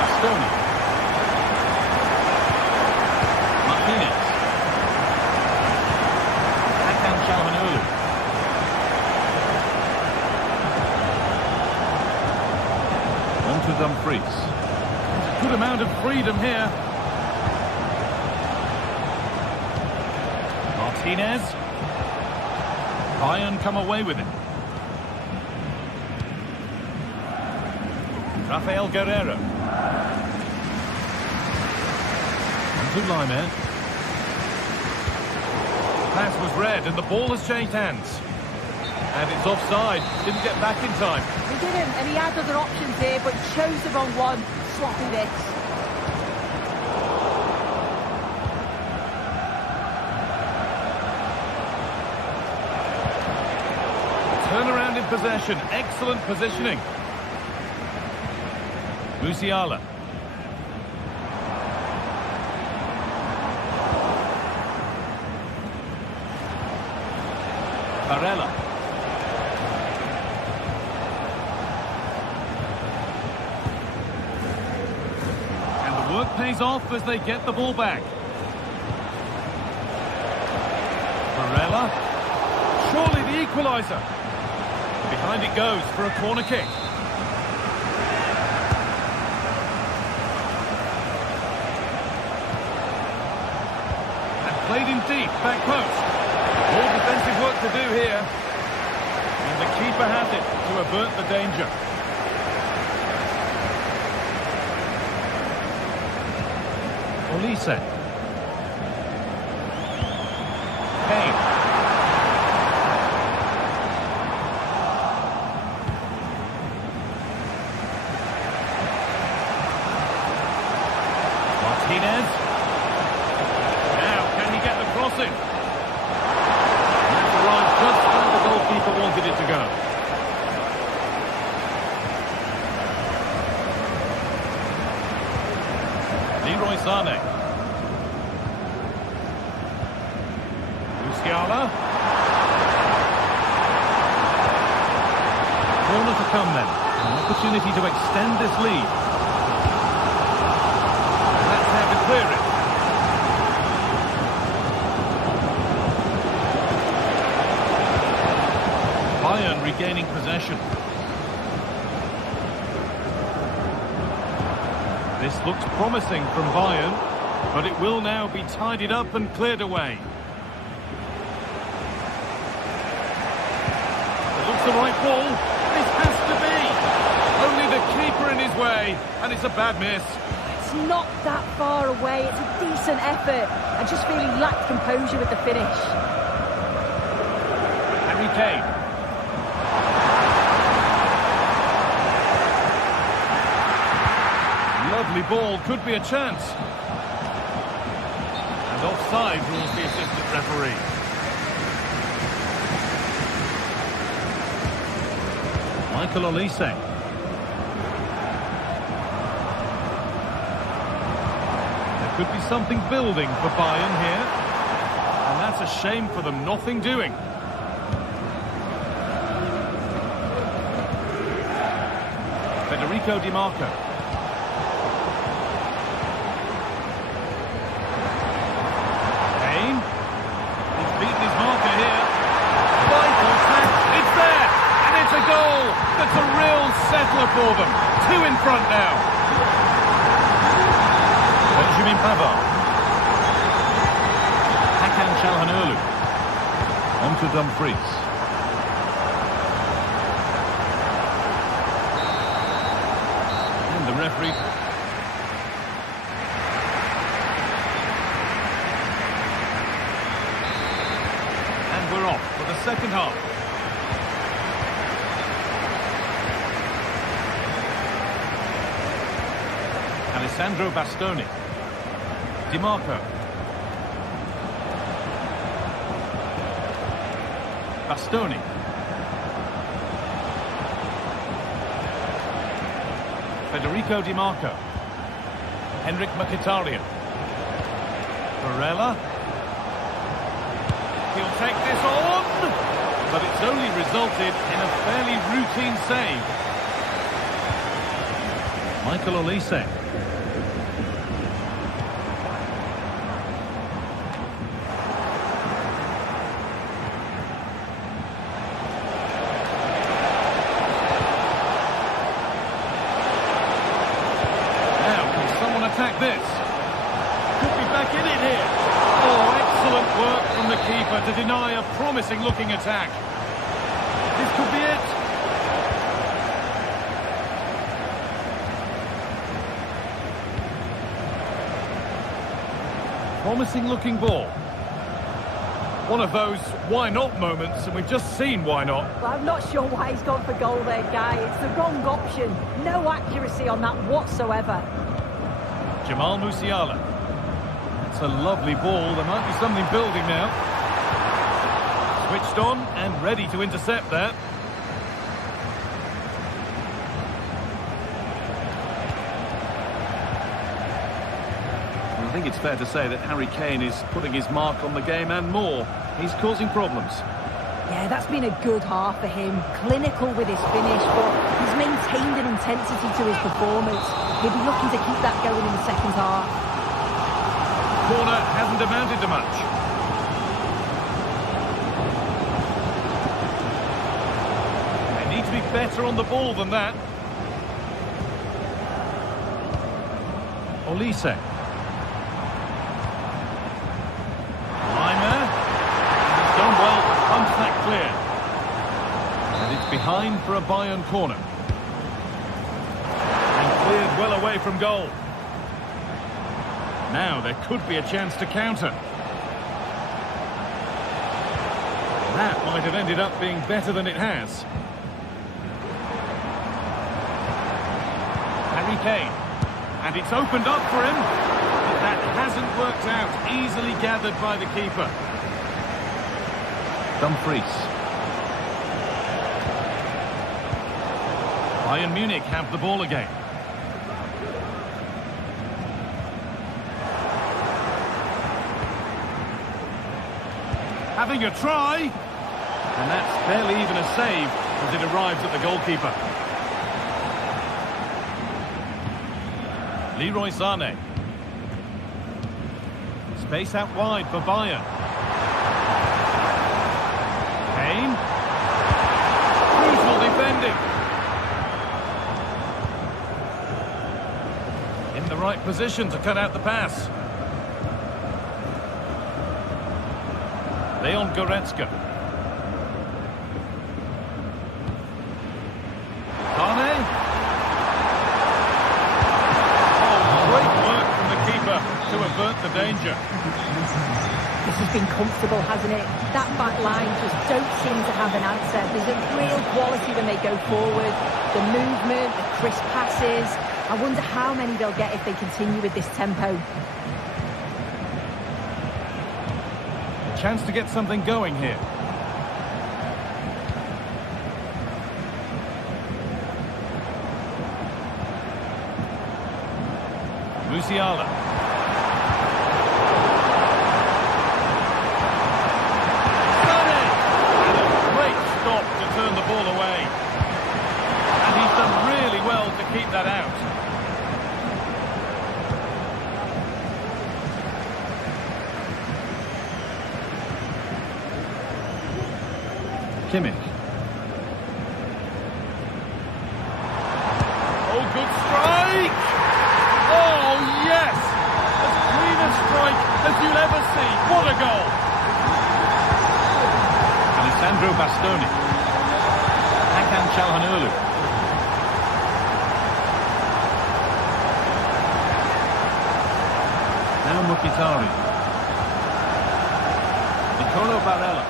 Bastoni. Martinez. Hakan Çalhanoğlu. On to Dumfries. There's a good amount of freedom here. Martinez. Bayern come away with it. Rafael Guerreiro. On to Lyman. Pass was red and the ball has changed hands. And it's offside. Didn't get back in time. He didn't, and he had other options here, but chose the wrong one. Sloppy this. Turnaround in possession. Excellent positioning. Musiala. Barella. And the work pays off as they get the ball back. Barella. Surely the equaliser. Behind it goes for a corner kick. And played in deep, back post. More defensive work to do here. And the keeper has it to avert the danger. Olise. Kane. Martinez. Now, can he get the crossing? That's arrived just where the goalkeeper wanted it to go. Leroy Sané. Musiala. Corner to come then. An opportunity to extend this lead. To clear it. Bayern regaining possession. This looks promising from Bayern. But it will now be tidied up and cleared away. It looks the right ball. This has to be. Only the keeper in his way, and it's a bad miss. It's not that far away. It's a decent effort. I just feel he lacked composure with the finish. Harry Kane. Lovely ball, could be a chance. And offside rules the assistant referee. Michael Olise. There could be something building for Bayern here. And that's a shame for them, nothing doing. Federico Di Marco. Kane. He's beaten his marker here. Vital touch. It's there. And it's a goal. That's a real settler for them. 2 in front now. Benjamin Pavard. Hakan Çalhanoğlu. On to Dumfries. And the referee. And we're off for the second half. Alessandro Bastoni. Di Marco. Bastoni. Federico Di Marco. Henrik Mkhitaryan. Varela. He'll take this on, but it's only resulted in a fairly routine save. Michael Olise. Attack this. Could be back in it here. Oh, excellent work from the keeper to deny a promising looking attack. This could be it. Promising looking ball. One of those why not moments, and we've just seen why not. Well, I'm not sure why he's gone for goal there, Guy. It's the wrong option. No accuracy on that whatsoever. Jamal Musiala. It's a lovely ball. There might be something building now. Switched on and ready to intercept that. Well, I think it's fair to say that Harry Kane is putting his mark on the game and more. He's causing problems. Yeah, that's been a good half for him. Clinical with his finish, but he's maintained an intensity to his performance. He'll be looking to keep that going in the second half. Corner hasn't amounted to much. They need to be better on the ball than that. Olise. He's done well to punch that clear. And it's behind for a Bayern corner. And cleared well away from goal. Now there could be a chance to counter. That might have ended up being better than it has. Harry Kane. And it's opened up for him. But that hasn't worked out. Easily gathered by the keeper. Dumfries. Bayern Munich have the ball again. Having a try. And that's barely even a save as it arrives at the goalkeeper. Leroy Sané. Space out wide for Bayern. Kane. Crucial defending. In the right position to cut out the pass. Leon Goretzka. Kane. Oh, great work from the keeper to avert the danger. This has been comfortable, hasn't it? That back line just don't seem to have an answer. There's a real quality when they go forward. The movement, the crisp passes. I wonder how many they'll get if they continue with this tempo. A chance to get something going here. Musiala. Turn the ball away, and he's done really well to keep that out. Kimmich. Oh, good strike! Oh, yes! As clean a strike as you'll ever see. What a goal! Alessandro Bastoni. Çalhanoğlu. Now Mkhitaryan. Nicolo Barella.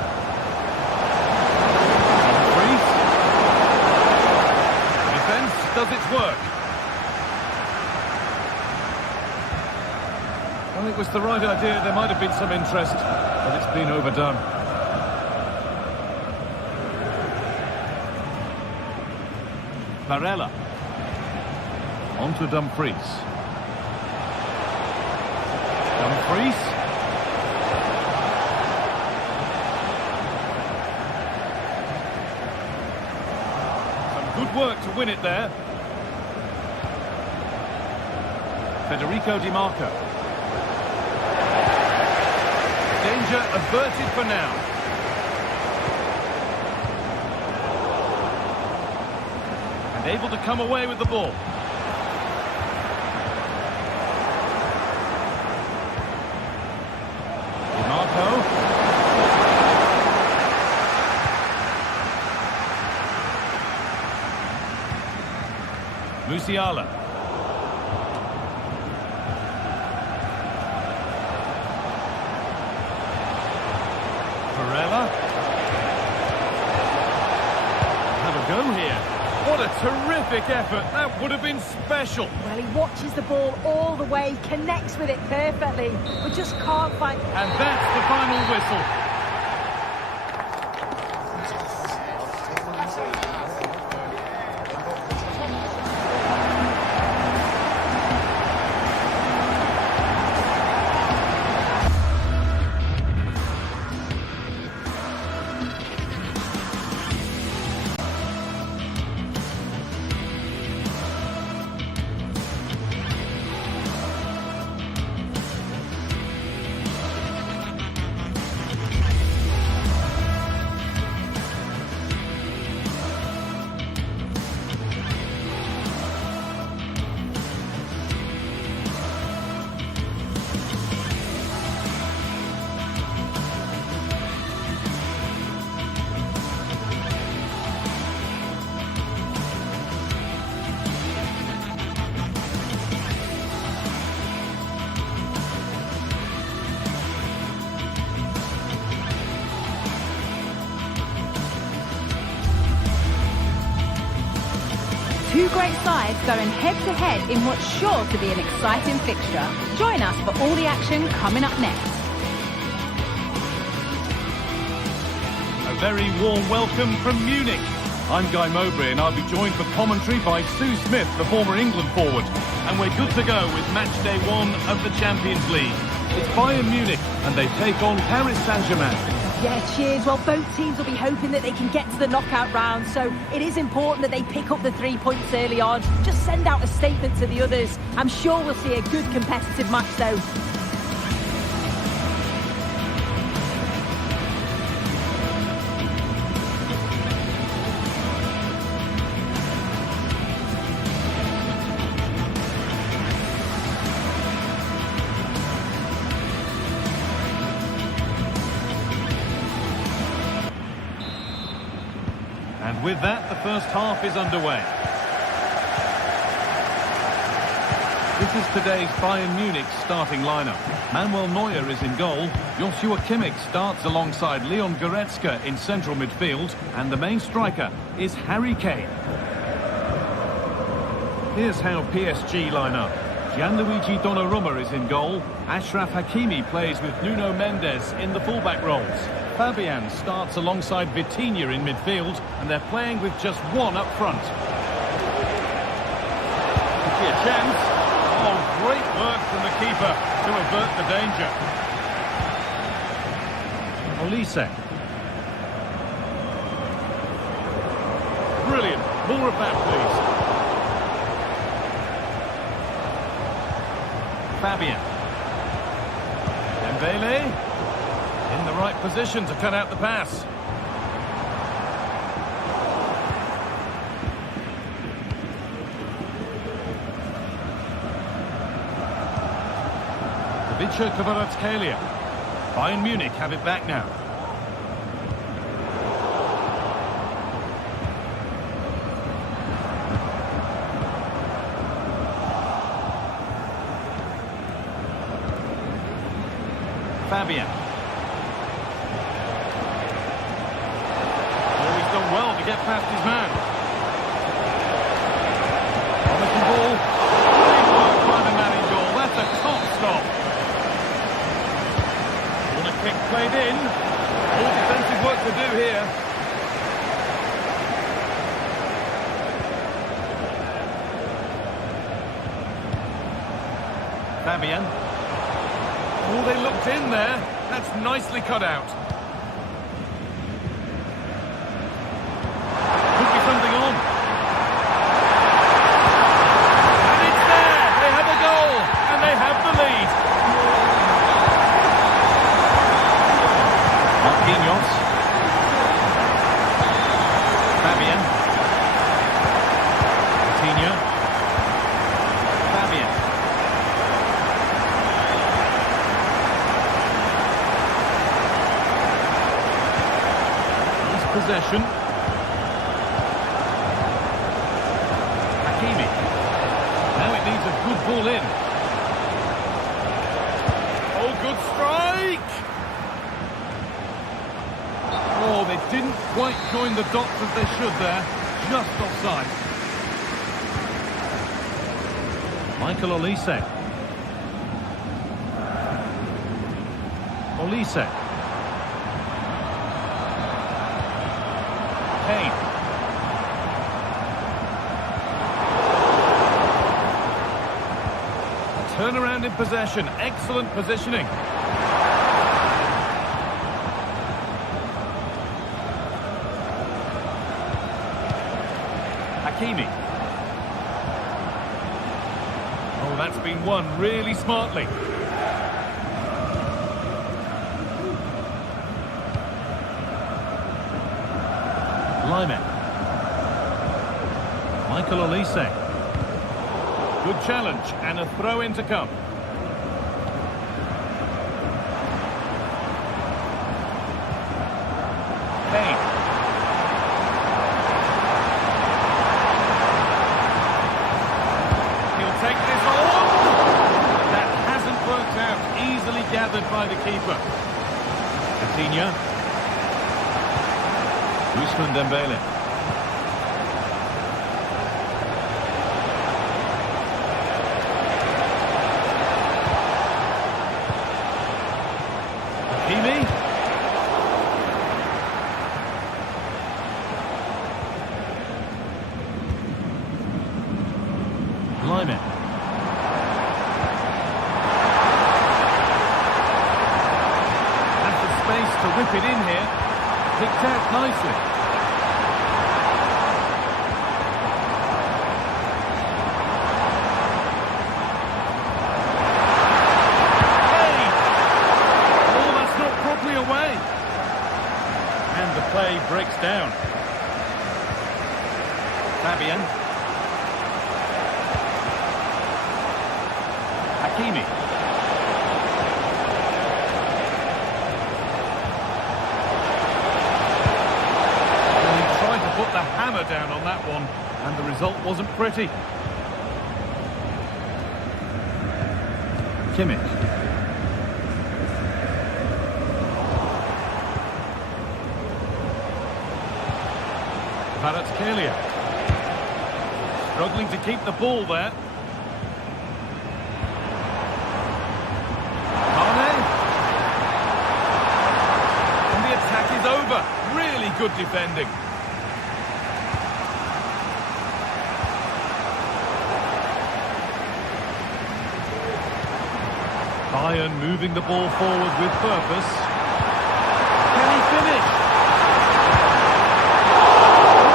Freeze. Defence does its work. I think it was the right idea. There might have been some interest, but it's been overdone. Barella. On to Dumfries. Dumfries. Some good work to win it there. Federico Di Marco. Danger averted for now. Able to come away with the ball. Di Marco. Musiala. Barella. Have a go here. What a terrific effort. That would have been special. Well, he watches the ball all the way, connects with it perfectly, but just can't find... And that's the final whistle. Two great sides going head-to-head in what's sure to be an exciting fixture. Join us for all the action coming up next. A very warm welcome from Munich. I'm Guy Mowbray and I'll be joined for commentary by Sue Smith, the former England forward. And we're good to go with match day 1 of the Champions League. It's Bayern Munich and they take on Paris Saint-Germain. Yeah, cheers. Well, both teams will be hoping that they can get to the knockout round, so it is important that they pick up the 3 points early on. Just send out a statement to the others. I'm sure we'll see a good competitive match, though. And with that, the first half is underway. This is today's Bayern Munich starting lineup. Manuel Neuer is in goal. Joshua Kimmich starts alongside Leon Goretzka in central midfield. And the main striker is Harry Kane. Here's how PSG line up. Gianluigi Donnarumma is in goal. Achraf Hakimi plays with Nuno Mendes in the fullback roles. Fabian starts alongside Vitinha in midfield, and they're playing with just one up front. Could be a chance. Oh, great work from the keeper to avert the danger. Olise. Brilliant. More of that, please. Fabian. Dembele in the right position to cut out the pass. Ivica Kvaratskhelia. Bayern Munich have it back now. Fabian. Oh, he's done well to get past his man. Promising ball. Great work by the man in goal. That's a top stop. Corner kick played in. All defensive work to do here. Fabian. Oh, they looked in there. That's nicely cut out. Could be something on. And it's there. They have a goal. And they have the lead. Marquinhos. Fabian. Vitinha. Fabian. Possession. Hakimi. Now it needs a good ball in. Oh, good strike! Oh, they didn't quite join the dots as they should there. Just offside. Michael Olise. Olise. Kane. Turnaround in possession. Excellent positioning. Hakimi. Oh, that's been won really smartly. Lyman. Michael Olise. Good challenge and a throw-in to come. Kane. He'll take this on. That hasn't worked out. Easily gathered by the keeper. Vitinha. Ousmane Dembele. Hakimi. Lyman. Has the space to whip it in here. Picked out nicely. And the play breaks down. Fabian. Hakimi. He tried to put the hammer down on that one, and the result wasn't pretty. Kimmich. Kvaratskhelia. Struggling to keep the ball there. Mane. And the attack is over. Really good defending. Bayern moving the ball forward with purpose. Can he finish?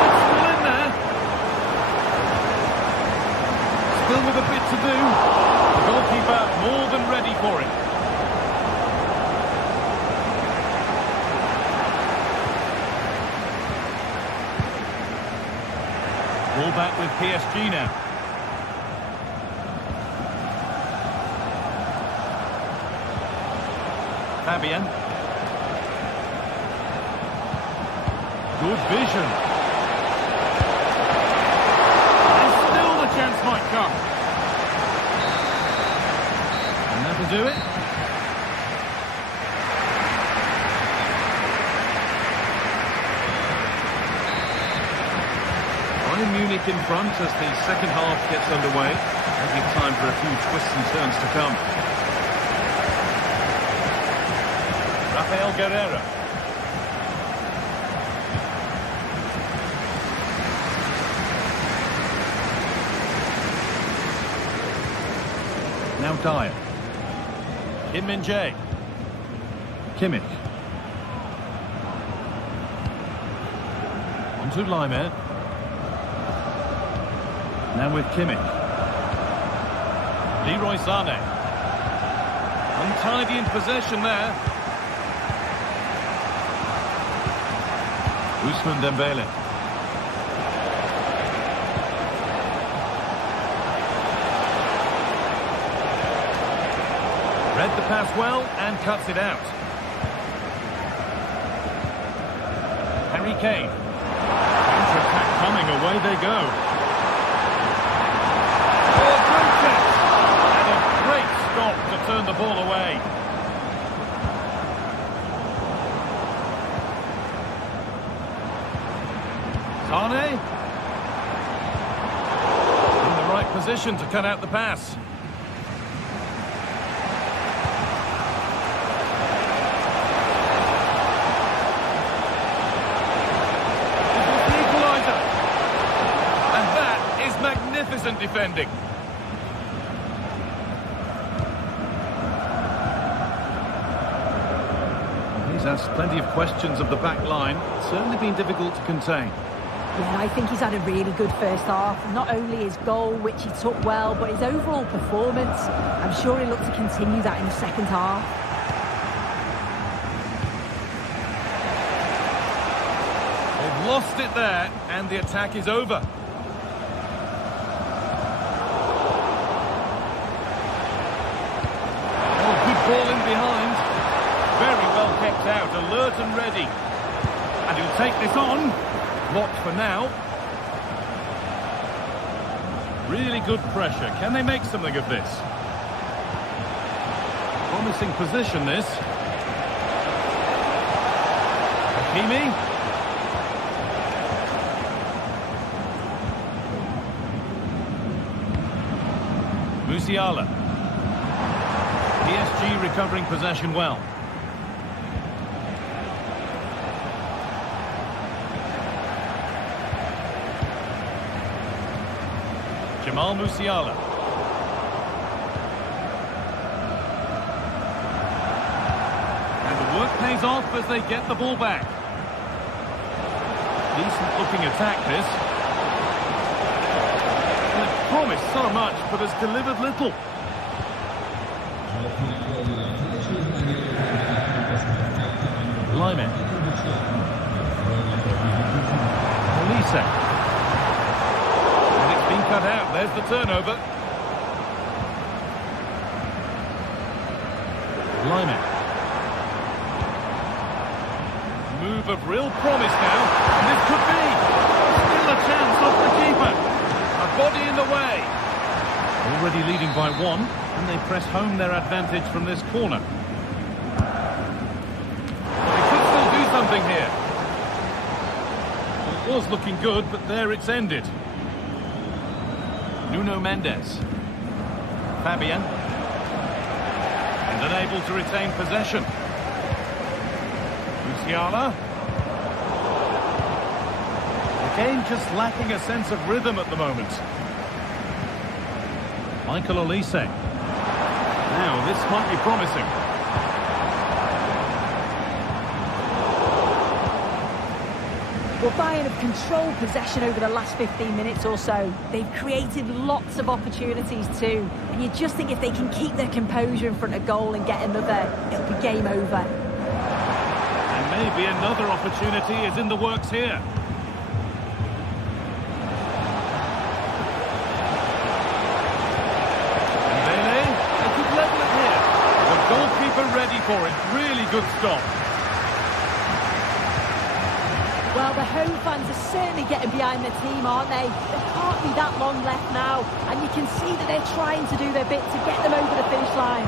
It's still in there. Still with a bit to do. The goalkeeper more than ready for it. Ball back with PSG now. Fabian. Good vision. And still the chance might come. And that'll do it. Bayern Munich in front as the second half gets underway. Plenty of time for a few twists and turns to come. Rafael Guerreiro. Now Dyer. Kim Min-jae. Kimmich. On to Laimer. Now with Kimmich. Leroy Sané. Untidy in possession there. Ousmane Dembele. Read the pass well and cuts it out. Harry Kane. Counter-attack coming, away they go. Oh, great chance! And a great stop to turn the ball away. Sané. In the right position to cut out the pass. The equaliser. And that is magnificent defending. He's asked plenty of questions of the back line. It's certainly been difficult to contain. Yeah, I think he's had a really good first half. Not only his goal, which he took well, but his overall performance. I'm sure he'll look to continue that in the second half. They've lost it there, and the attack is over. Oh, good ball in behind. Very well kept out, alert and ready. And he'll take this on. Blocked for now. Really good pressure. Can they make something of this? Promising position, this. Hakimi. Musiala. PSG recovering possession well. Jamal Musiala. And the work pays off as they get the ball back. Decent looking attack, this. And it promised so much, but has delivered little. Laimer. Olise. Cut out, there's the turnover. Laimer. Move of real promise now, and this could be. Still a chance off the keeper. A body in the way. Already leading by 1, and they press home their advantage from this corner. They could still do something here. Well, it was looking good, but there it's ended. Nuno Mendes. Fabian. And unable to retain possession. Musiala. Again, just lacking a sense of rhythm at the moment. Michael Olise. Now, this might be promising. Well, Bayern have controlled possession over the last 15 minutes or so. They've created lots of opportunities too. And you just think if they can keep their composure in front of goal and get another, it'll be game over. And maybe another opportunity is in the works here. Ready for it. Really good stop. Well, the home fans are certainly getting behind the team, aren't they? There can't be that long left now. And you can see that they're trying to do their bit to get them over the finish line.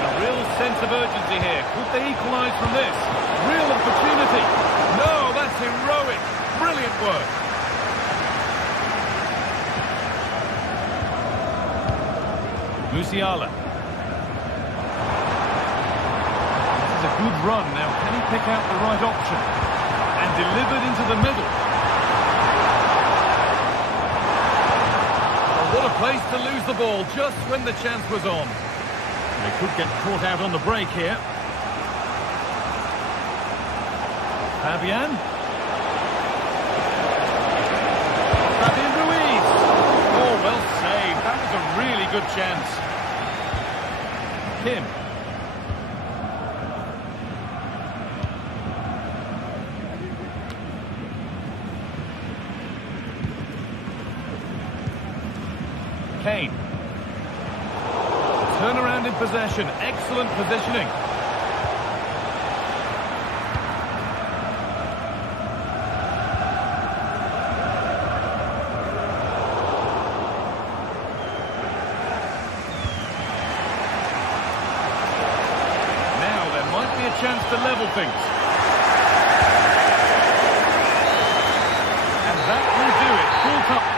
A real sense of urgency here. Could they equalise from this? Real opportunity. No, that's heroic. Brilliant work. Musiala. This is a good run. Now, can he pick out the right option? And delivered into the middle. Oh, what a place to lose the ball just when the chance was on. They could get caught out on the break here. Fabian. Fabian Ruiz. Oh, well saved. That was a really good chance. Kim. Kane. Turnaround in possession. Excellent positioning. Chance to level things. And that will do it. Full time.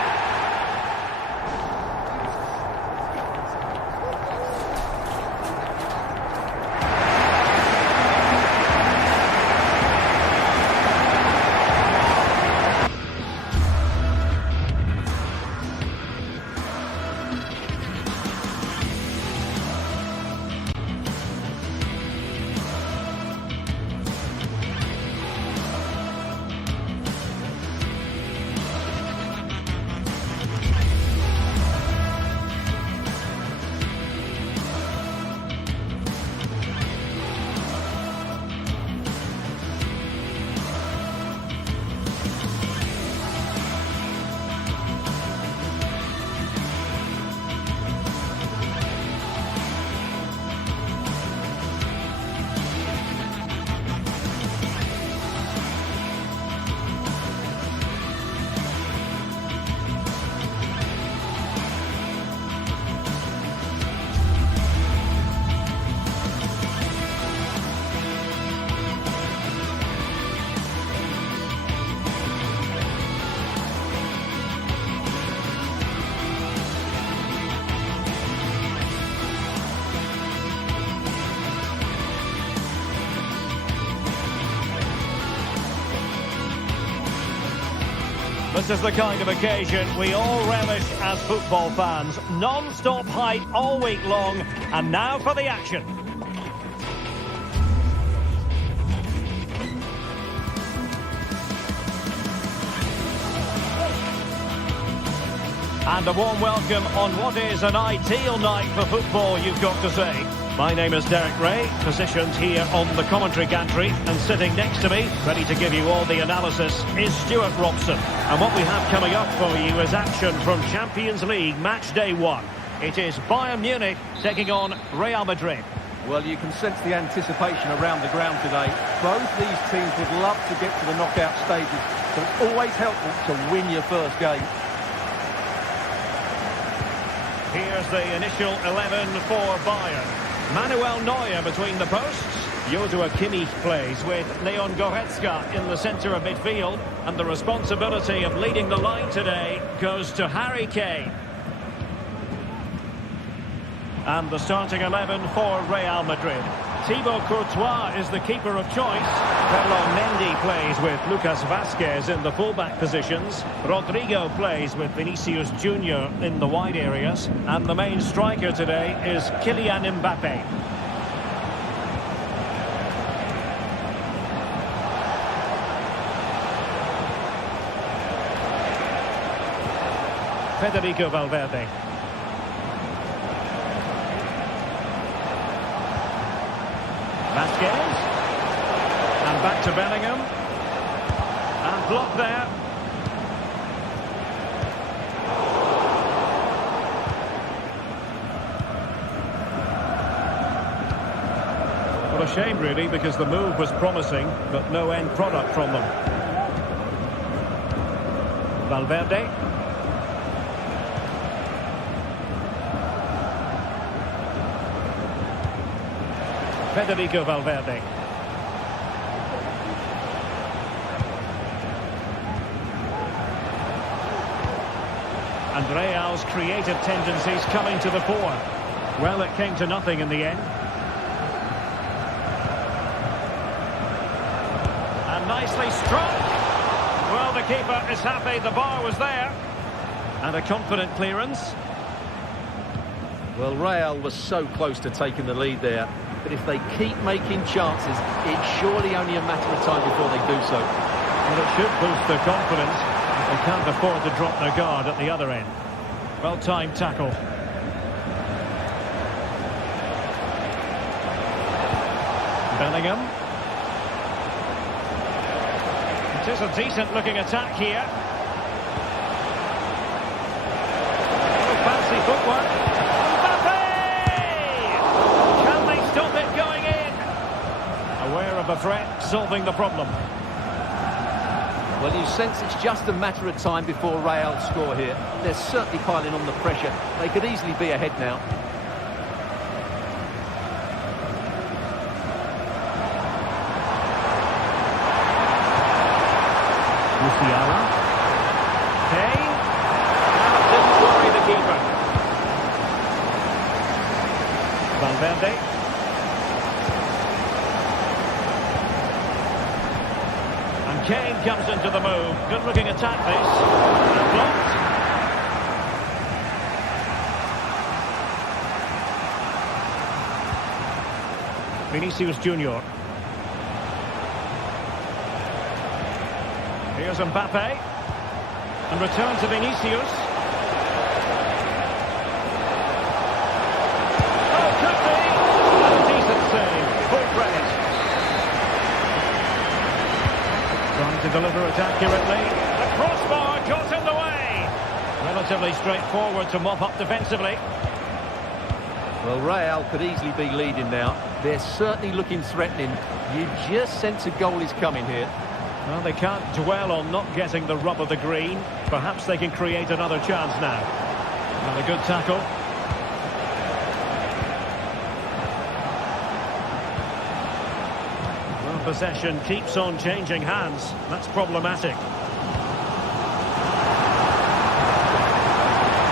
This is the kind of occasion we all relish as football fans. Non-stop hype all week long, and now for the action. And a warm welcome on what is an ideal night for football, you've got to say. My name is Derek Ray, positioned here on the commentary gantry, and sitting next to me, ready to give you all the analysis, is Stuart Robson. And what we have coming up for you is action from Champions League match day 1. It is Bayern Munich taking on Real Madrid. Well, you can sense the anticipation around the ground today. Both these teams would love to get to the knockout stages, so it's always helpful to win your first game. Here's the initial 11 for Bayern. Manuel Neuer between the posts. Joshua Kimmich plays with Leon Goretzka in the centre of midfield. And the responsibility of leading the line today goes to Harry Kane. And the starting 11 for Real Madrid. Thibaut Courtois is the keeper of choice. Ferland Mendy plays with Lucas Vazquez in the fullback positions. Rodrigo plays with Vinicius Junior in the wide areas. And the main striker today is Kylian Mbappe. Federico Valverde. Vazquez. And back to Bellingham. And blocked there. What a shame, really, because the move was promising, but no end product from them. Valverde. Federico Valverde. And Real's creative tendencies coming to the fore. Well, it came to nothing in the end. And nicely struck. Well, the keeper is happy the bar was there. And a confident clearance. Well, Real was so close to taking the lead there. But if they keep making chances, it's surely only a matter of time before they do so. Well, it should boost their confidence. They can't afford to drop their guard at the other end. Well-timed tackle. Bellingham. It is a decent-looking attack here. Oh, fancy footwork. Aware of the threat, solving the problem. Well, you sense it's just a matter of time before Real score here. They're certainly piling on the pressure. They could easily be ahead now. Musiala. Kane. Didn't worry the keeper. Valverde. Kane comes into the move. Good-looking attack, this. And blocked. Vinicius Junior. Here's Mbappe. And return to Vinicius. Oh, could be! And a decent save. Full credit. Trying to deliver it accurately. The crossbar got in the way. Relatively straightforward to mop up defensively. Well, Real could easily be leading now. They're certainly looking threatening. You just sense a goal is coming here. Well, they can't dwell on not getting the rub of the green. Perhaps they can create another chance now. And a good tackle. Possession keeps on changing hands. That's problematic.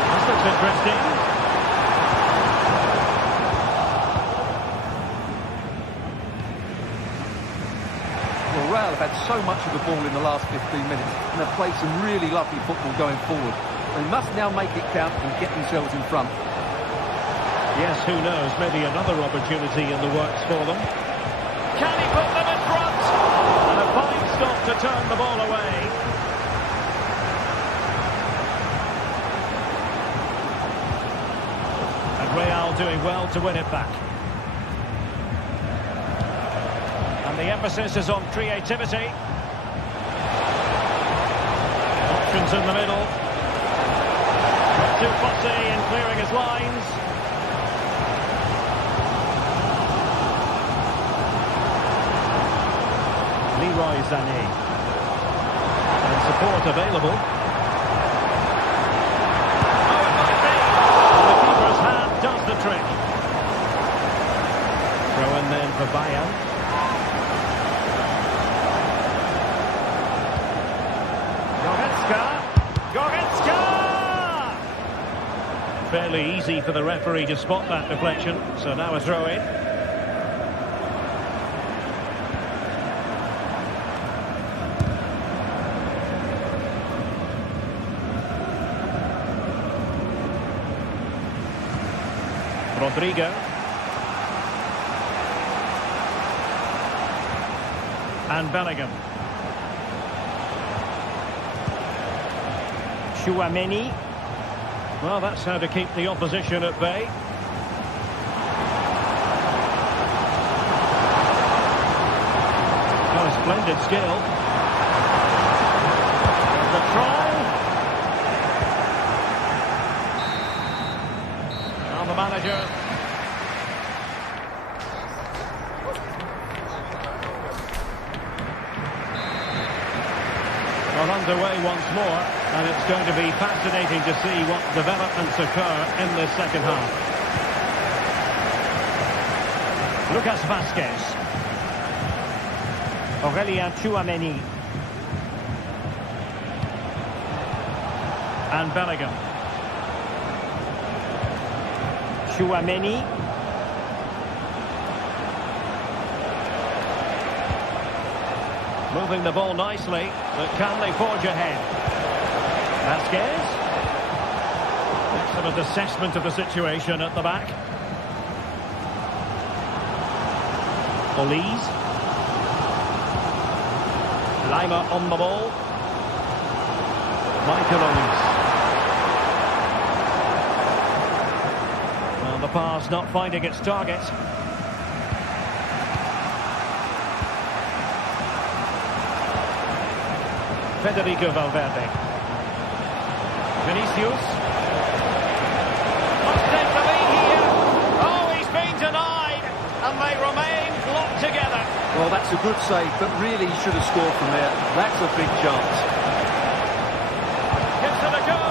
This looks interesting. Well, Real have had so much of the ball in the last 15 minutes and have played some really lovely football going forward. They must now make it count and get themselves in front. Yes, who knows? Maybe another opportunity in the works for them. Can he put them in front? And a fine stop to turn the ball away. And Real doing well to win it back. And the emphasis is on creativity. Options in the middle. Not too fussy in clearing his lines. Leroy Sané. And support available. Oh, it might be! And the keeper's hand does the trick. Throw in then for Bayern. Goretzka! Fairly easy for the referee to spot that deflection, so now a throw in. Rodrigo. And Bellingham. Tchouaméni. Well, that's how to keep the opposition at bay. Oh, splendid skill. There's the try. Now the manager. Well, underway once more, and it's going to be fascinating to see what developments occur in this second half. Lucas Vazquez. Aurélien Tchouaméni. And Bellingham. Tchouaméni. Moving the ball nicely, but can they forge ahead? Vazquez. Excellent assessment of the situation at the back. Olise. Lima on the ball. Michael Olise. Well, the pass not finding its target. Federico Valverde. Vinicius. Must take the lead here. Oh, he's been denied. And they remain locked together. Well, that's a good save, but really he should have scored from there. That's a big chance. Gives it a go.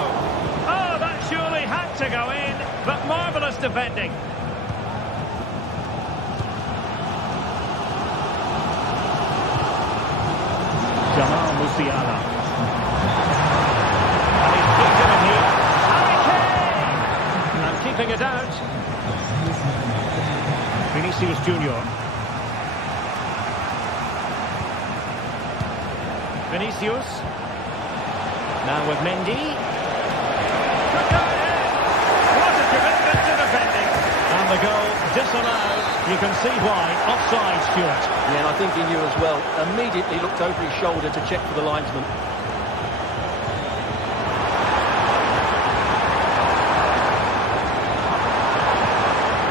Oh, that surely had to go in. But marvellous defending. Jamal Musiala. And he's kicked him in here. Harry Kane! And keeping it out. Vinicius Junior. Vinicius. Now with Mendy. What a commitment to defending. And the goal disallowed. You can see why. Offside, Stuart. Yeah, and I think he knew as well. Immediately looked over his shoulder to check for the linesman.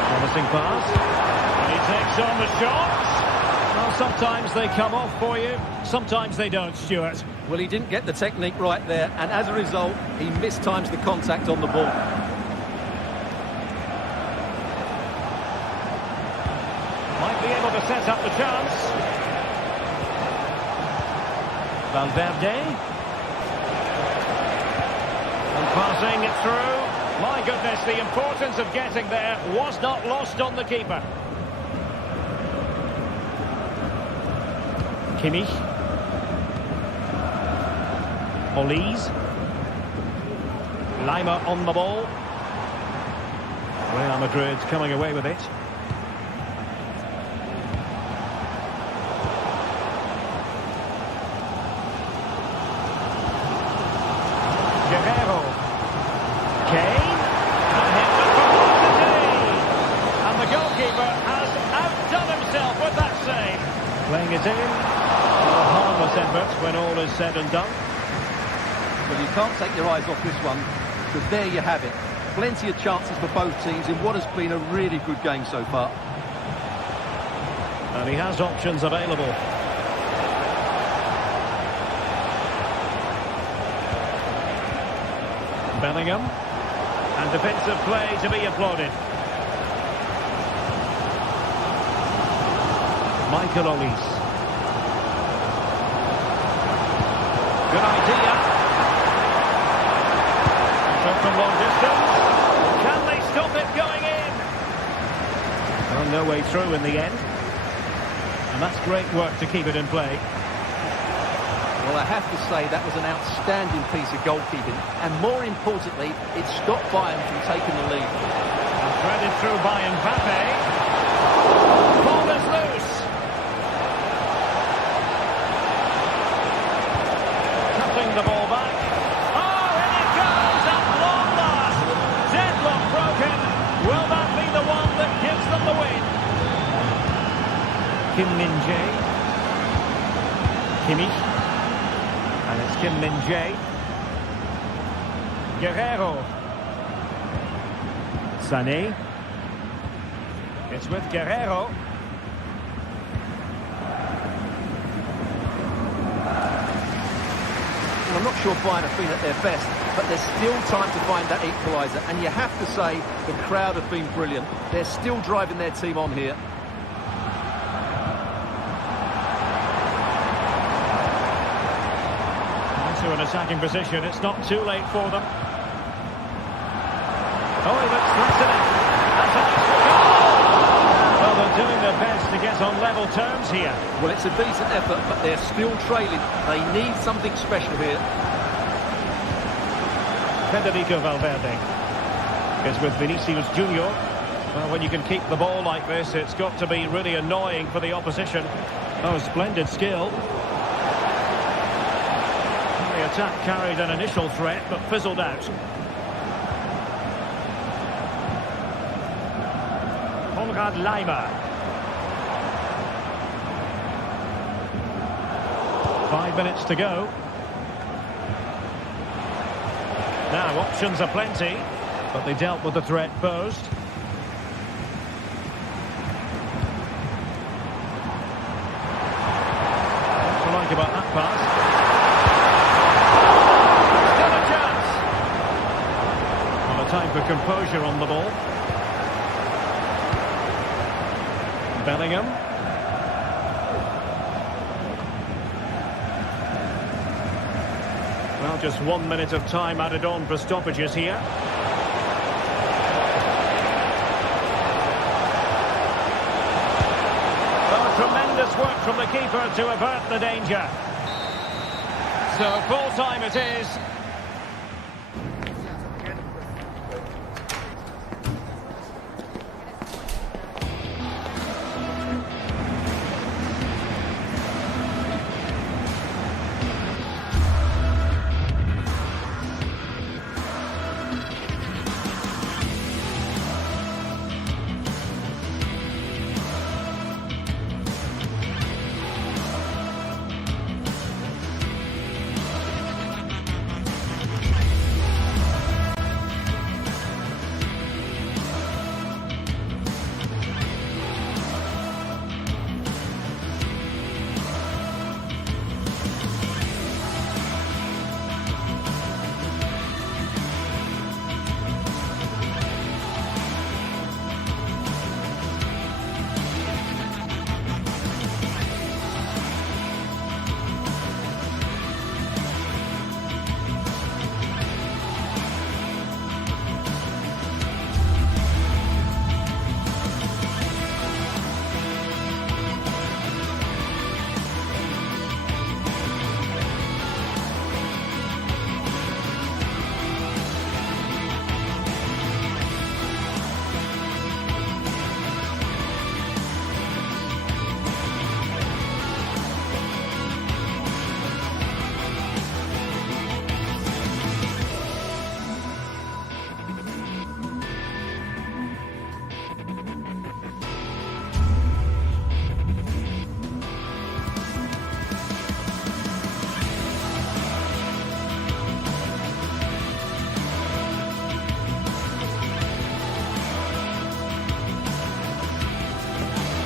Promising pass. And he takes on the shots. Well, sometimes they come off for you. Sometimes they don't, Stuart. Well, he didn't get the technique right there, and as a result, he mistimes the contact on the ball. Might be able to set up the chance. Valverde. And passing it through. My goodness, the importance of getting there was not lost on the keeper. Kimmich. Olise. Lima on the ball. Real Madrid's coming away with it. Guerrero. Kane. And hits it for velocity. And the goalkeeper has outdone himself with that save. Playing it in. A harmless effort when all is said and done. Well, you can't take your eyes off this one, because there you have it. Plenty of chances for both teams in what has been a really good game so far. And he has options available. Bellingham. And defensive play to be applauded. Michael Olise. Good idea. Shot from long distance. Can they stop it going in? Well, no way through in the end. And that's great work to keep it in play. Well, I have to say that was an outstanding piece of goalkeeping. And more importantly, it stopped Bayern from taking the lead. And threaded through by Mbappe. Ball is loose. Cutting the ball back. Oh, in it goes at long last. Deadlock broken. Will that be the one that gives them the win? Kim Min-jae. Kimmich. And it's Kim Min-jae. Guerrero. Sané. It's with Guerrero. Well, I'm not sure Bayern have been at their best, but there's still time to find that equaliser. And you have to say the crowd have been brilliant. They're still driving their team on here. Into an attacking position. It's not too late for them. Oh, he looks threatening. That's an extra goal. Well, they're doing their best to get on level terms here. Well, it's a decent effort, but they're still trailing. They need something special here. Federico Valverde is with Vinicius Junior. Well, when you can keep the ball like this, it's got to be really annoying for the opposition. Oh, splendid skill. The attack carried an initial threat, but fizzled out. Konrad Laimer. 5 minutes to go. Now, options are plenty, but they dealt with the threat posed. What do you like about that pass? Still a chance. Well, a time for composure on the ball. Bellingham. Well, just 1 minute of time added on for stoppages here. Oh, tremendous work from the keeper to avert the danger. So full time it is.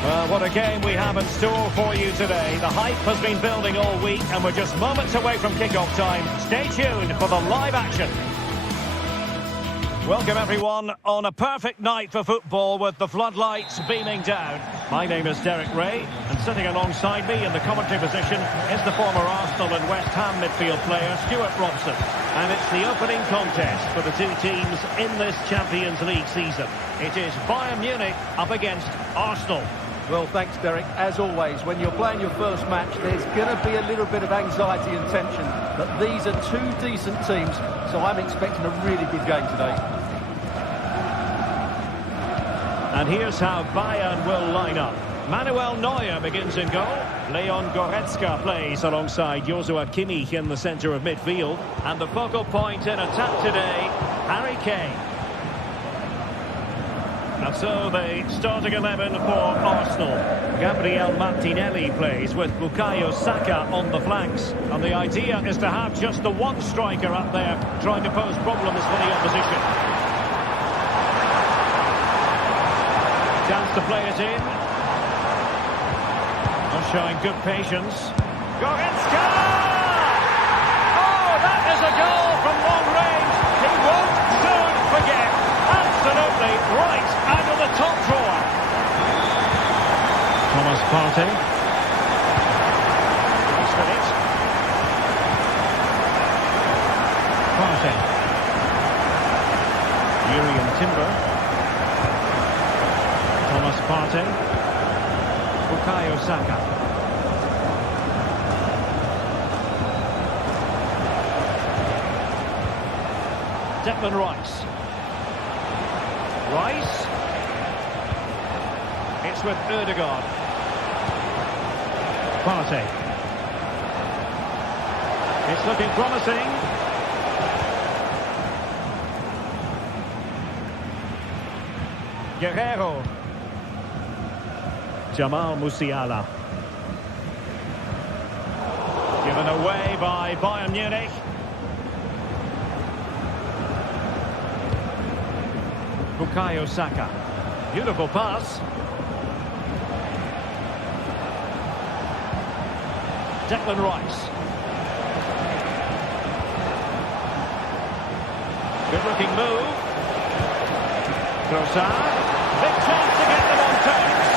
Well, what a game we have in store for you today. The hype has been building all week and we're just moments away from kick-off time. Stay tuned for the live action. Welcome everyone on a perfect night for football with the floodlights beaming down. My name is Derek Ray, and sitting alongside me in the commentary position is the former Arsenal and West Ham midfield player Stuart Robson. And it's the opening contest for the two teams in this Champions League season. It is Bayern Munich up against Arsenal. Well, thanks, Derek. As always, when you're playing your first match, there's going to be a little bit of anxiety and tension. But these are two decent teams, so I'm expecting a really good game today. And here's how Bayern will line up. Manuel Neuer begins in goal. Leon Goretzka plays alongside Joshua Kimmich in the centre of midfield. And the focal point in attack today, Harry Kane. And so the starting 11 for Arsenal. Gabriel Martinelli plays with Bukayo Saka on the flanks. And the idea is to have just the one striker up there trying to pose problems for the opposition. Chance to play it in. Not showing good patience. Goretzka! Oh, that is a goal from long range. He won't soon forget. Absolutely right out of the top drawer. Thomas Partey. He's got it. Partey. Urian Timber. Thomas Partey. Bukayo Saka. Declan Rice. Rice. It's with Ødegaard. Partey. It's looking promising. Guerrero. Jamal Musiala. Given away by Bayern Munich. Bukayo Saka. Beautiful pass. Declan Rice. Good-looking move. Trossard. Big chance to get them on toes.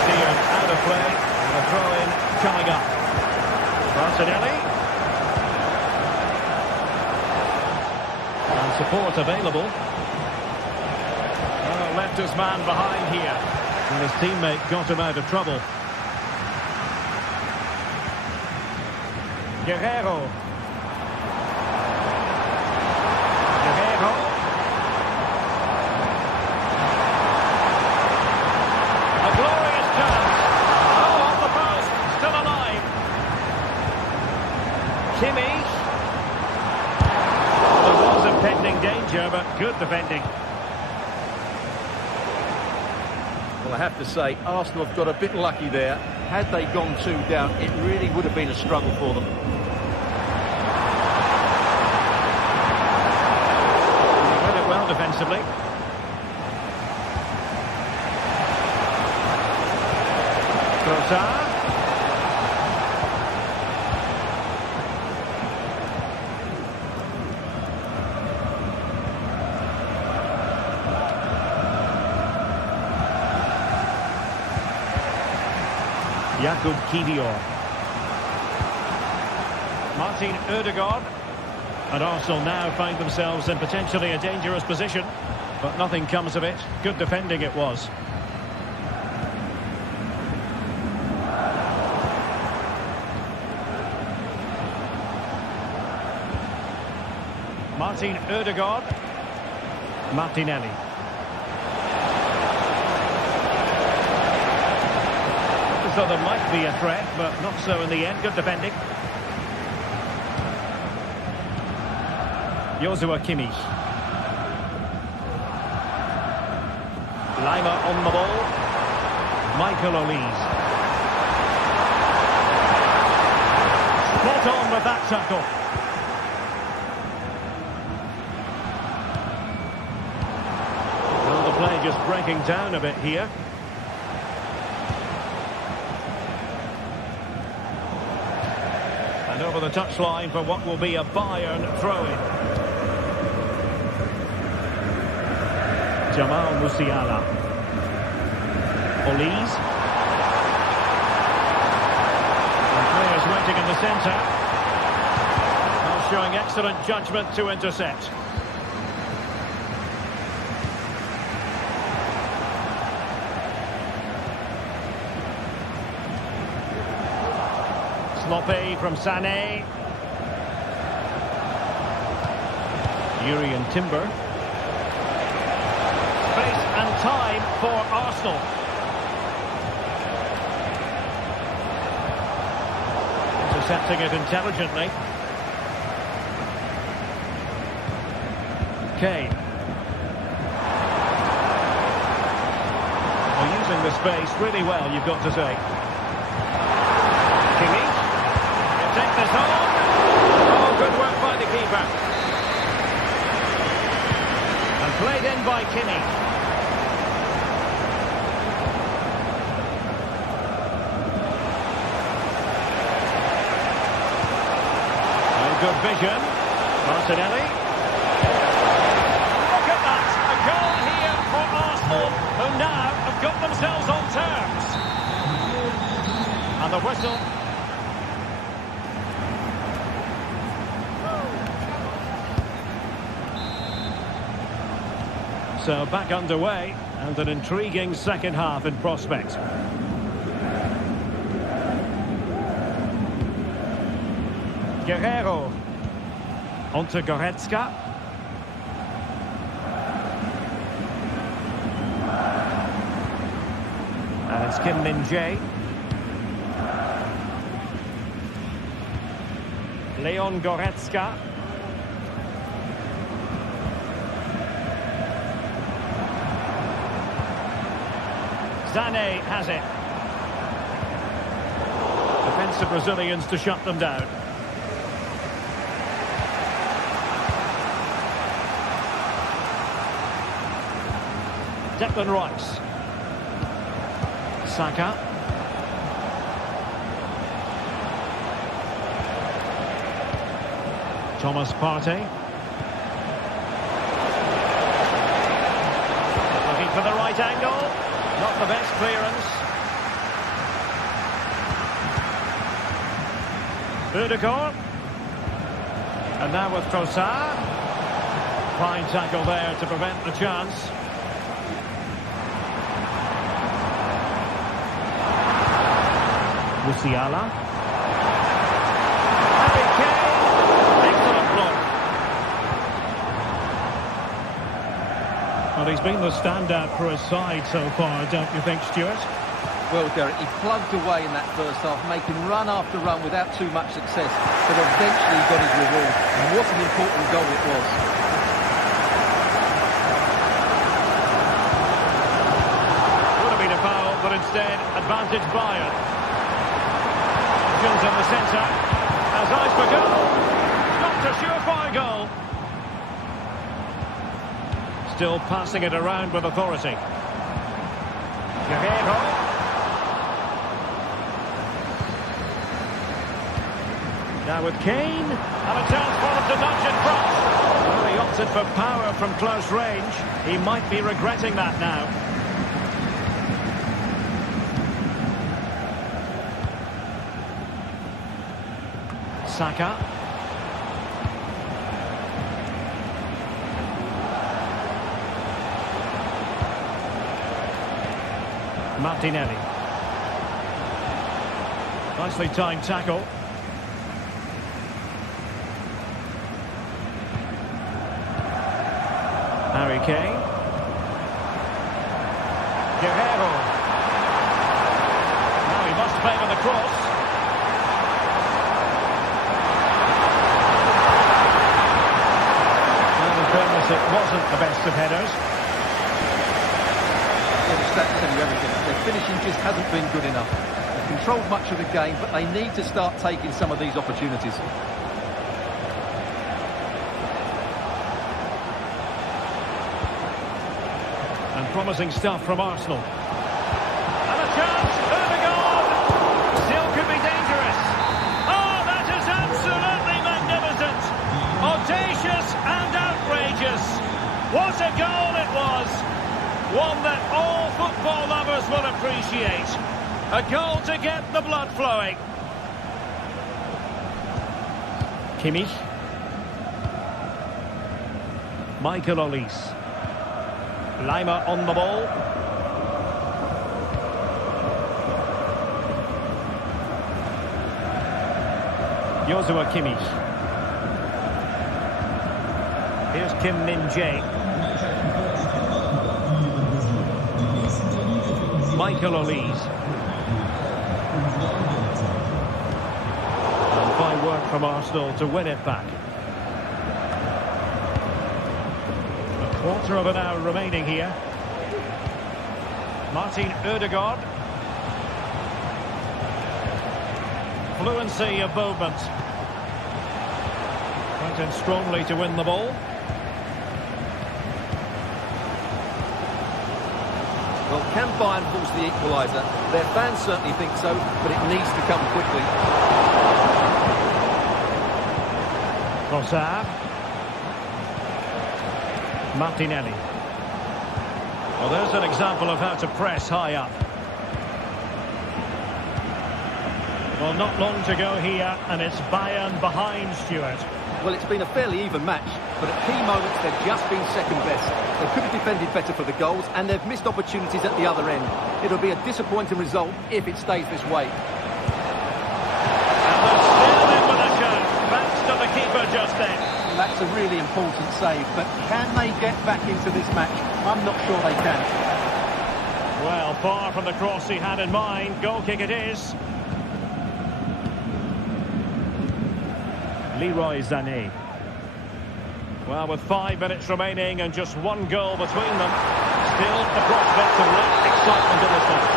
Steered out of play. And a throw-in coming up. Martinelli. And support available. Left his man behind here, and his teammate got him out of trouble. Guerrero. Guerrero. A glorious chance. Oh, on the post, still alive. Kimmich. There was impending danger, but good defending. Well, I have to say, Arsenal have got a bit lucky there. Had they gone 2 down, it really would have been a struggle for them. Read it well defensively. Trossard. Jakub Kivior. Martin Ødegaard. And Arsenal now find themselves in potentially a dangerous position. But nothing comes of it. Good defending it was. Martin Ødegaard. Martinelli. So there might be a threat, but not so in the end. Good defending. Joshua Kimmich. Lima on the ball. Michael Olise. Spot on with that tackle. Well, the play just breaking down a bit here. And over the touchline for what will be a Bayern throw-in. Jamal Musiala. Olise. And players waiting in the centre. Well, showing excellent judgment to intercept. Sloppy from Sané. Yuri and Timber. Space and time for Arsenal. Intercepting it intelligently. Kane. Well, using the space really well, you've got to say. Kimmich. He'll take this on. Oh, good work by the keeper. And played in by Kimmich. Good vision. Martinelli. Look at that. A goal here for Arsenal, who now have got themselves on terms. And the whistle. So back underway, and an intriguing second half in prospect. Guerrero. Onto Goretzka. And it's Kim Min-jae. Leon Goretzka. Sané has it. Defensive Brazilians to shut them down. Declan Rice. Saka. Thomas Partey. Looking for the right angle. Not the best clearance. Udegaard. And now with Trossard. Fine tackle there to prevent the chance. Musiala. Harry Kane. Excellent block. Well, he's been the standout for his side so far, don't you think, Stuart? Well, Derek, he plugged away in that first half, making run after run without too much success, but eventually got his reward. And what an important goal it was. Would have been a foul, but instead, advantage Bayern. In the centre, has eyes for goal. Not a surefire goal. Still passing it around with authority. Guerrero. Now with Kane, and a chance for him to nudge in front. Well, he opted for power from close range. He might be regretting that now. Saka. Martinelli. Nicely timed tackle. Harry Kane. Guerrero. Now he must play with the cross. It wasn't the best of headers. Well, the stats tell you everything. Their finishing just hasn't been good enough. They've controlled much of the game, but they need to start taking some of these opportunities. And promising stuff from Arsenal. And a chance! Odegaard! Still could be dangerous. Oh, that is absolutely magnificent! Audacious and outrageous. What a goal it was! One that all football lovers will appreciate. A goal to get the blood flowing. Kimmich. Michael Olise. Lima on the ball. Joshua Kimmich. Here's Kim Min-jae. Michael Olise. And fine work from Arsenal to win it back. A quarter of an hour remaining here. Martin Ødegaard. Fluency of movement. Went in strongly to win the ball. Well, can Bayern force the equaliser? Their fans certainly think so, but it needs to come quickly. Trossard. Martinelli. Well, there's an example of how to press high up. Well, not long to go here, and it's Bayern behind, Stuart. Well, it's been a fairly even match, but at key moments they've just been second best. They could have defended better for the goals, and they've missed opportunities at the other end. It'll be a disappointing result if it stays this way. And they're still in with a shout. Thanks to the keeper just then. That's a really important save, but can they get back into this match? I'm not sure they can. Well, far from the cross he had in mind. Goal kick it is. Leroy Sané. Well, with 5 minutes remaining and just one goal between them, still the prospect of great excitement in this match.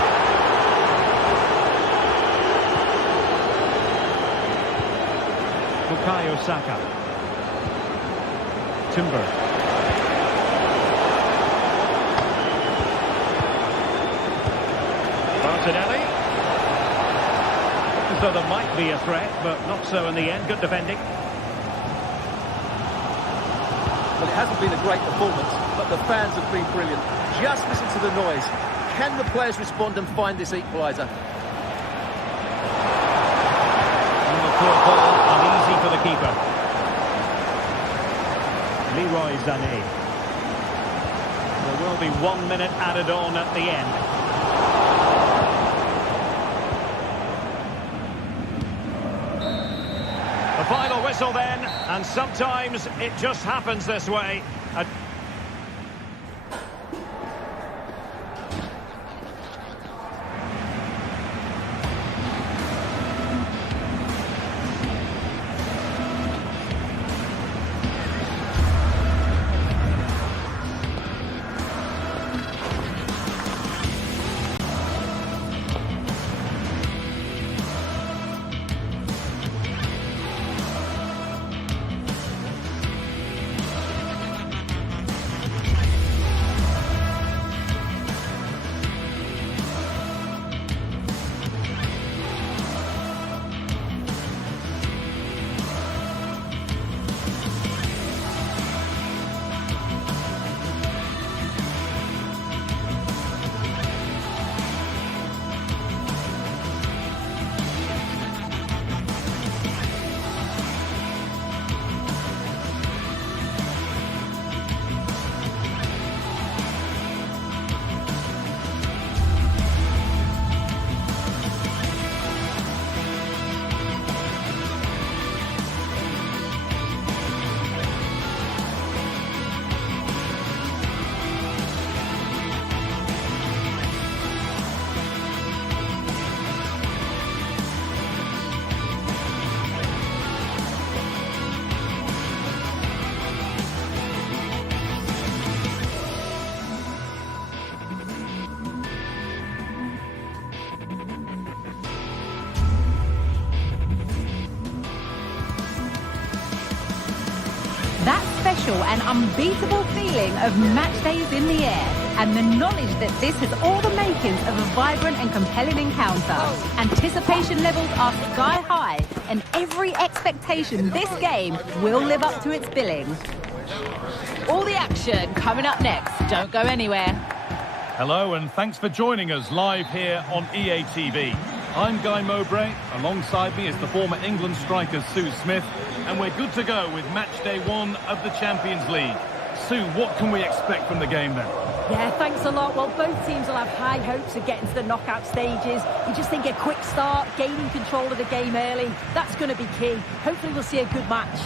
Bukayo Saka. Timber. Martinelli. So there might be a threat, but not so in the end. Good defending. Well, it hasn't been a great performance, but the fans have been brilliant. Just listen to the noise. Can the players respond and find this equaliser? And the poor ball, uneasy for the keeper. Leroy Sané. There will be 1 minute added on at the end. The final whistle then, and sometimes it just happens this way. That special and unbeatable feeling of match days in the air, and the knowledge that this has all the makings of a vibrant and compelling encounter. Anticipation levels are sky high, and every expectation this game will live up to its billing. All the action coming up next. Don't go anywhere. Hello and thanks for joining us live here on EA TV. I'm Guy Mowbray. Alongside me is the former England striker Sue Smith, and we're good to go with match day 1 of the Champions League. Sue, what can we expect from the game then? Yeah, thanks a lot. Well, both teams will have high hopes of getting to the knockout stages. You just think a quick start, gaining control of the game early, that's going to be key. Hopefully we'll see a good match.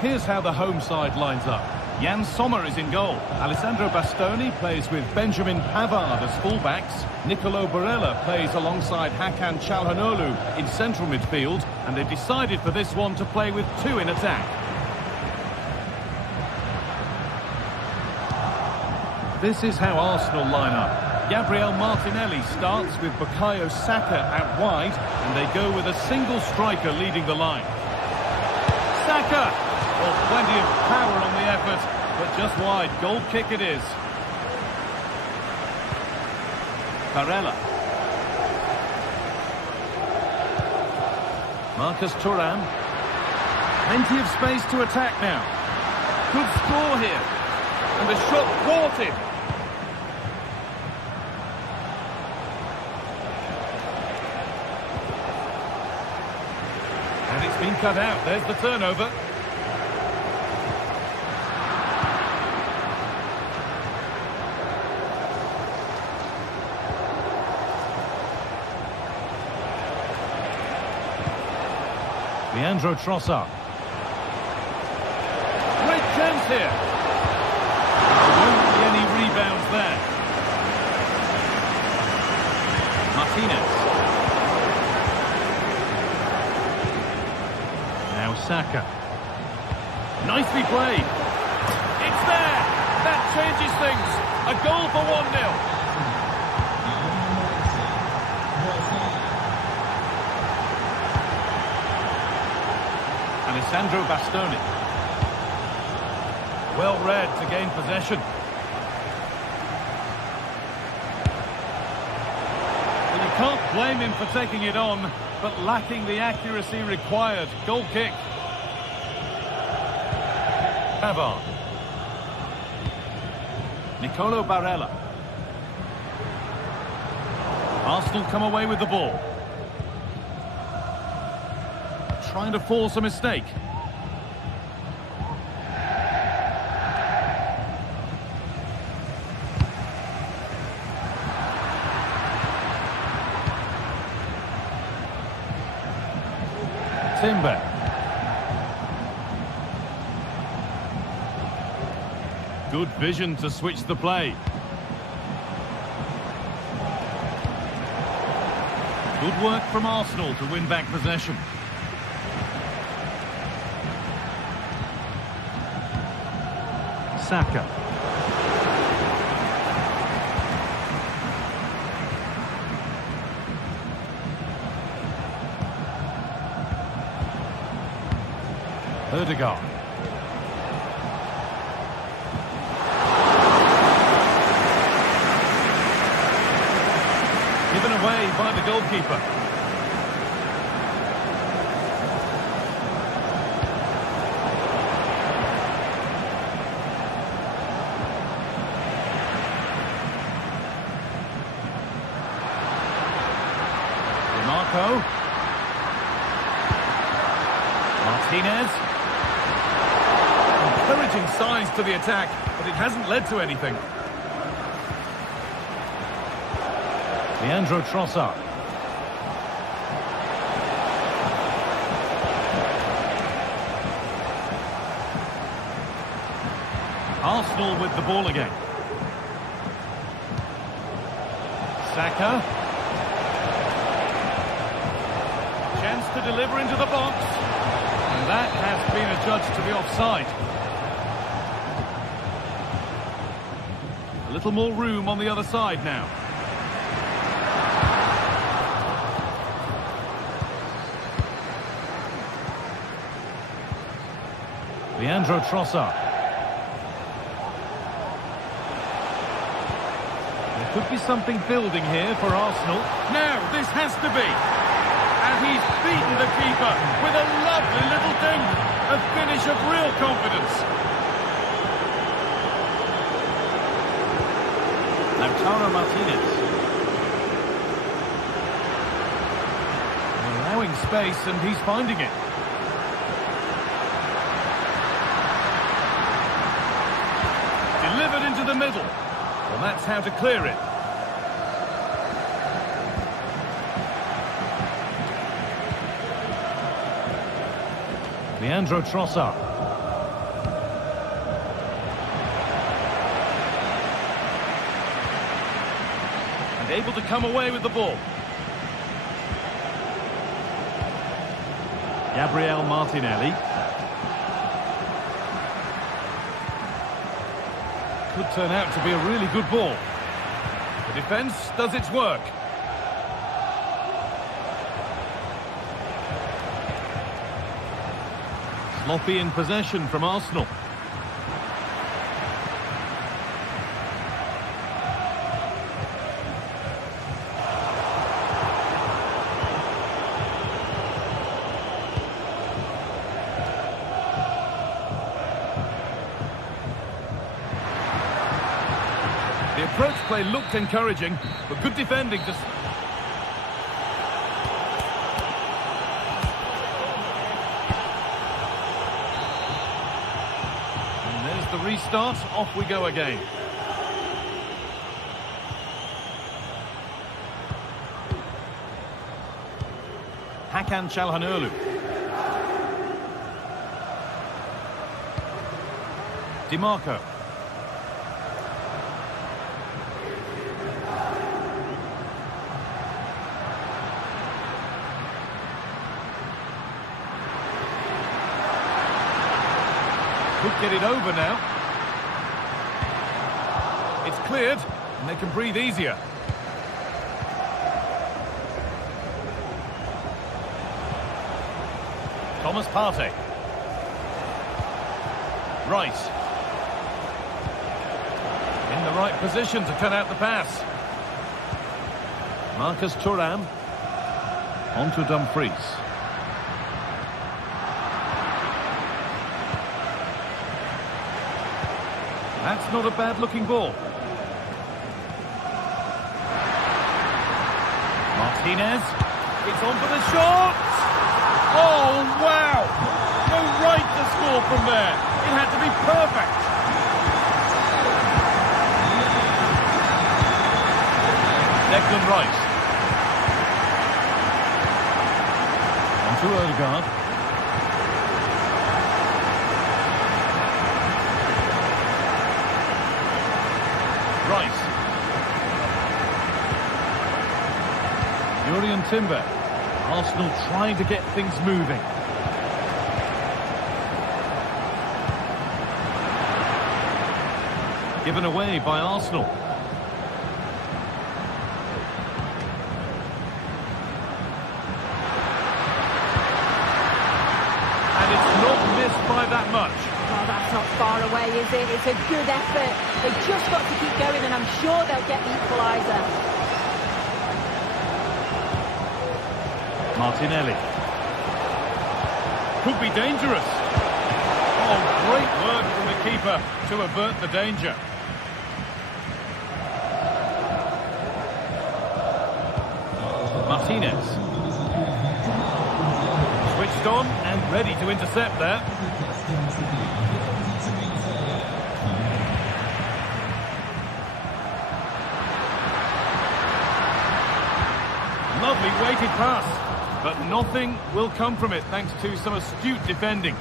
Here's how the home side lines up. Jan Sommer is in goal. Alessandro Bastoni plays with Benjamin Pavard as fullbacks. Nicolo Barella plays alongside Hakan Çalhanoğlu in central midfield. And they've decided for this one to play with 2 in attack. This is how Arsenal line up. Gabriel Martinelli starts with Bukayo Saka out wide. And they go with a single striker leading the line. Saka! Well, plenty of power on the effort, but just wide. Goal kick it is. Barella. Marcus Thuram. Plenty of space to attack now. Good score here. And the shot thwarted. And it's been cut out. There's the turnover. Leandro Trossard. Great chance here. There won't be any rebounds there. Martinez. Now Saka. Nicely played. It's there. That changes things. A goal for 1-0. Alessandro Bastoni. Well read to gain possession. Well, you can't blame him for taking it on, but lacking the accuracy required. Goal kick. Pavard. Nicolo Barella. Arsenal come away with the ball. Trying to force a mistake. Timber. Good vision to switch the play. Good work from Arsenal to win back possession. Saka. Ødegaard. Given away by the goalkeeper. Martinez. Encouraging signs to the attack, but it hasn't led to anything. Leandro Trossard. Arsenal with the ball again. Saka. Chance to deliver into the box. And that has been adjudged to be offside. A little more room on the other side now. Leandro Trossard. There could be something building here for Arsenal. Now, this has to be. And he's beaten the keeper with a lovely little dink. A finish of real confidence. Martinez. Allowing space, and he's finding it. Delivered into the middle. Well, that's how to clear it. Leandro Trossard. And able to come away with the ball. Gabriel Martinelli. Could turn out to be a really good ball. The defence does its work. Sloppy in possession from Arsenal. The approach play looked encouraging, but good defending to... And there's the restart, off we go again. Hakan Çalhanoğlu. DiMarco. Could get it over now. It's cleared, and they can breathe easier. Thomas Partey. Rice. In the right position to cut out the pass. Marcus Thuram. On to Dumfries. That's not a bad-looking ball. Martinez. It's on for the shot! Oh, wow! No right to score from there. It had to be perfect. Declan Rice. On to Odegaard. Rice. Jurriën Timber. Arsenal trying to get things moving. Given away by Arsenal. And it's not missed by that much. Well, that's not far away, is it? It's a good effort. They've just got to keep going, and I'm sure they'll get the equaliser. Martinelli. Could be dangerous. Oh, great work from the keeper to avert the danger. Martinez. Switched on and ready to intercept there. Lovely weighted pass, but nothing will come from it thanks to some astute defending.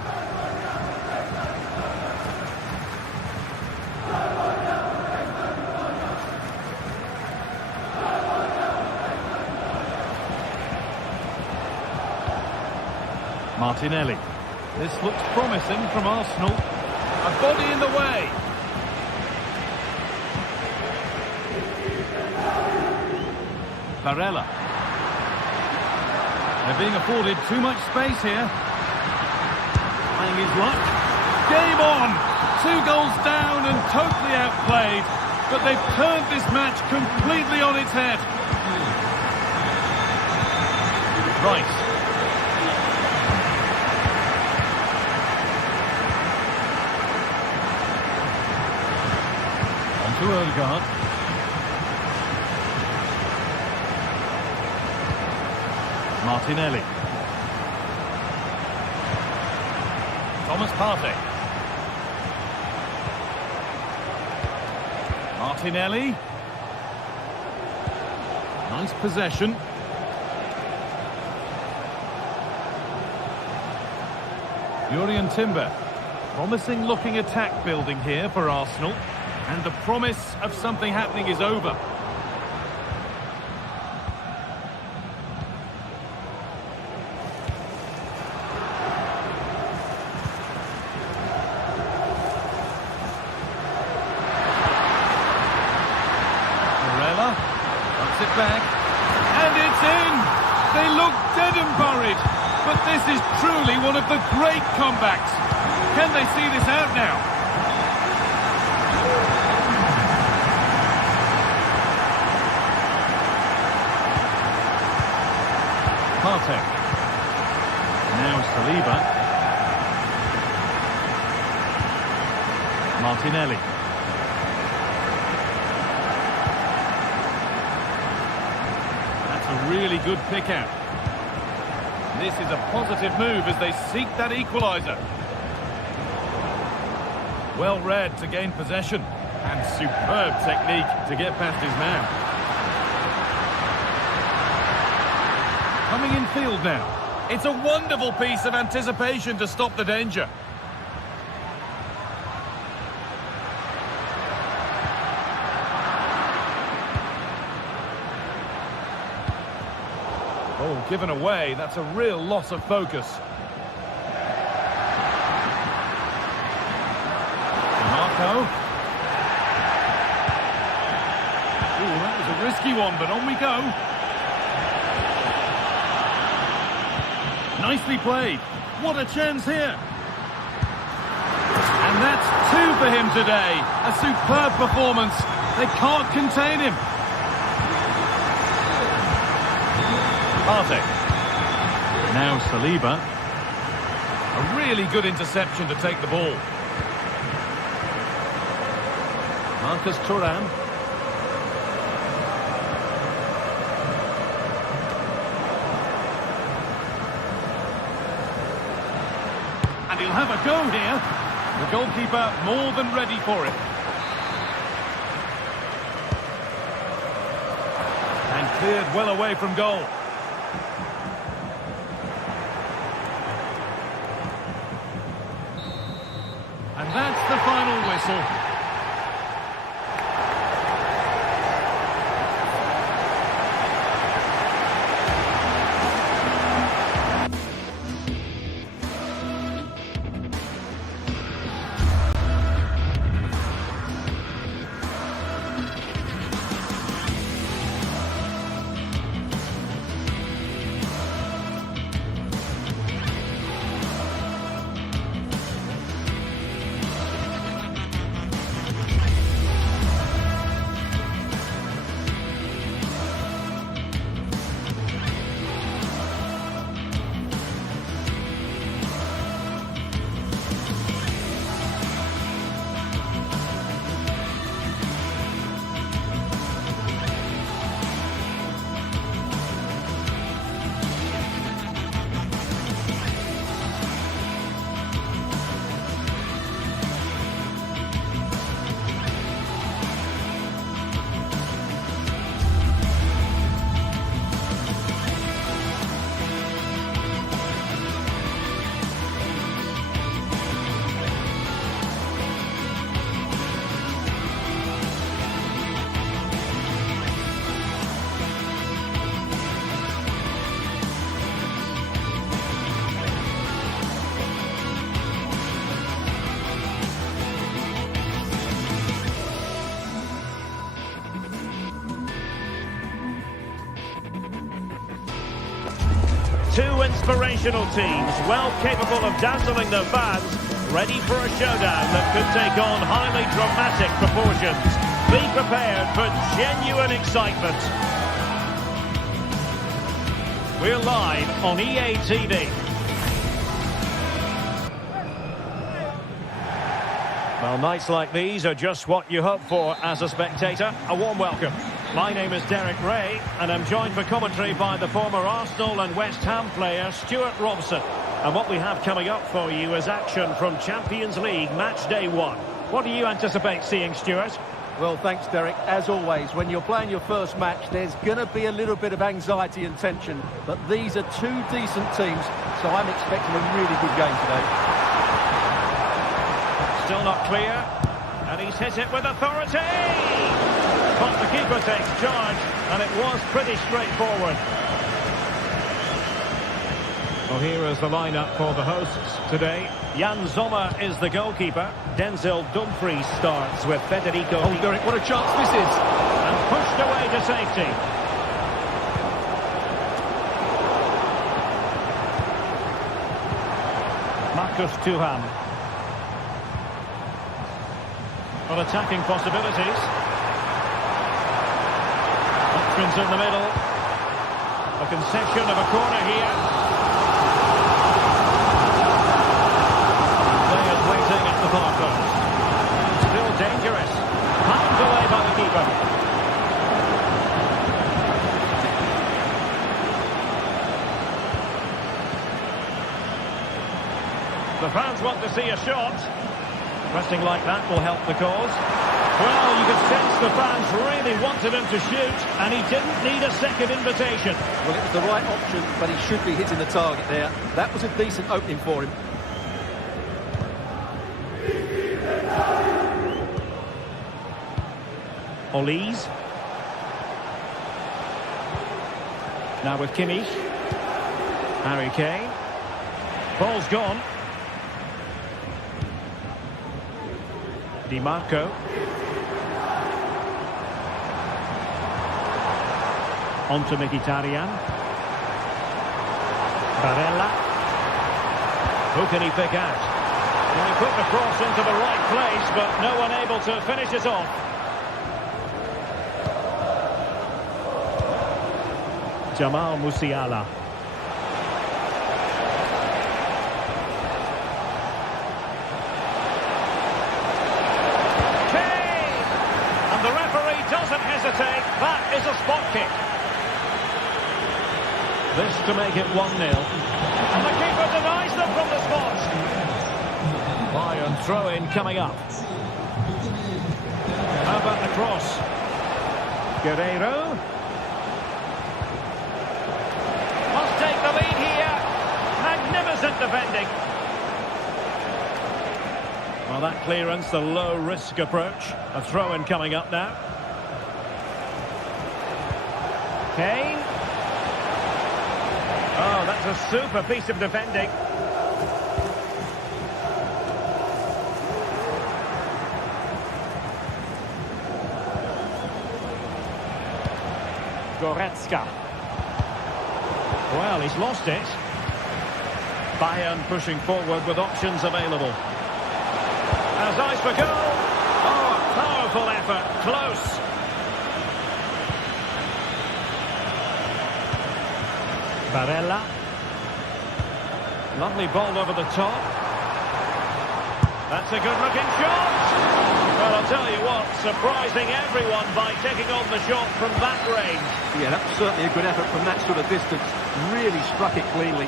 Martinelli. This looks promising from Arsenal. A body in the way. Barella. They're being afforded too much space here. Trying his luck. Game on! 2 goals down and totally outplayed. But they've turned this match completely on its head. Rice. On to Odegaard. Martinelli. Thomas Partey. Martinelli. Nice possession. Jurriën Timber. Promising looking attack building here for Arsenal. And the promise of something happening is over. Puts it back, and it's in! They look dead and buried, but this is truly one of the great comebacks. Can they see this out now? Partey. Now Saliba. Martinelli. A really good pick out. This is a positive move as they seek that equaliser. Well read to gain possession, and superb technique to get past his man. Coming in field now. It's a wonderful piece of anticipation to stop the danger. Oh, given away, that's a real loss of focus. Marco. Ooh, that was a risky one, but on we go. Nicely played. What a chance here. And that's two for him today. A superb performance. They can't contain him. Partey. Now Saliba. A really good interception to take the ball. Marcus Thuram. And he'll have a go here. The goalkeeper more than ready for it. And cleared well away from goal. And that's the final whistle. Two inspirational teams, well capable of dazzling their fans, ready for a showdown that could take on highly dramatic proportions. Be prepared for genuine excitement. We're live on EA TV. Well, nights like these are just what you hope for as a spectator. A warm welcome. My name is Derek Ray, and I'm joined for commentary by the former Arsenal and West Ham player Stuart Robson. And what we have coming up for you is action from Champions League match day 1. What do you anticipate seeing, Stuart? Well, thanks, Derek. As always, when you're playing your first match, there's going to be a little bit of anxiety and tension. But these are two decent teams, so I'm expecting a really good game today. Still not clear, and he's hit it with authority! But the keeper takes charge, and it was pretty straightforward. Well, here is the lineup for the hosts today. Jan Sommer is the goalkeeper. Denzel Dumfries starts with Federico. Oh, Derek, what a chance this is! And pushed away to safety. Marcus Thuram. Well, attacking possibilities. Options in the middle. A concession of a corner here. Players waiting at the far post. Still dangerous. Pounded away by the keeper. The fans want to see a shot. Pressing like that will help the cause. Well, you could sense the fans really wanted him to shoot, and he didn't need a second invitation. Well, it was the right option, but he should be hitting the target there. That was a decent opening for him. Olise. Now with Kimmich. Harry Kane. Ball's gone. Di Marco. On to Mkhitaryan. Barella. Who can he pick out? Well, he put the cross into the right place, but no one able to finish it off. Jamal Musiala. Kane! And the referee doesn't hesitate. That is a spot kick. This to make it 1-0. And the keeper denies them from the spot. Bayern throw-in coming up. How about the cross? Guerreiro. Must take the lead here. Magnificent defending. Well, that clearance, the low-risk approach. A throw-in coming up now. Kane. Oh, that's a super piece of defending. Goretzka. Well, he's lost it. Bayern pushing forward with options available. Has eyes for goal. Oh, a powerful effort. Close. Barella. Lovely ball over the top. That's a good-looking shot. Well, I'll tell you what, surprising everyone by taking on the shot from that range. Yeah, that was certainly a good effort from that sort of distance. Really struck it cleanly.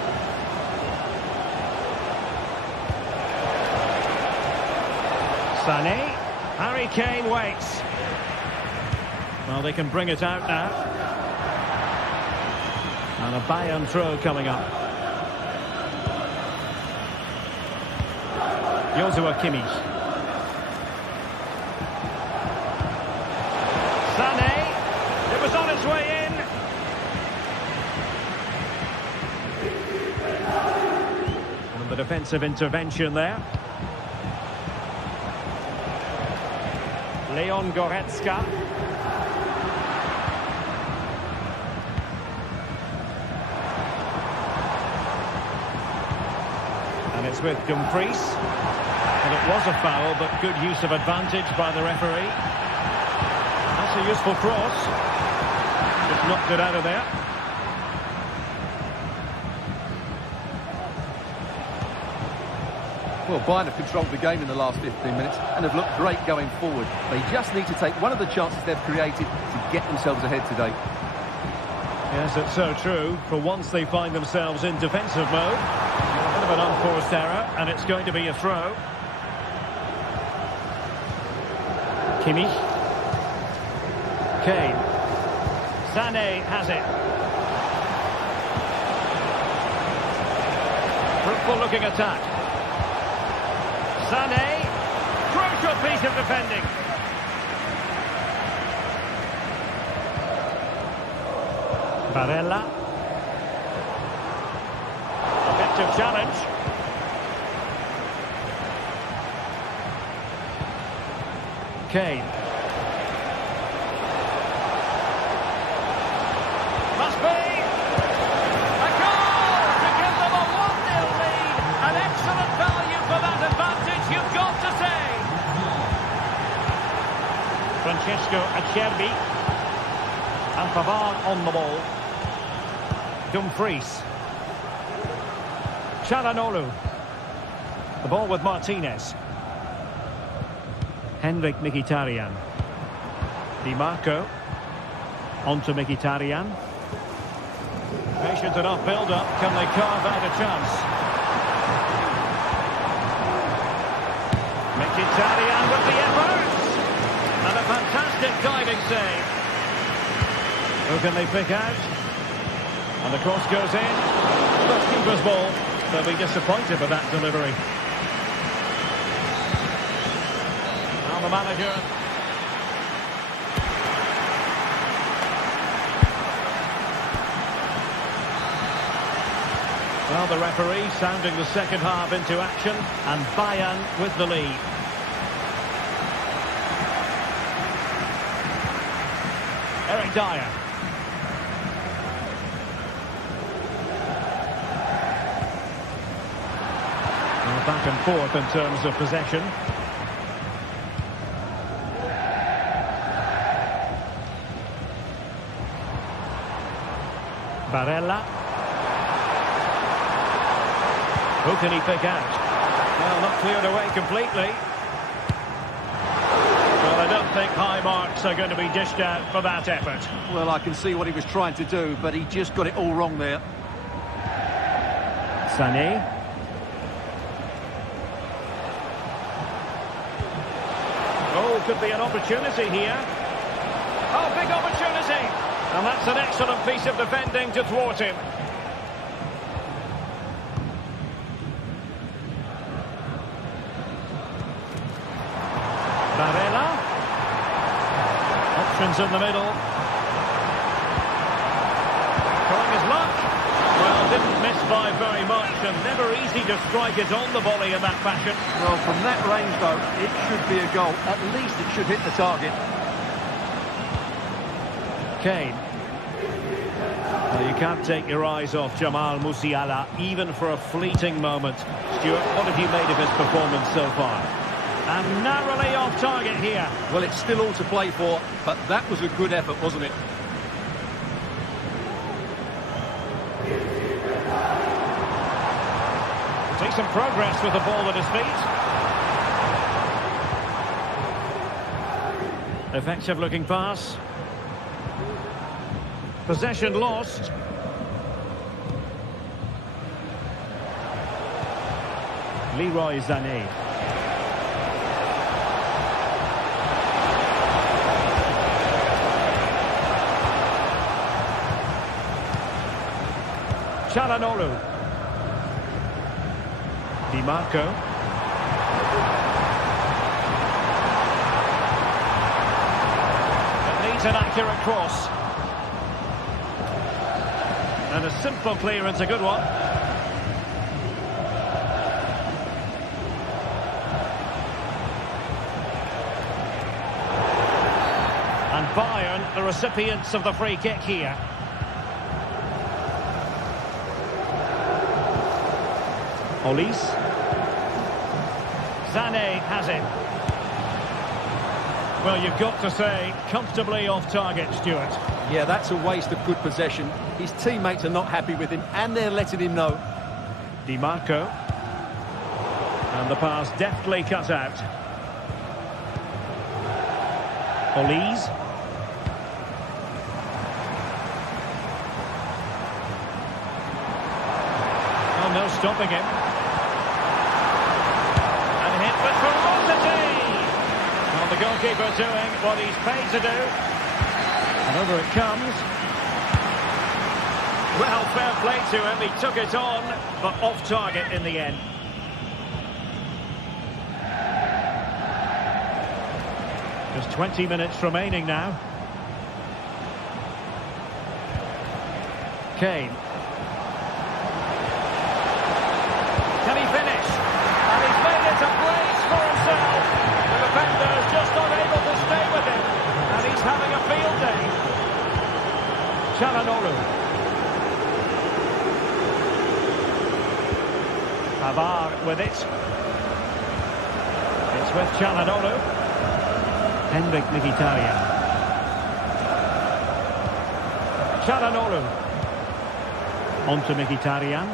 Sané. Harry Kane waits. Well, they can bring it out now. And a Bayern throw coming up. Joshua Kimmich. Sané. It was on its way in. And the defensive intervention there. Leon Goretzka. And it's with Dumfries. And it was a foul, but good use of advantage by the referee. That's a useful cross. Just knocked it out of there. Well, Bayern have controlled the game in the last 15 minutes and have looked great going forward. They just need to take one of the chances they've created to get themselves ahead today. Yes, it's so true. For once they find themselves in defensive mode. A bit of an unforced error, and it's going to be a throw. Kimmich. Kane. Sané has it. Fruitful looking attack. Sané. Crucial piece of defending. Barella. Effective challenge. Kane. Must be a goal to give them a 1-0 lead. An excellent value for that advantage, you've got to say. Francesco Acerbi. And Pavard on the ball. Dumfries. Çalhanoğlu. The ball with Martinez. Henrik Mkhitaryan. Di Marco. On to Mkhitaryan. Patient enough build-up. Can they carve out a chance? Mkhitaryan with the effort. And a fantastic diving save. Who can they pick out? And the cross goes in. The keeper's ball. They'll be disappointed with that delivery. Now the manager. Well, the referee sounding the second half into action, and Bayern with the lead. Eric Dyer. Back and forth in terms of possession. Barella. Who can he pick out? Well, not cleared away completely. Well, I don't think high marks are going to be dished out for that effort. Well, I can see what he was trying to do, but he just got it all wrong there. Sané. Oh, could be an opportunity here. Oh, big opportunity. And that's an excellent piece of defending to thwart him. Barella. Options in the middle. Trying his luck. Well, didn't miss by very much, and never easy to strike it on the volley in that fashion. Well, from that range, though, it should be a goal. At least it should hit the target. Kane. Well, you can't take your eyes off Jamal Musiala, even for a fleeting moment. Stuart, what have you made of his performance so far? And narrowly off target here. Well, it's still all to play for, but that was a good effort, wasn't it? See some progress with the ball at his feet. Effective looking pass. Possession lost. Leroy Sané. Çalhanoğlu. Di Marco. It needs an accurate cross. And a simple clearance, a good one. And Bayern, the recipients of the free kick here. Olise. Sané has it. Well, you've got to say, comfortably off target, Stuart. Yeah, that's a waste of good possession. His teammates are not happy with him, and they're letting him know. Di Marco. And the pass deftly cut out. Olise. Oh, no stopping him. And hit with ferocity. Well, the goalkeeper doing what he's paid to do. And over it comes. Well, fair play to him. He took it on, but off target in the end. Just 20 minutes remaining now. Kane. Can he finish? And he's made it a place for himself. The defender is just not able to stay with him. And he's having a field day. Çalhanoğlu. Pavard with it. It's with Çalhanoğlu. Henrik Mkhitaryan. Çalhanoğlu. On to Mkhitaryan.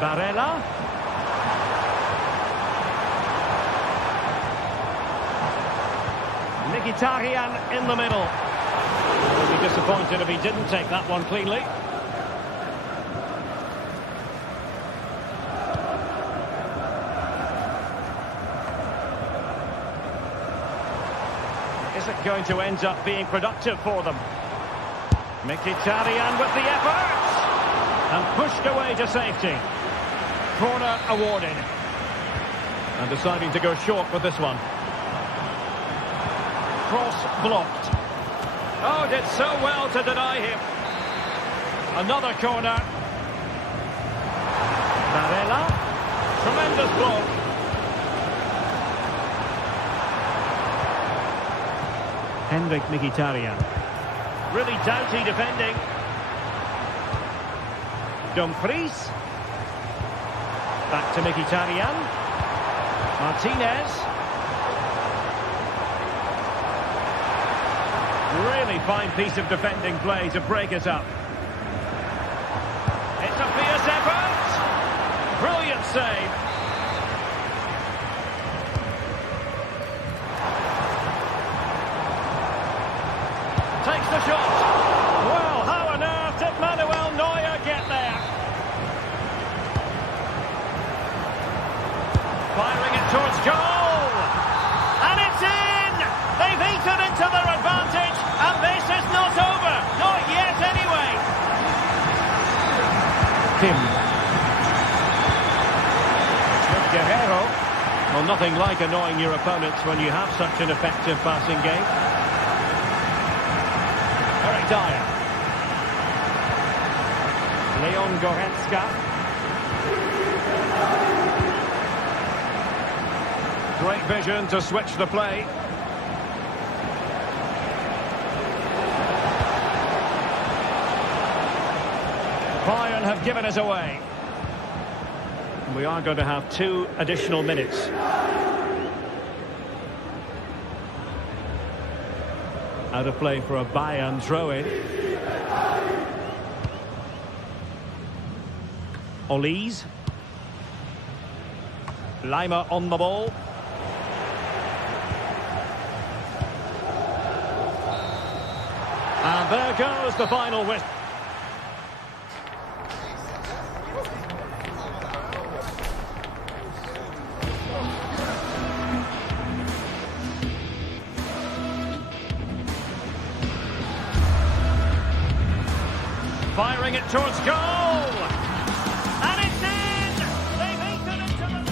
Barella. Mkhitaryan in the middle. I would be disappointed if he didn't take that one cleanly. Is it going to end up being productive for them? Mkhitaryan with the effort! And pushed away to safety. Corner awarded. And deciding to go short with this one. Cross blocked. Oh, did so well to deny him. Another corner. Barella. Tremendous block. Henrik Mkhitaryan. Really doughty defending. Dumfries. Back to Mkhitaryan. Martinez. Really fine piece of defending play to break it up. It's a fierce effort. Brilliant save. Takes the shot. Well, how on earth did Manuel Neuer get there? Firing it towards goal. And it's in! They've eaten into their advantage, and this is not over. Not yet, anyway. Kim. With Guerrero. Well, nothing like annoying your opponents when you have such an effective passing game. Very Dyer. Leon Goretzka. Great vision to switch the play. Bayern have given us away. We are going to have 2 additional minutes. Out of play for a Bayern throw-in. Olise. Lima on the ball. And there goes the final whistle. Firing it towards goal! And it's in! They've eaten into the...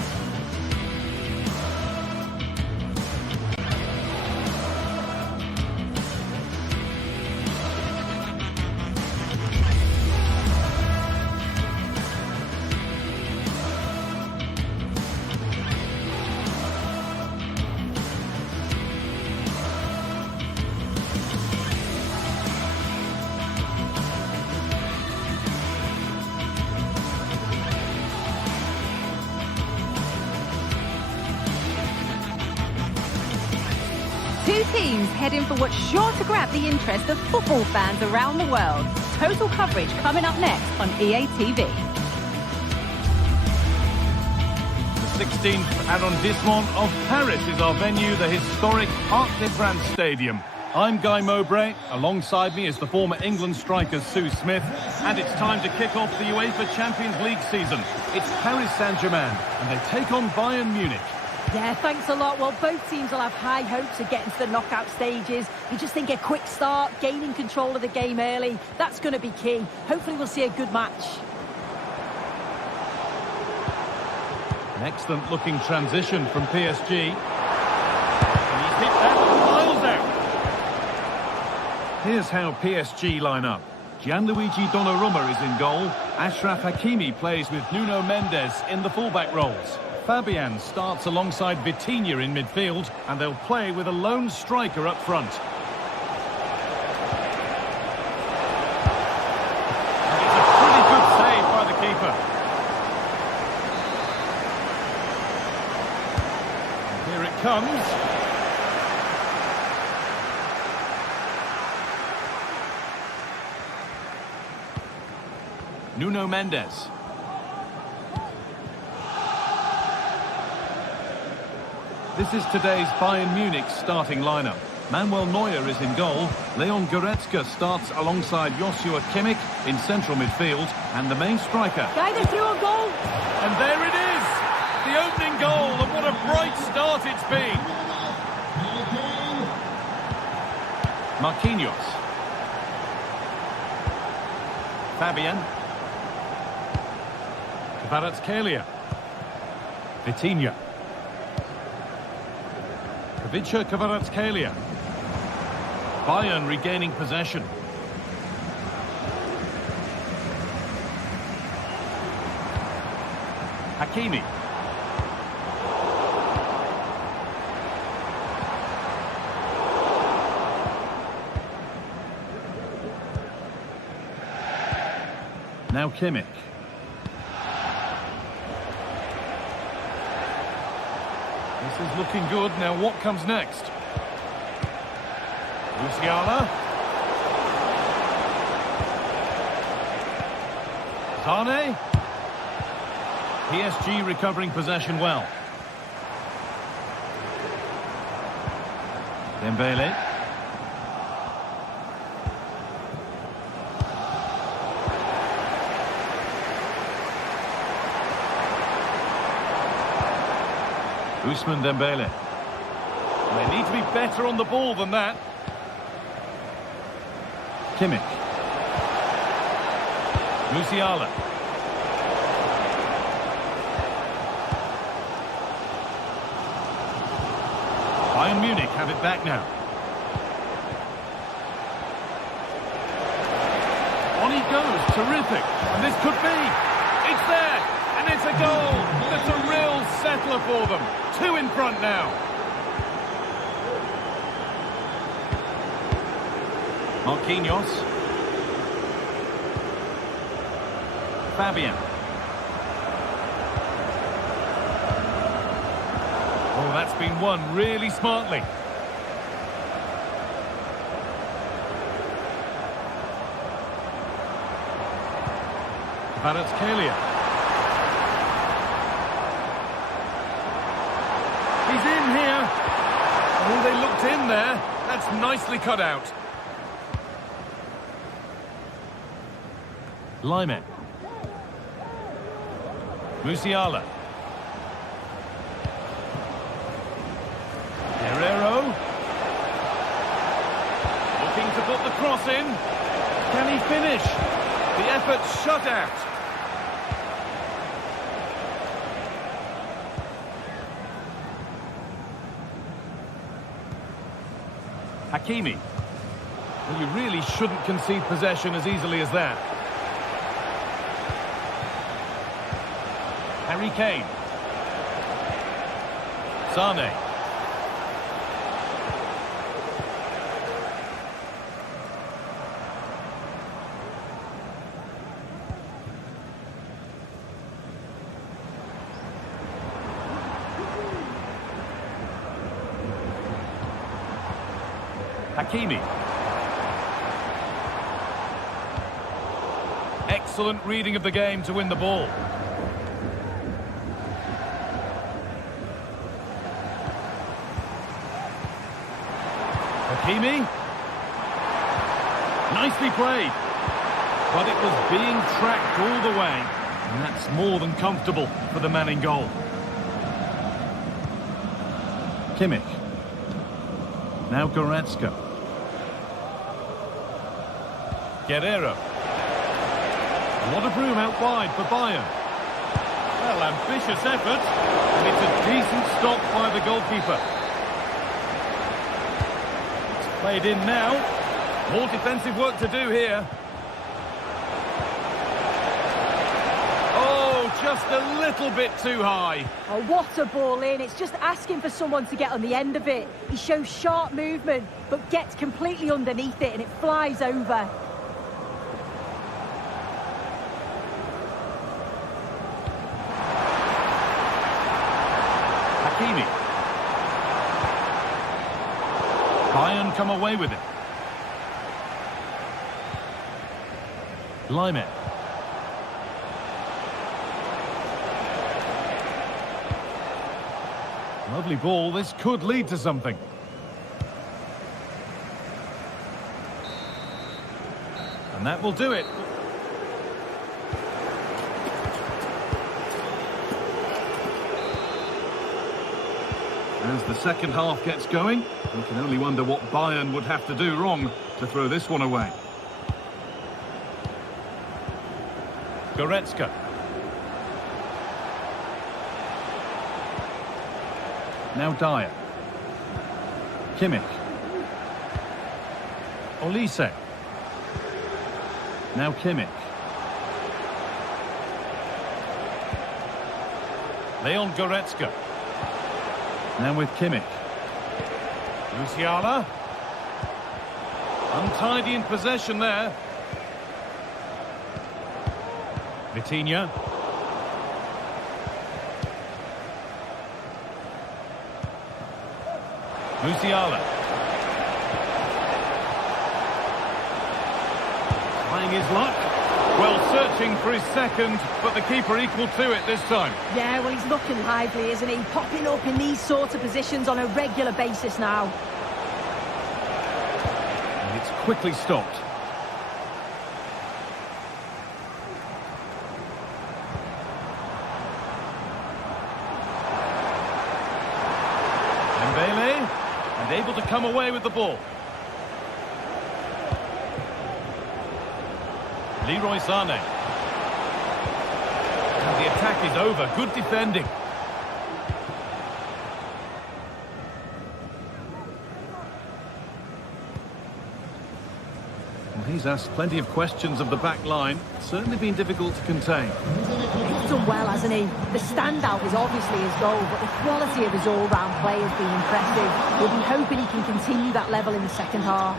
Two teams heading for what's sure to grab the interest of football fans around the world. Total coverage coming up next on EA TV. 16th arrondissement of Paris is our venue, the historic Parc des Princes Stadium. I'm Guy Mowbray. Alongside me is the former England striker Sue Smith. And it's time to kick off the UEFA Champions League season. It's Paris Saint-Germain, and they take on Bayern Munich. Yeah, thanks a lot. Well, both teams will have high hopes of getting to the knockout stages. You just think a quick start, gaining control of the game early, that's going to be key. Hopefully we'll see a good match. An excellent-looking transition from PSG. And he's hit that miles out. Here's how PSG line up. Gianluigi Donnarumma is in goal. Achraf Hakimi plays with Nuno Mendes in the fullback roles. Fabian starts alongside Vitinha in midfield, and they'll play with a lone striker up front. And it's a pretty good save by the keeper. And here it comes. Nuno Mendes. This is today's Bayern Munich starting lineup. Manuel Neuer is in goal. Leon Goretzka starts alongside Joshua Kimmich in central midfield. And the main striker. Guided through a goal. And there it is! The opening goal, and what a bright start it's been! Marquinhos. Fabian. Kvaratskhelia. Vitinha. Ivica Kvaratskhelia. Bayern regaining possession. Hakimi. Now Kimmich. This is looking good. Now what comes next? Musiala. Sane. PSG recovering possession well. Dembele. Ousmane Dembele. They need to be better on the ball than that. Kimmich. Musiala. Bayern Munich have it back now. On he goes, terrific. And this could be. It's there, and it's a goal. That's a real settler for them. 2 in front now. Marquinhos. Fabian. Oh, that's been won really smartly. Kvaratskhelia. He's in here. Oh, they looked in there. That's nicely cut out. Lyman. Musiala. Guerrero. Looking to put the cross in. Can he finish? The effort's shut out. Hakimi. Well, you really shouldn't concede possession as easily as that. Harry Kane. Sane. Hakimi. Excellent reading of the game to win the ball. Hakimi. Nicely played. But it was being tracked all the way. And that's more than comfortable for the man in goal. Kimmich. Now Goretzka. Guerrero. A lot of room out wide for Bayern. Well, ambitious effort. And it's a decent stop by the goalkeeper. It's played in now. More defensive work to do here. Oh, just a little bit too high. Oh, what a ball in. It's just asking for someone to get on the end of it. He shows sharp movement, but gets completely underneath it and it flies over. Hakimi. Bayern come away with it. Lyman. Lovely ball. This could lead to something. And that will do it. As the second half gets going, you can only wonder what Bayern would have to do wrong to throw this one away. Goretzka. Now Dyer. Kimmich. Olise. Now Kimmich. Leon Goretzka. Now with Kimmich. Musiala. Untidy in possession there. Vitinha. Musiala. Trying his luck. Well, searching for his second, but the keeper equal to it this time. Yeah, well, he's looking lively, isn't he? Popping up in these sorts of positions on a regular basis now. And it's quickly stopped. Dembele, and able to come away with the ball. Leroy Sané. And the attack is over. Good defending. Well, he's asked plenty of questions of the back line. Certainly been difficult to contain. He's done well, hasn't he? The standout is obviously his goal, but the quality of his all-round play has been impressive. We'll be hoping he can continue that level in the second half.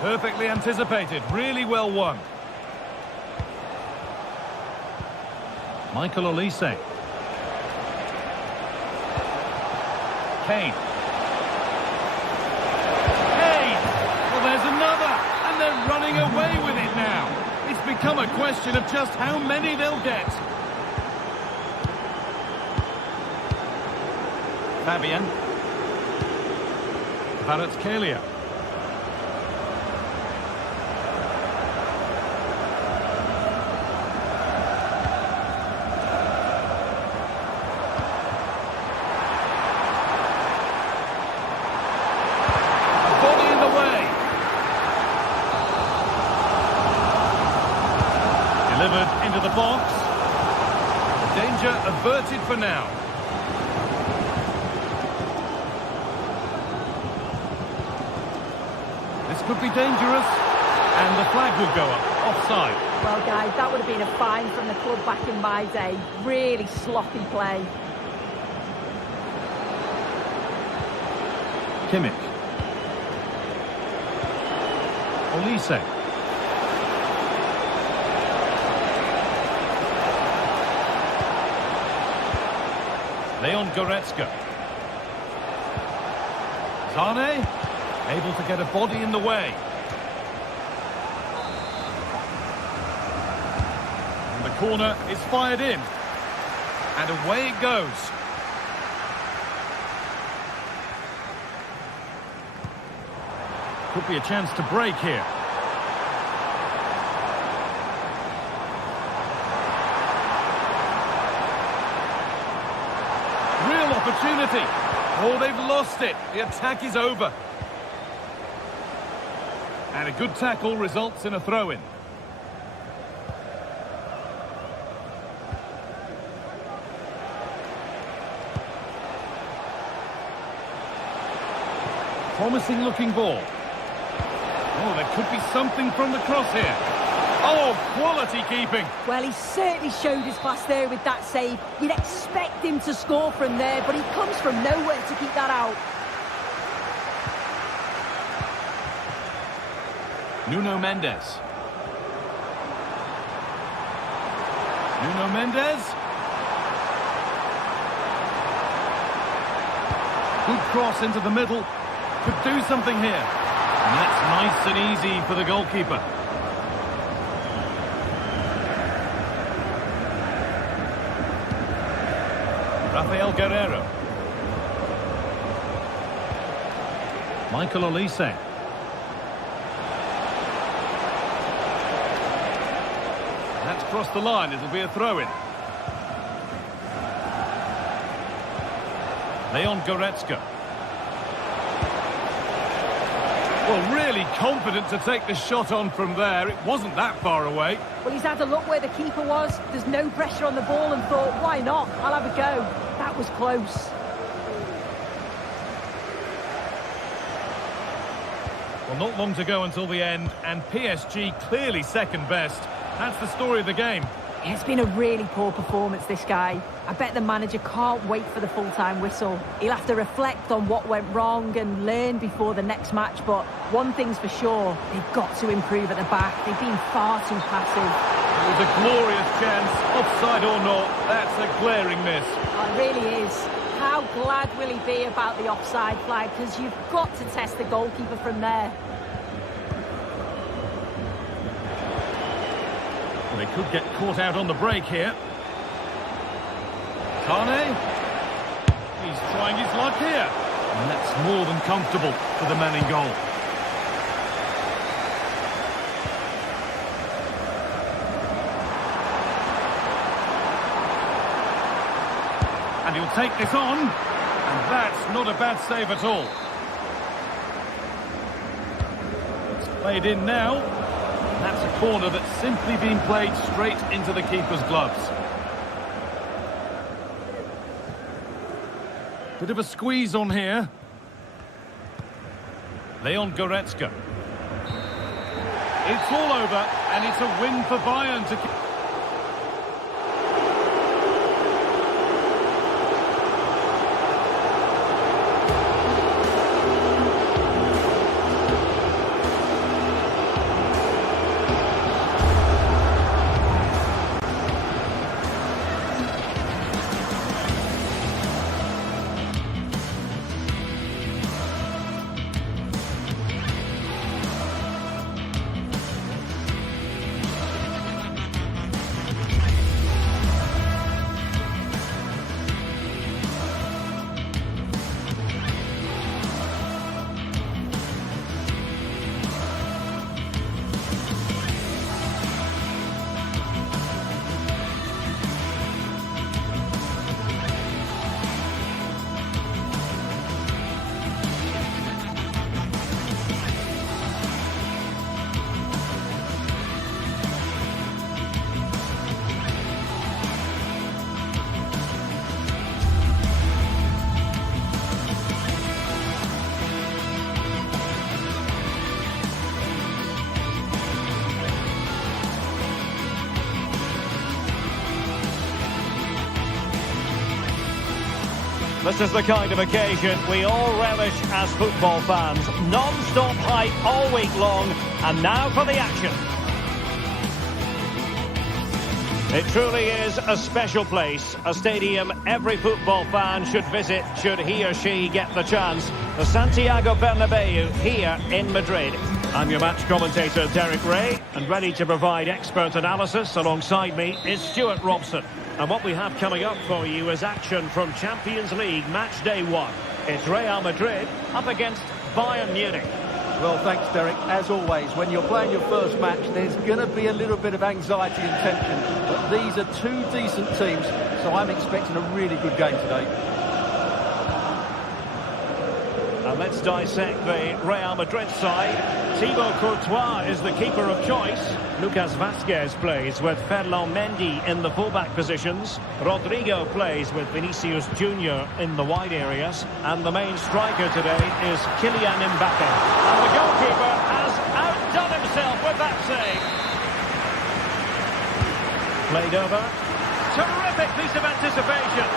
Perfectly anticipated, really well won. Michael Olise. Kane. Kane! Well, there's another, and they're running away with it now. It's become a question of just how many they'll get. Fabian. Kvaratskhelia. Delivered into the box. Danger averted for now. This could be dangerous. And the flag will go up. Offside. Well, guys, that would have been a fine from the club back in my day. Really sloppy play. Kimmich. Olise. Leon Goretzka. Sané, able to get a body in the way. And the corner is fired in. And away it goes. Could be a chance to break here. Real opportunity. Oh, they've lost it. The attack is over. And a good tackle results in a throw-in. Promising looking ball. Oh, there could be something from the cross here. Oh, quality keeping. Well, he certainly showed his class there with that save. You'd expect him to score from there, but he comes from nowhere to keep that out. Nuno Mendes. Nuno Mendes. Good cross into the middle. Could do something here. And that's nice and easy for the goalkeeper. Rafael Guerreiro. Michael Olise. That's crossed the line. It'll be a throw-in. Leon Goretzka. Well, really confident to take the shot on from there. It wasn't that far away. Well, he's had a look where the keeper was. There's no pressure on the ball and thought, why not? I'll have a go. That was close. Well, not long to go until the end, and PSG clearly second best. That's the story of the game. It's been a really poor performance, this guy. I bet the manager can't wait for the full-time whistle. He'll have to reflect on what went wrong and learn before the next match, but one thing's for sure, they've got to improve at the back. They've been far too passive. It was a glorious chance, offside or not, that's a glaring miss. Oh, it really is. How glad will he be about the offside flag, because you've got to test the goalkeeper from there. They could get caught out on the break here. Kane. He's trying his luck here. And that's more than comfortable for the man in goal. And he'll take this on. And that's not a bad save at all. It's played in now. That's a corner that's simply been played straight into the keeper's gloves. Bit of a squeeze on here. Leon Goretzka. It's all over, and it's a win for Bayern to keep. This is the kind of occasion we all relish as football fans. Non-stop hype all week long, and now for the action. It truly is a special place, a stadium every football fan should visit should he or she get the chance. The Santiago Bernabeu here in Madrid. I'm your match commentator Derek Ray, and ready to provide expert analysis alongside me is Stuart Robson. And what we have coming up for you is action from Champions League match day 1. It's Real Madrid up against Bayern Munich. Well, thanks, Derek. As always, when you're playing your first match, there's going to be a little bit of anxiety and tension. But these are two decent teams, so I'm expecting a really good game today. And let's dissect the Real Madrid side. Thibaut Courtois is the keeper of choice. Lucas Vazquez plays with Ferland Mendy in the fullback positions. Rodrigo plays with Vinicius Junior in the wide areas. And the main striker today is Kylian Mbappe. And the goalkeeper has outdone himself with that save. Played over. Terrific piece of anticipation.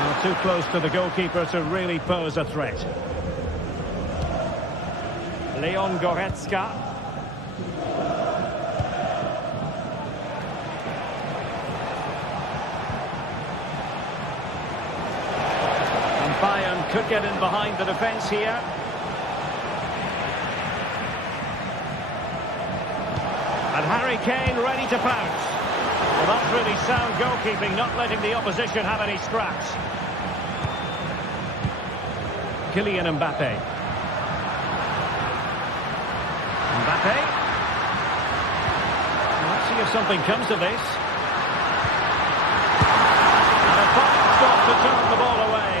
Well, too close to the goalkeeper to really pose a threat. Leon Goretzka. And Bayern could get in behind the defence here. And Harry Kane ready to pounce. Well, that's really sound goalkeeping, not letting the opposition have any scraps. Kylian Mbappe. Mbappe. Let's see if something comes of this. And a fine stop to turn the ball away.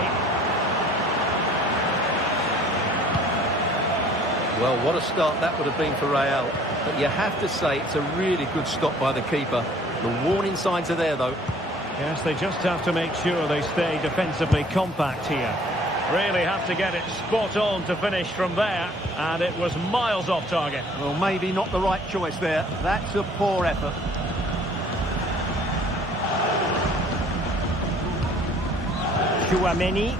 Well, what a start that would have been for Real. But you have to say it's a really good stop by the keeper. The warning signs are there, though. Yes, they just have to make sure they stay defensively compact here. Really have to get it spot on to finish from there, and it was miles off target. Well, maybe not the right choice there. That's a poor effort. Tchouaméni.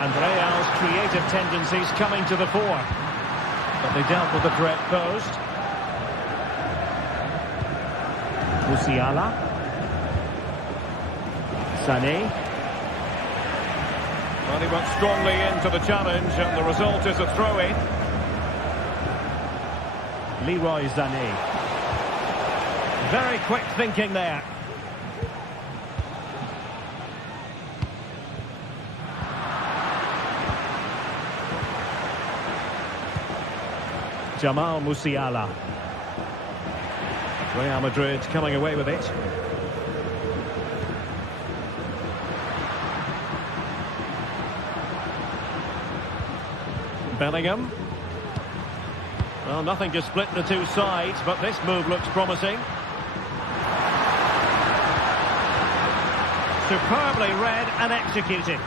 And Real's creative tendencies coming to the fore. But they dealt with the threat posed. Musiala. Sané. Well, he went strongly into the challenge, and the result is a throw-in. Leroy Sané. Very quick thinking there. Jamal Musiala. Real Madrid coming away with it. Bellingham. Well, nothing to split the two sides, but this move looks promising. Superbly read and executed.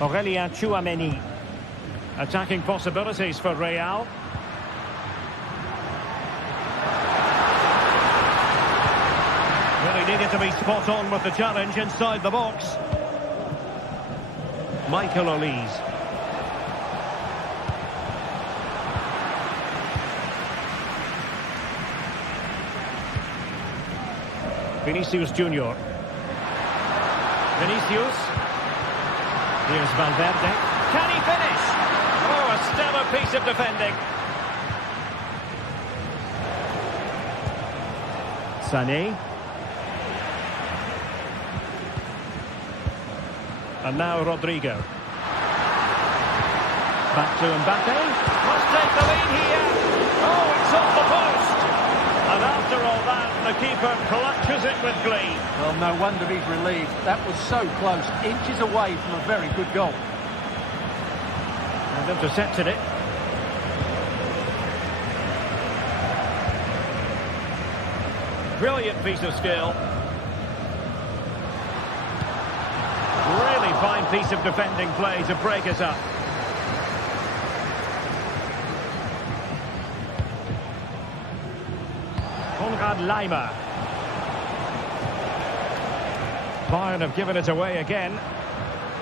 Aurélien Tchouaméni. Attacking possibilities for Real. Really needed to be spot on with the challenge inside the box. Michael Olise. Vinicius Junior. Vinicius. Here's Valverde. Can he finish? Oh, a stellar piece of defending. Sané. And now Rodrigo. Back to Mbappe. Must take the lead here. Oh, it's off the post. And after all that, the keeper clutches it with glee. Well, no wonder he's relieved. That was so close. Inches away from a very good goal. And intercepted it. Brilliant piece of skill. Really fine piece of defending play to break us up. Konrad Laimer. Bayern have given it away again.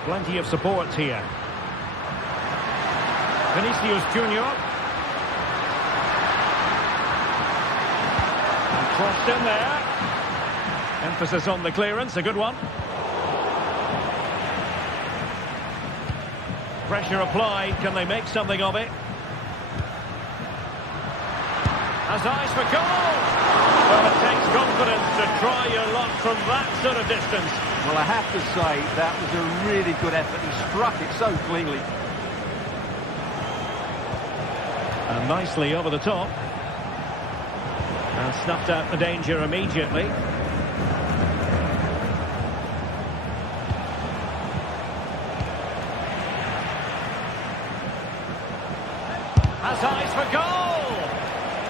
Plenty of support here. Vinicius Junior. And crossed in there. Emphasis on the clearance, a good one. Pressure applied. Can they make something of it? Has eyes for goal. Well, it takes confidence to try your luck from that sort of distance. Well, I have to say, that was a really good effort. He struck it so cleanly. And nicely over the top. And snuffed out the danger immediately. Has eyes for goal!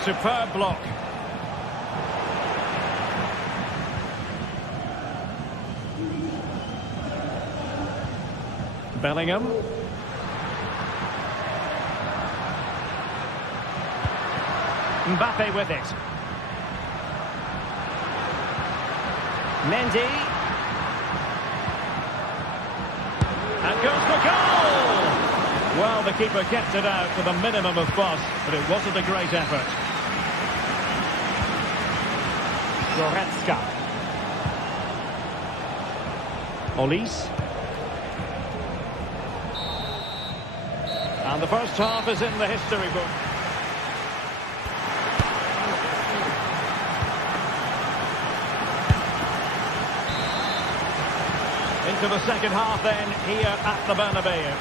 Superb block. Bellingham. Mbappe with it. Mendy. And goes for goal! Well, the keeper kept it out with a minimum of fuss, but it wasn't a great effort. Goretzka. Olise. And the first half is in the history book. Into the second half then, here at the Bernabeu.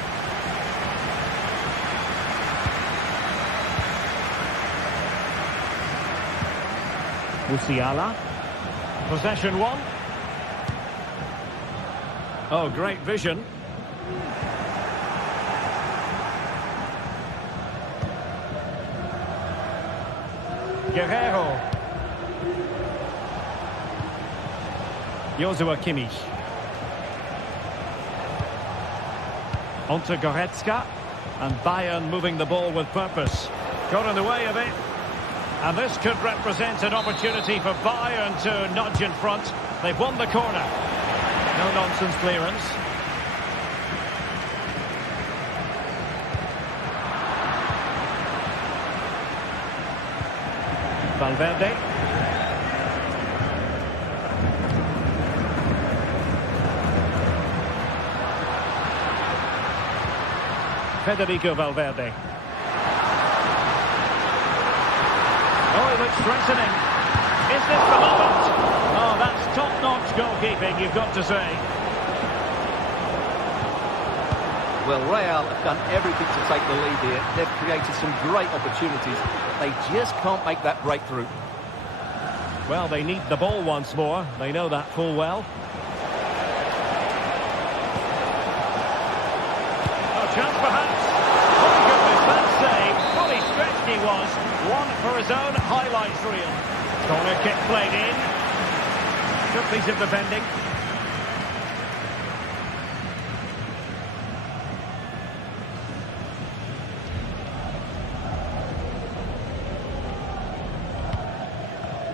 Musiala. Possession one. Oh, great vision. Guerrero. Joshua Kimmich. Onto Goretzka. And Bayern moving the ball with purpose. Got in the way of it. And this could represent an opportunity for Bayern to nudge in front. They've won the corner. No nonsense clearance. Valverde. Federico Valverde. Oh, he looks threatening. Is this the moment? Oh, that's top-notch goalkeeping, you've got to say. Well, Real have done everything to take the lead here. They've created some great opportunities. They just can't make that breakthrough. Well, they need the ball once more. They know that full well. Oh, chance perhaps. Oh, goodness, that save. Fully stretched he was. One for his own highlights reel. Corner kick played in. Good piece of defending.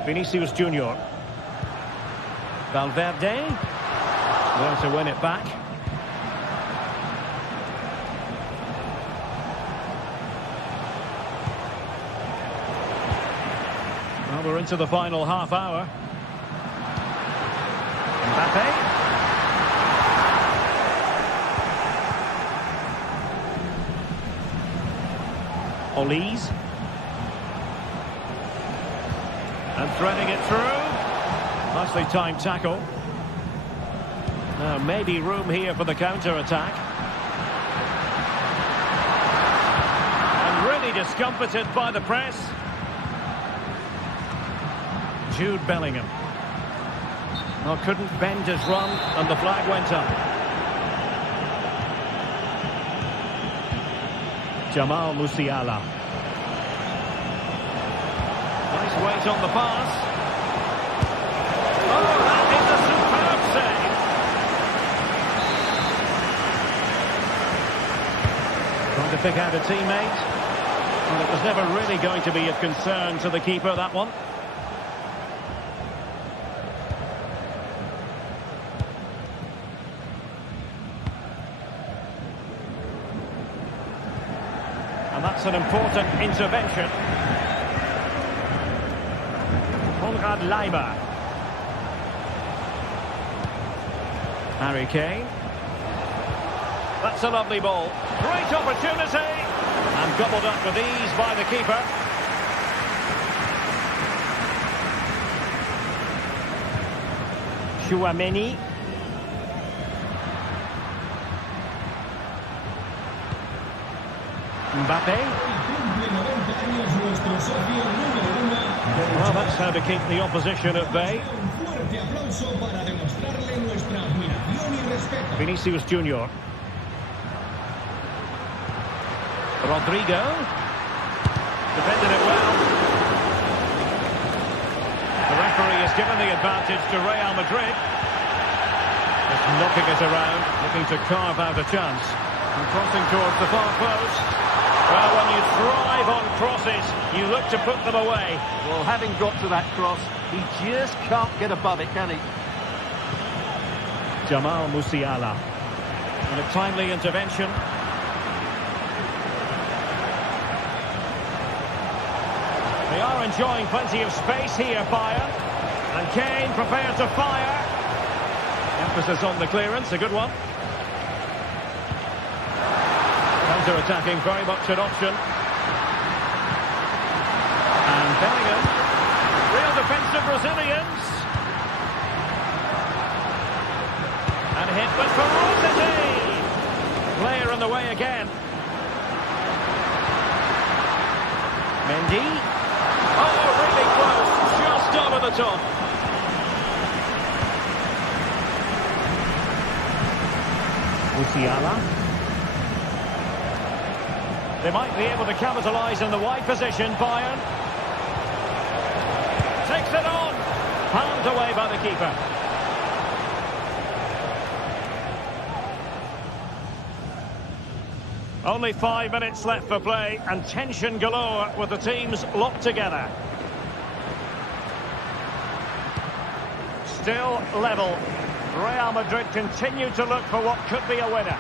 Vinicius Junior. Valverde. There to win it back. Well, we're into the final half hour. Mbappe. Olise. And threading it through. Nicely timed tackle. Now maybe room here for the counter-attack. And really discomfited by the press. Jude Bellingham. Oh, couldn't bend his run and the flag went up. Jamal Musiala. Nice weight on the pass. Oh, that is a superb save. Trying to pick out a teammate. And it was never really going to be of concern to the keeper, that one. And that's an important intervention. Konrad Leimer. Harry Kane. That's a lovely ball. Great opportunity. And gobbled up with ease by the keeper. Chouameni. Mbappe. Well, that's how to keep the opposition at bay. Vinicius Junior. Rodrigo. Defended it well. The referee has given the advantage to Real Madrid. Just knocking it around, looking to carve out a chance. And crossing towards the far post. Well, when you thrive on crosses, you look to put them away. Well, having got to that cross, he just can't get above it, can he? Jamal Musiala. And a timely intervention. They are enjoying plenty of space here, Bayern. And Kane prepared to fire. Emphasis on the clearance, a good one. Counter-attacking, very much an option. And Bellingham. Real defensive Brazilians. And hit with ferocity. Player in the way again. Mendy. Oh, really close. Just over the top. Musiala. They might be able to capitalise in the wide position, Bayern. Takes it on. Palmed away by the keeper. Only 5 minutes left for play, and tension galore with the teams locked together. Still level. Real Madrid continue to look for what could be a winner.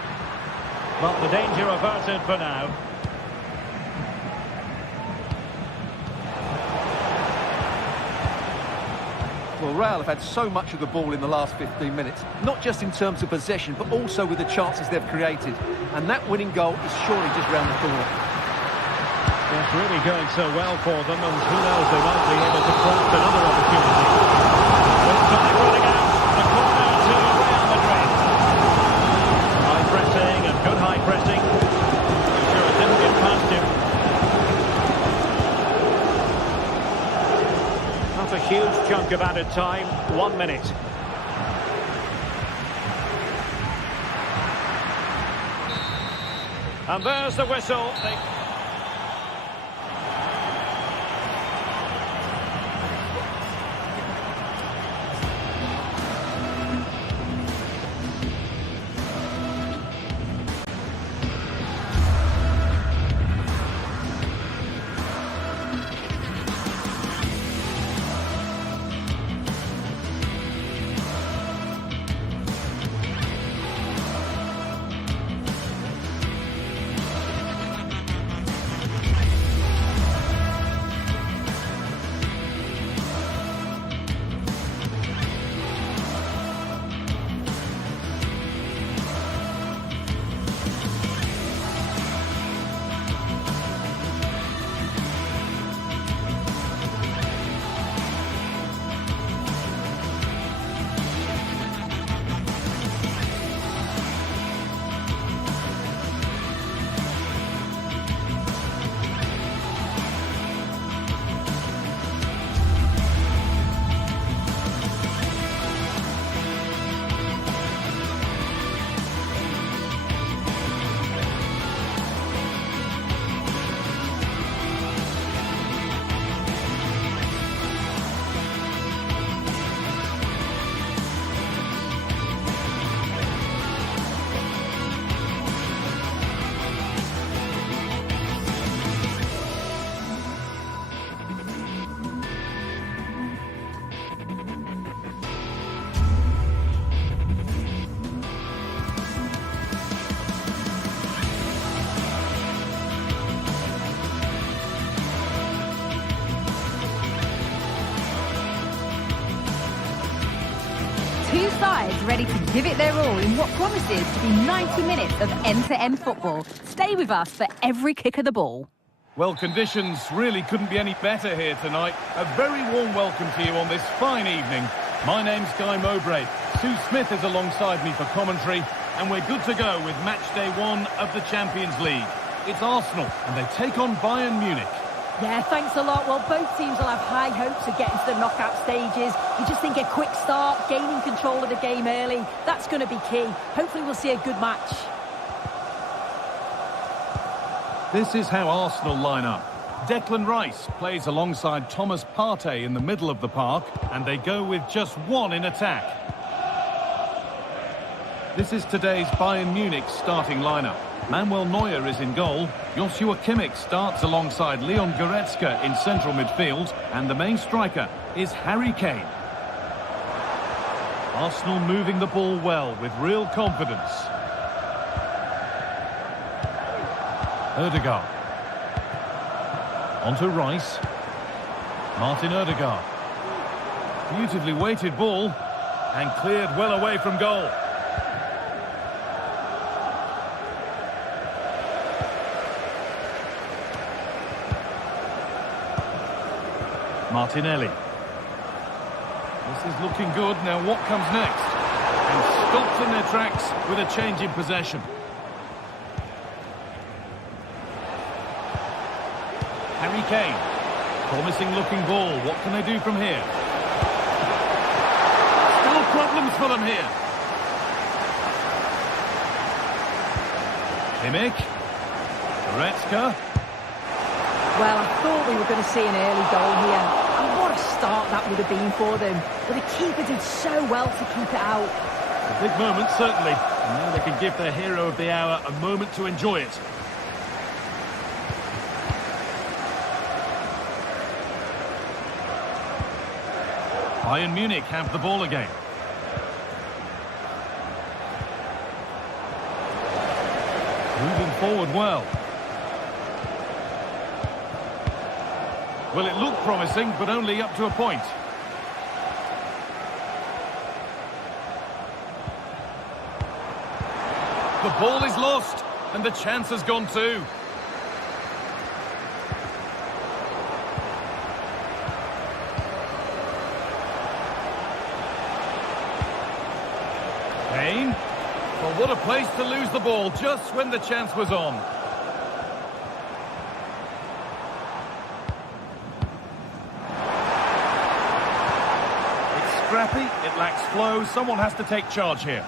But the danger averted for now. Well, Real have had so much of the ball in the last 15 minutes, not just in terms of possession, but also with the chances they've created. And that winning goal is surely just round the corner. It's really going so well for them, and who knows, they might be able to craft another opportunity. With time running out, the corner to Real Madrid. High pressing and good high pressing. I'm sure it didn't get past him. Not a huge chunk of added time, 1 minute. And there's the whistle. Two sides ready to give it their all in what promises to be 90 minutes of end-to-end football. Stay with us for every kick of the ball. Well, conditions really couldn't be any better here tonight. A very warm welcome to you on this fine evening. My name's Guy Mowbray. Sue Smith is alongside me for commentary, and we're good to go with match day 1 of the Champions League. It's Arsenal, and they take on Bayern Munich. Yeah, thanks a lot. Well, both teams will have high hopes of getting to the knockout stages. You just think a quick start, gaining control of the game early, that's going to be key. Hopefully we'll see a good match. This is how Arsenal line up. Declan Rice plays alongside Thomas Partey in the middle of the park, and they go with just one in attack. This is today's Bayern Munich starting lineup. Manuel Neuer is in goal. Joshua Kimmich starts alongside Leon Goretzka in central midfield, and the main striker is Harry Kane. Arsenal moving the ball well with real confidence. Ødegaard. Onto Rice. Martin Ødegaard. Beautifully weighted ball, and cleared well away from goal. Martinelli. This is looking good. Now what comes next? And stopped in their tracks with a change in possession. Harry Kane. Promising looking ball. What can they do from here? Still problems for them here. Kimmich. Goretzka. Well, I thought we were going to see an early goal here. And what a start that would have been for them. But the keeper did so well to keep it out. A big moment, certainly. And now they can give their hero of the hour a moment to enjoy it. Bayern Munich have the ball again. Moving forward well. Well, it looked promising, but only up to a point. The ball is lost, and the chance has gone too. Kane. Well, what a place to lose the ball just when the chance was on. It's scrappy, it lacks flow. Someone has to take charge here.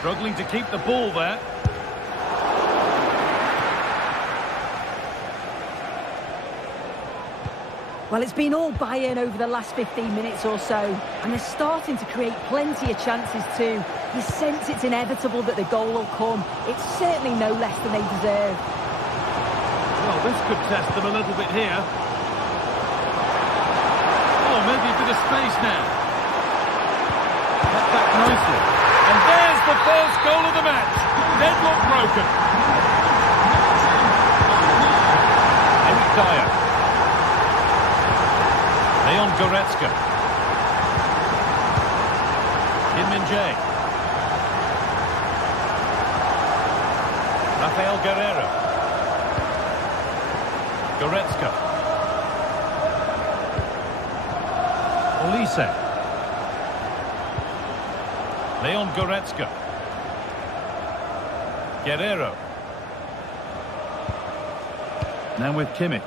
Struggling to keep the ball there. Well, it's been all Bayern over the last 15 minutes or so, and they're starting to create plenty of chances too. You sense it's inevitable that the goal will come. It's certainly no less than they deserve. Well, this could test them a little bit here. Oh, maybe a bit of space now. Cut back nicely. And there's the first goal of the match. Deadlock broken. Eric Dyer. Leon Goretzka. Kim Min-jae. Rafael Guerreiro. Goretzka. Olise. Leon Goretzka. Guerreiro. Now with Kimmich.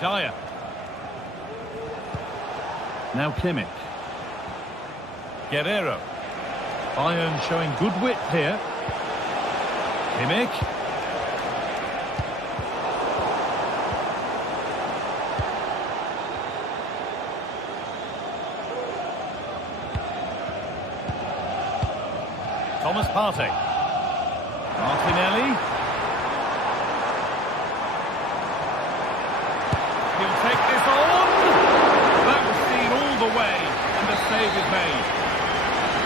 Dyer. Now Kimmich. Guerreiro. Bayern showing good width here. Kimmich. Thomas Partey. Martinelli. He'll take this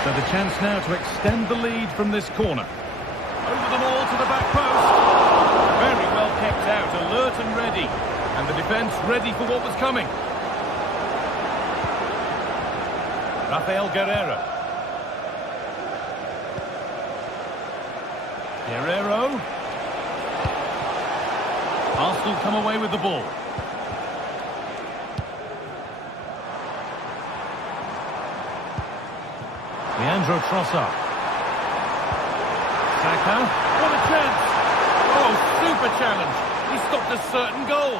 So the chance now to extend the lead from this corner. Over the ball to the back post. Very well kept out, alert and ready. And the defence ready for what was coming. Rafael Guerreiro. Guerreiro. Arsenal come away with the ball. Leandro Trossard. Saka. What a chance! Oh, super challenge. He stopped a certain goal.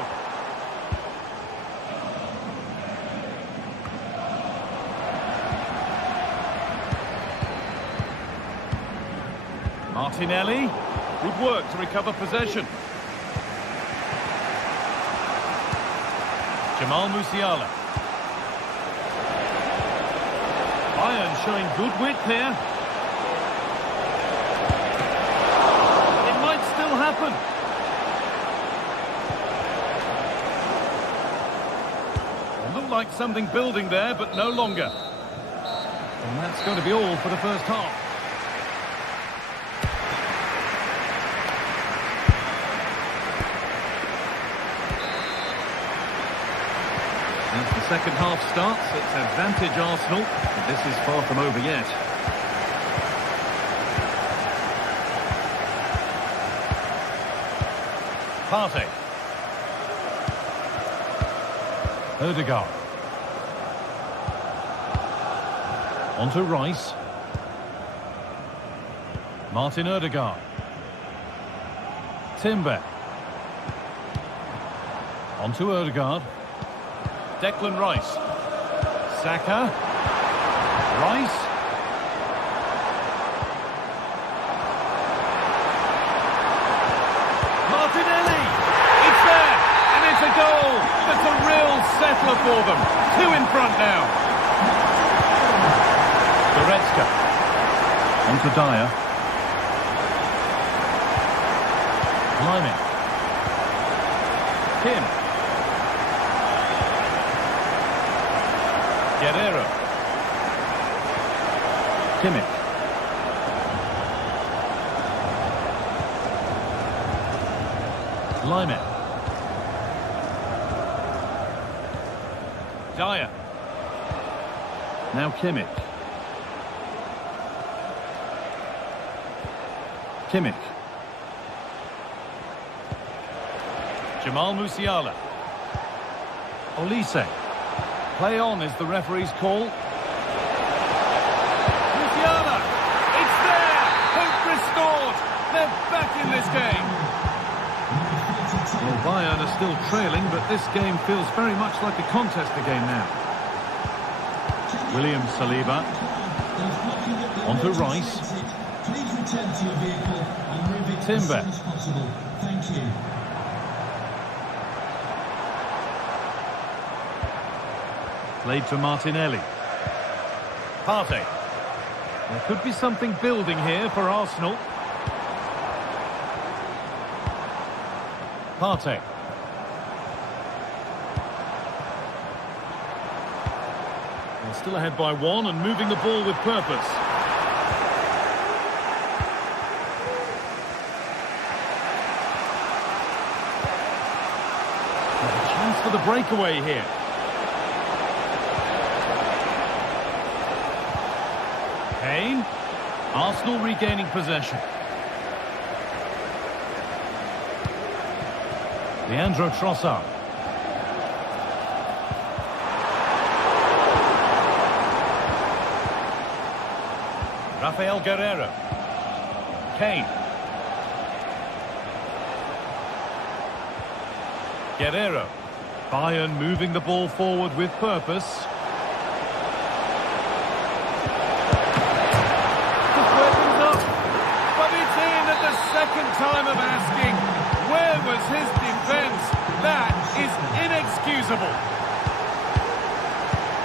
Martinelli. Good work to recover possession. Jamal Musiala. Bayern showing good width here. It might still happen. It looked like something building there, but no longer. And that's going to be all for the first half. As the second half starts, it's advantage Arsenal, but this is far from over yet. Partey. Odegaard. On to Rice. Martin Odegaard. Timber. On to Odegaard. Declan Rice. Saka. Rice. Martinelli. It's there. And it's a goal. That's a real settler for them. 2 in front now. Goretzka. On to Dyer. Climbing. Kim. Guerreiro. Kimmich. Lyman. Dyer. Now Kimmich. Kimmich. Jamal Musiala. Olise. Play on is the referee's call. Musiala! It's there! Hope restored! They're back in this game! Well, Bayern are still trailing, but this game feels very much like a contest again now. William Saliba. On to Rice. Timber. Thank you. Played to Martinelli. Partey. There could be something building here for Arsenal. Partey. They're still ahead by 1 and moving the ball with purpose. There's a chance for the breakaway here. Kane. Arsenal regaining possession. Leandro Trossard. Rafael Guerreiro. Kane. Guerreiro. Bayern moving the ball forward with purpose. Second time of asking, where was his defence? That is inexcusable.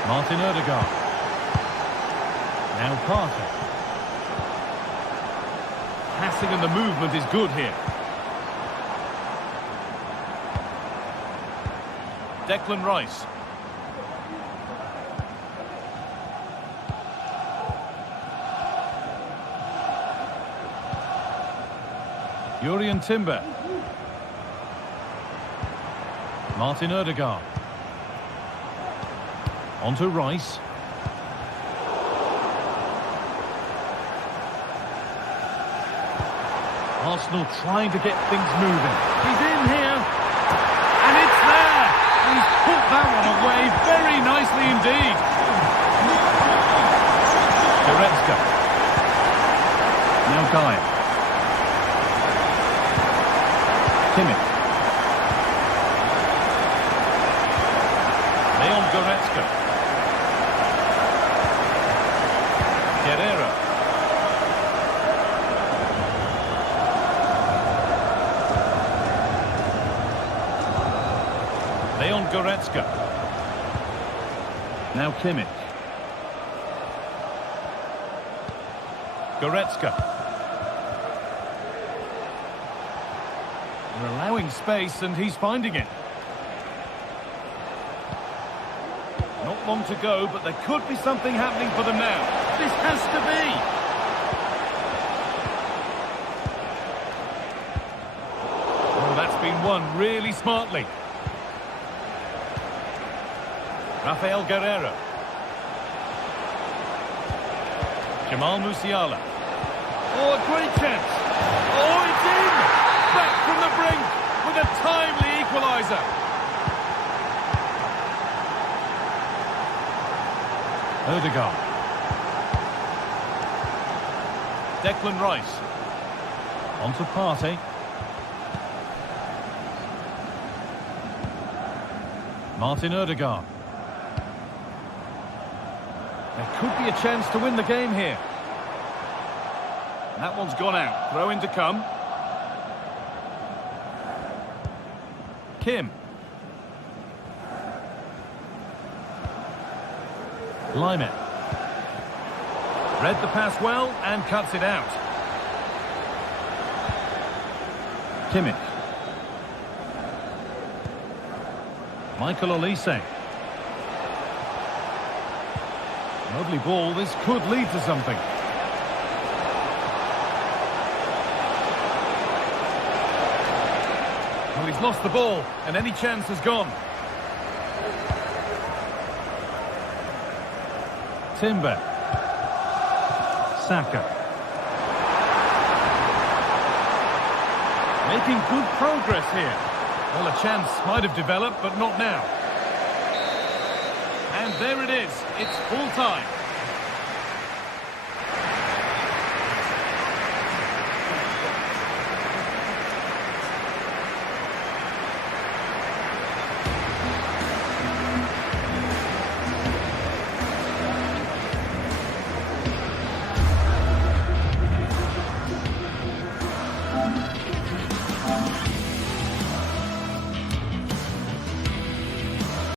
Martin Odegaard. Now Partey. Passing and the movement is good here. Declan Rice. Jurriën Timber. Martin Ødegaard. On to Rice. Arsenal trying to get things moving. He's in here. And it's there. He's put that one away very nicely indeed. Goretzka. Now Guy. Kimmich. Leon Goretzka. Guerrero. Leon Goretzka. Now Kimmich. Goretzka. They're allowing space and he's finding it. Not long to go, but there could be something happening for them now. This has to be. Oh, that's been won really smartly. Rafael Guerreiro. Jamal Musiala. Oh, a great chance. Oh, it's in! Back from the brink with a timely equaliser. Ødegaard. Declan Rice. On to Partey. Martin Ødegaard. There could be a chance to win the game here. That one's gone out. Throw in to come. Kim. Lyman. Read the pass well and cuts it out. Kimmich. Michael Olise. Lovely ball. This could lead to something. Well, he's lost the ball, and any chance has gone. Timber. Saka. Making good progress here. Well, a chance might have developed, but not now. And there it is. It's full time.